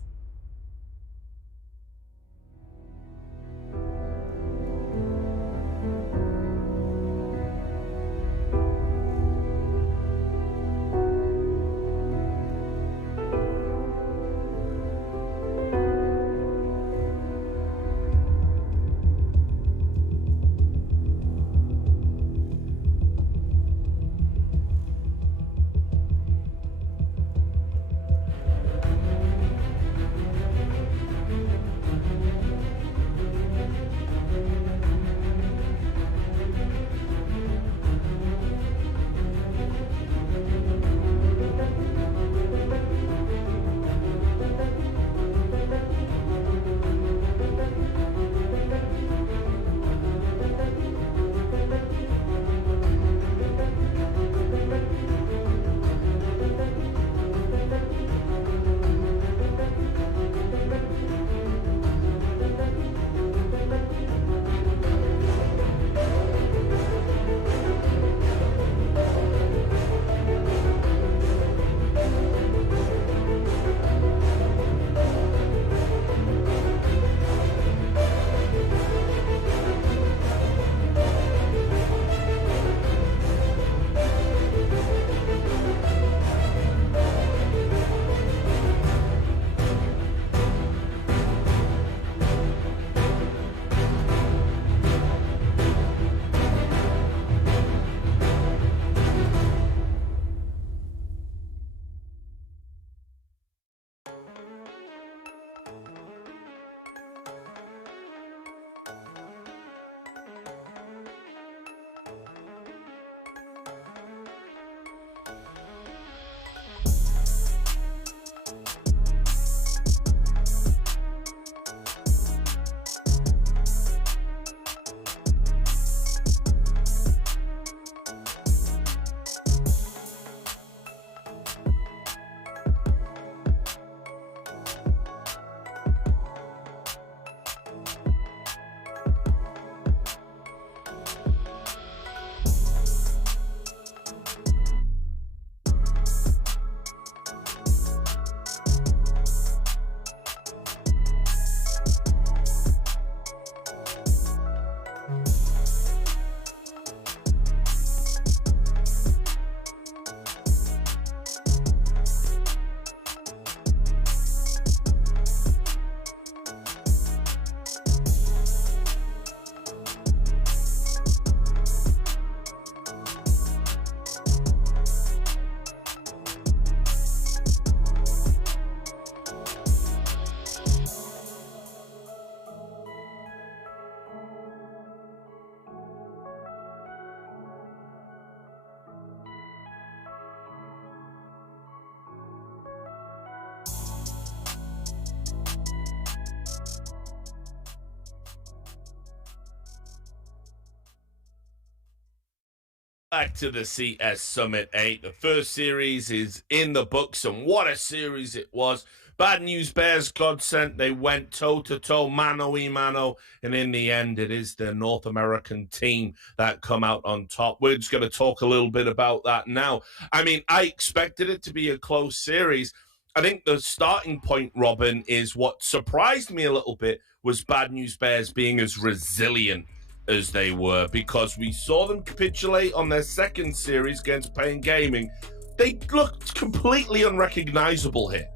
Back to the CS Summit 8. The first series is in the books, and what a series it was. Bad News Bears, GODSENT, they went toe-to-toe, mano-y-mano, and in the end, it is the North American team that come out on top. We're just going to talk a little bit about that now. I mean, I expected it to be a close series. I think the starting point, Robin, is what surprised me a little bit was Bad News Bears being as resilient as they were, because we saw them capitulate on their second series against Pain Gaming. They looked completely unrecognizable here.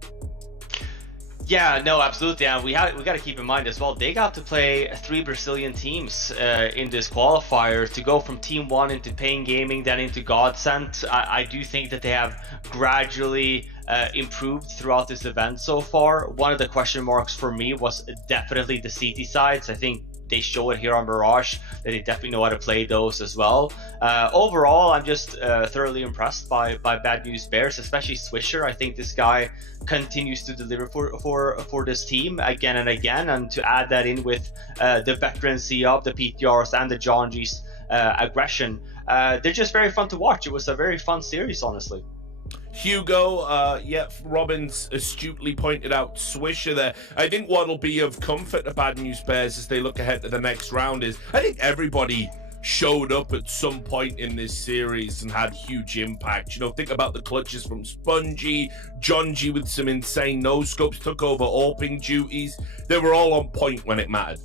Yeah, no, absolutely, and we got to keep in mind as well, they got to play 3 Brazilian teams in this qualifier. To go from Team 1 into Pain Gaming, then into GODSENT, I do think that they have gradually improved throughout this event so far. One of the question marks for me was definitely the CT sides. I think they show it here on Mirage that they definitely know how to play those as well. Overall, I'm just thoroughly impressed by Bad News Bears, especially Swisher. I think this guy continues to deliver for this team again and again, and to add that in with the veterancy of the PTRs and the John G's aggression, they're just very fun to watch. It was a very fun series, honestly. Hugo, Robin's astutely pointed out Swisher there. I think what'll be of comfort to Bad News Bears as they look ahead to the next round is I think everybody showed up at some point in this series and had huge impact. You know, think about the clutches from Spongy, John G with some insane no-scopes, took over AWPing duties. They were all on point when it mattered.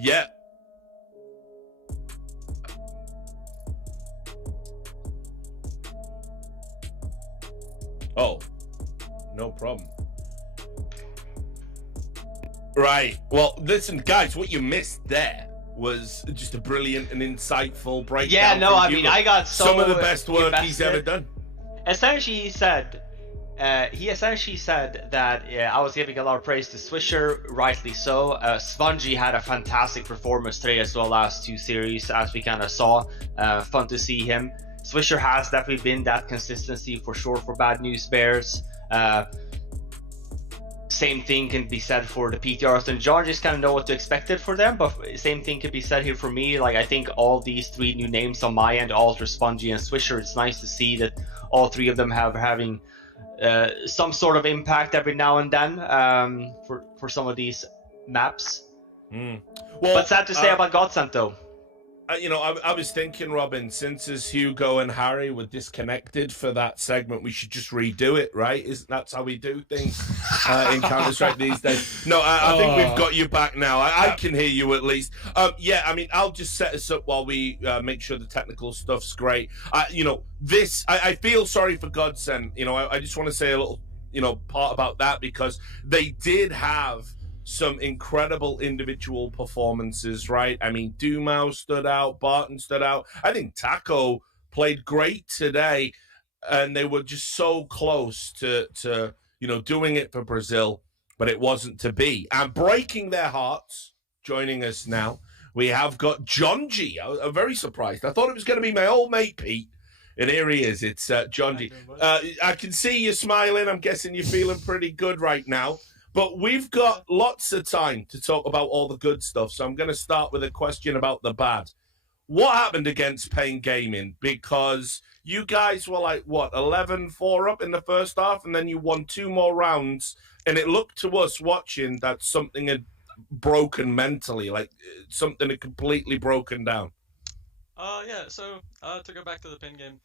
Yeah. Oh, no problem. Right. Well, listen, guys, what you missed there was just a brilliant and insightful breakdown. Yeah, no, from I mean, Hugo. I got so some of the best work invested. he's ever done. Essentially, he said that I was giving a lot of praise to Swisher, rightly so. Spongy had a fantastic performance today as well, last 2 series, as we kind of saw. Fun to see him. Swisher has definitely been that consistency for sure for Bad News Bears. Same thing can be said for the PTRs, and John just kind of know what to expect it for them, but same thing could be said here for me. Like, I think all these 3 new names on my end, Alter, Spongy, and Swisher, it's nice to see that all 3 of them having some sort of impact every now and then for some of these maps. Well, But sad to say about GODSENT though. You know, I was thinking, Robin, since as Hugo and Harry were disconnected for that segment, we should just redo it, right? That's how we do things in Counter-Strike these days. No, I think we've got you back now. I can hear you at least. Yeah, I mean, I'll just set us up while we make sure the technical stuff's great. You know, I feel sorry for GODSENT. You know, I just want to say a little, you know, part about that, because they did have some incredible individual performances, right? I mean, Dumau stood out, Barton stood out. I think Taco played great today, and they were just so close to you know, doing it for Brazil, but it wasn't to be. And breaking their hearts, joining us now, we have got John G. I'm very surprised. I thought it was going to be my old mate Pete, and here he is. It's John G. I can see you smiling. I'm guessing you're feeling pretty good right now. But we've got lots of time to talk about all the good stuff, so I'm going to start with a question about the bad. What happened against Pain Gaming? Because you guys were like, what, 11-4 up in the first half, and then you won 2 more rounds, and it looked to us watching that something had broken mentally, like something had completely broken down. Yeah, so to go back to the pin game,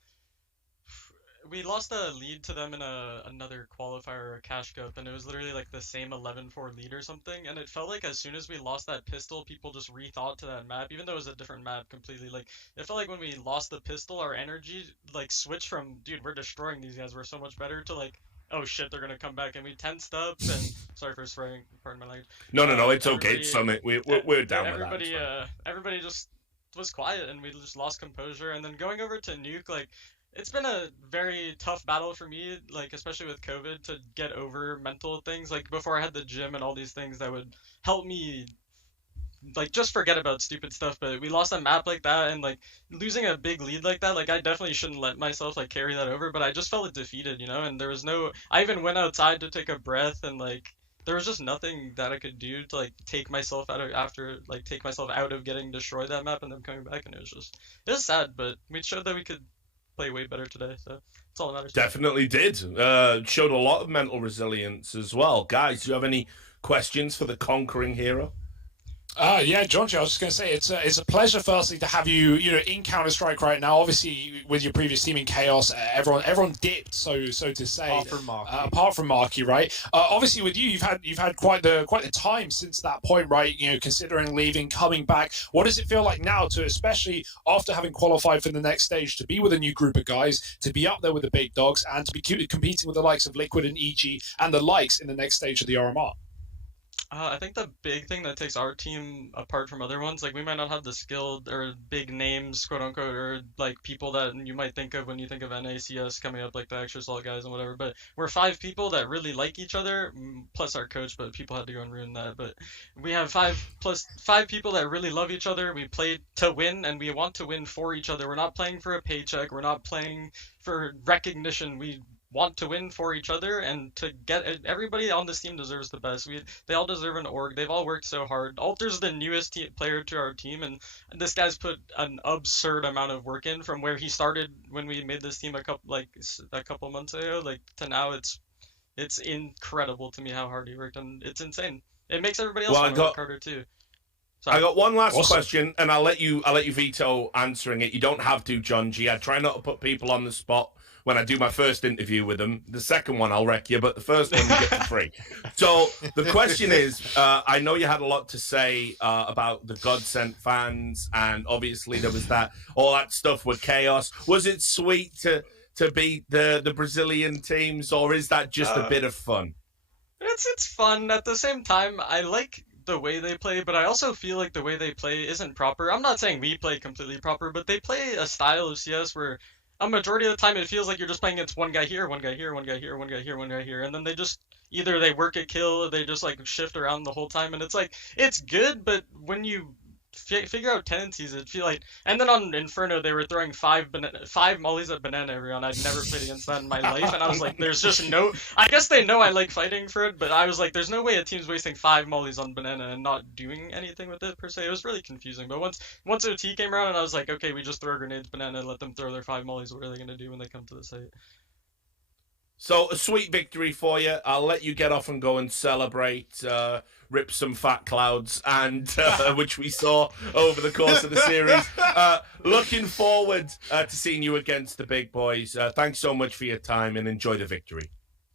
we lost a lead to them in another qualifier or cash cup, and it was literally like the same 11-4 lead or something, and it felt like as soon as we lost that pistol, people just rethought to that map, even though it was a different map completely. Like, it felt like when we lost the pistol, our energy like switched from, dude, we're destroying these guys, we're so much better, to like, oh shit, they're gonna come back, and we tensed up, and sorry for swearing, pardon my language. No, it's okay, it's Summit, we're down everybody, with that. Everybody just was quiet, and we just lost composure, and then going over to Nuke, like, it's been a very tough battle for me, like, especially with COVID, to get over mental things. Like, before I had the gym and all these things that would help me like just forget about stupid stuff. But we lost a map like that, and like losing a big lead like that, like I definitely shouldn't let myself like carry that over. But I just felt defeated, you know. And there was no. I even went outside to take a breath, and like there was just nothing that I could do to like take myself out of getting destroyed that map and then coming back, and it was sad. But we showed that we could play way better today, so that's all that matters. Definitely did. Showed a lot of mental resilience as well. Guys, do you have any questions for the conquering hero? Yeah, John, I was just going to say it's a pleasure, firstly, to have you in Counter-Strike right now. Obviously, with your previous team in Chaos, everyone dipped, so to say. Apart from Marky, right? Obviously, with you, you've had quite the time since that point, right? You know, considering leaving, coming back. What does it feel like now, to especially after having qualified for the next stage, to be with a new group of guys, to be up there with the big dogs, and to be competing with the likes of Liquid and EG and the likes in the next stage of the RMR? I think the big thing that takes our team apart from other ones, like we might not have the skill or big names, quote unquote, or like people that you might think of when you think of NACS coming up, like the extra salt guys and whatever. But we're 5 people that really like each other, plus our coach. But people had to go and ruin that. But we have 5 people that really love each other. We play to win, and we want to win for each other. We're not playing for a paycheck. We're not playing for recognition. We want to win for each other, and to get everybody on this team deserves the best. They all deserve an org. They've all worked so hard. Alter's the newest player to our team, and this guy's put an absurd amount of work in from where he started when we made this team a couple months ago, like to now. It's incredible to me how hard he worked, and it's insane. It makes everybody else want to work harder too. I got one last question, and I'll let you veto answering it. You don't have to, John G. I try not to put people on the spot when I do my first interview with them. The second one, I'll wreck you, but the first one, you get for free. So the question is, I know you had a lot to say about the GODSENT fans, and obviously there was all that stuff with Chaos. Was it sweet to beat the Brazilian teams, or is that just a bit of fun? It's fun. At the same time, I like the way they play, but I also feel like the way they play isn't proper. I'm not saying we play completely proper, but they play a style of CS where a majority of the time it feels like you're just playing against one guy here, one guy here, one guy here, one guy here, one guy here, and then they just either they work a kill or they just like shift around the whole time, and it's like it's good, but when you figure out tendencies, it feel like. And then on Inferno they were throwing 5 mollies at banana every round. I'd never played against that in my life, and I was like, there's just no. I guess they know I like fighting for it, but I was like, there's no way a team's wasting 5 mollies on banana and not doing anything with it per se. It was really confusing. But once OT came around, and I was like, okay, we just throw grenades banana and let them throw their 5 mollies. What are they gonna do when they come to the site? So a sweet victory for you. I'll let you get off and go and celebrate, rip some fat clouds, and which we saw over the course of the series. Looking forward to seeing you against the big boys. Thanks so much for your time, and enjoy the victory.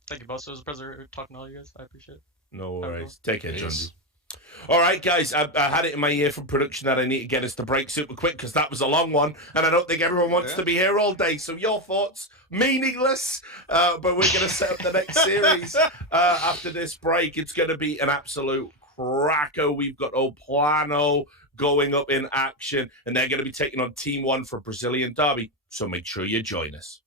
Thank you, boss. It was a pleasure talking to all you guys. I appreciate it. No worries. Take care, John. All right, guys, I had it in my ear from production that I need to get us to break super quick because that was a long one, and I don't think everyone wants to be here all day. So your thoughts, meaningless, but we're going to set up the next series after this break. It's going to be an absolute cracker. We've got Plano going up in action, and they're going to be taking on Team 1 for Brazilian Derby, so make sure you join us.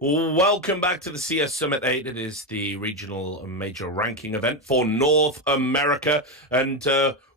Welcome back to the CS Summit 8. It is the regional major ranking event for North America. And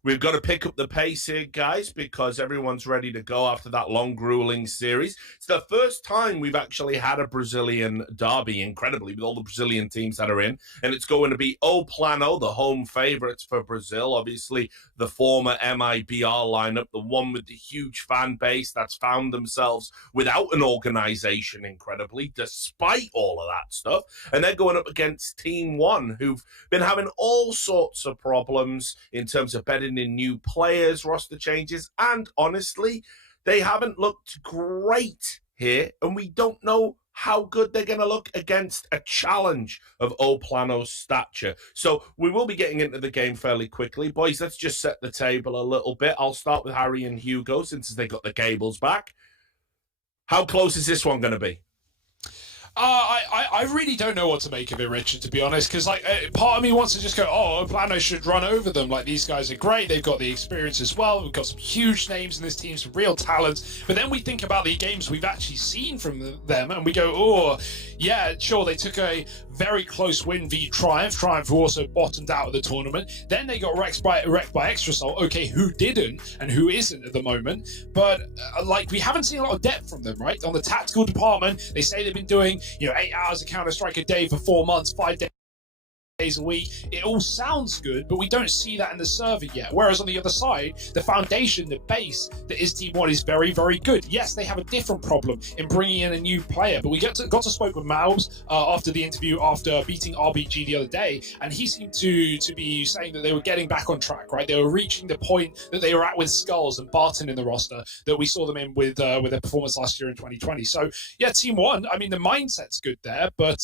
we've got to pick up the pace here, guys, because everyone's ready to go after that long, grueling series. It's the first time we've actually had a Brazilian derby, incredibly, with all the Brazilian teams that are in. And it's going to be O Plano, the home favorites for Brazil. Obviously, the former MIBR lineup, the one with the huge fan base that's found themselves without an organization, incredibly, despite all of that stuff. And they're going up against Team One, who've been having all sorts of problems in terms of betting in new players, roster changes, and honestly, they haven't looked great here, and we don't know how good they're going to look against a challenge of O Plano's stature. So we will be getting into the game fairly quickly. Boys, let's just set the table a little bit. I'll start with Harry and Hugo since they got the cables back. How close is this one going to be? I really don't know what to make of it, Richard, to be honest, because like part of me wants to just go, oh, Plano should run over them. Like, these guys are great. They've got the experience as well. We've got some huge names in this team, some real talents. But then we think about the games we've actually seen from them, and we go, oh, yeah, sure, they took a very close win v Triumph. Triumph who also bottomed out of the tournament. Then they got wrecked by Extrasol. Okay, who didn't and who isn't at the moment? But like, we haven't seen a lot of depth from them, right? On the tactical department, they say they've been doing 8 hours of Counter-Strike a day for 4 months, 5 days a week. It all sounds good, but we don't see that in the server yet. Whereas on the other side, the foundation, the base that is Team 1 is very, very good. Yes, they have a different problem in bringing in a new player, but we got to speak with Malbs after the interview, after beating RBG the other day, and he seemed to be saying that they were getting back on track, right? They were reaching the point that they were at with Skulls and Barton in the roster that we saw them in with their performance last year in 2020. So yeah, Team 1, I mean, the mindset's good there, but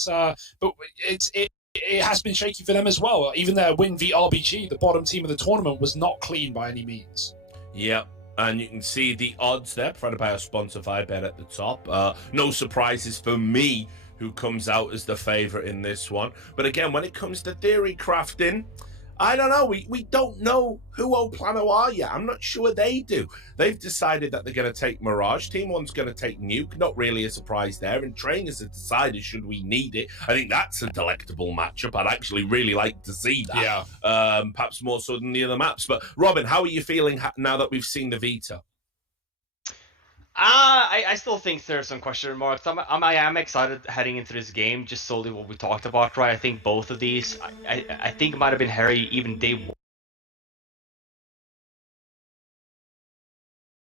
it has been shaky for them as well. Even their win v RBG, the bottom team of the tournament, was not clean by any means. Yep. And you can see the odds there, provided by our sponsor Vibet at the top. No surprises for me, who comes out as the favourite in this one. But again, when it comes to theory crafting, I don't know. We don't know who Plano are yet. I'm not sure they do. They've decided that they're going to take Mirage. Team 1's going to take Nuke. Not really a surprise there. And trainers have decided, should we need it? I think that's a delectable matchup. I'd actually really like to see that. Yeah. Perhaps more so than the other maps. But Robin, how are you feeling now that we've seen the Vita? I still think there's some question marks. I am excited heading into this game, just solely what we talked about, right? I think both of these, I think it might have been Harry even day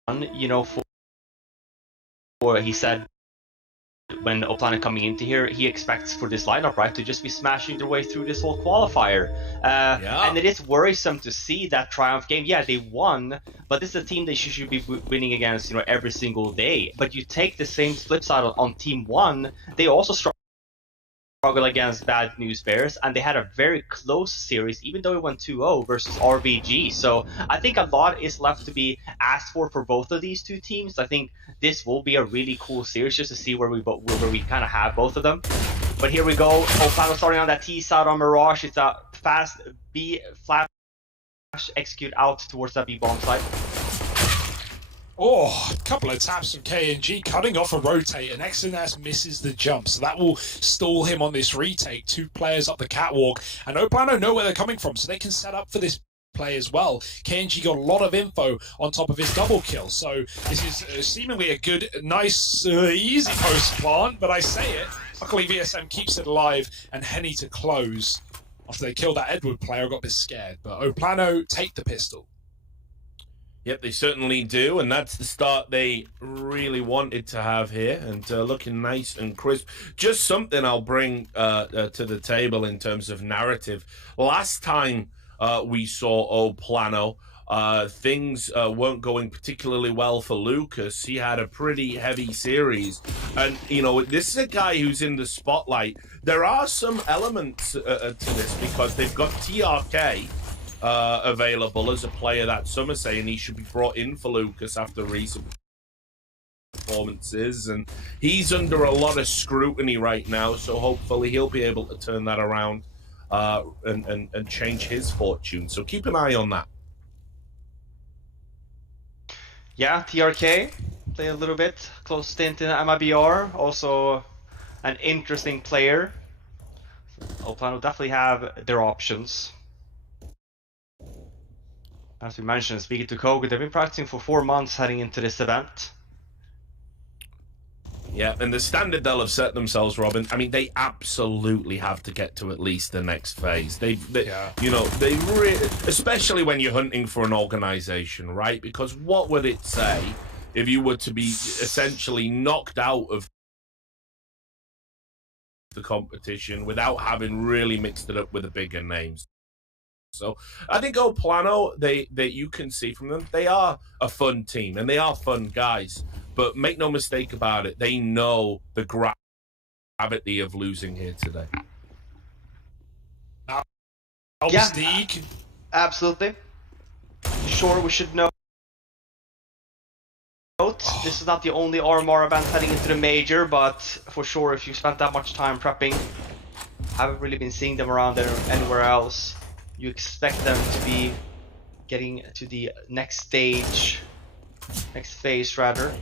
one, for he said when Plano coming into here, he expects for this lineup, right, to just be smashing their way through this whole qualifier. And it is worrisome to see that Triumph game. Yeah, they won, but this is a team they should be winning against, every single day. But you take the same flip side on Team 1, they also struggle against Bad News Bears, and they had a very close series, even though it went 2-0 versus RBG. So I think a lot is left to be asked for both of these two teams. I think this will be a really cool series just to see where we kind of have both of them. But here we go. Plano starting on that T side on Mirage. It's a fast B flash execute out towards that B bomb site. Oh, a couple of taps from KNG, cutting off a rotate, and XNS misses the jump, so that will stall him on this retake. 2 players up the catwalk, and Plano know where they're coming from, so they can set up for this play as well. KNG got a lot of info on top of his double kill, so this is seemingly a good, nice, easy post plant, but I say it, luckily VSM keeps it alive, and Henny to close. After they killed that Edward player, I got a bit scared, but Plano take the pistol. Yep, they certainly do, and that's the start they really wanted to have here, and looking nice and crisp. Just something I'll bring to the table in terms of narrative. Last time we saw Plano, things weren't going particularly well for Lucas. He had a pretty heavy series, and this is a guy who's in the spotlight. There are some elements to this because they've got TRK available as a player that some are saying he should be brought in for Lucas after recent performances, and he's under a lot of scrutiny right now, so hopefully he'll be able to turn that around and change his fortune, so keep an eye on that. Yeah, TRK play a little bit, close stint in MIBR, also an interesting player. Plano definitely have their options. As we mentioned, speaking to Kogu, they've been practicing for 4 months heading into this event. Yeah, and the standard they'll have set themselves, Robin, I mean, they absolutely have to get to at least the next phase. Especially when you're hunting for an organization, right? Because what would it say if you were to be essentially knocked out of the competition without having really mixed it up with the bigger names? So I think Plano, that you can see from them, they are a fun team and they are fun guys. But make no mistake about it, they know the gravity of losing here today. Yeah, absolutely. Sure, we should know note, this is not the only RMR event heading into the major, but for sure, if you spent that much time prepping, haven't really been seeing them around anywhere else. You expect them to be getting to the next stage, next phase rather.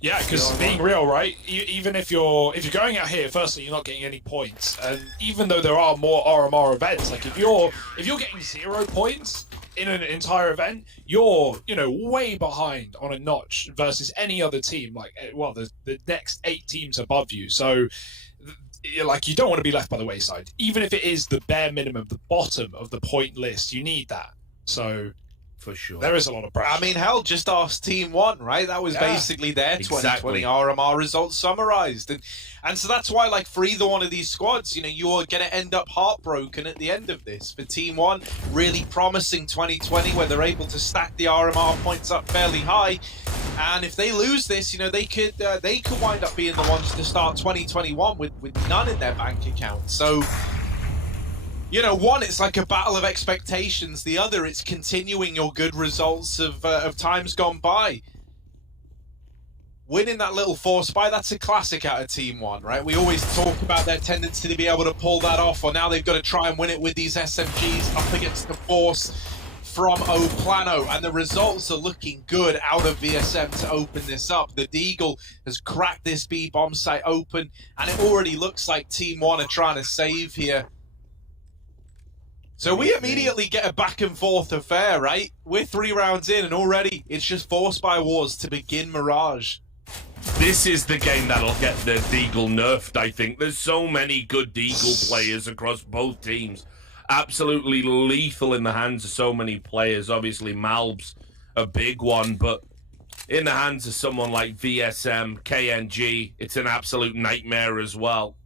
Yeah, because being real, right? Even if you're going out here, firstly, you're not getting any points, and even though there are more RMR events, like if you're getting 0 points in an entire event, you're way behind on a notch versus any other team. Like, well, the next 8 teams above you. So, like, you don't want to be left by the wayside, even if it is the bare minimum, the bottom of the point list. You need that. So. For sure. There is a lot of pressure. I mean, hell, just ask Team 1, right? That was basically their 2020 RMR results summarized. And so that's why, like, for either one of these squads, you are going to end up heartbroken at the end of this. For Team 1, really promising 2020 where they're able to stack the RMR points up fairly high. And if they lose this, they could wind up being the ones to start 2021 with none in their bank account. So... one, it's like a battle of expectations. The other, it's continuing your good results of times gone by. Winning that little force buy, that's a classic out of Team 1, right? We always talk about their tendency to be able to pull that off, or now they've got to try and win it with these SMGs up against the force from Plano, and the results are looking good out of VSM to open this up. The Deagle has cracked this B bomb site open, and it already looks like Team 1 are trying to save here. So we immediately get a back and forth affair, right? We're 3 rounds in and already it's just force by wars to begin Mirage. This is the game that'll get the Deagle nerfed, I think. There's so many good Deagle players across both teams. Absolutely lethal in the hands of so many players. Obviously, Malb's a big one, but in the hands of someone like VSM, KNG, it's an absolute nightmare as well.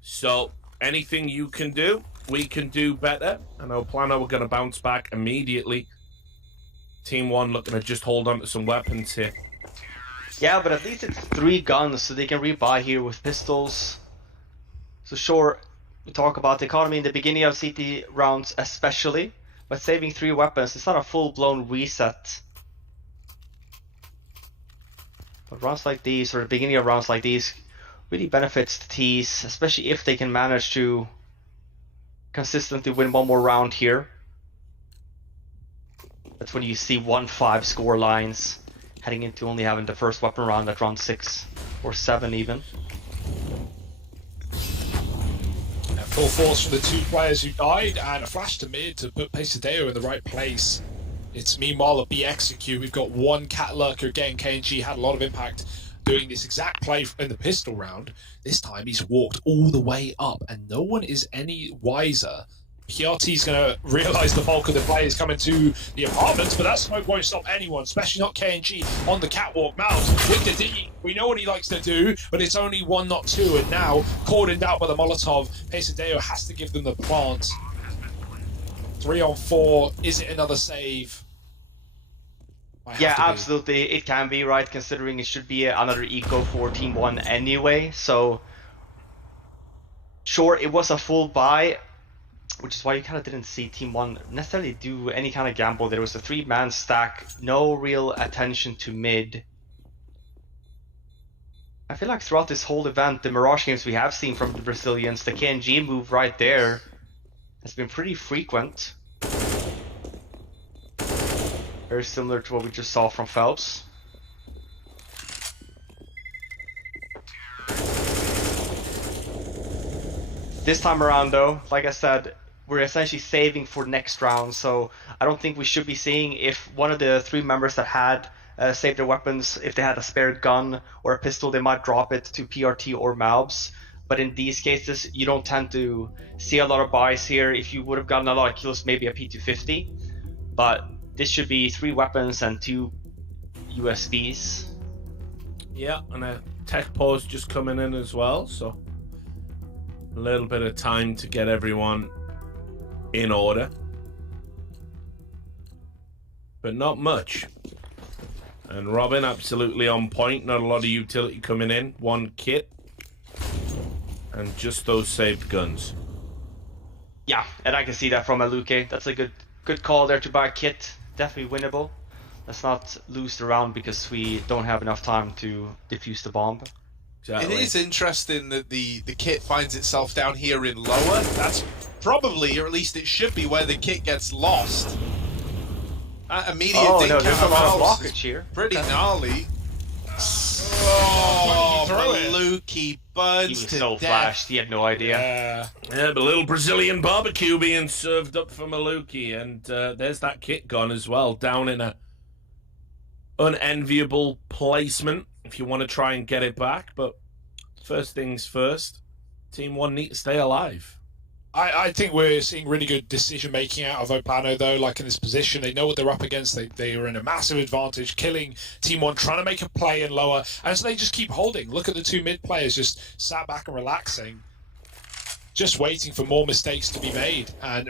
So, anything you can do, we can do better. I know Plano are going to bounce back immediately. Team 1 looking to just hold on to some weapons here. Yeah, but at least it's 3 guns, so they can rebuy here with pistols. So sure, we talk about the economy in the beginning of CT rounds especially, but saving 3 weapons, it's not a full-blown reset. But rounds like these, or the beginning of rounds like these, really benefits the T's, especially if they can manage to consistently win one more round here. That's when you see 1-5 score lines heading into only having the first weapon round at round 6 or 7 even. Full force from the 2 players who died, and a flash to mid to put Pesadeo in the right place. It's meanwhile a B execute. We've got 1 cat lurker again. KNG had a lot of impact doing this exact play in the pistol round. This time he's walked all the way up, and no one is any wiser. PRT's going to realise the bulk of the players coming to the apartments, but that smoke won't stop anyone, especially not KNG on the catwalk. Mouse with the D. We know what he likes to do, but it's only 1, not 2, and now, cordoned out by the Molotov, Pesadeo has to give them the plant. 3 on 4. Is it another save? Yeah, absolutely. It can be, right, considering it should be another eco for Team 1 anyway. So, sure, it was a full buy, which is why you kind of didn't see Team 1 necessarily do any kind of gamble. There was a 3-man stack, no real attention to mid. I feel like throughout this whole event, the Mirage games we have seen from the Brazilians, the KNG move right there has been pretty frequent. Very similar to what we just saw from Phelps. This time around though, like I said, we're essentially saving for next round, so I don't think we should be seeing if one of the 3 members that had saved their weapons, if they had a spare gun or a pistol, they might drop it to PRT or Malbs. But in these cases, you don't tend to see a lot of buys here. If you would have gotten a lot of kills, maybe a P250. But this should be 3 weapons and 2 USBs. Yeah, and a tech pause just coming in as well, so a little bit of time to get everyone in order. But not much. And Robin absolutely on point, not a lot of utility coming in. 1 kit. And just those saved guns. Yeah, and I can see that from Aluke. That's a good call there to buy a kit. Definitely winnable. Let's not lose the round because we don't have enough time to defuse the bomb. Exactly. It is interesting that the kit finds itself down here in lower. That's probably, or at least it should be, where the kit gets lost. That immediate Oh dink no, there's a out lot of house blockage is here. pretty gnarly. Oh, throw it. Maluki He buds was to so death. flashed, he had no idea. Yeah. Yeah, but a little Brazilian barbecue being served up for Maluki, and there's that kit gone as well, down in a unenviable placement if you want to try and get it back. But first things first, Team 1 need to stay alive. I think we're seeing really good decision making out of Plano though. Like in this position, they know what they're up against. They are in a massive advantage, killing Team 1, trying to make a play in lower, and so they just keep holding. Look at the two mid players just sat back and relaxing, just waiting for more mistakes to be made. And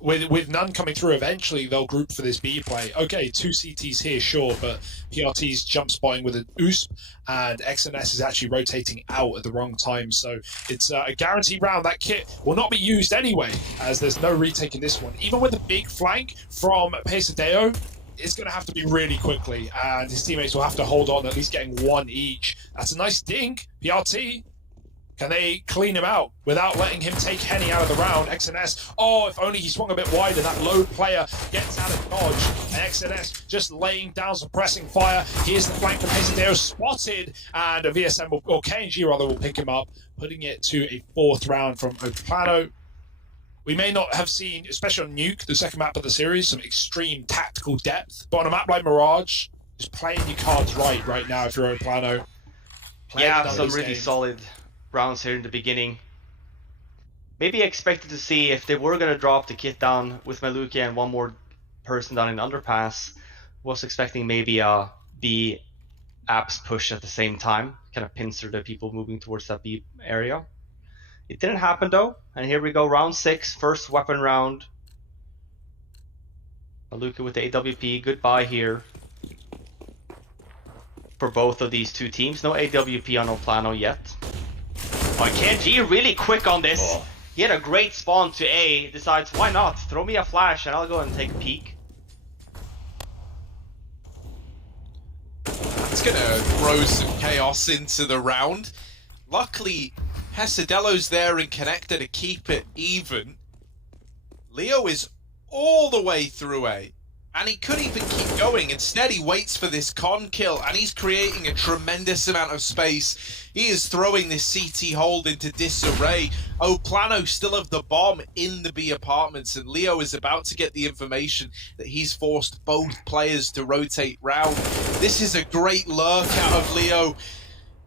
with none coming through, eventually they'll group for this B play. Okay, 2 CTs here, sure, but PRT's jump spotting with an USP, and XNS is actually rotating out at the wrong time. So it's a guaranteed round. That kit will not be used anyway, as there's no retake in this one. Even with a big flank from Pesadeo, it's going to have to be really quickly, and his teammates will have to hold on, at least getting one each. That's a nice dink, PRT. Can they clean him out without letting him take Henny out of the round? XNS, oh, if only he swung a bit wider. That low player gets out of dodge. And XNS just laying down, suppressing fire. Here's the flank from Pesadeo, spotted, and a VSM will, or KNG rather, will pick him up, putting it to a 4th round from Plano. We may not have seen, especially on Nuke, the second map of the series, some extreme tactical depth. But on a map like Mirage, just playing your cards right now if you're Plano. Yeah, some really solid rounds here in the beginning. Maybe expected to see if they were going to drop the kit down with Maluki and one more person down in underpass. Was expecting maybe a B apps push at the same time, kind of pincer the people moving towards that B area. It didn't happen though, and here we go, round 6, first weapon round. Maluki with the AWP, goodbye here for both of these two teams. No AWP on Plano yet. Oh, KNG really quick on this. Oh. He had a great spawn to A, decides why not, throw me a flash and I'll go and take a peek. It's going to throw some chaos into the round. Luckily, Pesadelo's there and connected to keep it even. Leo is all the way through A, and he could even keep going. Instead, he waits for this con kill, and he's creating a tremendous amount of space. He is throwing this CT hold into disarray. Plano still have the bomb in the B apartments, and Leo is about to get the information that he's forced both players to rotate round. This is a great lurk out of Leo.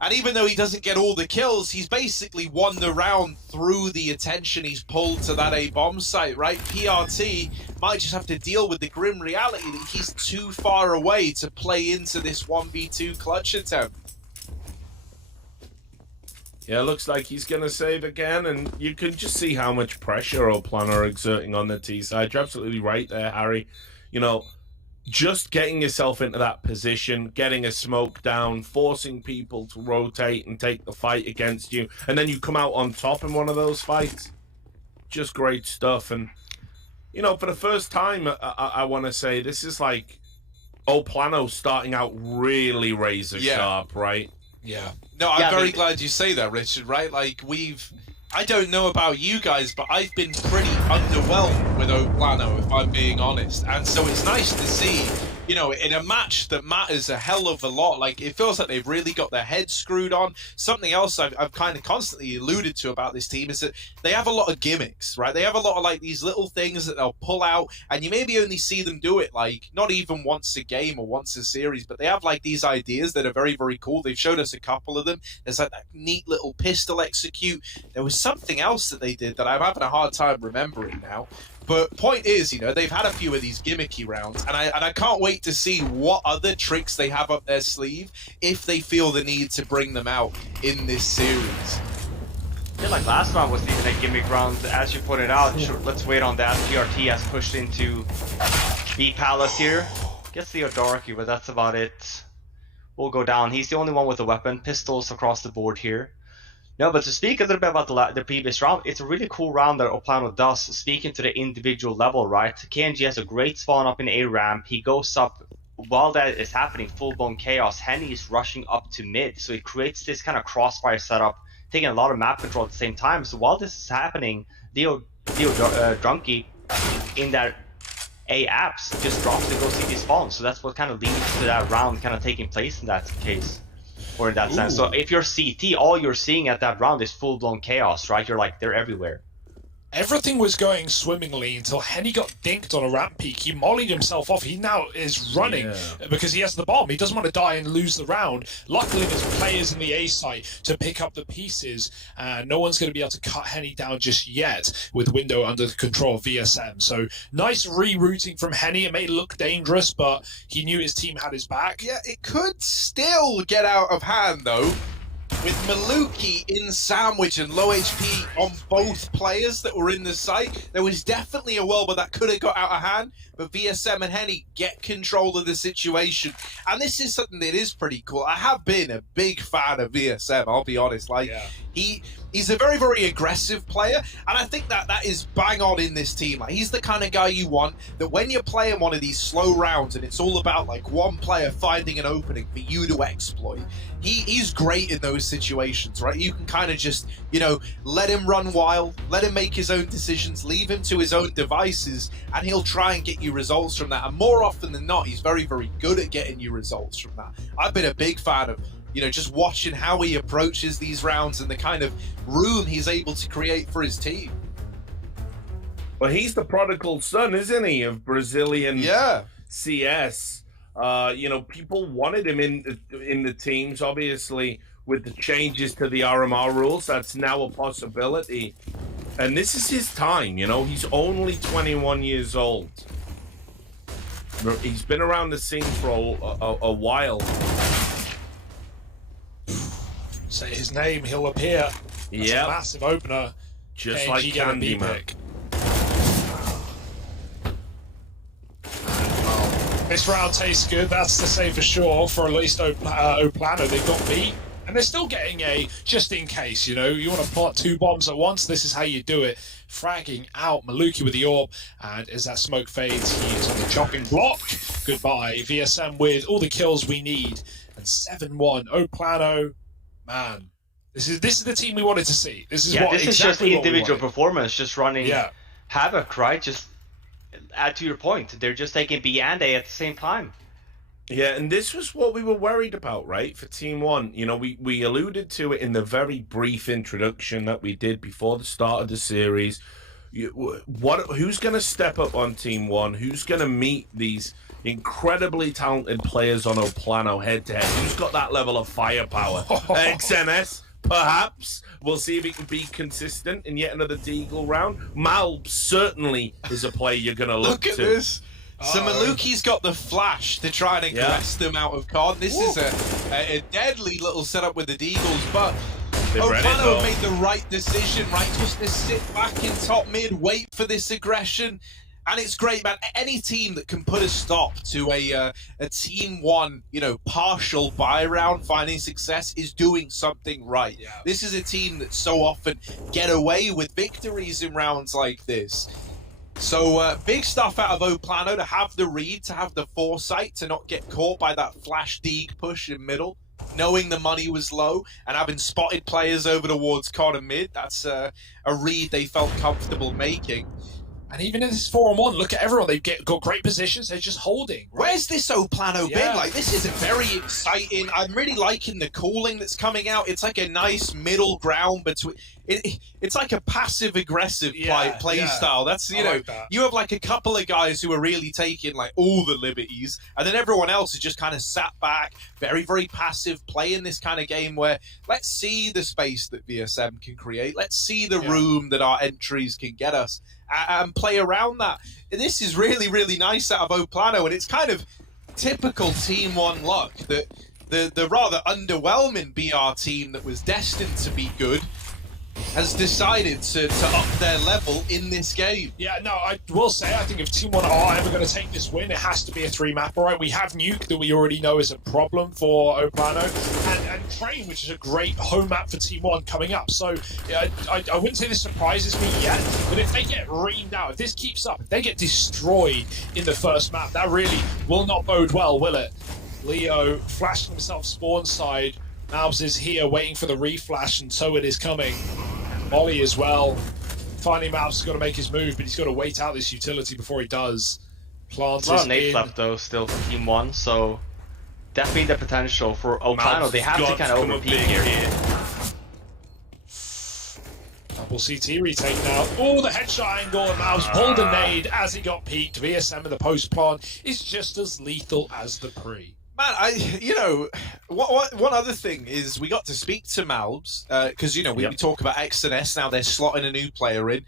And even though he doesn't get all the kills, he's basically won the round through the attention he's pulled to that A bomb site, right? PRT might just have to deal with the grim reality that he's too far away to play into this 1v2 clutch attempt. Yeah, looks like he's going to save again, and you can just see how much pressure Plano are exerting on the T side. You're absolutely right there, Harry. You know, just getting yourself into that position, getting a smoke down, forcing people to rotate and take the fight against you, and then you come out on top in one of those fights. Just great stuff. And, you know, for the first time, I want to say this is like Plano starting out really razor sharp, right? Yeah. No, I'm very glad you say that, Richard, right? Like, I don't know about you guys, but I've been pretty underwhelmed with Plano, if I'm being honest. And so it's nice to see, you know, in a match that matters a hell of a lot, like, it feels like they've really got their heads screwed on. Something else I've kind of constantly alluded to about this team is that they have a lot of gimmicks, right? They have a lot of, like, these little things that they'll pull out, and you maybe only see them do it, like, not even once a game or once a series, but they have, like, these ideas that are very, very cool. They've showed us a couple of them. There's, like, that neat little pistol execute. There was something else that they did that I'm having a hard time remembering now. But point is, you know, they've had a few of these gimmicky rounds, and I can't wait to see what other tricks they have up their sleeve if they feel the need to bring them out in this series. I feel like last round was even a gimmick round, as you pointed out. Sure, let's wait on that. GRT has pushed into B Palace here. Gets the Odoraki, but that's about it. Will go down. He's the only one with a weapon. Pistols across the board here. No, but to speak a little bit about the previous round, it's a really cool round that Plano does, speaking to the individual level, right? KNG has a great spawn up in A ramp. He goes up while that is happening, full-blown chaos, Henny is rushing up to mid, so it creates this kind of crossfire setup, taking a lot of map control at the same time. So while this is happening, Leo Drunky in that A apps just drops to go see these spawns. So that's what kind of leads to that round kind of taking place in that case, or in that sense. So if you're CT, all you're seeing at that round is full-blown chaos, right? You're like, they're everywhere. Everything was going swimmingly until Henny got dinked on a ramp peak. He mollied himself off. He now is running because he has the bomb. He doesn't want to die and lose the round. Luckily, there's players in the A site to pick up the pieces, and no one's going to be able to cut Henny down just yet with window under the control of VSM. So nice rerouting from Henny. It may look dangerous, but he knew his team had his back. Yeah, it could still get out of hand, though. With Maluki in sandwich and low HP on both players that were in the site, there was definitely a world where that could have got out of hand, but VSM and Henny get control of the situation. And this is something that is pretty cool. I have been a big fan of VSM, I'll be honest. Like, he's a very, very aggressive player, and I think that is bang on in this team. Like, he's the kind of guy you want, that when you're playing one of these slow rounds and it's all about like one player finding an opening for you to exploit, he's great in those situations, right? You can kind of just, you know, let him run wild, let him make his own decisions, leave him to his own devices, and he'll try and get you results from that. And more often than not, he's very, very good at getting you results from that. I've been a big fan of, you know, just watching how he approaches these rounds and the kind of room he's able to create for his team. Well, he's the prodigal son, isn't he, of Brazilian CS. You know, people wanted him in the teams. Obviously, with the changes to the RMR rules, that's now a possibility. And this is his time, you know. He's only 21 years old. He's been around the scene for a while. Say his name, he'll appear. That's a massive opener. Just like Candyman. This round tastes good, that's to say for sure, for at least Plano. They've got beat, and they're still getting a just in case, you know. You want to plot 2 bombs at once, this is how you do it. Fragging out Maluki with the orb, and as that smoke fades, he is on the chopping block. Goodbye. VSM with all the kills we need, and 7-1. Plano, man. This is the team we wanted to see. This is just individual performance, just running havoc, right? Just add to your point, they're just taking B and A at the same time. Yeah, and this was what we were worried about, right? For Team 1, you know, we alluded to it in the very brief introduction that we did before the start of the series. Who's going to step up on Team 1? Who's going to meet these incredibly talented players on Plano head-to-head? Who's got that level of firepower? XNS, perhaps. We'll see if he can be consistent in yet another Deagle round. Mal certainly is a player you're going to look at to. This. So Maluki's got the flash to try and aggress them out of COD. This is a deadly little setup with the Deagles, but Plano have made the right decision, right? Just to sit back in top mid, wait for this aggression. And it's great, man. Any team that can put a stop to a Team 1, you know, partial buy round finding success is doing something right. Yeah. This is a team that so often get away with victories in rounds like this. So big stuff out of Plano to have the read, to have the foresight, to not get caught by that flash deeg push in middle, knowing the money was low and having spotted players over towards corner mid. That's a read they felt comfortable making. And even in this 4-on-1, look at everyone. They've got great positions. They're just holding. Right? Where's this Plano been? Like, this is very exciting. I'm really liking the cooling that's coming out. It's like a nice middle ground between. It's like a passive-aggressive play style. That's, you know, you have like a couple of guys who are really taking like all the liberties, and then everyone else is just kind of sat back, very, very passive, playing this kind of game where let's see the space that VSM can create. Let's see the room that our entries can get us. And play around that. And this is really, really nice out of Plano, and it's kind of typical Team 1 luck that the rather underwhelming BR team that was destined to be good has decided to up their level in this game. Yeah, no, I will say, I think if Team 1 are ever going to take this win, it has to be a 3-map, all right? We have Nuke, that we already know is a problem for Plano, and Train, which is a great home map for Team 1 coming up. So yeah, I wouldn't say this surprises me yet, but if they get reamed out, if this keeps up, if they get destroyed in the first map, that really will not bode well, will it? Leo flashing himself spawn side. Malbs is here waiting for the reflash, and so it is coming. Molly as well. Finally, Malbs has got to make his move, but he's got to wait out this utility before he does. Plant A lot is of nades in. left though, still for Team 1, so definitely the potential for Plano. They have to kind of overpeak here. Double CT retake now. Oh, the headshot angle, and Malbs pulled a nade as he got peaked. VSM in the post plant is just as lethal as the pre. Man, you know, one other thing is we got to speak to Malbs, because, you know, we talk about X and S now, they're slotting a new player in.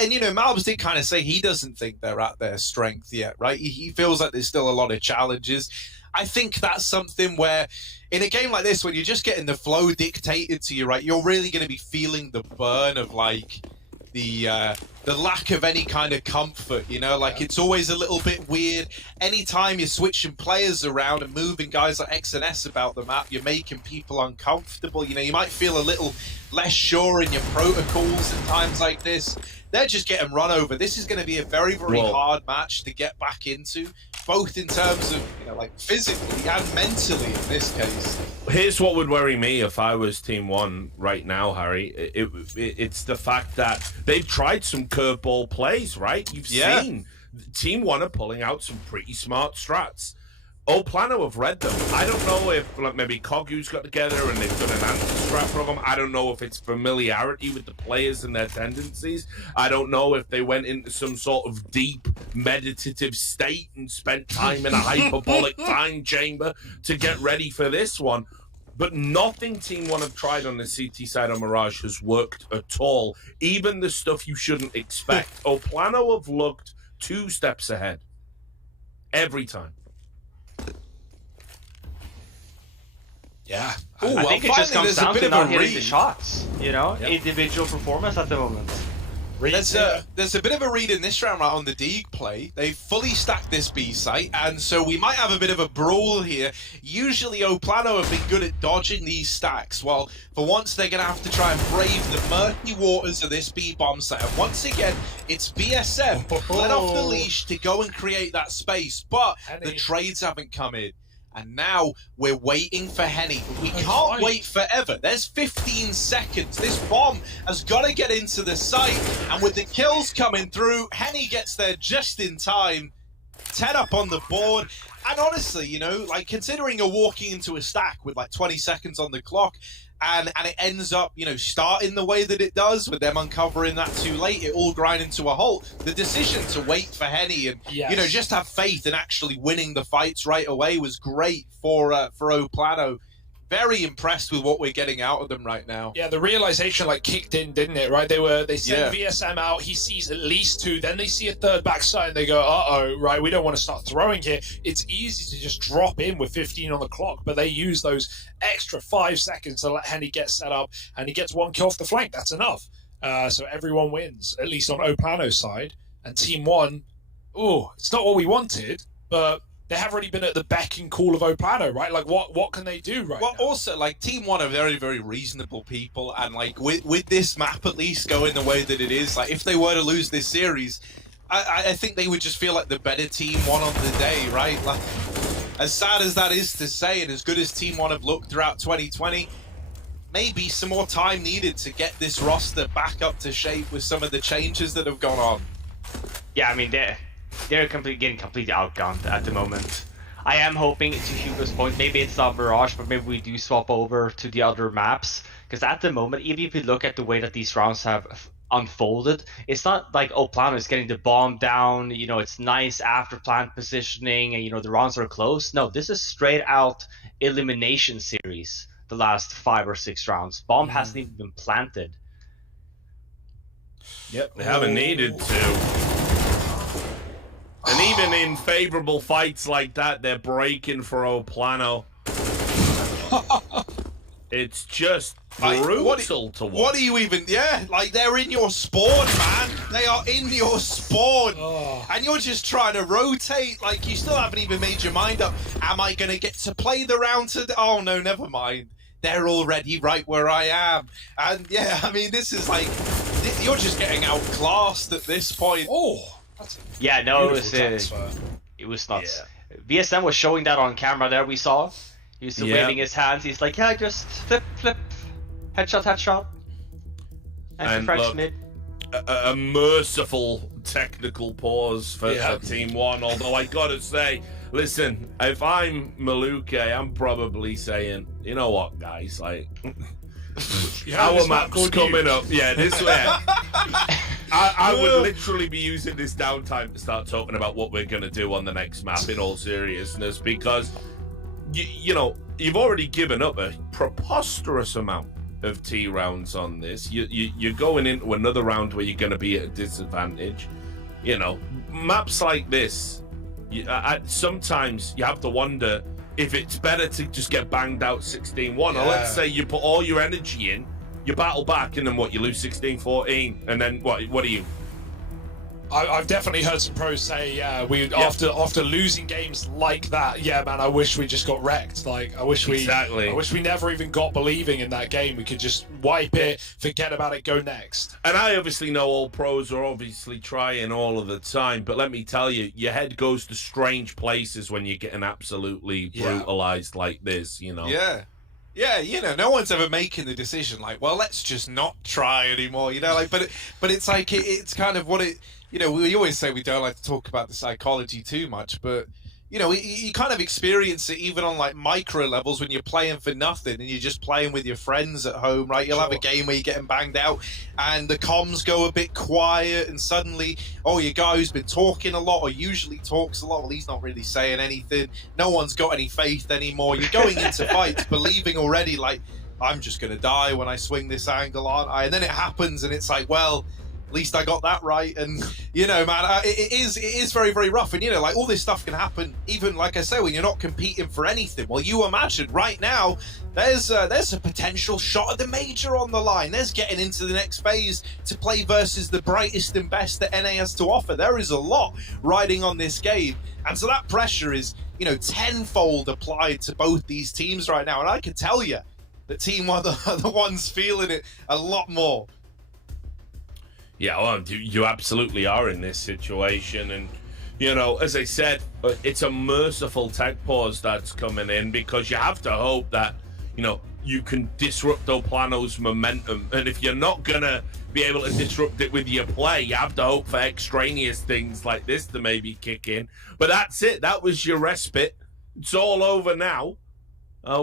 And, you know, Malbs did kind of say he doesn't think they're at their strength yet, right? He feels like there's still a lot of challenges. I think that's something where, in a game like this, when you're just getting the flow dictated to you, right, you're really going to be feeling the burn of, like, the lack of any kind of comfort, you know, like it's always a little bit weird. Anytime you're switching players around and moving guys like X and S about the map, you're making people uncomfortable. You know, you might feel a little less sure in your protocols at times like this. They're just getting run over. This is going to be a very, very hard match to get back into, both in terms of, you know, like physically and mentally in this case. Here's what would worry me if I was Team 1 right now, Harry. It's the fact that they've tried some curveball plays, right? You've seen Team 1 are pulling out some pretty smart strats. Plano have read them. I don't know if like maybe Kogu's got together and they've done an anti-strat program. I don't know if it's familiarity with the players and their tendencies. I don't know if they went into some sort of deep meditative state and spent time in a hyperbolic time chamber to get ready for this one. But nothing Team 1 have tried on the CT side on Mirage has worked at all. Even the stuff you shouldn't expect. Plano have looked 2 steps ahead. Every time. Yeah. I think it just comes down to not hitting the shots, you know? Individual performance at the moment. There's a bit of a read in this round right on the Deeg play. They fully stacked this B site, and so we might have a bit of a brawl here. Usually Plano have been good at dodging these stacks. Well, for once they're going to have to try and brave the murky waters of this B bomb site. And once again, it's BSM let off the leash to go and create that space, but the trades haven't come in. And now we're waiting for Henny. We can't wait forever. There's 15 seconds. This bomb has got to get into the site. And with the kills coming through, Henny gets there just in time. 10 up on the board. And honestly, you know, like considering you're walking into a stack with like 20 seconds on the clock, and it ends up, you know, starting the way that it does with them uncovering that too late, it all grinding to a halt. The decision to wait for Henny and, you know, just have faith in actually winning the fights right away was great for Plano. Very impressed with what we're getting out of them right now. Yeah, the realization like kicked in, didn't it? Right? They send VSM out. He sees at least 2. Then they see a third backside, and they go, "Uh-oh, right? We don't want to start throwing here." It's easy to just drop in with 15 on the clock, but they use those extra 5 seconds to let Henny get set up, and he gets 1 kill off the flank. That's enough. So everyone wins, at least on Plano's side. And Team 1, it's not what we wanted, but they have already been at the beck and call of Plano, right? Like, what can they do right now? Also, like, Team 1 are very, very reasonable people, and, like, with this map at least going the way that it is, like, if they were to lose this series, I think they would just feel like the better Team 1 on the day, right? Like, as sad as that is to say, and as good as Team 1 have looked throughout 2020, maybe some more time needed to get this roster back up to shape with some of the changes that have gone on. Yeah, I mean, they're getting completely outgunned at the moment. I am hoping, to Hugo's point, maybe it's not Mirage, but maybe we do swap over to the other maps. Because at the moment, even if you look at the way that these rounds have unfolded, it's not like Plano is getting the bomb down, you know, it's nice after plant positioning, and, you know, the rounds are close. No, this is straight out elimination series, the last 5 or 6 rounds. Bomb hasn't even been planted. Yep, they haven't needed to. And even in favorable fights like that, they're breaking for Plano. It's just Like, brutal to watch. What do you even? Yeah, like they're in your spawn, man. They are in your spawn, and you're just trying to rotate. Like you still haven't even made your mind up. Am I gonna get to play the round to? Oh no, never mind. They're already right where I am, and yeah, I mean this is like you're just getting outclassed at this point. Oh, that's a Yeah, no, beautiful transfer. it was nuts. VSM was showing that on camera there, we saw. He was waving his hands, he's like, yeah, just flip, headshot, and fresh look, mid. A merciful technical pause for Team 1, although I gotta say, listen, if I'm Maluke, I'm probably saying, you know what, guys, like, our map's coming up. Yeah, this way. I would literally be using this downtime to start talking about what we're going to do on the next map in all seriousness, because, you know, you've already given up a preposterous amount of T rounds on this. You're going into another round where you're going to be at a disadvantage. You know, maps like this, sometimes you have to wonder if it's better to just get banged out 16-1, or let's say you put all your energy in, you battle back, and then what, you lose 16-14, and then what do you? I've definitely heard some pros say, after losing games like that, yeah, man, I wish we just got wrecked. Like, I wish we never even got believing in that game. We could just wipe it, forget about it, go next. And I obviously know all pros are obviously trying all of the time, but let me tell you, your head goes to strange places when you're getting absolutely brutalized like this, you know? Yeah, you know, no one's ever making the decision like, well, let's just not try anymore, you know, like, but it's like, it's kind of what it, you know, we always say we don't like to talk about the psychology too much, but, you know, you kind of experience it even on, like, micro levels when you're playing for nothing and you're just playing with your friends at home, right? You'll have a game where you're getting banged out and the comms go a bit quiet and suddenly, oh, your guy who's been talking a lot or usually talks a lot, well, he's not really saying anything. No one's got any faith anymore. You're going into fights believing already, like, I'm just going to die when I swing this angle, aren't I? And then it happens and it's like, well, at least I got that right. And, you know, man, it is very, very rough. And, you know, like, all this stuff can happen, even, like I say, when you're not competing for anything. Well, you imagine right now, there's a potential shot at the major on the line. There's getting into the next phase to play versus the brightest and best that NA has to offer. There is a lot riding on this game. And so that pressure is, you know, tenfold applied to both these teams right now. And I can tell you that Team 1 are the ones feeling it a lot more. Yeah, well, you absolutely are in this situation. And, you know, as I said, it's a merciful tech pause that's coming in because you have to hope that, you know, you can disrupt Plano's momentum. And if you're not going to be able to disrupt it with your play, you have to hope for extraneous things like this to maybe kick in. But that's it. That was your respite. It's all over now.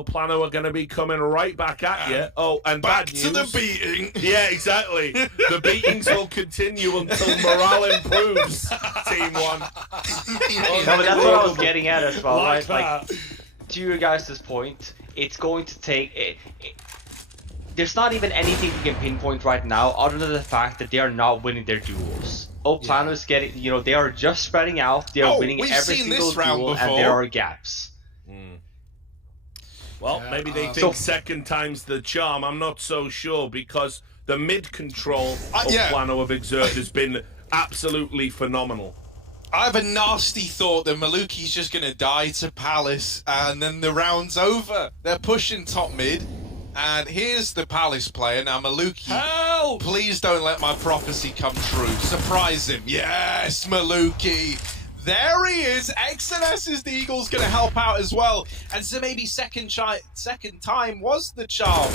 Plano are going to be coming right back at you. Oh, and back bad news. to the beating. Yeah, exactly. The beatings will continue until morale improves, Team 1. No, but that's what I was getting at as well, right? Like, to your guys' point, it's going to take... There's not even anything you can pinpoint right now other than the fact that they are not winning their duels. Plano is getting... You know, they are just spreading out. They are winning every single duel, and there are gaps. Well, maybe they think second time's the charm. I'm not so sure because the mid control Plano have exerted has been absolutely phenomenal. I have a nasty thought that Maluki's just going to die to Palace and then the round's over. They're pushing top mid. And here's the Palace player. Now, Maluki, help! Please don't let my prophecy come true. Surprise him. Yes, Maluki. There he is. XNS is the Eagles going to help out as well. And so maybe second time was the charm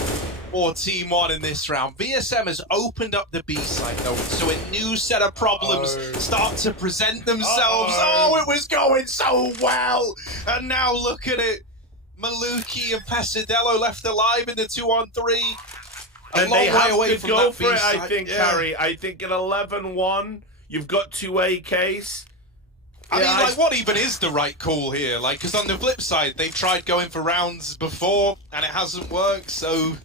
for Team 1 in this round. VSM has opened up the B side though, so a new set of problems start to present themselves. Oh, it was going so well. And now look at it. Maluki and Pesadello left alive in the 2-on-3. And they have to go for it, I think, Harry. I think at 11-1, you've got 2 AKs. I mean, like, what even is the right call here? Like, because on the flip side, they tried going for rounds before, and it hasn't worked, so...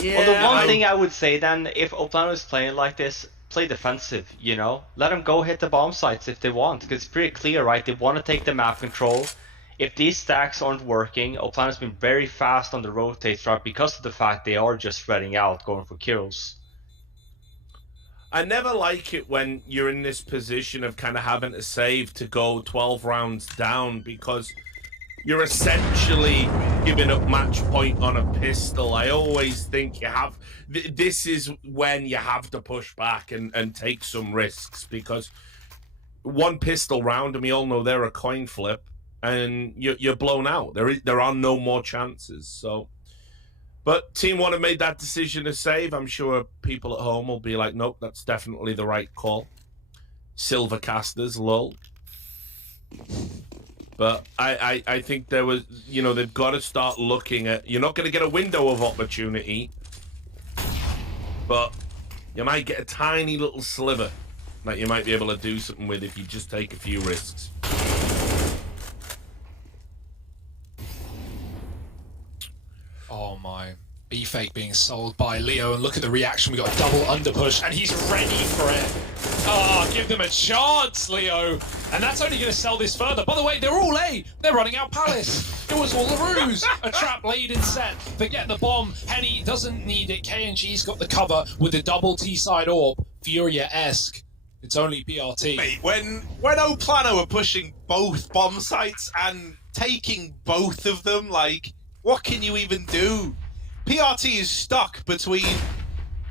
Yeah, well, the one thing I would say then, if Plano is playing like this, play defensive, you know? Let them go hit the bomb sites if they want, because it's pretty clear, right? They want to take the map control. if these stacks aren't working, Plano's been very fast on the rotate strat because of the fact they are just spreading out, going for kills. I never like it when you're in this position of kind of having to save to go 12 rounds down, because you're essentially giving up match point on a pistol. I always think you have... This is when you have to push back and take some risks, because one pistol round, and we all know they're a coin flip, and you're blown out. There are no more chances. So, but Team 1 have made that decision to save. I'm sure people at home will be like, nope, that's definitely the right call. Silver casters, lol. But I think there was, you know, they've got to start looking at... You're not going to get a window of opportunity, but you might get a tiny little sliver that you might be able to do something with if you just take a few risks. Oh my. B-Fake being sold by Leo, and look at the reaction. We got a double under push, and he's ready for it. Ah, give them a chance, Leo. And that's only going to sell this further. By the way, they're all A. They're running out Palace. It was all a ruse. A trap laid and set. Forget the bomb. Henny doesn't need it. KNG's got the cover with the double T-side orb. Furia-esque. It's only PRT. Mate, when Plano are pushing both bomb sites and taking both of them, like, what can you even do? PRT is stuck between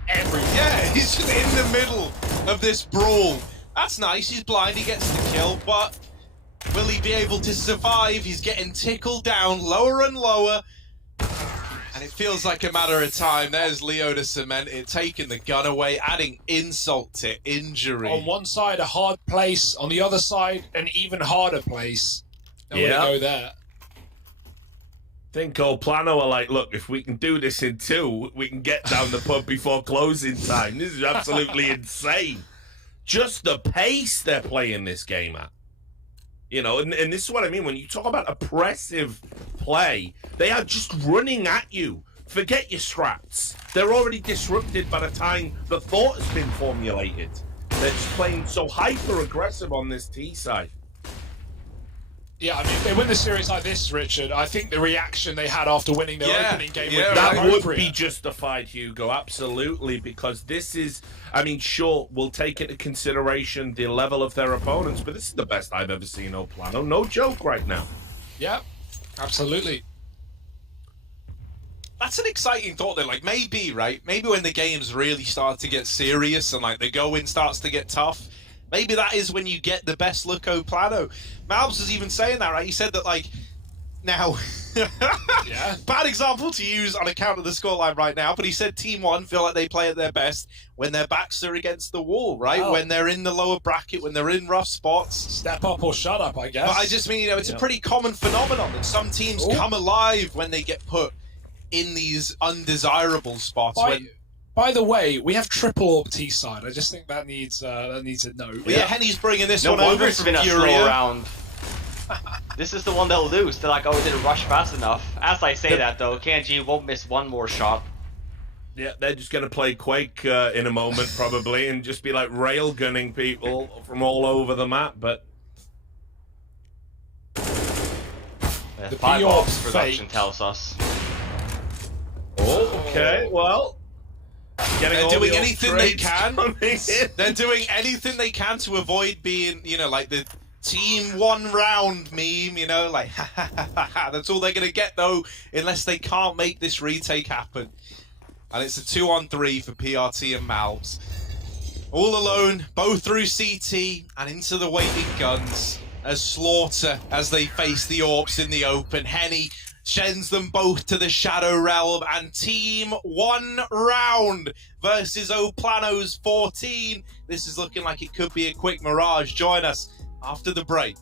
everything. Yeah, he's just in the middle of this brawl. That's nice, he's blind, he gets the kill, but will he be able to survive? He's getting tickled down lower and lower, and it feels like a matter of time. There's Leo to cement it, taking the gun away, adding insult to injury. On one side, a hard place. On the other side, an even harder place. Don't want to go there. Think Plano are like, look, if we can do this in 2, we can get down the pub before closing time. This is absolutely insane. Just the pace they're playing this game at. You know, and this is what I mean. When you talk about oppressive play, they are just running at you. Forget your strats. They're already disrupted by the time the thought has been formulated. They're just playing so hyper-aggressive on this T side. Yeah, I mean, if they win the series like this, Richard, I think the reaction they had after winning their opening game would be that appropriate. would be justified, Hugo, absolutely, because this is, I mean, sure, we'll take into consideration the level of their opponents, but this is the best I've ever seen Plano. No joke right now. Yeah, absolutely. That's an exciting thought, though. Like, maybe, right? Maybe when the games really start to get serious and, like, the going starts to get tough, maybe that is when you get the best look Plano. Malbs was even saying that, right? He said that, like, now... Yeah. Bad example to use on account of the scoreline right now, but he said Team 1 feel like they play at their best when their backs are against the wall, right? Wow. When they're in the lower bracket, when they're in rough spots. Step up or shut up, I guess. But I just mean, you know, it's a pretty common phenomenon that some teams come alive when they get put in these undesirable spots. By the way, we have triple orb T side. I just think that needs a note. Yeah, Henny's bringing this No one wonder over it's from been a slow Furia. round. This is the one they'll lose. They're like, oh, we didn't rush fast enough. As I say that, though, KNG won't miss one more shot. Yeah, they're just going to play Quake in a moment, probably, and just be like rail gunning people from all over the map, but... The 5 ops fake. production tells us. Oh, okay, well... They're doing anything they can. They're They're doing anything they can to avoid being, you know, like the Team 1 round meme, you know, like, ha ha ha ha ha. That's all they're going to get, though, unless they can't make this retake happen. And it's a 2-on-3 for PRT and Malbs. All alone, both through CT and into the waiting guns. As Slaughter, as they face the Orcs in the open. Henny sends them both to the Shadow Realm, and Team 1 round versus Plano's 14. This is looking like it could be a quick mirage. Join us after the break.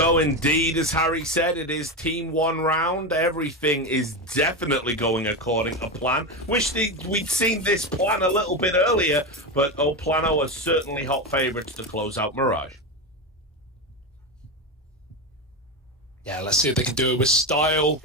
So indeed, as Harry said, it is Team 1 round. Everything is definitely going according to plan. Wish we'd seen this plan a little bit earlier, but Plano are certainly hot favourites to close out Mirage. Yeah, let's see if they can do it with style.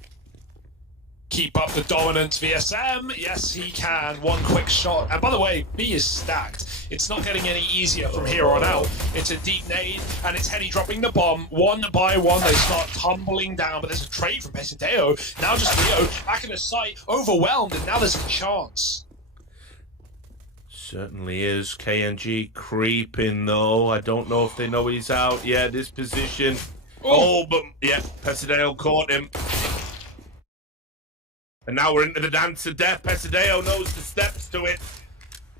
Keep up the dominance, VSM. Yes, he can. One quick shot. And by the way, B is stacked. It's not getting any easier from here on out. It's a deep nade, and it's Henny dropping the bomb. One by one, they start tumbling down, but there's a trade from Pesadeo. Now just Leo back in the sight, overwhelmed, and now there's a chance. Certainly is. KNG creeping, though. I don't know if they know he's out yet. This position. Oh, but yeah, Pesadeo caught him. And now we're into the dance of death. Pesadeo knows the steps to it.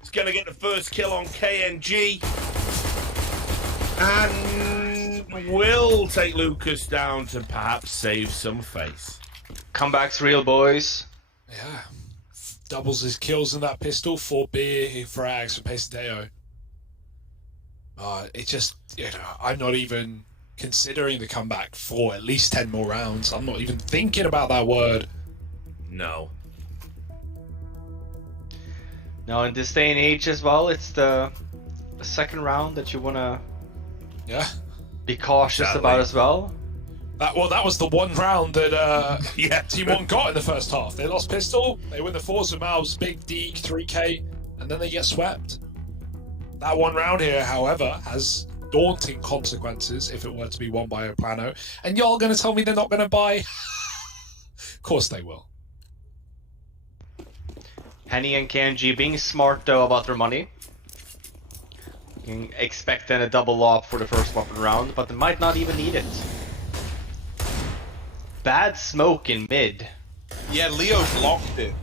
He's going to get the first kill on KNG. And will take Lucas down to perhaps save some face. Comeback's real, boys. Yeah. Doubles his kills in that pistol. 4 big frags for Pesadeo. It just, I'm not even considering the comeback for at least 10 more rounds. I'm not even thinking about that word. No. Now, in this day and age as well, it's the second round that you want to be cautious about as well. That was the one round that Yeah. Team 1 got in the first half. They lost pistol, they win the fours with Mal's big deke, 3k, and then they get swept. That one round here, however, has daunting consequences if it were to be won by Plano. And y'all gonna tell me they're not gonna buy? Of course they will. Henny and KNG being smart though about their money. You can expect then a double op for the first weapon round, but they might not even need it. Bad smoke in mid. Yeah, Leo blocked it.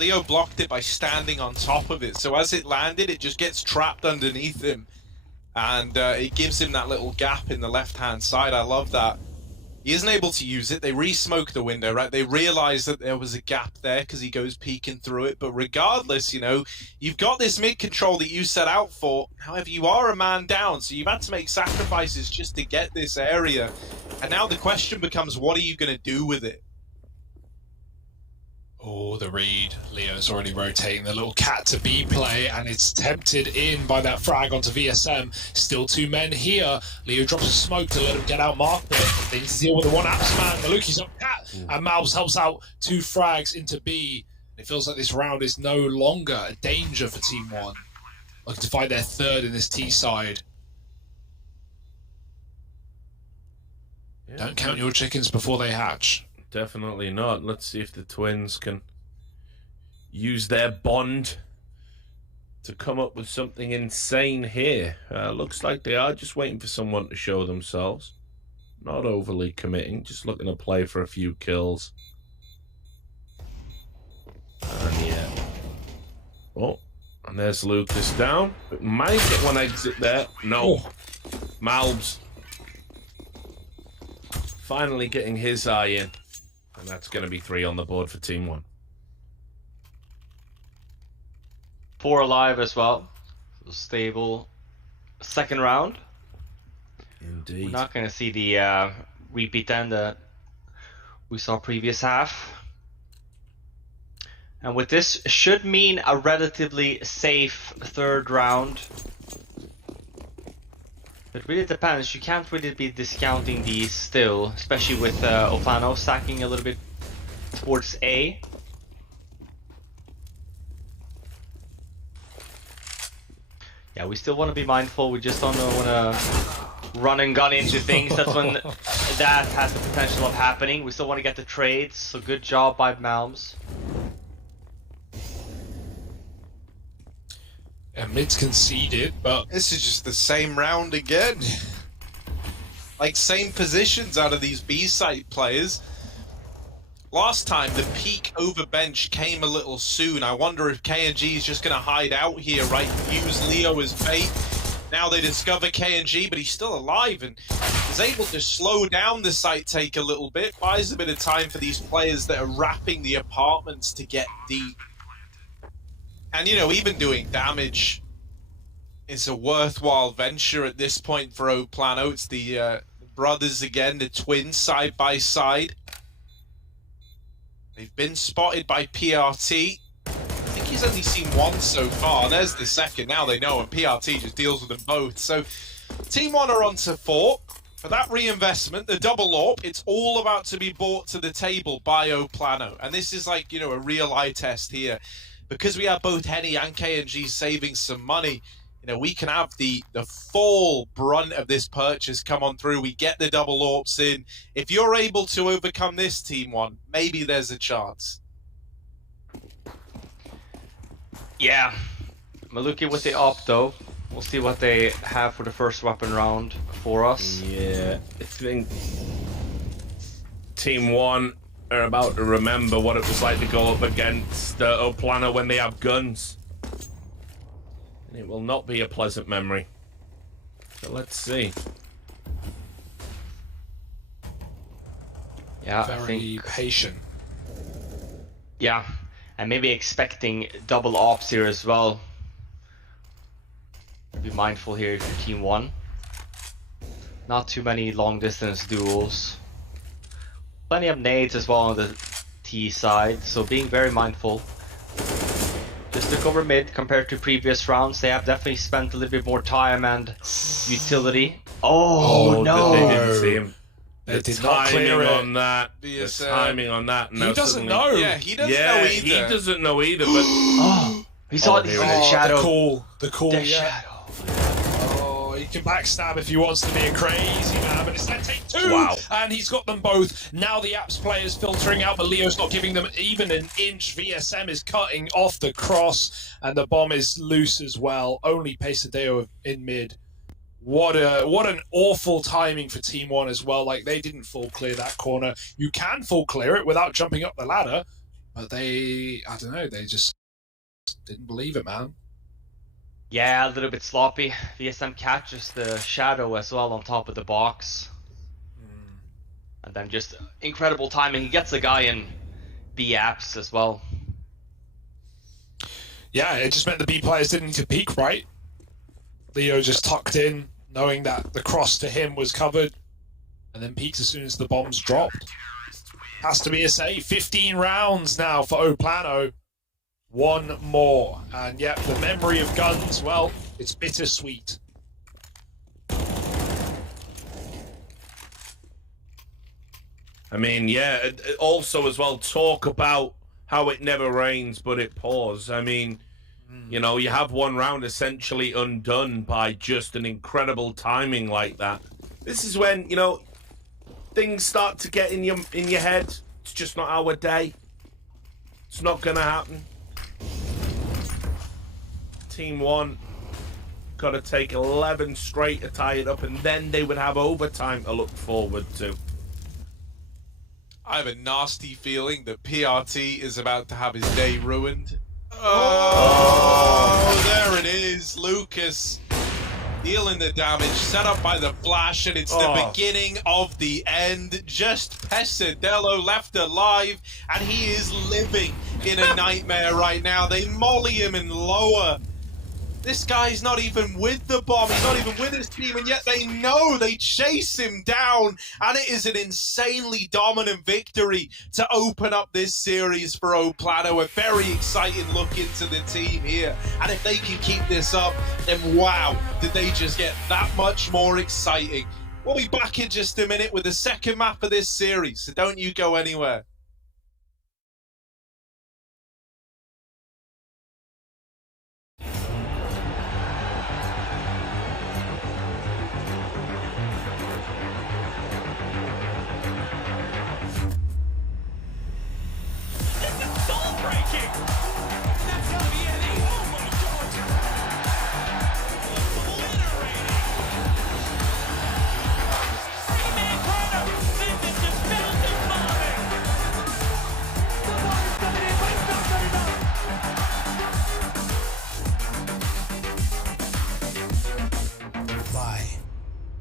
Leo blocked it by standing on top of it. So as it landed, it just gets trapped underneath him. And it gives him that little gap in the left-hand side. I love that. He isn't able to use it. They re-smoke the window, right? They realize that there was a gap there because he goes peeking through it. But regardless, you've got this mid-control that you set out for. However, you are a man down, so you've had to make sacrifices just to get this area. And now the question becomes, what are you going to do with it? Oh, the read. Leo's already rotating the little cat to B play, and it's tempted in by that frag onto VSM. Still 2 men here. Leo drops a smoke to let him get out Mark there. They need to deal with the one apps man. Maluki's up cat, and Malbs helps out 2 frags into B. It feels like this round is no longer a danger for Team 1. Looking to find their third in this T side. Yeah. Don't count your chickens before they hatch. Definitely not. Let's see if the twins can use their bond to come up with something insane here. Looks like they are just waiting for someone to show themselves. Not overly committing, just looking to play for a few kills. And yeah. Oh, and there's Lucas down. But might get one exit there. No. Oh. Malbs finally getting his eye in. And that's going to be 3 on the board for Team 1. 4 alive as well. So stable second round. Indeed. We're not going to see the repeat then that we saw previous half. And with this, should mean a relatively safe third round. It really depends. You can't really be discounting these still, especially with Plano stacking a little bit towards A. Yeah, we still want to be mindful. We just don't want to run and gun into things. That's when that has the potential of happening. We still want to get the trades, so good job by Malms. And mid's conceded, but This is just the same round again. Like, same positions out of these B-side players. Last time, the peak over bench came a little soon. I wonder if KNG is just going to hide out here, right? Use Leo as bait. Now they discover KNG, but he's still alive and is able to slow down the site take a little bit. Buys a bit of time for these players that are wrapping the apartments to get deep. And, even doing damage is a worthwhile venture at this point for Plano. It's the brothers again, the twins side by side. They've been spotted by PRT. I think he's only seen one so far. There's the second. Now they know, and PRT just deals with them both. So Team 1 are on to 4. For that reinvestment, the double AWP, it's all about to be brought to the table by Plano. And this is like, you know, a real eye test here. Because we have both Henny and KNG saving some money, you know, we can have the full brunt of this purchase come on through. We get the double AWPs in. If you're able to overcome this, Team 1, maybe there's a chance. Yeah. Maluki with the AWP though. We'll see what they have for the first weapon round for us. Yeah, I think Team 1 are about to remember what it was like to go up against Plano when they have guns. And it will not be a pleasant memory. So let's see. Yeah, Very I think, patient. yeah, and maybe expecting double AWPs here as well. Be mindful here if you're Team 1. Not too many long distance duels. Plenty of nades as well on the T side, so being very mindful. Just to cover mid compared to previous rounds, they have definitely spent a little bit more time and utility. Oh no! They didn't see him. They The did not clear timing it. on that. The BSM. timing on that. He doesn't know. Yeah, he doesn't Yeah, know he either. doesn't know either. But Oh, he saw here the it is. shadow. The cool, The yeah. shadow. Oh, he can backstab if he wants to be a crazy man, but it's that take 2! Wow. And he's got them both. Now the apps players filtering out, but Leo's not giving them even an inch. VSM is cutting off the cross, and the bomb is loose as well. Only Pesadeo in mid. What an awful timing for Team 1 as well. Like, they didn't full clear that corner. You can full clear it without jumping up the ladder, but they, I don't know, they just didn't believe it, man. Yeah, a little bit sloppy. VSM catches the shadow as well on top of the box. And then just incredible timing. He gets a guy in B apps as well. Yeah, it just meant the B players didn't need to peek, right? Leo just tucked in, knowing that the cross to him was covered, and then peeks as soon as the bombs dropped. Has to be a save. 15 rounds now for Plano. One more. And yep, the memory of guns, well, it's bittersweet. I mean, yeah, also as well, talk about how it never rains, but it pours. I mean, you know, you have one round essentially undone by just an incredible timing like that. This is when, you know, things start to get in your head. It's just not our day. It's not going to happen. Team 1 got to take 11 straight to tie it up, and then they would have overtime to look forward to. I have a nasty feeling that PRT is about to have his day ruined. Oh, there it is. Lucas dealing the damage, set up by the flash, and it's the beginning of the end. Just Pesadelo left alive, and he is living in a nightmare right now. They molly him in lower. This guy's not even with the bomb, he's not even with his team, and yet they know, they chase him down, and it is an insanely dominant victory to open up this series for Plano. A very exciting look into the team here, and if they can keep this up, then wow, did they just get that much more exciting. We'll be back in just a minute with the second map of this series, so don't you go anywhere.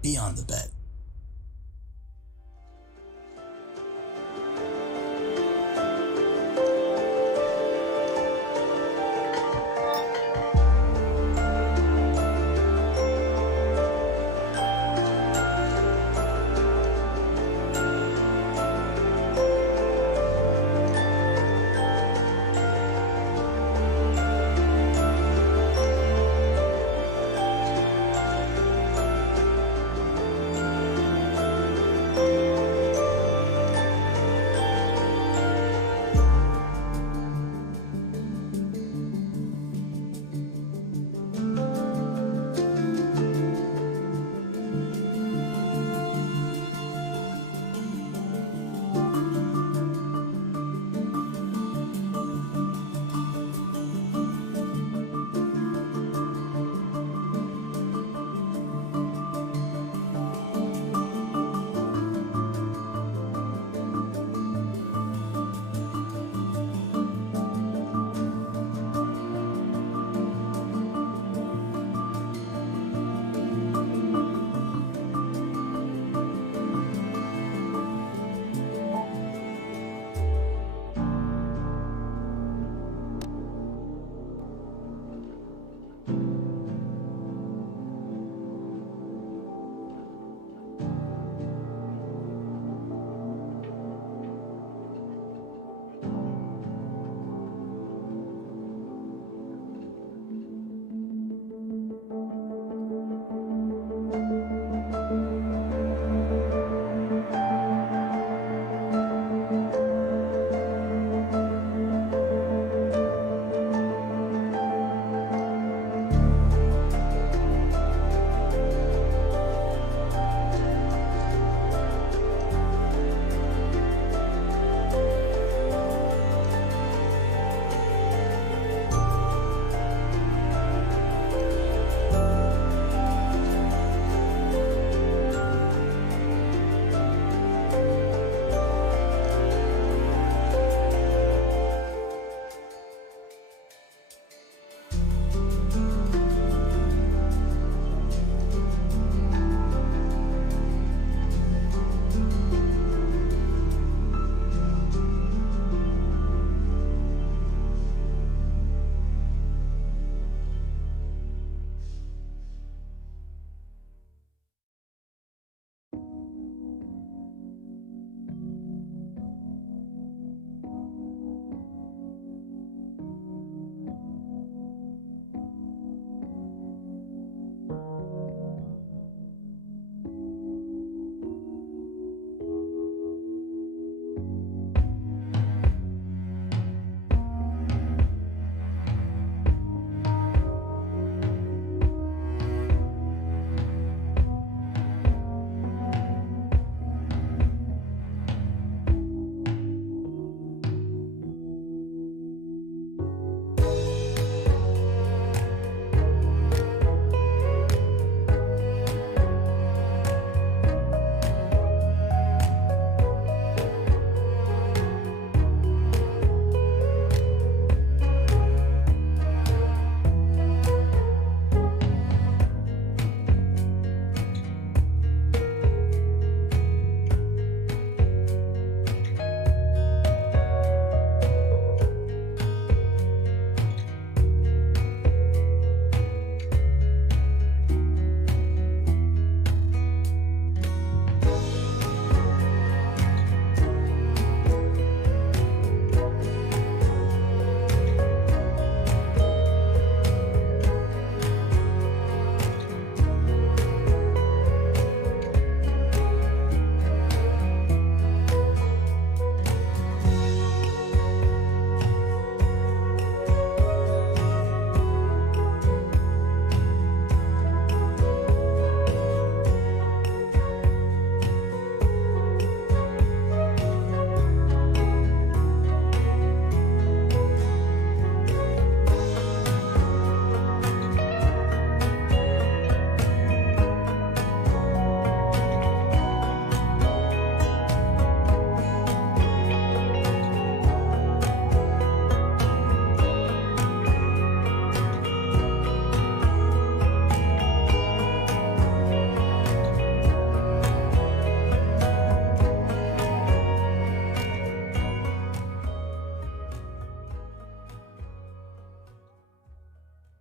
Beyond the bet.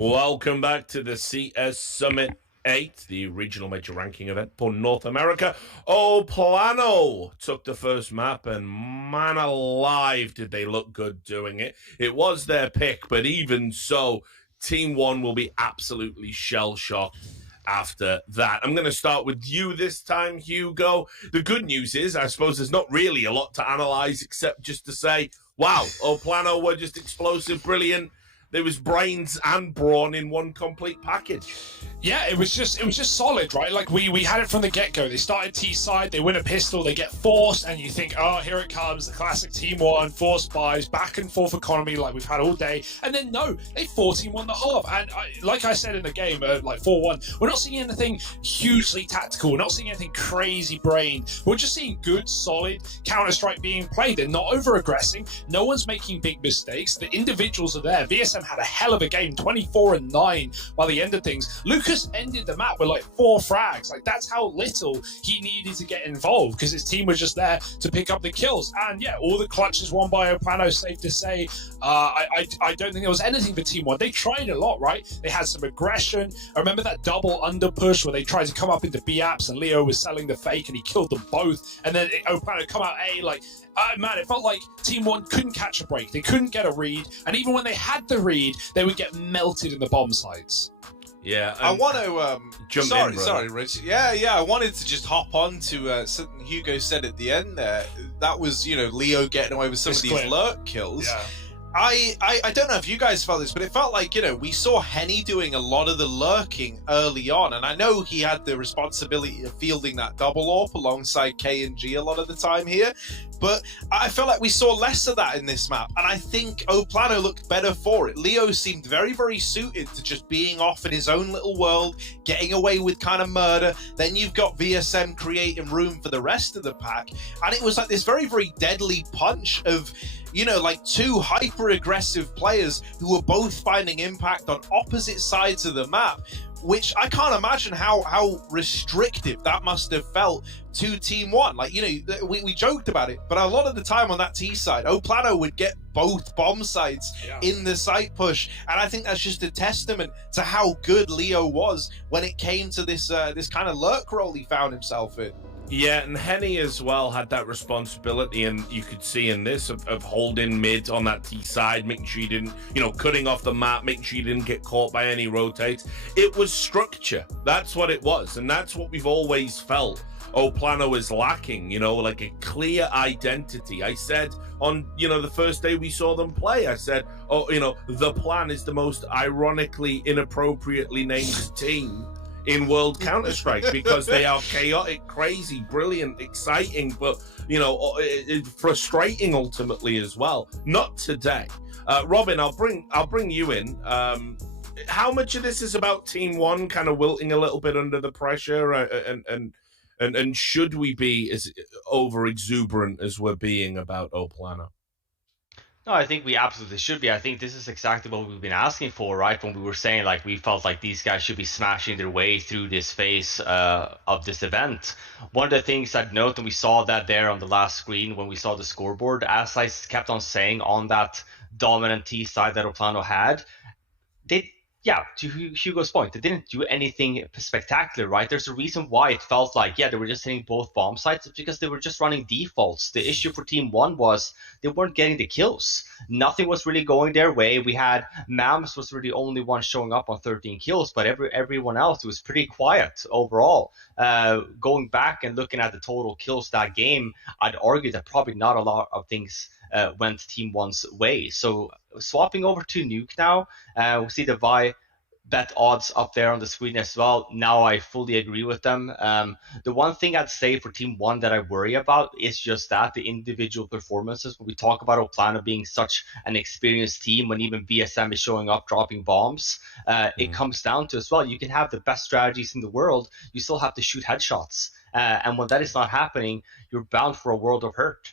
Welcome back to the CS Summit 8, the regional major ranking event for North America. Plano took the first map, and man alive, did they look good doing it. It was their pick, but even so, Team 1 will be absolutely shell-shocked after that. I'm going to start with you this time, Hugo. The good news is, I suppose there's not really a lot to analyze except just to say, wow, Plano were just explosive, brilliant. There was brains and brawn in one complete package. Yeah, it was just solid, right? Like we had it from the get-go. They started T side, they win a pistol, they get forced, and you think, oh, here it comes, the classic Team 1, forced buys, back and forth economy like we've had all day. And then no, they 14-1 the half. And like I said in the game, like 4-1, we're not seeing anything hugely tactical. We're not seeing anything crazy brain. We're just seeing good, solid Counter-Strike being played. They're not over-aggressing. No one's making big mistakes. The individuals are there. VSM had a hell of a game, 24-9 by the end of things. Lucas ended the map with like 4 frags. Like, that's how little he needed to get involved, because his team was just there to pick up the kills. And yeah, all the clutches won by Plano, safe to say. I don't think there was anything for Team 1. They tried a lot, right? They had some aggression. I remember that double under push where they tried to come up into B apps and Leo was selling the fake and he killed them both. And then Plano come out A, like, man, it felt like Team 1 couldn't catch a break. They couldn't get a read. And even when they had the read, they would get melted in the bomb sites. Yeah, I want to jump in, sorry, Rich. Yeah, I wanted to just hop on to something Hugo said at the end there. That was, Leo getting away with some of these lurk kills. Yeah. I don't know if you guys felt this, but it felt like, we saw Henny doing a lot of the lurking early on, and I know he had the responsibility of fielding that double AWP alongside K and G a lot of the time here, but I felt like we saw less of that in this map, and I think Plano looked better for it. Leo seemed very, very suited to just being off in his own little world, getting away with kind of murder. Then you've got VSM creating room for the rest of the pack, and it was like this very, very deadly punch of, like 2 hyper-aggressive players who were both finding impact on opposite sides of the map, which I can't imagine how restrictive that must have felt to Team 1. Like, we joked about it, but a lot of the time on that T side, Plano would get both bomb sites in the site push, and I think that's just a testament to how good Leo was when it came to this kind of lurk role he found himself in. Yeah, and Henny as well had that responsibility, and you could see in this of holding mid on that T side, making sure you didn't, cutting off the map, making sure you didn't get caught by any rotates. It was structure. That's what it was, and that's what we've always felt Plano is lacking, like a clear identity. I said on, the first day we saw them play, I said, the Plan is the most ironically, inappropriately named team in World Counter-Strike, because they are chaotic, crazy, brilliant, exciting, but frustrating ultimately as well. Not today. Robin, I'll bring you in. How much of this is about Team 1 kind of wilting a little bit under the pressure, and should we be as over exuberant as we're being about Plano? No, I think we absolutely should be. I think this is exactly what we've been asking for, right? When we were saying, like, we felt like these guys should be smashing their way through this phase of this event. One of the things I'd note, and we saw that there on the last screen when we saw the scoreboard, as I kept on saying on that dominant T side that Plano had, to Hugo's point, they didn't do anything spectacular, right? There's a reason why it felt like, they were just hitting both bomb sites. It's because they were just running defaults. The issue for Team 1 was they weren't getting the kills. Nothing was really going their way. We had Mams was really the only one showing up on 13 kills, but everyone else was pretty quiet overall. Going back and looking at the total kills that game, I'd argue that probably not a lot of things went Team 1's way. So swapping over to Nuke now, we see the bet odds up there on the screen as well. Now I fully agree with them. The one thing I'd say for Team 1 that I worry about is just that the individual performances. When we talk about Plano being such an experienced team, when even VSM is showing up dropping bombs, it comes down to as well, you can have the best strategies in the world, you still have to shoot headshots. And when that is not happening, you're bound for a world of hurt.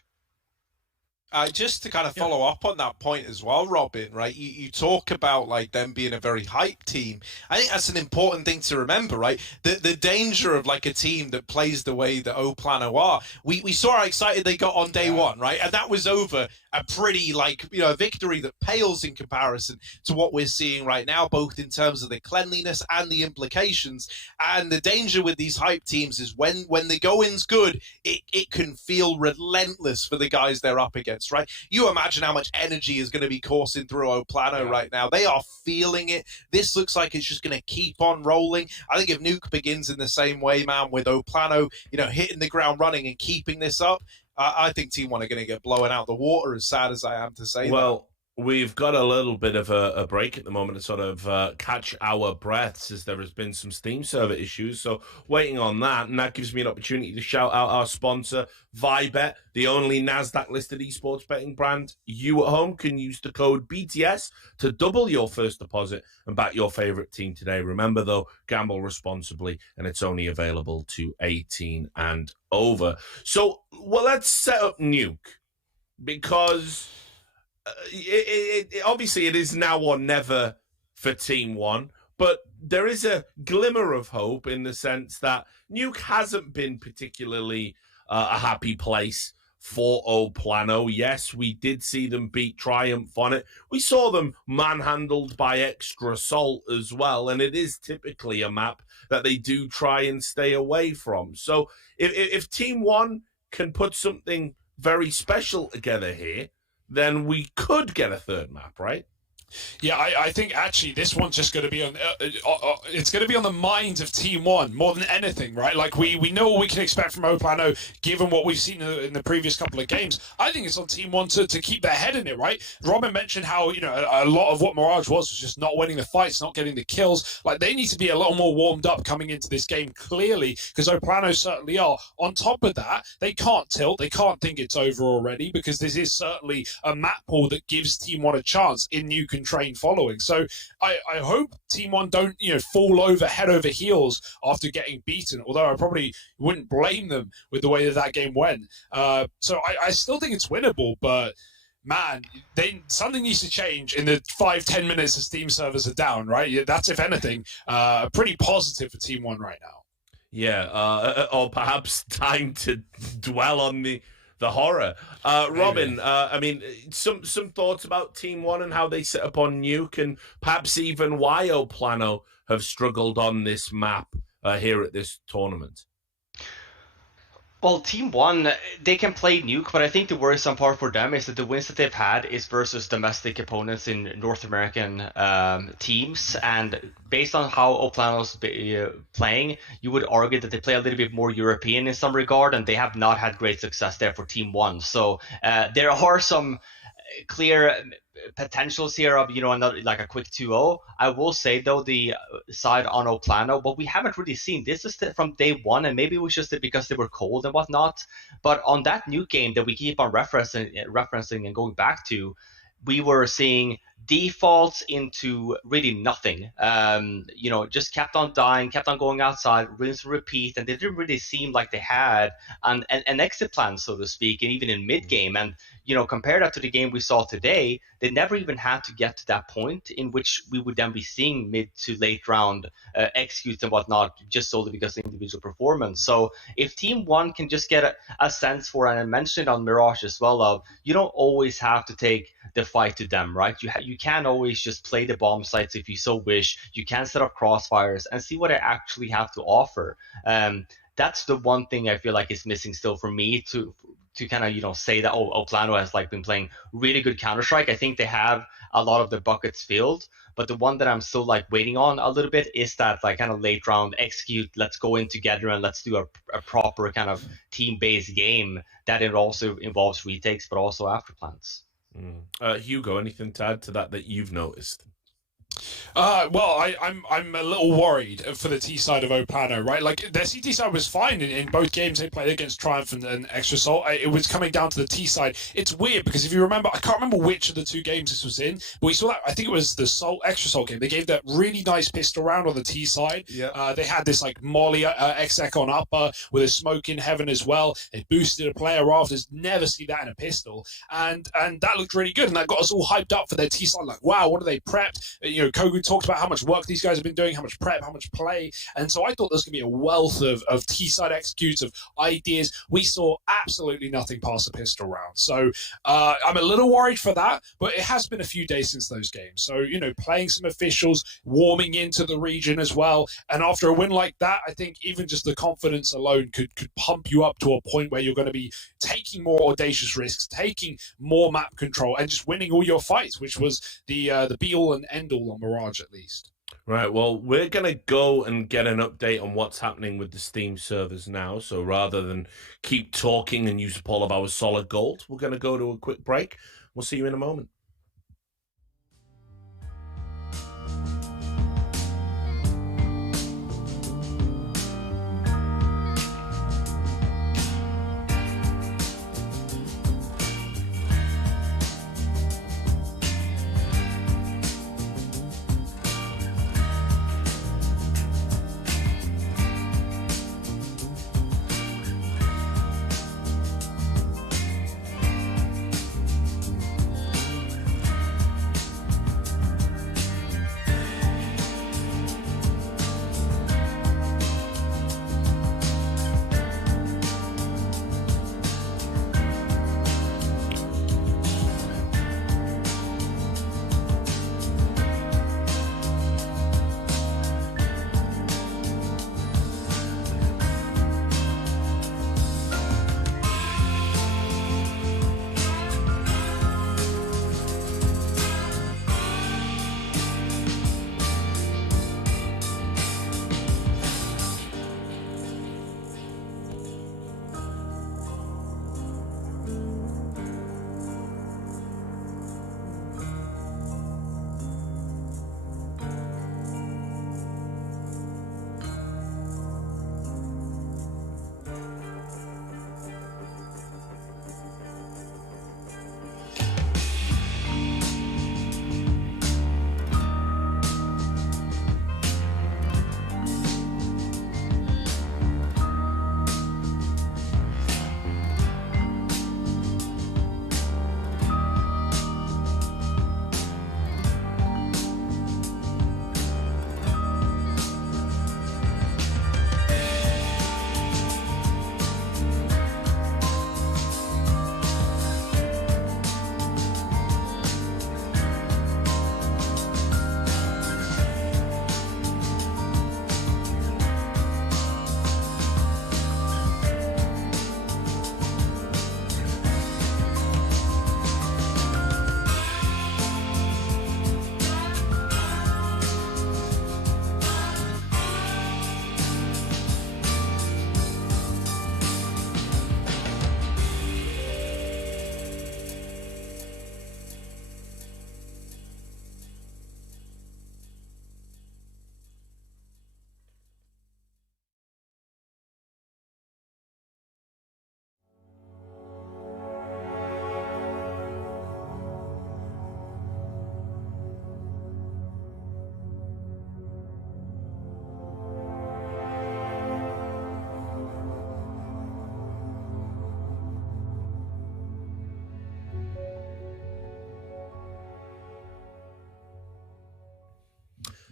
Just to kind of follow up on that point as well, Robin, right? You talk about like them being a very hyped team. I think that's an important thing to remember, right? The danger of like a team that plays the way that Plano are. We saw how excited they got on day one, right? And that was over a pretty like, you know, victory that pales in comparison to what we're seeing right now, both in terms of the cleanliness and the implications. And the danger with these hype teams is when the go-in's good, it can feel relentless for the guys they're up against. Right, you imagine how much energy is going to be coursing through Plano right now. They are feeling it. This looks like it's just going to keep on rolling. I think if Nuke begins in the same way, man, with Plano, you know, hitting the ground running and keeping this up, I think Team One are going to get blown out the water. As sad as I am to say, well, we've got a little bit of a break at the moment to sort of catch our breaths, as there has been some Steam server issues. So waiting on that, and that gives me an opportunity to shout out our sponsor, ViBet, the only NASDAQ-listed esports betting brand. You at home can use the code BTS to double your first deposit and back your favorite team today. Remember, though, gamble responsibly, and it's only available to 18 and over. So, well, let's set up Nuke, because obviously it is now or never for Team One, but there is a glimmer of hope in the sense that Nuke hasn't been particularly a happy place for Plano. Yes, we did see them beat Triumph on it. We saw them manhandled by Extra Salt as well, and it is typically a map that they do try and stay away from. So if Team One can put something very special together here, then we could get a third map, right? Yeah, I think actually this one's just going to be on. It's going to be on the minds of Team One more than anything, right? Like we know what we can expect from Plano, given what we've seen in the previous couple of games. I think it's on Team One to keep their head in it, right? Robin mentioned how, you know, a lot of what Mirage was just not winning the fights, not getting the kills. Like they need to be a lot more warmed up coming into this game, clearly, because Plano certainly are. On top of that, they can't tilt, they can't think it's over already, because this is certainly a map pool that gives Team One a chance in New Train following. So I hope Team One don't, you know, fall over head over heels after getting beaten, although I probably wouldn't blame them with the way that game went. So I still think it's winnable, but man, something needs to change in the 5-10 minutes the Steam servers are down, right? That's, if anything, pretty positive for Team One right now. Yeah, or perhaps time to dwell on the horror. Robin, I mean, some thoughts about Team One and how they set up on Nuke, and perhaps even why Plano have struggled on this map here at this tournament. Well, Team One, they can play Nuke, but I think the worrisome part for them is that the wins that they've had is versus domestic opponents in North American teams. And based on how Plano's playing, you would argue that they play a little bit more European in some regard, and they have not had great success there for Team One. So there are some clear potentials here of, you know, another like a quick 2-0. I will say though, the side on Plano, but we haven't really seen this is from day one, and maybe it was just because they were cold and whatnot. But on that new game that we keep on referencing and going back to, we were seeing defaults into really nothing. You know, just kept on dying, kept on going outside, rinse and repeat, and they didn't really seem like they had an exit plan, so to speak, and even in mid game. And you know, compare that to the game we saw today, they never even had to get to that point in which we would then be seeing mid to late round executes and whatnot, just solely because of individual performance. So if Team One can just get a sense for, and I mentioned on Mirage as well, of you don't always have to take the fight to them, right? You can always just play the bomb sites if you so wish. You can set up crossfires and see what I actually have to offer. That's the one thing I feel like is missing still for me to kind of, you know, say that Plano has like been playing really good Counter-Strike. I think they have a lot of the buckets filled, but the one that I'm still like waiting on a little bit is that like kind of late round execute, let's go in together and let's do a proper kind of team-based game that it also involves retakes but also after plans. Hugo, anything to add to that you've noticed? Well, I'm a little worried for the T side of Plano, right? Like their CT side was fine in both games they played against Triumph and Extra Salt. It was coming down to the T side. It's weird because if you remember, I can't remember which of the 2 games this was in, but we saw that. I think it was the Extra Salt game. They gave that really nice pistol round on the T side. Yeah. They had this like Molly exec on upper with a smoke in heaven as well. They boosted a player off. There's never see that in a pistol, and that looked really good, and that got us all hyped up for their T side. Like, wow, what are they prepped? You know, Kogu talked about how much work these guys have been doing, how much prep, how much play, and so I thought there's going to be a wealth of T side executes, of ideas. We saw absolutely nothing past the pistol round, so I'm a little worried for that. But it has been a few days since those games, so you know, playing some officials, warming into the region as well, and after a win like that, I think even just the confidence alone could pump you up to a point where you're going to be taking more audacious risks, taking more map control, and just winning all your fights, which was the be-all and end-all on Mirage, at least. Right, well, we're going to go and get an update on what's happening with the Steam servers now. So rather than keep talking and use up all of our solid gold, we're going to go to a quick break. We'll see you in a moment.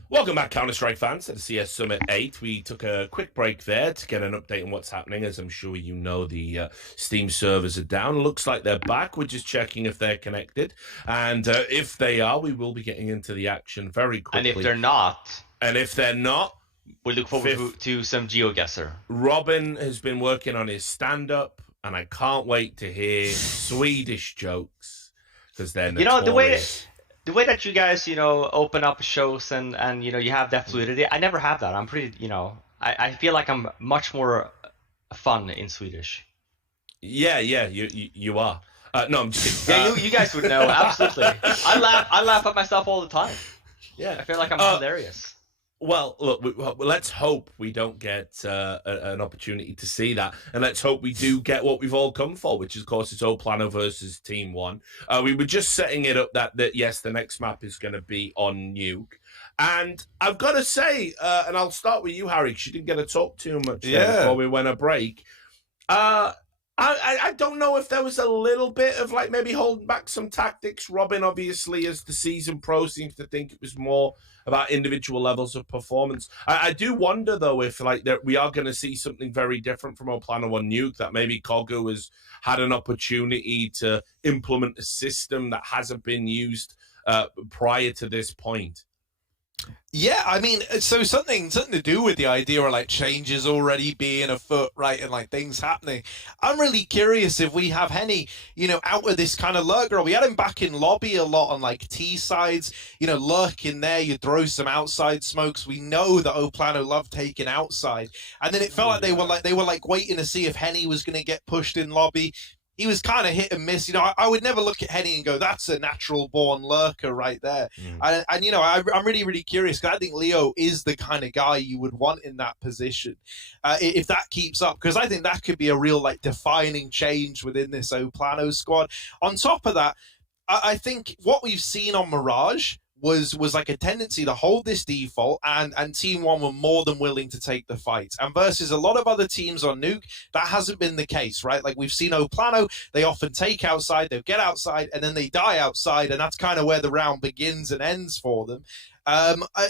Welcome back, Counter-Strike fans, to the CS Summit 8. We took a quick break there to get an update on what's happening. As I'm sure you know, the Steam servers are down. Looks like they're back. We're just checking if they're connected. And if they are, we will be getting into the action very quickly. And if they're not, we look forward to some GeoGuessr. Robin has been working on his stand-up, and I can't wait to hear Swedish jokes, because they're notorious. You know, the way that you guys, open up shows and you have that fluidity, I never have that. I'm pretty, I feel like I'm much more fun in Swedish. Yeah, you are. No, I'm just kidding. Yeah, you guys would know, absolutely. I laugh at myself all the time. I feel like I'm hilarious. Well, look, let's hope we don't get an opportunity to see that. And let's hope we do get what we've all come for, which, of course, is Plano versus Team 1. We were just setting it up that yes, the next map is going to be on Nuke. And I've got to say, and I'll start with you, Harry, because you didn't get to talk too much there before we went a break. I don't know if there was a little bit of like maybe holding back some tactics. Robin, obviously, as the season pro, seems to think it was more about individual levels of performance. I do wonder, though, if like we are going to see something very different from Plano on Nuke, that maybe Kogu has had an opportunity to implement a system that hasn't been used prior to this point. Yeah, I mean, so something to do with the idea of like changes already being afoot, right, and like things happening. I'm really curious if we have Henny, you know, out of this kind of lurker. We had him back in lobby a lot on like T sides, you know, lurking there. You throw some outside smokes. We know that Plano love taking outside, and then it felt like they were like waiting to see if Henny was going to get pushed in lobby. He was kind of hit and miss. You know, I would never look at Henny and go, that's a natural born lurker right there. And you know, I'm really, really curious, because I think Leo is the kind of guy you would want in that position if that keeps up, because I think that could be a real like defining change within this Plano squad. On top of that, I think what we've seen on Mirage was like a tendency to hold this default, and Team 1 were more than willing to take the fight. And versus a lot of other teams on Nuke, that hasn't been the case, right? Like we've seen Plano, they often take outside, they'll get outside, and then they die outside, and that's kind of where the round begins and ends for them.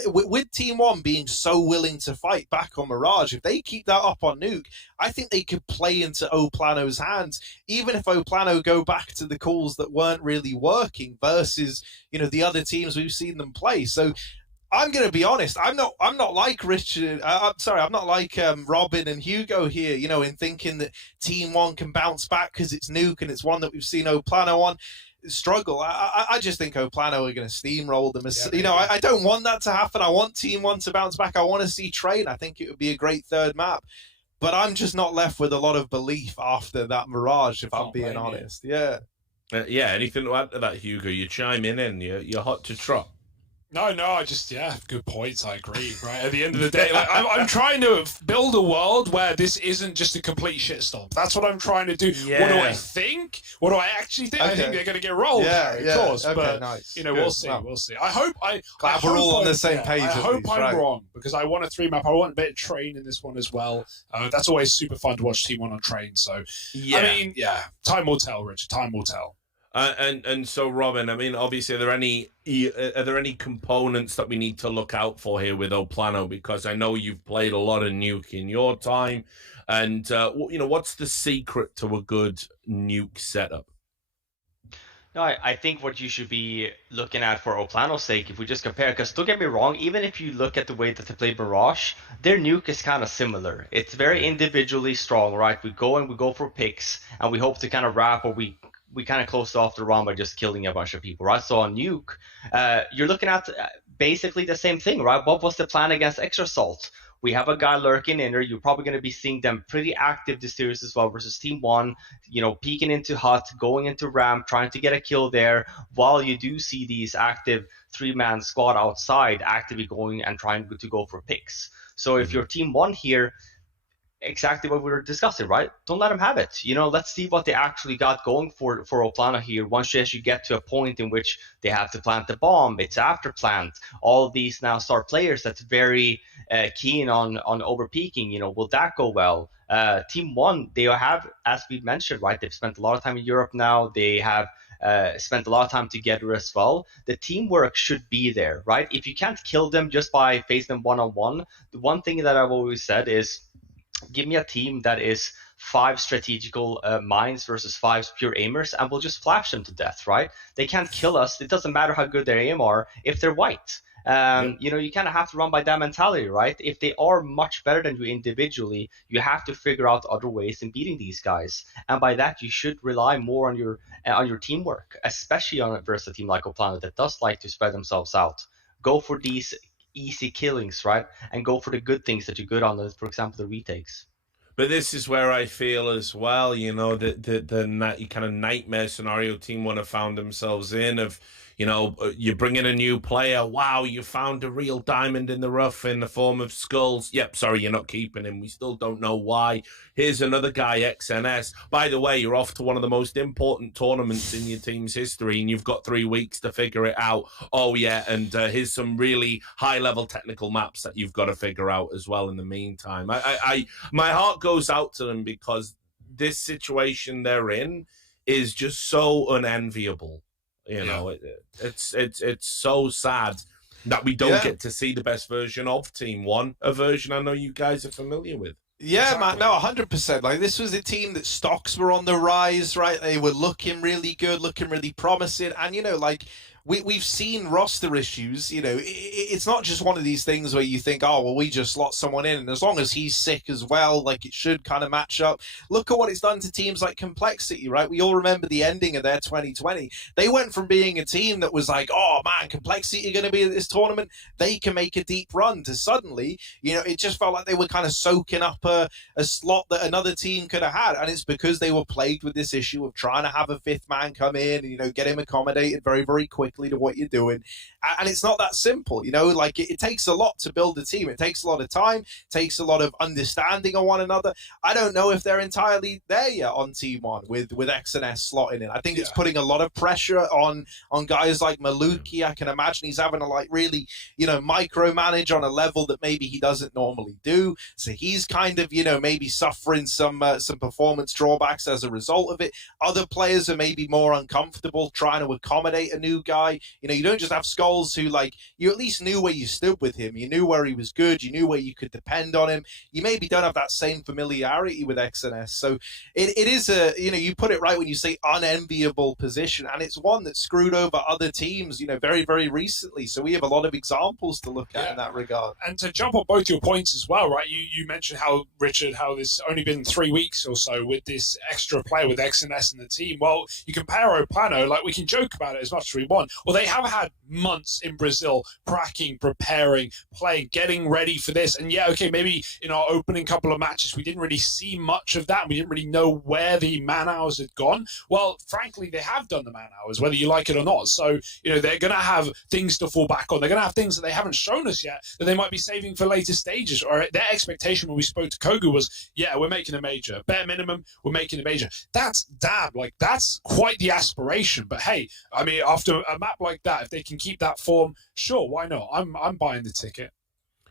With Team 1 being so willing to fight back on Mirage, if they keep that up on Nuke, I think they could play into Plano's hands, even if Plano go back to the calls that weren't really working versus, you know, the other teams we've seen them play. So I'm going to be honest, I'm not like Richard. I'm not like Robin and Hugo here, you know, in thinking that Team 1 can bounce back because it's Nuke and it's one that we've seen Plano on struggle. I just think Plano are going to steamroll them. You know, I don't want that to happen. I want Team 1 to bounce back. I want to see Train. I think it would be a great third map. But I'm just not left with a lot of belief after that Mirage, if I'm being honest. Yeah. Anything to add to that, Hugo? You chime in and you're hot to trot. No, I just, good points. I agree. Right at the end of the day, like, I'm trying to build a world where this isn't just a complete shitstorm. That's what I'm trying to do. Yeah. What do I think? What do I actually think? Okay. I think they're going to get rolled. Of course. Okay, but nice. You know, we'll see. We'll see. I hope we're all on the same page. I hope I'm wrong, because I want a 3-map. I want a bit of Train in this one as well. That's always super fun to watch Team 1 on Train. So I mean, time will tell, Richard. Time will tell. And so, Robin, I mean, obviously, are there any components that we need to look out for here with Plano? Because I know you've played a lot of Nuke in your time, and you know, what's the secret to a good Nuke setup? No, I think what you should be looking at for Plano's sake, if we just compare, because don't get me wrong, even if you look at the way that they play Mirage, their Nuke is kind of similar. It's very individually strong, right? We go for picks, and we hope to kind of wrap, or we kind of closed off the round by just killing a bunch of people, right? So on Nuke, you're looking at basically the same thing, right? What was the plan against Extra Salt? We have a guy lurking in there. You're probably going to be seeing them pretty active this series as well versus Team 1, you know, peeking into hut, going into ramp, trying to get a kill there, while you do see these active 3-man squad outside actively going and trying to go for picks. So if you're Team 1 here, exactly what we were discussing, right? Don't let them have it. You know, let's see what they actually got going for Plano here. Once you get to a point in which they have to plant the bomb, it's after plant. All of these now star players that's very keen on over-peaking. You know, will that go well? Team 1, they have, as we mentioned, right? They've spent a lot of time in Europe now. They have spent a lot of time together as well. The teamwork should be there, right? If you can't kill them just by facing them one-on-one, the one thing that I've always said is, give me a team that is 5 strategical minds versus 5 pure aimers, and we'll just flash them to death, right? They can't kill us. It doesn't matter how good their aim are if they're white. You know, you kind of have to run by that mentality, right? If they are much better than you individually, you have to figure out other ways in beating these guys. And by that, you should rely more on your teamwork, especially on versus a team like Plano that does like to spread themselves out. Go for these easy killings, right? And go for the good things that you're good on, for example, the retakes. But this is where I feel as well, you know, the kind of nightmare scenario Team 1 have found themselves in of, you know, you bring in a new player. Wow, you found a real diamond in the rough in the form of Skulls. Yep, sorry, you're not keeping him. We still don't know why. Here's another guy, XNS. By the way, you're off to one of the most important tournaments in your team's history, and you've got 3 weeks to figure it out. Oh, yeah, and here's some really high-level technical maps that you've got to figure out as well in the meantime. My heart goes out to them because this situation they're in is just so unenviable. You know, it's so sad that we don't get to see the best version of Team One, a version I know you guys are familiar with. Yeah, exactly. Man, no, 100%. Like, this was a team that stocks were on the rise, right? They were looking really good, looking really promising. And, you know, like, we've seen roster issues. You know, it's not just one of these things where you think, oh, well, we just slot someone in, and as long as he's sick as well, like, it should kind of match up. Look at what it's done to teams like Complexity, right? We all remember the ending of their 2020. They went from being a team that was like, oh, man, Complexity are going to be at this tournament. They can make a deep run, to suddenly, you know, it just felt like they were kind of soaking up a slot that another team could have had. And it's because they were plagued with this issue of trying to have a fifth man come in and, you know, get him accommodated very, very quickly to what you're doing. And it's not that simple, you know, like it takes a lot to build a team. It takes a lot of time, takes a lot of understanding of one another. I don't know if they're entirely there yet on Team One with XNS slotting in. I think it's putting a lot of pressure on guys like Maluki. I can imagine he's having to like really, you know, micromanage on a level that maybe he doesn't normally do. So he's kind of, you know, maybe suffering some performance drawbacks as a result of it. Other players are maybe more uncomfortable trying to accommodate a new guy. You know, you don't just have Skulls who, like, you at least knew where you stood with him. You knew where he was good. You knew where you could depend on him. You maybe don't have that same familiarity with XNS. So it is a, you know, you put it right when you say unenviable position, and it's one that screwed over other teams, you know, very, very recently. So we have a lot of examples to look at in that regard. And to jump on both your points as well, right? You mentioned how, Richard, how there's only been 3 weeks or so with this extra player with XNS in the team. Well, you compare Plano, like, we can joke about it as much as we want. Well, they have had months in Brazil practicing, preparing, playing, getting ready for this. And yeah, okay, maybe in our opening couple of matches, we didn't really see much of that. We didn't really know where the man hours had gone. Well, frankly, they have done the man hours, whether you like it or not. So, you know, they're going to have things to fall back on. They're going to have things that they haven't shown us yet that they might be saving for later stages. Or their expectation when we spoke to Kogu was, yeah, we're making a major. Bare minimum, we're making a major. That's damn, like, that's quite the aspiration. But hey, I mean, after a map like that, if they can keep that form, sure, why not? I'm buying the ticket.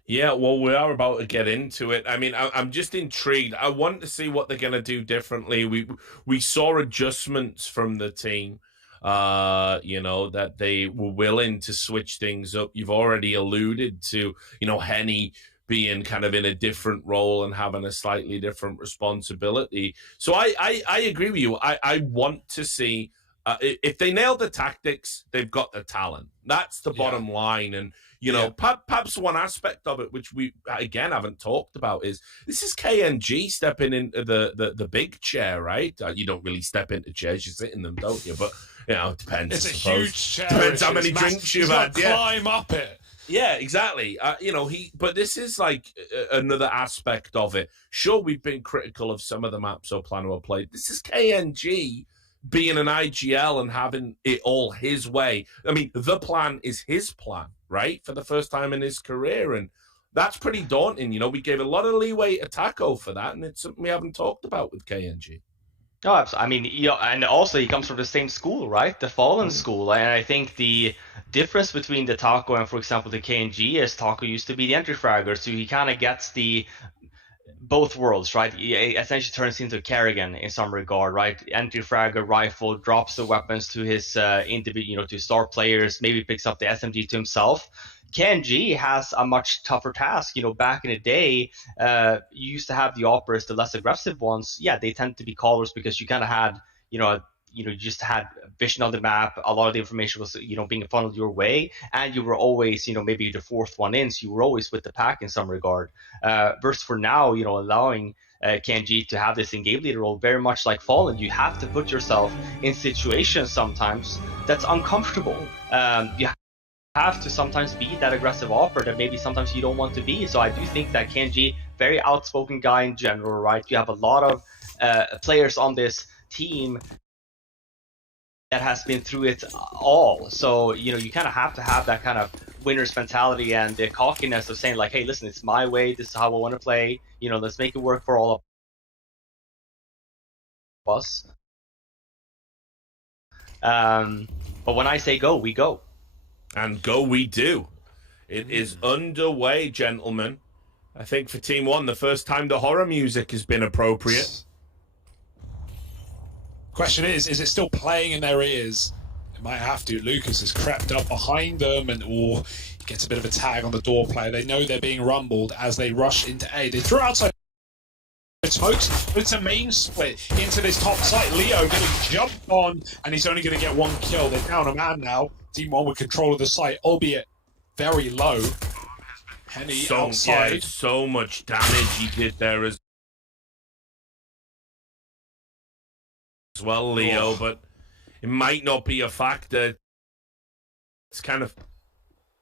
Yeah, well, we are about to get into it. I mean, I'm just intrigued. I want to see what they're going to do differently. We saw adjustments from the team, you know, that they were willing to switch things up. You've already alluded to, you know, Henny being kind of in a different role and having a slightly different responsibility. So I agree with you. I want to see, if they nail the tactics, they've got the talent. That's the bottom line. And, you know, perhaps one aspect of it, which we, again, haven't talked about, is this is KNG stepping into the big chair, right? You don't really step into chairs, you sit in them, don't you? But, you know, it depends. It's a huge chair. Depends how many drinks you've had. Climb up it. Yeah, exactly. You know, but this is like another aspect of it. Sure, we've been critical of some of the maps Plano have played. This is KNG being an IGL and having it all his way. I mean, the plan is his plan, right? For the first time in his career. And that's pretty daunting. You know, we gave a lot of leeway to Taco for that, and it's something we haven't talked about with KNG. No, I mean, you know, and also he comes from the same school, right? The Fallen school. And I think the difference between the Taco and, for example, the KNG is Taco used to be the entry fragger, so he kind of gets the both worlds, right? He essentially turns into Kerrigan in some regard, right? Entry fragger, rifle, drops the weapons to his individual, you know, to star players, maybe picks up the SMG to himself. KNG has a much tougher task. You know, back in the day, you used to have the operas, the less aggressive ones. Yeah, they tend to be callers because you kind of had, you just had vision on the map. A lot of the information was, being funneled your way, and you were always, maybe the fourth one in, so you were always with the pack in some regard. Versus for now, allowing KNG to have this in-game leader role, very much like Fallen, you have to put yourself in situations sometimes that's uncomfortable. You have to sometimes be that aggressive operator that maybe sometimes you don't want to be. So I do think that KNG, very outspoken guy in general, right? You have a lot of players on this team that has been through it all. So, you know, you kind of have to have that kind of winner's mentality and the cockiness of saying like, hey, listen, it's my way. This is how I want to play. You know, let's make it work for all of us. But when I say go, we go. And go we do. It is underway, gentlemen. I think for Team 1, the first time the horror music has been appropriate. Question is it still playing in their ears? It might have to. Lucas has crept up behind them and he gets a bit of a tag on the door player. They know they're being rumbled as they rush into A. They throw outside smokes, but it's a main split into this top site. Leo getting jumped on, and he's only going to get 1 kill. They're down a man now. Team 1 with control of the site, albeit very low. Henny outside. Yeah, so much damage he did there as well, Leo, but it might not be a factor. It's kind of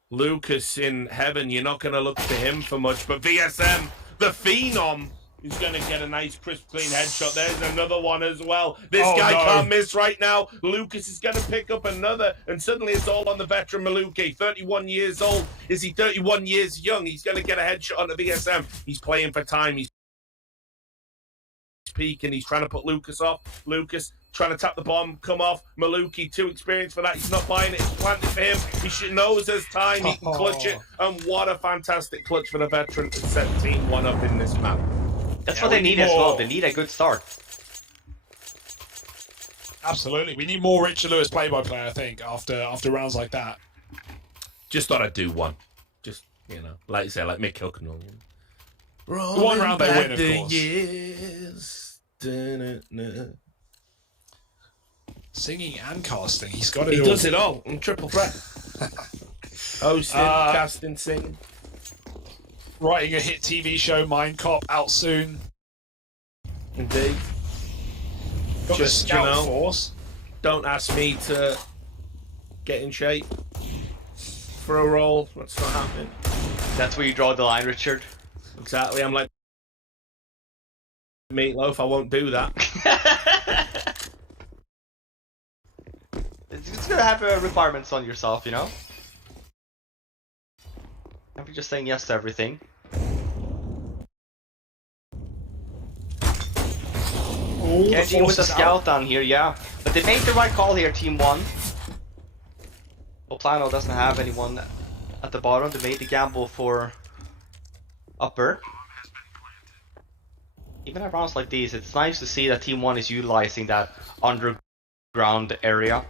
Lucas in heaven. You're not going to look to him for much, but VSM, the Phenom, is going to get a nice, crisp, clean headshot. There's another one as well. This guy can't miss right now. Lucas is going to pick up another, and suddenly it's all on the veteran Maluki. 31 years old. Is he 31 years young? He's going to get a headshot on the VSM. He's playing for time. He's peeking. He's trying to put Lucas off. Lucas trying to tap the bomb, come off. Maluki, too experienced for that. He's not buying it. It's planted for him. He knows there's time. He can clutch it. And what a fantastic clutch for the veteran to set Team 1 up in this map. That's what they need as well. They need a good start. Absolutely. We need more Richard Lewis play-by-play, I think, after rounds like that. Just thought I'd do one. Just, you know, like you say, like Mick Hucknall. One round they win, of course. Years. Singing and casting. He's got it He all. does it all. I'm triple threat. Hosting, casting, singing. Writing a hit TV show, Mind Cop, out soon. Indeed. Got Just, the scout you know, force. Don't ask me to get in shape for a role. That's not happening. That's where you draw the line, Richard. Exactly. I'm like Meatloaf. I won't do that. It's gonna have requirements on yourself, you know? Can't be just saying yes to everything. Kenji with the scout down here, yeah. But they made the right call here, Team 1. Well, Plano doesn't have anyone at the bottom. They made the gamble for upper. Even at rounds like these, it's nice to see that Team 1 is utilizing that underground area.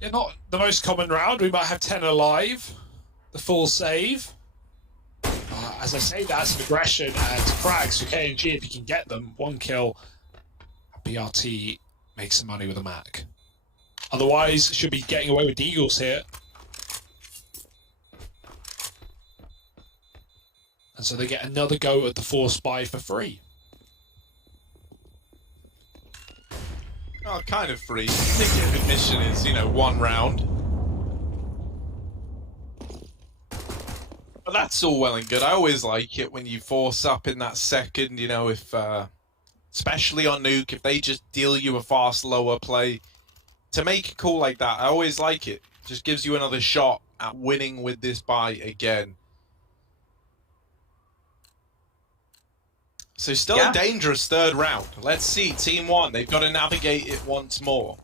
Yeah, not the most common round. We might have 10 alive. The full save. As I say, that's some aggression and frags for KNG if you can get them. 1 kill. BRT makes some money with a Mac. Otherwise, should be getting away with Deagles here. And so they get another go at the 4 spy for free. Oh, kind of free. I think the admission is, you know, 1 round. But that's all well and good. I always like it when you force up in that second, you know, if, especially on Nuke, if they just deal you a fast lower play. To make a call like that, I always like it. Just gives you another shot at winning with this buy again. So still a dangerous 3rd round. Let's see, Team 1, they've got to navigate it once more.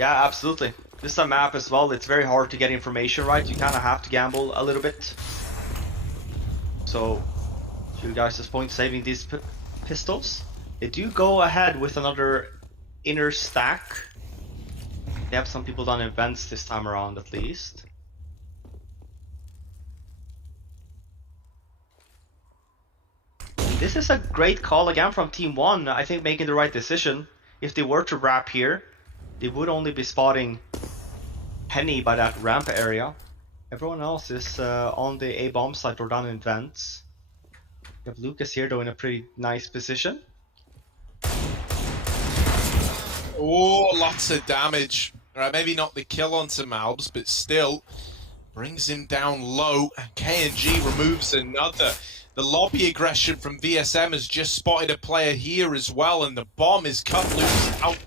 Yeah, absolutely. This is a map as well. It's very hard to get information right. You kind of have to gamble a little bit. So, to you guys' point, saving these pistols. They do go ahead with another inner stack. They have some people done events this time around at least. This is a great call again from Team 1. I think making the right decision. If they were to wrap here, they would only be spotting Henny by that ramp area. Everyone else is on the A bomb site or down in vents. You have Lucas here though in a pretty nice position. Oh, lots of damage. Alright, maybe not the kill onto Malbs, but still brings him down low. KNG removes another. The lobby aggression from VSM has just spotted a player here as well, and the bomb is cut loose outside.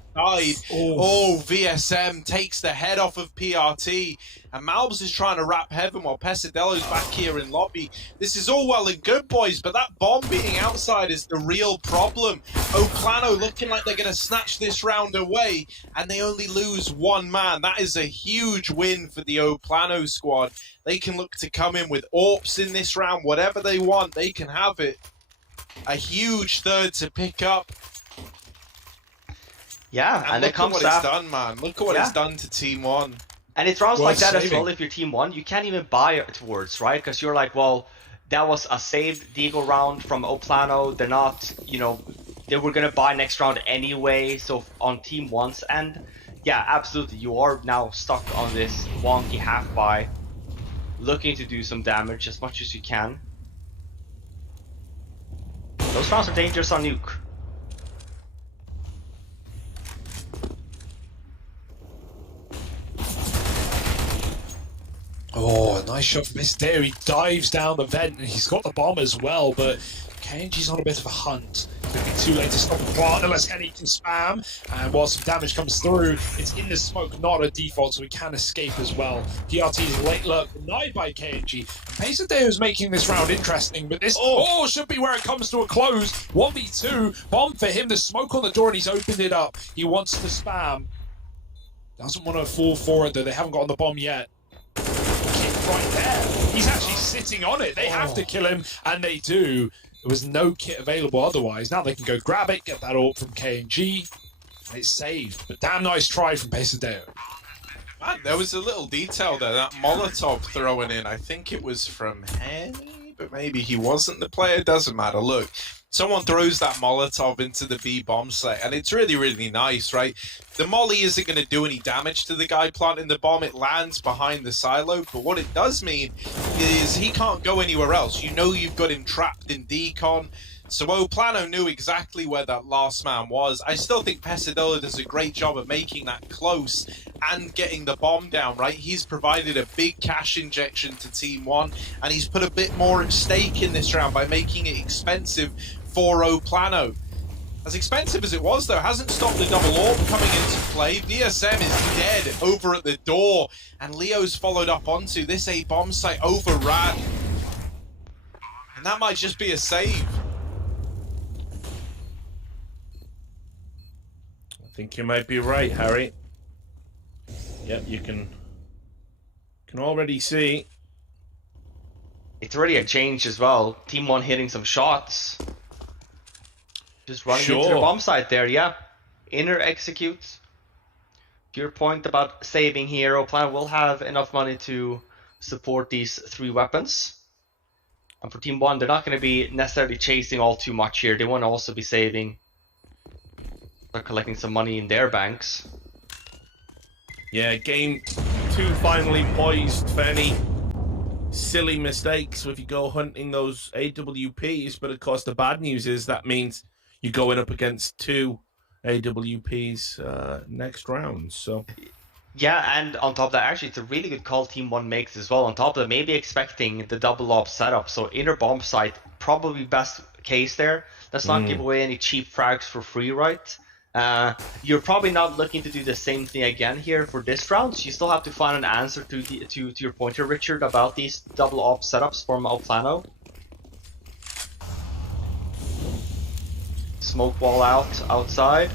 Oh, VSM takes the head off of PRT, and Malbs is trying to wrap heaven while Pesadello's back here in lobby. This is all well and good, boys, but that bomb being outside is the real problem. Plano looking like they're going to snatch this round away, and they only lose one man. That is a huge win for the Plano squad. They can look to come in with AWPs in this round, whatever they want, they can have it. A huge third to pick up. Yeah, and look it comes at what it's done, man. Look at what it's done to Team 1. And it's rounds like that as saving. well. If you're Team 1, you can't even buy towards, right? Because you're like, well, that was a saved Deagle round from Plano. They're not, you know, they were going to buy next round anyway. So on Team 1's end, yeah, absolutely. You are now stuck on this wonky half buy, looking to do some damage as much as you can. Those rounds are dangerous on nuke. Oh, nice shot from Mysterio. He dives down the vent and he's got the bomb as well, but KNG's on a bit of a hunt. It's going to be too late to stop the plant unless Kenny can spam. And while some damage comes through, it's in the smoke, not a default, so he can escape as well. DRT's late lurk denied by KNG. And Pesadeo's making this round interesting, but this should be where it comes to a close. 1v2, bomb for him, the smoke on the door, and he's opened it up. He wants to spam. Doesn't want to fall forward though, they haven't got on the bomb yet. Right there. He's actually sitting on it. They have to kill him, and they do. There was no kit available otherwise. Now they can go grab it, get that AWP from KNG, and it's saved. But damn nice try from Pesadeo. Man, there was a little detail there, that Molotov throwing in. I think it was from Henny, but maybe he wasn't the player. Doesn't matter. Look, someone throws that Molotov into the B bomb site, and it's really, really nice, right? The molly isn't going to do any damage to the guy planting the bomb. It lands behind the silo, but what it does mean is he can't go anywhere else. You know you've got him trapped in decon. So Plano knew exactly where that last man was. I still think Pesadilla does a great job of making that close and getting the bomb down, right? He's provided a big cash injection to Team 1, and he's put a bit more at stake in this round by making it expensive for Plano. As expensive as it was, though, hasn't stopped the double AWP coming into play. VSM is dead over at the door, and Leo's followed up onto this A bomb site, overran. And that might just be a save. I think you might be right, Harry. Yep, you can already see. It's already a change as well. Team 1 hitting some shots. Just running into the bomb site there, yeah. Inner executes. To your point about saving here, Plano will have enough money to support these 3 weapons. And for Team 1, they're not going to be necessarily chasing all too much here. They want to also be saving. They're collecting some money in their banks. Yeah, game 2 finally poised for any silly mistakes if you go hunting those AWPs. But of course, the bad news is that means you're going up against 2 AWPs next round. So yeah, and on top of that, actually, it's a really good call Team 1 makes as well. On top of that, maybe expecting the double op setup. So inner bomb site, probably best case there. Let's not give away any cheap frags for free, right? You're probably not looking to do the same thing again here for this round. So you still have to find an answer to your pointer, Richard, about these double op setups from Plano. Smoke wall outside.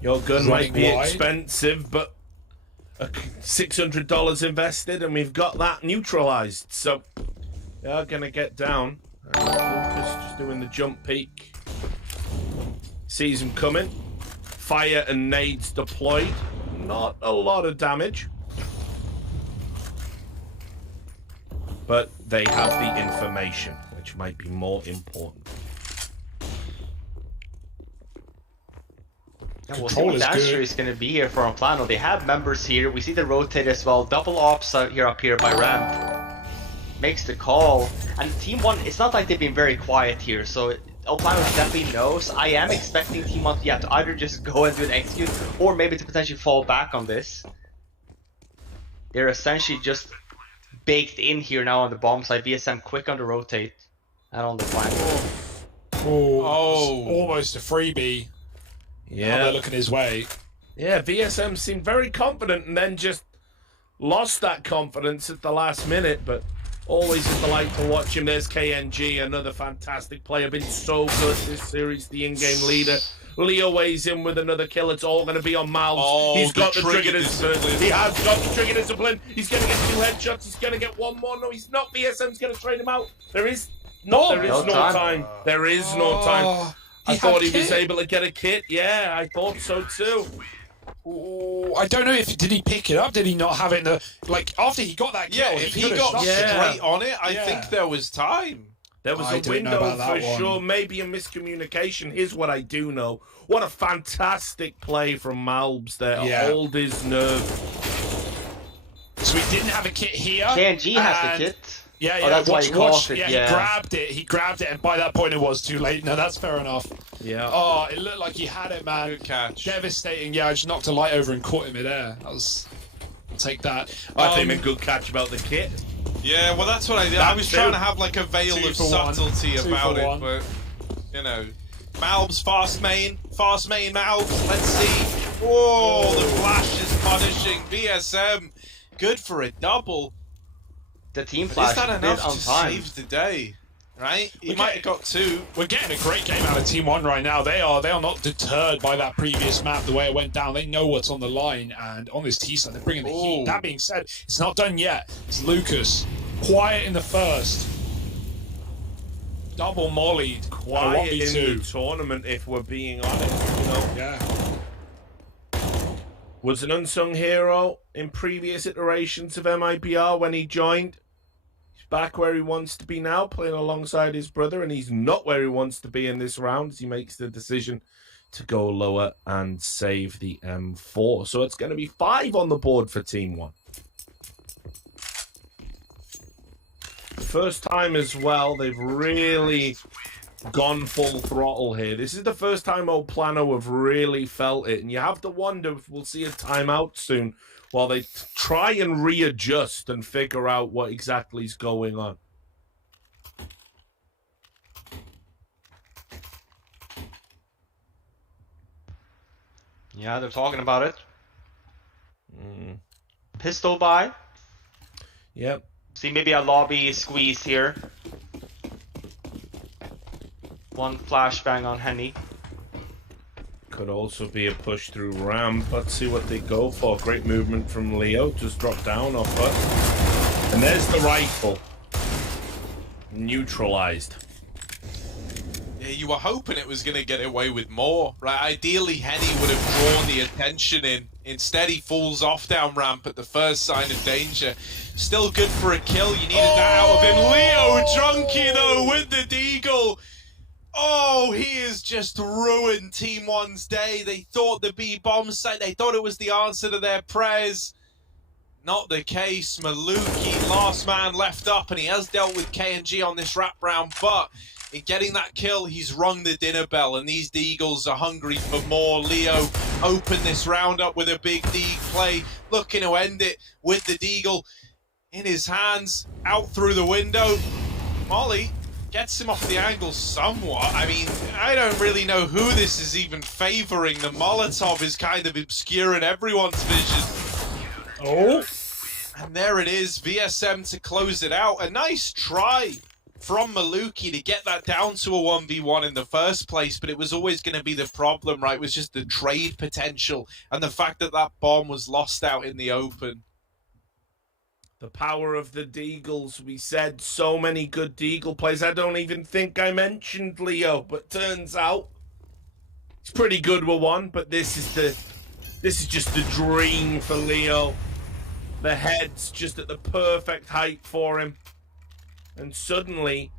Your gun might be wide. expensive, but $600 invested, and we've got that neutralized. So they are gonna get down. Just doing the jump peek. Sees him coming. Fire and nades deployed. Not a lot of damage, but they have the information, which might be more important. Yeah, we'll see what the answer is going to be here for Plano. They have members here. We see the rotate as well. Double ops out here up here by ramp. Makes the call. And Team 1, it's not like they've been very quiet here. So Plano definitely knows. I am expecting Team 1 to either just go and do an execute, or maybe to potentially fall back on this. They're essentially just baked in here now on the bomb side. VSM quick on the rotate and on the flank. Oh, Oh. almost a freebie. Now they're looking his way. Yeah, VSM seemed very confident and then just lost that confidence at the last minute, but always a delight to watch him. There's KNG, another fantastic player, been so good this series, the in-game leader. Leo weighs in with another kill. It's all going to be on Mal's. Oh, He's got the trigger discipline. discipline. He has got the trigger discipline. He's going to get 2 headshots. He's going to get 1 more. No, he's not. VSM's going to trade him out. There is no time. There is no time. I thought he was able to get a kit. Yeah, I thought so too. Oh, I don't know if did he pick it up? Did he not have it in the after he got that kill? Yeah, if he could've got shot it. straight on it, I think there was time. There was I a don't know window about that for one. sure, maybe a miscommunication. Here's what I do know. What a fantastic play from Malbs there. Yeah. Hold his nerve. So he didn't have a kit here. KNG has and- the kit. Yeah, Oh, that's why he caught it, yeah, yeah. he grabbed it, and by that point it was too late. No, that's fair enough. Yeah. Oh, it looked like he had it, man. Good catch. Devastating. Yeah, I just knocked a light over and caught him midair. I'll take that. I think a good catch about the kit. Yeah, well, that's what I did. That I was too. trying to have like a veil 2 of for 1. subtlety 2 about for it, 1. but you know, Malbs fast main Malbs. Let's see. Oh, the flash is punishing VSM. Good for a double. The team But flash is that is enough on to time. save the day? Right? He Okay. might have got 2. We're getting a great game out of Team 1 right now. They are not deterred by that previous map, the way it went down. They know what's on the line, and on this T side, they're bringing the heat. Ooh. That being said, it's not done yet. It's Lucas. Quiet in the first. Double mollied. Quiet in 1v2. the tournament, if we're being honest. You know, Yeah. was an unsung hero in previous iterations of MIBR when he joined. He's back where he wants to be now, playing alongside his brother, and he's not where he wants to be in this round as he makes the decision to go lower and save the M4. So it's going to be 5 on the board for Team 1. First time as well, they've really gone full throttle here. This is the first time old Plano have really felt it, and you have to wonder if we'll see a timeout soon while they try and readjust and figure out what exactly is going on. Yeah, they're talking about it. Pistol buy. Yep. See, maybe a lobby squeeze here. 1 flashbang on Henny. Could also be a push through ramp. Let's see what they go for. Great movement from Leo. Just drop down off her. And there's the rifle. Neutralized. Yeah, you were hoping it was going to get away with more, right? Ideally, Henny would have drawn the attention in. Instead, he falls off down ramp at the first sign of danger. Still good for a kill. You needed that out of him. Leo Drunky, though, with the deagle. Oh, he has just ruined Team 1's day. They thought the B bomb site, they thought it was the answer to their prayers. Not the case. Maluki, last man left up, and he has dealt with KNG on this wrap round, but in getting that kill, he's rung the dinner bell, and these Deagles are hungry for more. Leo open this round up with a big Deagle play, looking to end it with the Deagle in his hands, out through the window. Molly gets him off the angle somewhat. I mean, I don't really know who this is even favoring. The Molotov is kind of obscuring everyone's vision. Oh. And there it is, VSM to close it out. A nice try from Maluki to get that down to a 1v1 in the first place, but it was always going to be the problem, right? It was just the trade potential and the fact that that bomb was lost out in the open. The power of the Deagles. We said so many good Deagle plays. I don't even think I mentioned Leo, but turns out it's pretty good with 1, but this is just the dream for Leo. The head's just at the perfect height for him. And suddenly,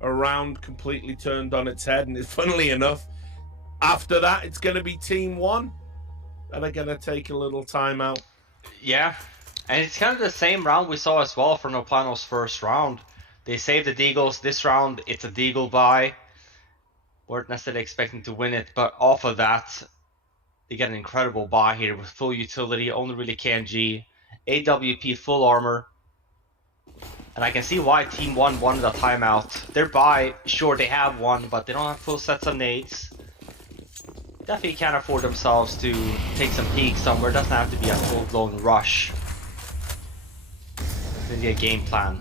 a round completely turned on its head. And funnily enough, after that, it's going to be Team 1. And they're going to take a little time out. Yeah, and it's kind of the same round we saw as well for Noplano's first round. They saved the Deagles. This round, it's a Deagle buy. Weren't necessarily expecting to win it, but off of that, they get an incredible buy here with full utility, only really KNG. AWP full armor. And I can see why Team 1 wanted a timeout. They're by, sure they have one, but they don't have full sets of nades. Definitely can't afford themselves to take some peeks somewhere. It doesn't have to be a full-blown rush. Maybe a game plan.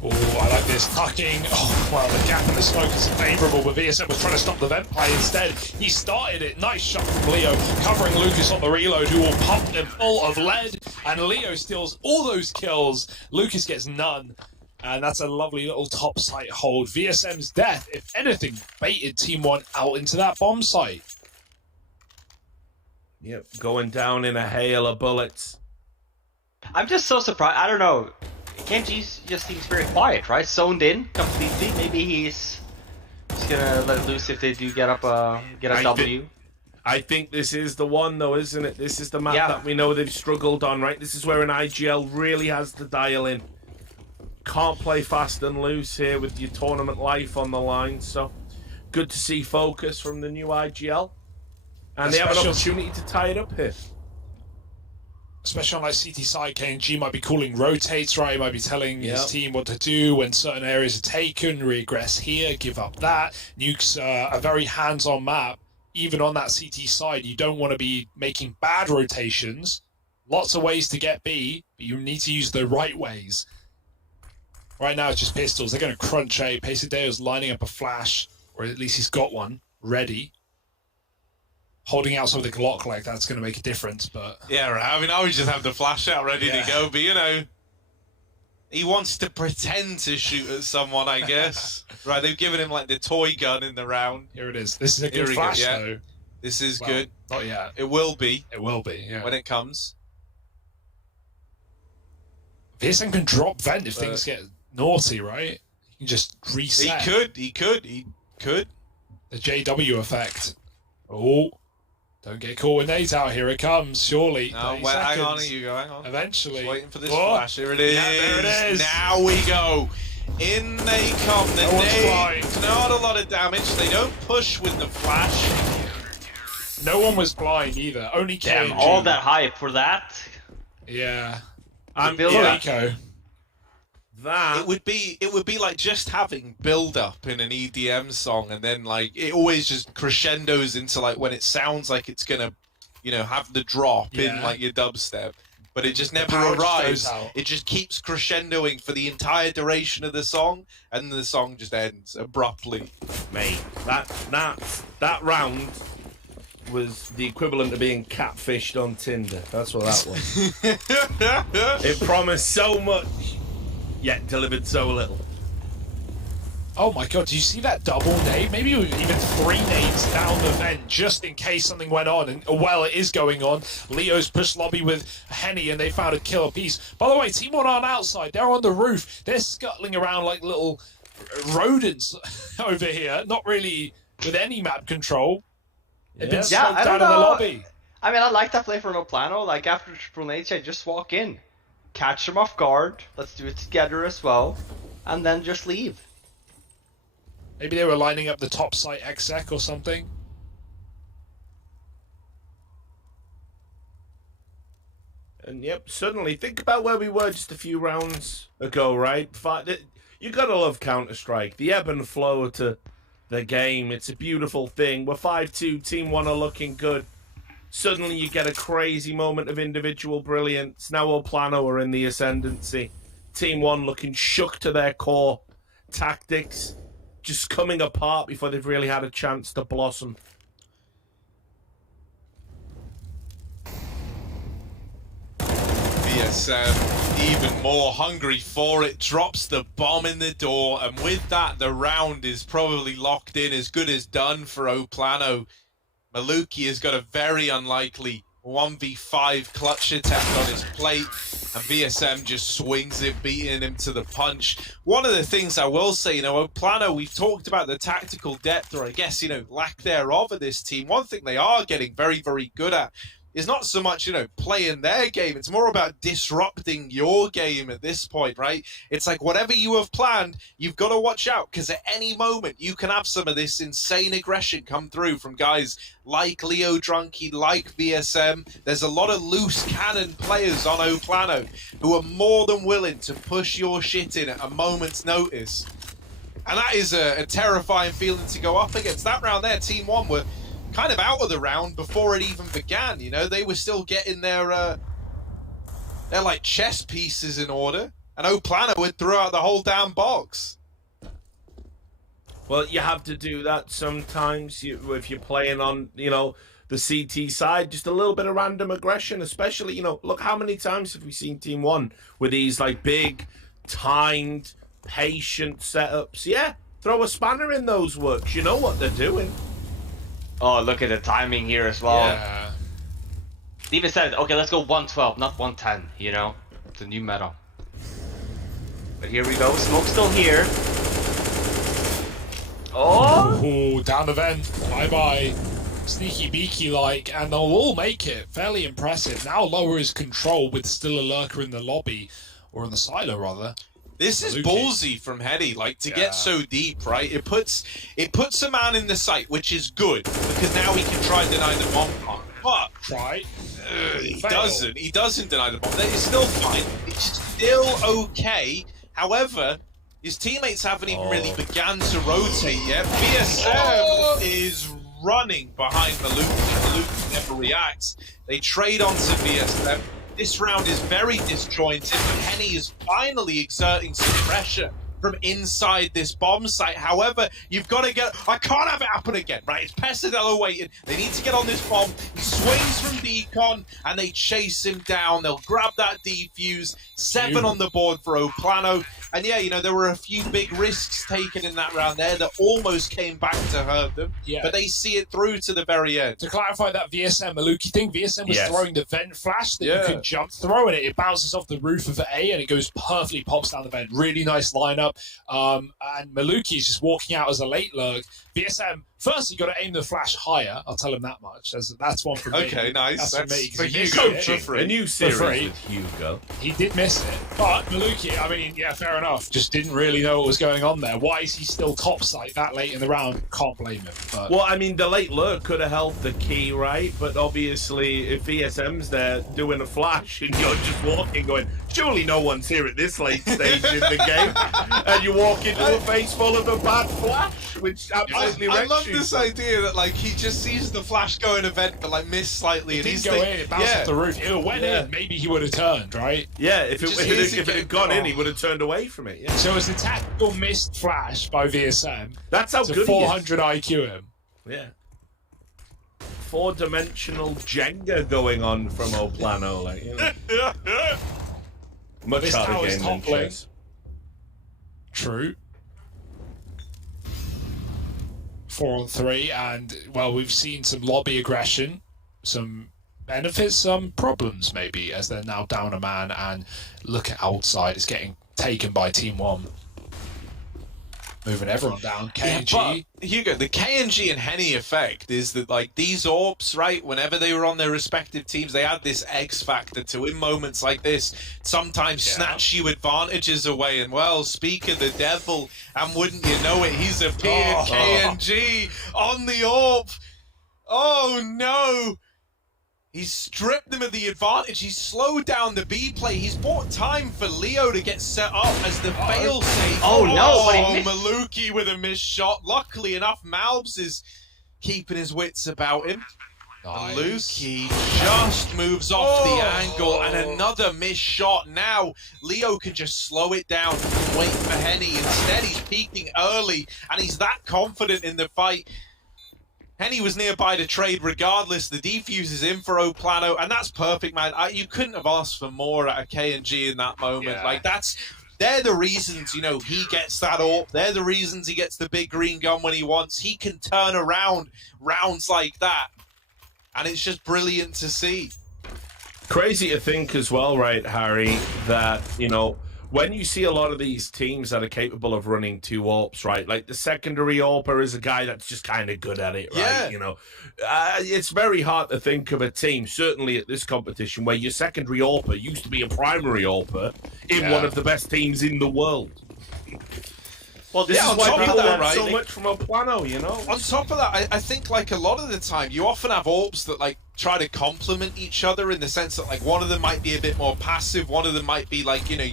Oh, I like this tucking. Oh, well, the gap in the smoke is favourable, but VSM was trying to stop the vent play instead. He started it. Nice shot from Leo, covering Lucas on the reload, who will pump him full of lead. And Leo steals all those kills. Lucas gets none. And that's a lovely little top site hold. VSM's death, if anything, baited Team 1 out into that bomb site. Yep, going down in a hail of bullets. I'm just so surprised. I don't know. Kenji just seems very quiet, right? Zoned in completely. Maybe he's just gonna let it loose if they do get up, get a W. I think this is the one, though, isn't it? This is the map that we know they've struggled on, right? This is where an IGL really has to dial in. Can't play fast and loose here with your tournament life on the line. So good to see focus from the new IGL, and they have an opportunity to tie it up here. Especially on like CT side, KNG might be calling rotates, right? He might be telling his team what to do when certain areas are taken, regress here, give up that. Nuke's a very hands-on map. Even on that CT side, you don't want to be making bad rotations. Lots of ways to get B, but you need to use the right ways. Right now it's just pistols. They're going to crunch A. Pesadeo's lining up a flash, or at least he's got one, ready. Holding out some of the Glock like that's going to make a difference, but... Yeah, right. I mean, I would just have the flash out ready to go, but, you know, he wants to pretend to shoot at someone, I guess. Right, they've given him, like, the toy gun in the round. Here it is. This is a good flash, though. This is good. Not yet. It will be. It will be, yeah. When it comes. VSM can drop vent if things get naughty, right? You can just reset. He could. The JW effect. Oh. Don't get caught with nades out. Here it comes, surely. Oh, well, hang on, you go, hang on. Eventually. Just waiting for this flash. Here it is. Yeah, there it is. Now we go. In they come. The nades. Not a lot of damage. They don't push with the flash. No one was blind either. Only KNG. Damn, all that hype for that. Yeah. Eco. It would be like just having build up in an EDM song, and then like it always just crescendos into like when it sounds like it's gonna, you know, have the drop in like your dubstep, but it just never arrives. It just keeps crescendoing for the entire duration of the song, and the song just ends abruptly. Mate, that round was the equivalent of being catfished on Tinder. That's what that was. It promised so much, yet delivered so little. Oh my god, do you see that double nade? Maybe even 3 nades down the vent just in case something went on. And well, it is going on. Leo's pushed lobby with Henny and they found a killer piece. By the way, Team 1 aren't outside. They're on the roof. They're scuttling around like little rodents over here. Not really with any map control. They've been smoked out of the lobby. I mean, I like that play for no Plano. Like, after triple nades, I just walk in. Catch them off guard. Let's do it together as well. And then just leave. Maybe they were lining up the top site exec or something. And yep, suddenly, think about where we were just a few rounds ago, right? You gotta love Counter-Strike. The ebb and flow to the game. It's a beautiful thing. We're 5-2. Team 1 are looking good. Suddenly you get a crazy moment of individual brilliance. Now all Plano are in the ascendancy. Team 1 looking shook to their core. Tactics just coming apart before they've really had a chance to blossom. VSM, even more hungry for it, drops the bomb in the door, and with that, the round is probably locked in, as good as done for Plano. Maluki has got a very unlikely 1v5 clutch attempt on his plate, and VSM just swings it, beating him to the punch. One of the things I will say, you know, Plano, we've talked about the tactical depth, or I guess, you know, lack thereof of this team. One thing they are getting very, very good at is not so much, you know, playing their game. It's more about disrupting your game at this point, right? It's like whatever you have planned, you've got to watch out, because at any moment you can have some of this insane aggression come through from guys like Leo Drunky, like VSM. There's a lot of loose cannon players on Plano who are more than willing to push your shit in at a moment's notice. And that is a terrifying feeling to go up against. That round there, Team 1 were kind of out of the round before it even began, you know? They were still getting their like chess pieces in order, and Plano would throw out the whole damn box. Well, you have to do that sometimes if you're playing on, you know, the CT side, just a little bit of random aggression, especially, you know, look how many times have we seen Team 1 with these like big, timed, patient setups. Yeah, throw a spanner in those works. You know what they're doing. Oh, look at the timing here as well. Yeah. They even said, okay, let's go 112, not 110, you know? It's a new meta. But here we go, smoke's still here. Oh! Ooh, down the vent. Bye-bye. Sneaky beaky like, and they'll all make it. Fairly impressive. Now Lower is control with still a lurker in the lobby, or in the silo rather. This is ballsy from Henny, like to get so deep, right? It puts a man in the sight, which is good, because now he can try and deny the bomb part. But he doesn't deny the bomb. It's still fine. It's still okay. However, his teammates haven't even really began to rotate yet. VSM is running behind Maluki. Maluki never reacts. They trade onto VSM. This round is very disjointed, but Henny is finally exerting some pressure from inside this bomb site. However, you've got to get... I can't have it happen again, right? It's Pesadilla waiting. They need to get on this bomb. He swings from decon, and they chase him down. They'll grab that defuse. 7 on the board for Plano. And yeah, you know, there were a few big risks taken in that round there that almost came back to hurt them. Yeah. But they see it through to the very end. To clarify that VSM Maluki thing, VSM was throwing the vent flash that you could jump through, and it bounces off the roof of A, and it goes perfectly, pops down the vent. Really nice lineup. And Maluki is just walking out as a late lurk. VSM, first you got to aim the flash higher. I'll tell him that much. That's one for me. Okay, nice. That's for me. For Hugo. A new series with Hugo. He did miss it. But Maluki, I mean, yeah, fair enough. Just didn't really know what was going on there. Why is he still top site that late in the round? Can't blame him. But... Well, I mean, the late lurk could have helped the key, right? But obviously, if VSM's there doing a flash and you're just walking going, surely no one's here at this late stage in the game. And you walk into a face full of a bad flash, which absolutely wrecks I love you. this idea that, like, he just sees the flash go in a vent, but, like, miss slightly. It didn't go in, it bounced off the roof. It went in, maybe he would have turned, right? Yeah, if it had gone in, he would have turned away from it. Yeah. So it was a tactical missed flash by VSM. That's how good 400 IQ him. Yeah. 4-dimensional Jenga going on from Plano, like, you know. Much this harder tower's game than top lane. chess. True. 4-on-3, and well, we've seen some lobby aggression, some benefits, some problems maybe, as they're now down a man, and look at outside, it's getting taken by Team 1. Moving everyone down. KNG. Yeah, but, Hugo, the KNG and Henny effect is that, like, these AWPs, right, whenever they were on their respective teams, they had this X factor to, in moments like this, sometimes snatch you advantages away. And, well, speak of the devil, and wouldn't you know it, he's appeared, KNG, on the AWP. Oh, no. He's stripped them of the advantage. He's slowed down the B play. He's bought time for Leo to get set up as the fail-safe. Oh, no. Maluki with a missed shot. Luckily enough, Malbs is keeping his wits about him. Nice. Maluki just moves off the angle, and another missed shot. Now, Leo can just slow it down and wait for Henny. Instead, he's peeking early, and he's that confident in the fight. Henny was nearby to trade regardless. The defuse is in for Plano, and that's perfect, man. You couldn't have asked for more at a KNG in that moment. Yeah. Like, they're the reasons, you know, he gets that AWP. They're the reasons he gets the big green gun when he wants. He can turn around rounds like that, and it's just brilliant to see. Crazy to think as well, right, Harry, that, you know, when you see a lot of these teams that are capable of running 2 AWPs, right? Like the secondary AWPer is a guy that's just kind of good at it, right? Yeah. You know, it's very hard to think of a team, certainly at this competition, where your secondary AWPer used to be a primary AWPer in one of the best teams in the world. Well, this Yeah, is on why top of people that, want right, so So much. much from a Plano, you know? On top of that, I think like a lot of the time you often have AWPs that like try to complement each other in the sense that like one of them might be a bit more passive, one of them might be like, you know,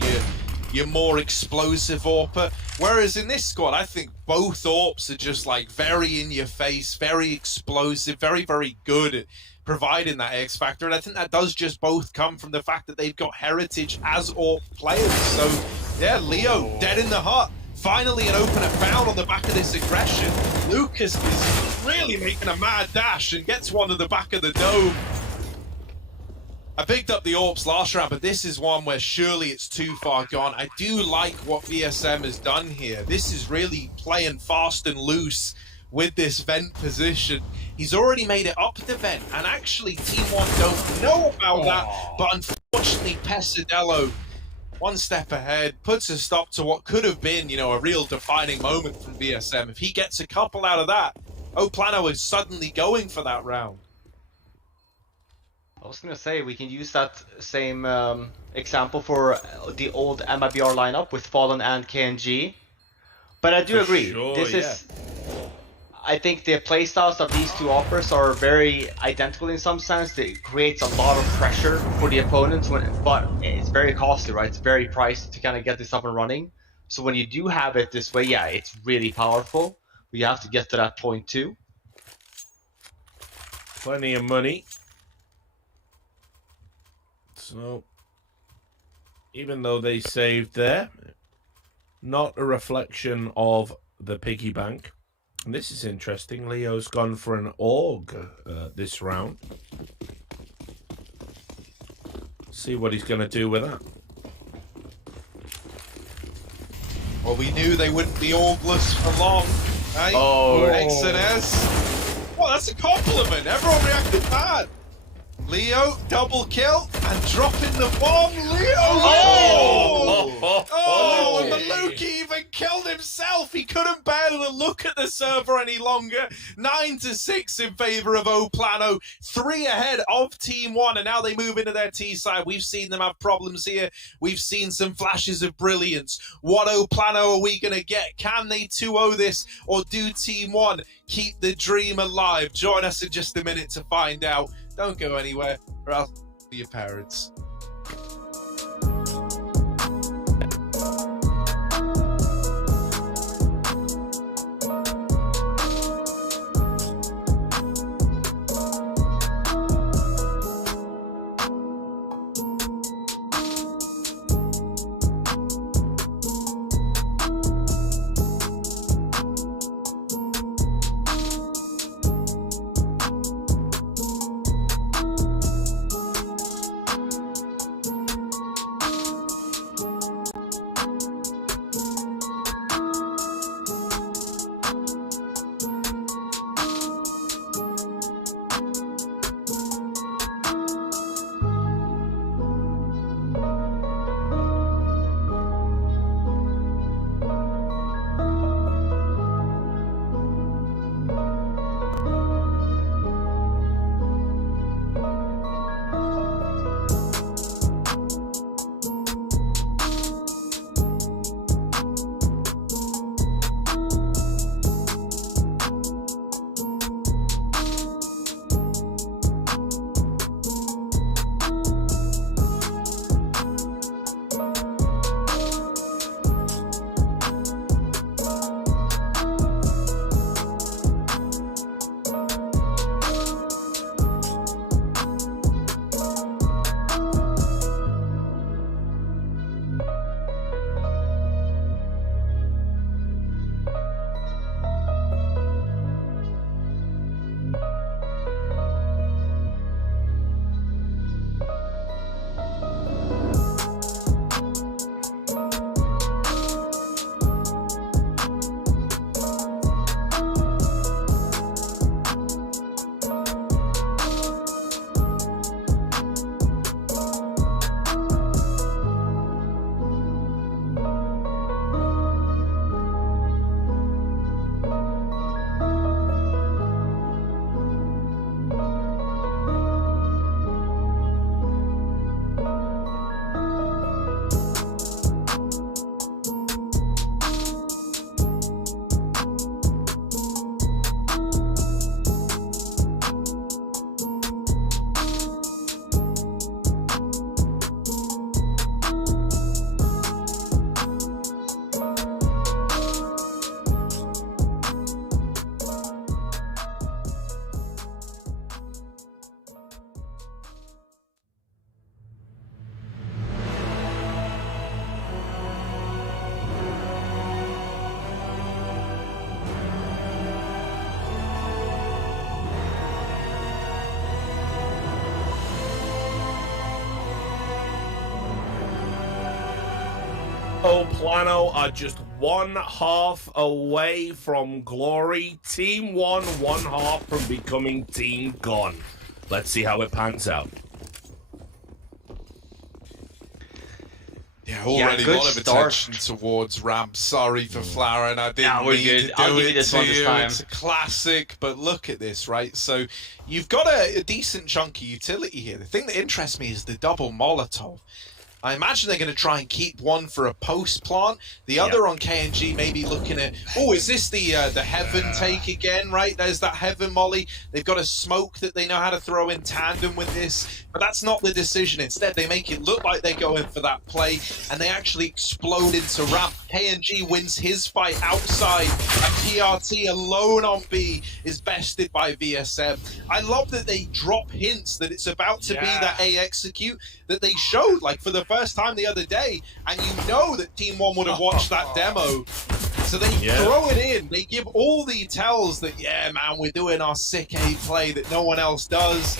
your more explosive AWPer. Whereas in this squad, I think both AWPs are just like very in your face, very explosive, very, very good at providing that X factor. And I think that does just both come from the fact that they've got heritage as AWP players. So yeah, Leo, dead in the heart. Finally an opener found on the back of this aggression. Lucas is really making a mad dash and gets one to the back of the dome. I picked up the AWPs last round, but this is one where surely it's too far gone. I do like what VSM has done here. This is really playing fast and loose with this vent position. He's already made it up the vent, and actually Team 1 don't know about that, but unfortunately Pesadello, one step ahead, puts a stop to what could have been, you know, a real defining moment from VSM. If he gets a couple out of that, Plano is suddenly going for that round. I was gonna say we can use that same example for the old MIBR lineup with Fallen and KNG. But I do For agree. sure, This yeah. is. I think the playstyles of these 2 AWPers are very identical in some sense. It creates a lot of pressure for the opponents, but it's very costly, right? It's very pricey to kind of get this up and running. So when you do have it this way, yeah, it's really powerful. But you have to get to that point too. Plenty of money. So, even though they saved there, not a reflection of the piggy bank. And this is interesting. Leo's gone for an AUG this round. See what he's going to do with that. Well, we knew they wouldn't be AWPless for long. Right? Oh. XNS. Well, that's a compliment. Everyone reacted bad. Leo, double kill, and dropping the bomb. Leo! Oh, and the Luke even killed himself. He couldn't bear to look at the server any longer. 9-6 in favor of Plano. 3 ahead of Team 1, and now they move into their T side. We've seen them have problems here. We've seen some flashes of brilliance. What Plano are we going to get? Can they 2-0 this, or do Team 1 keep the dream alive? Join us in just a minute to find out. Don't go anywhere, or else your parents. Plano are just 1/2 away from glory. Team 1, 1/2 from becoming Team Gone. Let's see how it pans out. Yeah, already a good lot of start. attention towards Ramp. Sorry for Flower, and I didn't we're mean good. to do I'll give it you this to one this you. time. It's a classic, but look at this, right? So you've got a decent chunk of utility here. The thing that interests me is the double Molotov. I imagine they're going to try and keep one for a post plant. The other on KNG maybe looking at, oh, is this the Heaven take again, right? There's that Heaven molly. They've got a smoke that they know how to throw in tandem with this, but that's not the decision. Instead, they make it look like they're going for that play, and they actually explode into Ramp. KNG wins his fight outside, and PRT alone on B is bested by VSM. I love that they drop hints that it's about to be that A execute that they showed, like, for the first time the other day, and you know that Team 1 would have watched that demo. So they throw it in. They give all the tells that, yeah, man, we're doing our sick A play that no one else does.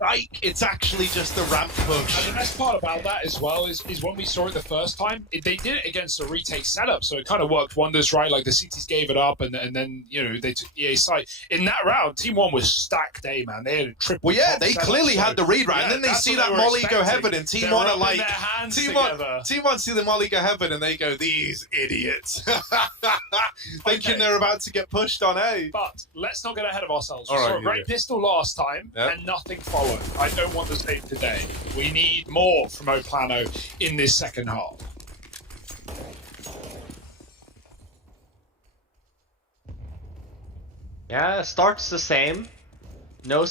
Like, it's actually just a ramp push. And the best part about that as well is when we saw it the first time, they did it against a retake setup, so it kind of worked wonders, right? Like the CTs gave it up, and then, you know, they took EA side. In that round, Team 1 was stacked A, man. They had a triple. Well, yeah, top they setup, clearly so, had the read right, yeah, and then they that's see what that were Molly go expecting. heaven, and Team They're 1 are rubbing like, their hands Team together. 1 see the Molly go heaven, and they go, these idiots. Thinking they're about to get pushed on A. But let's not get ahead of ourselves. All We right, saw a great pistol last time, and nothing followed. I don't want the same today. We need more from Plano in this second half. Yeah, starts the same. No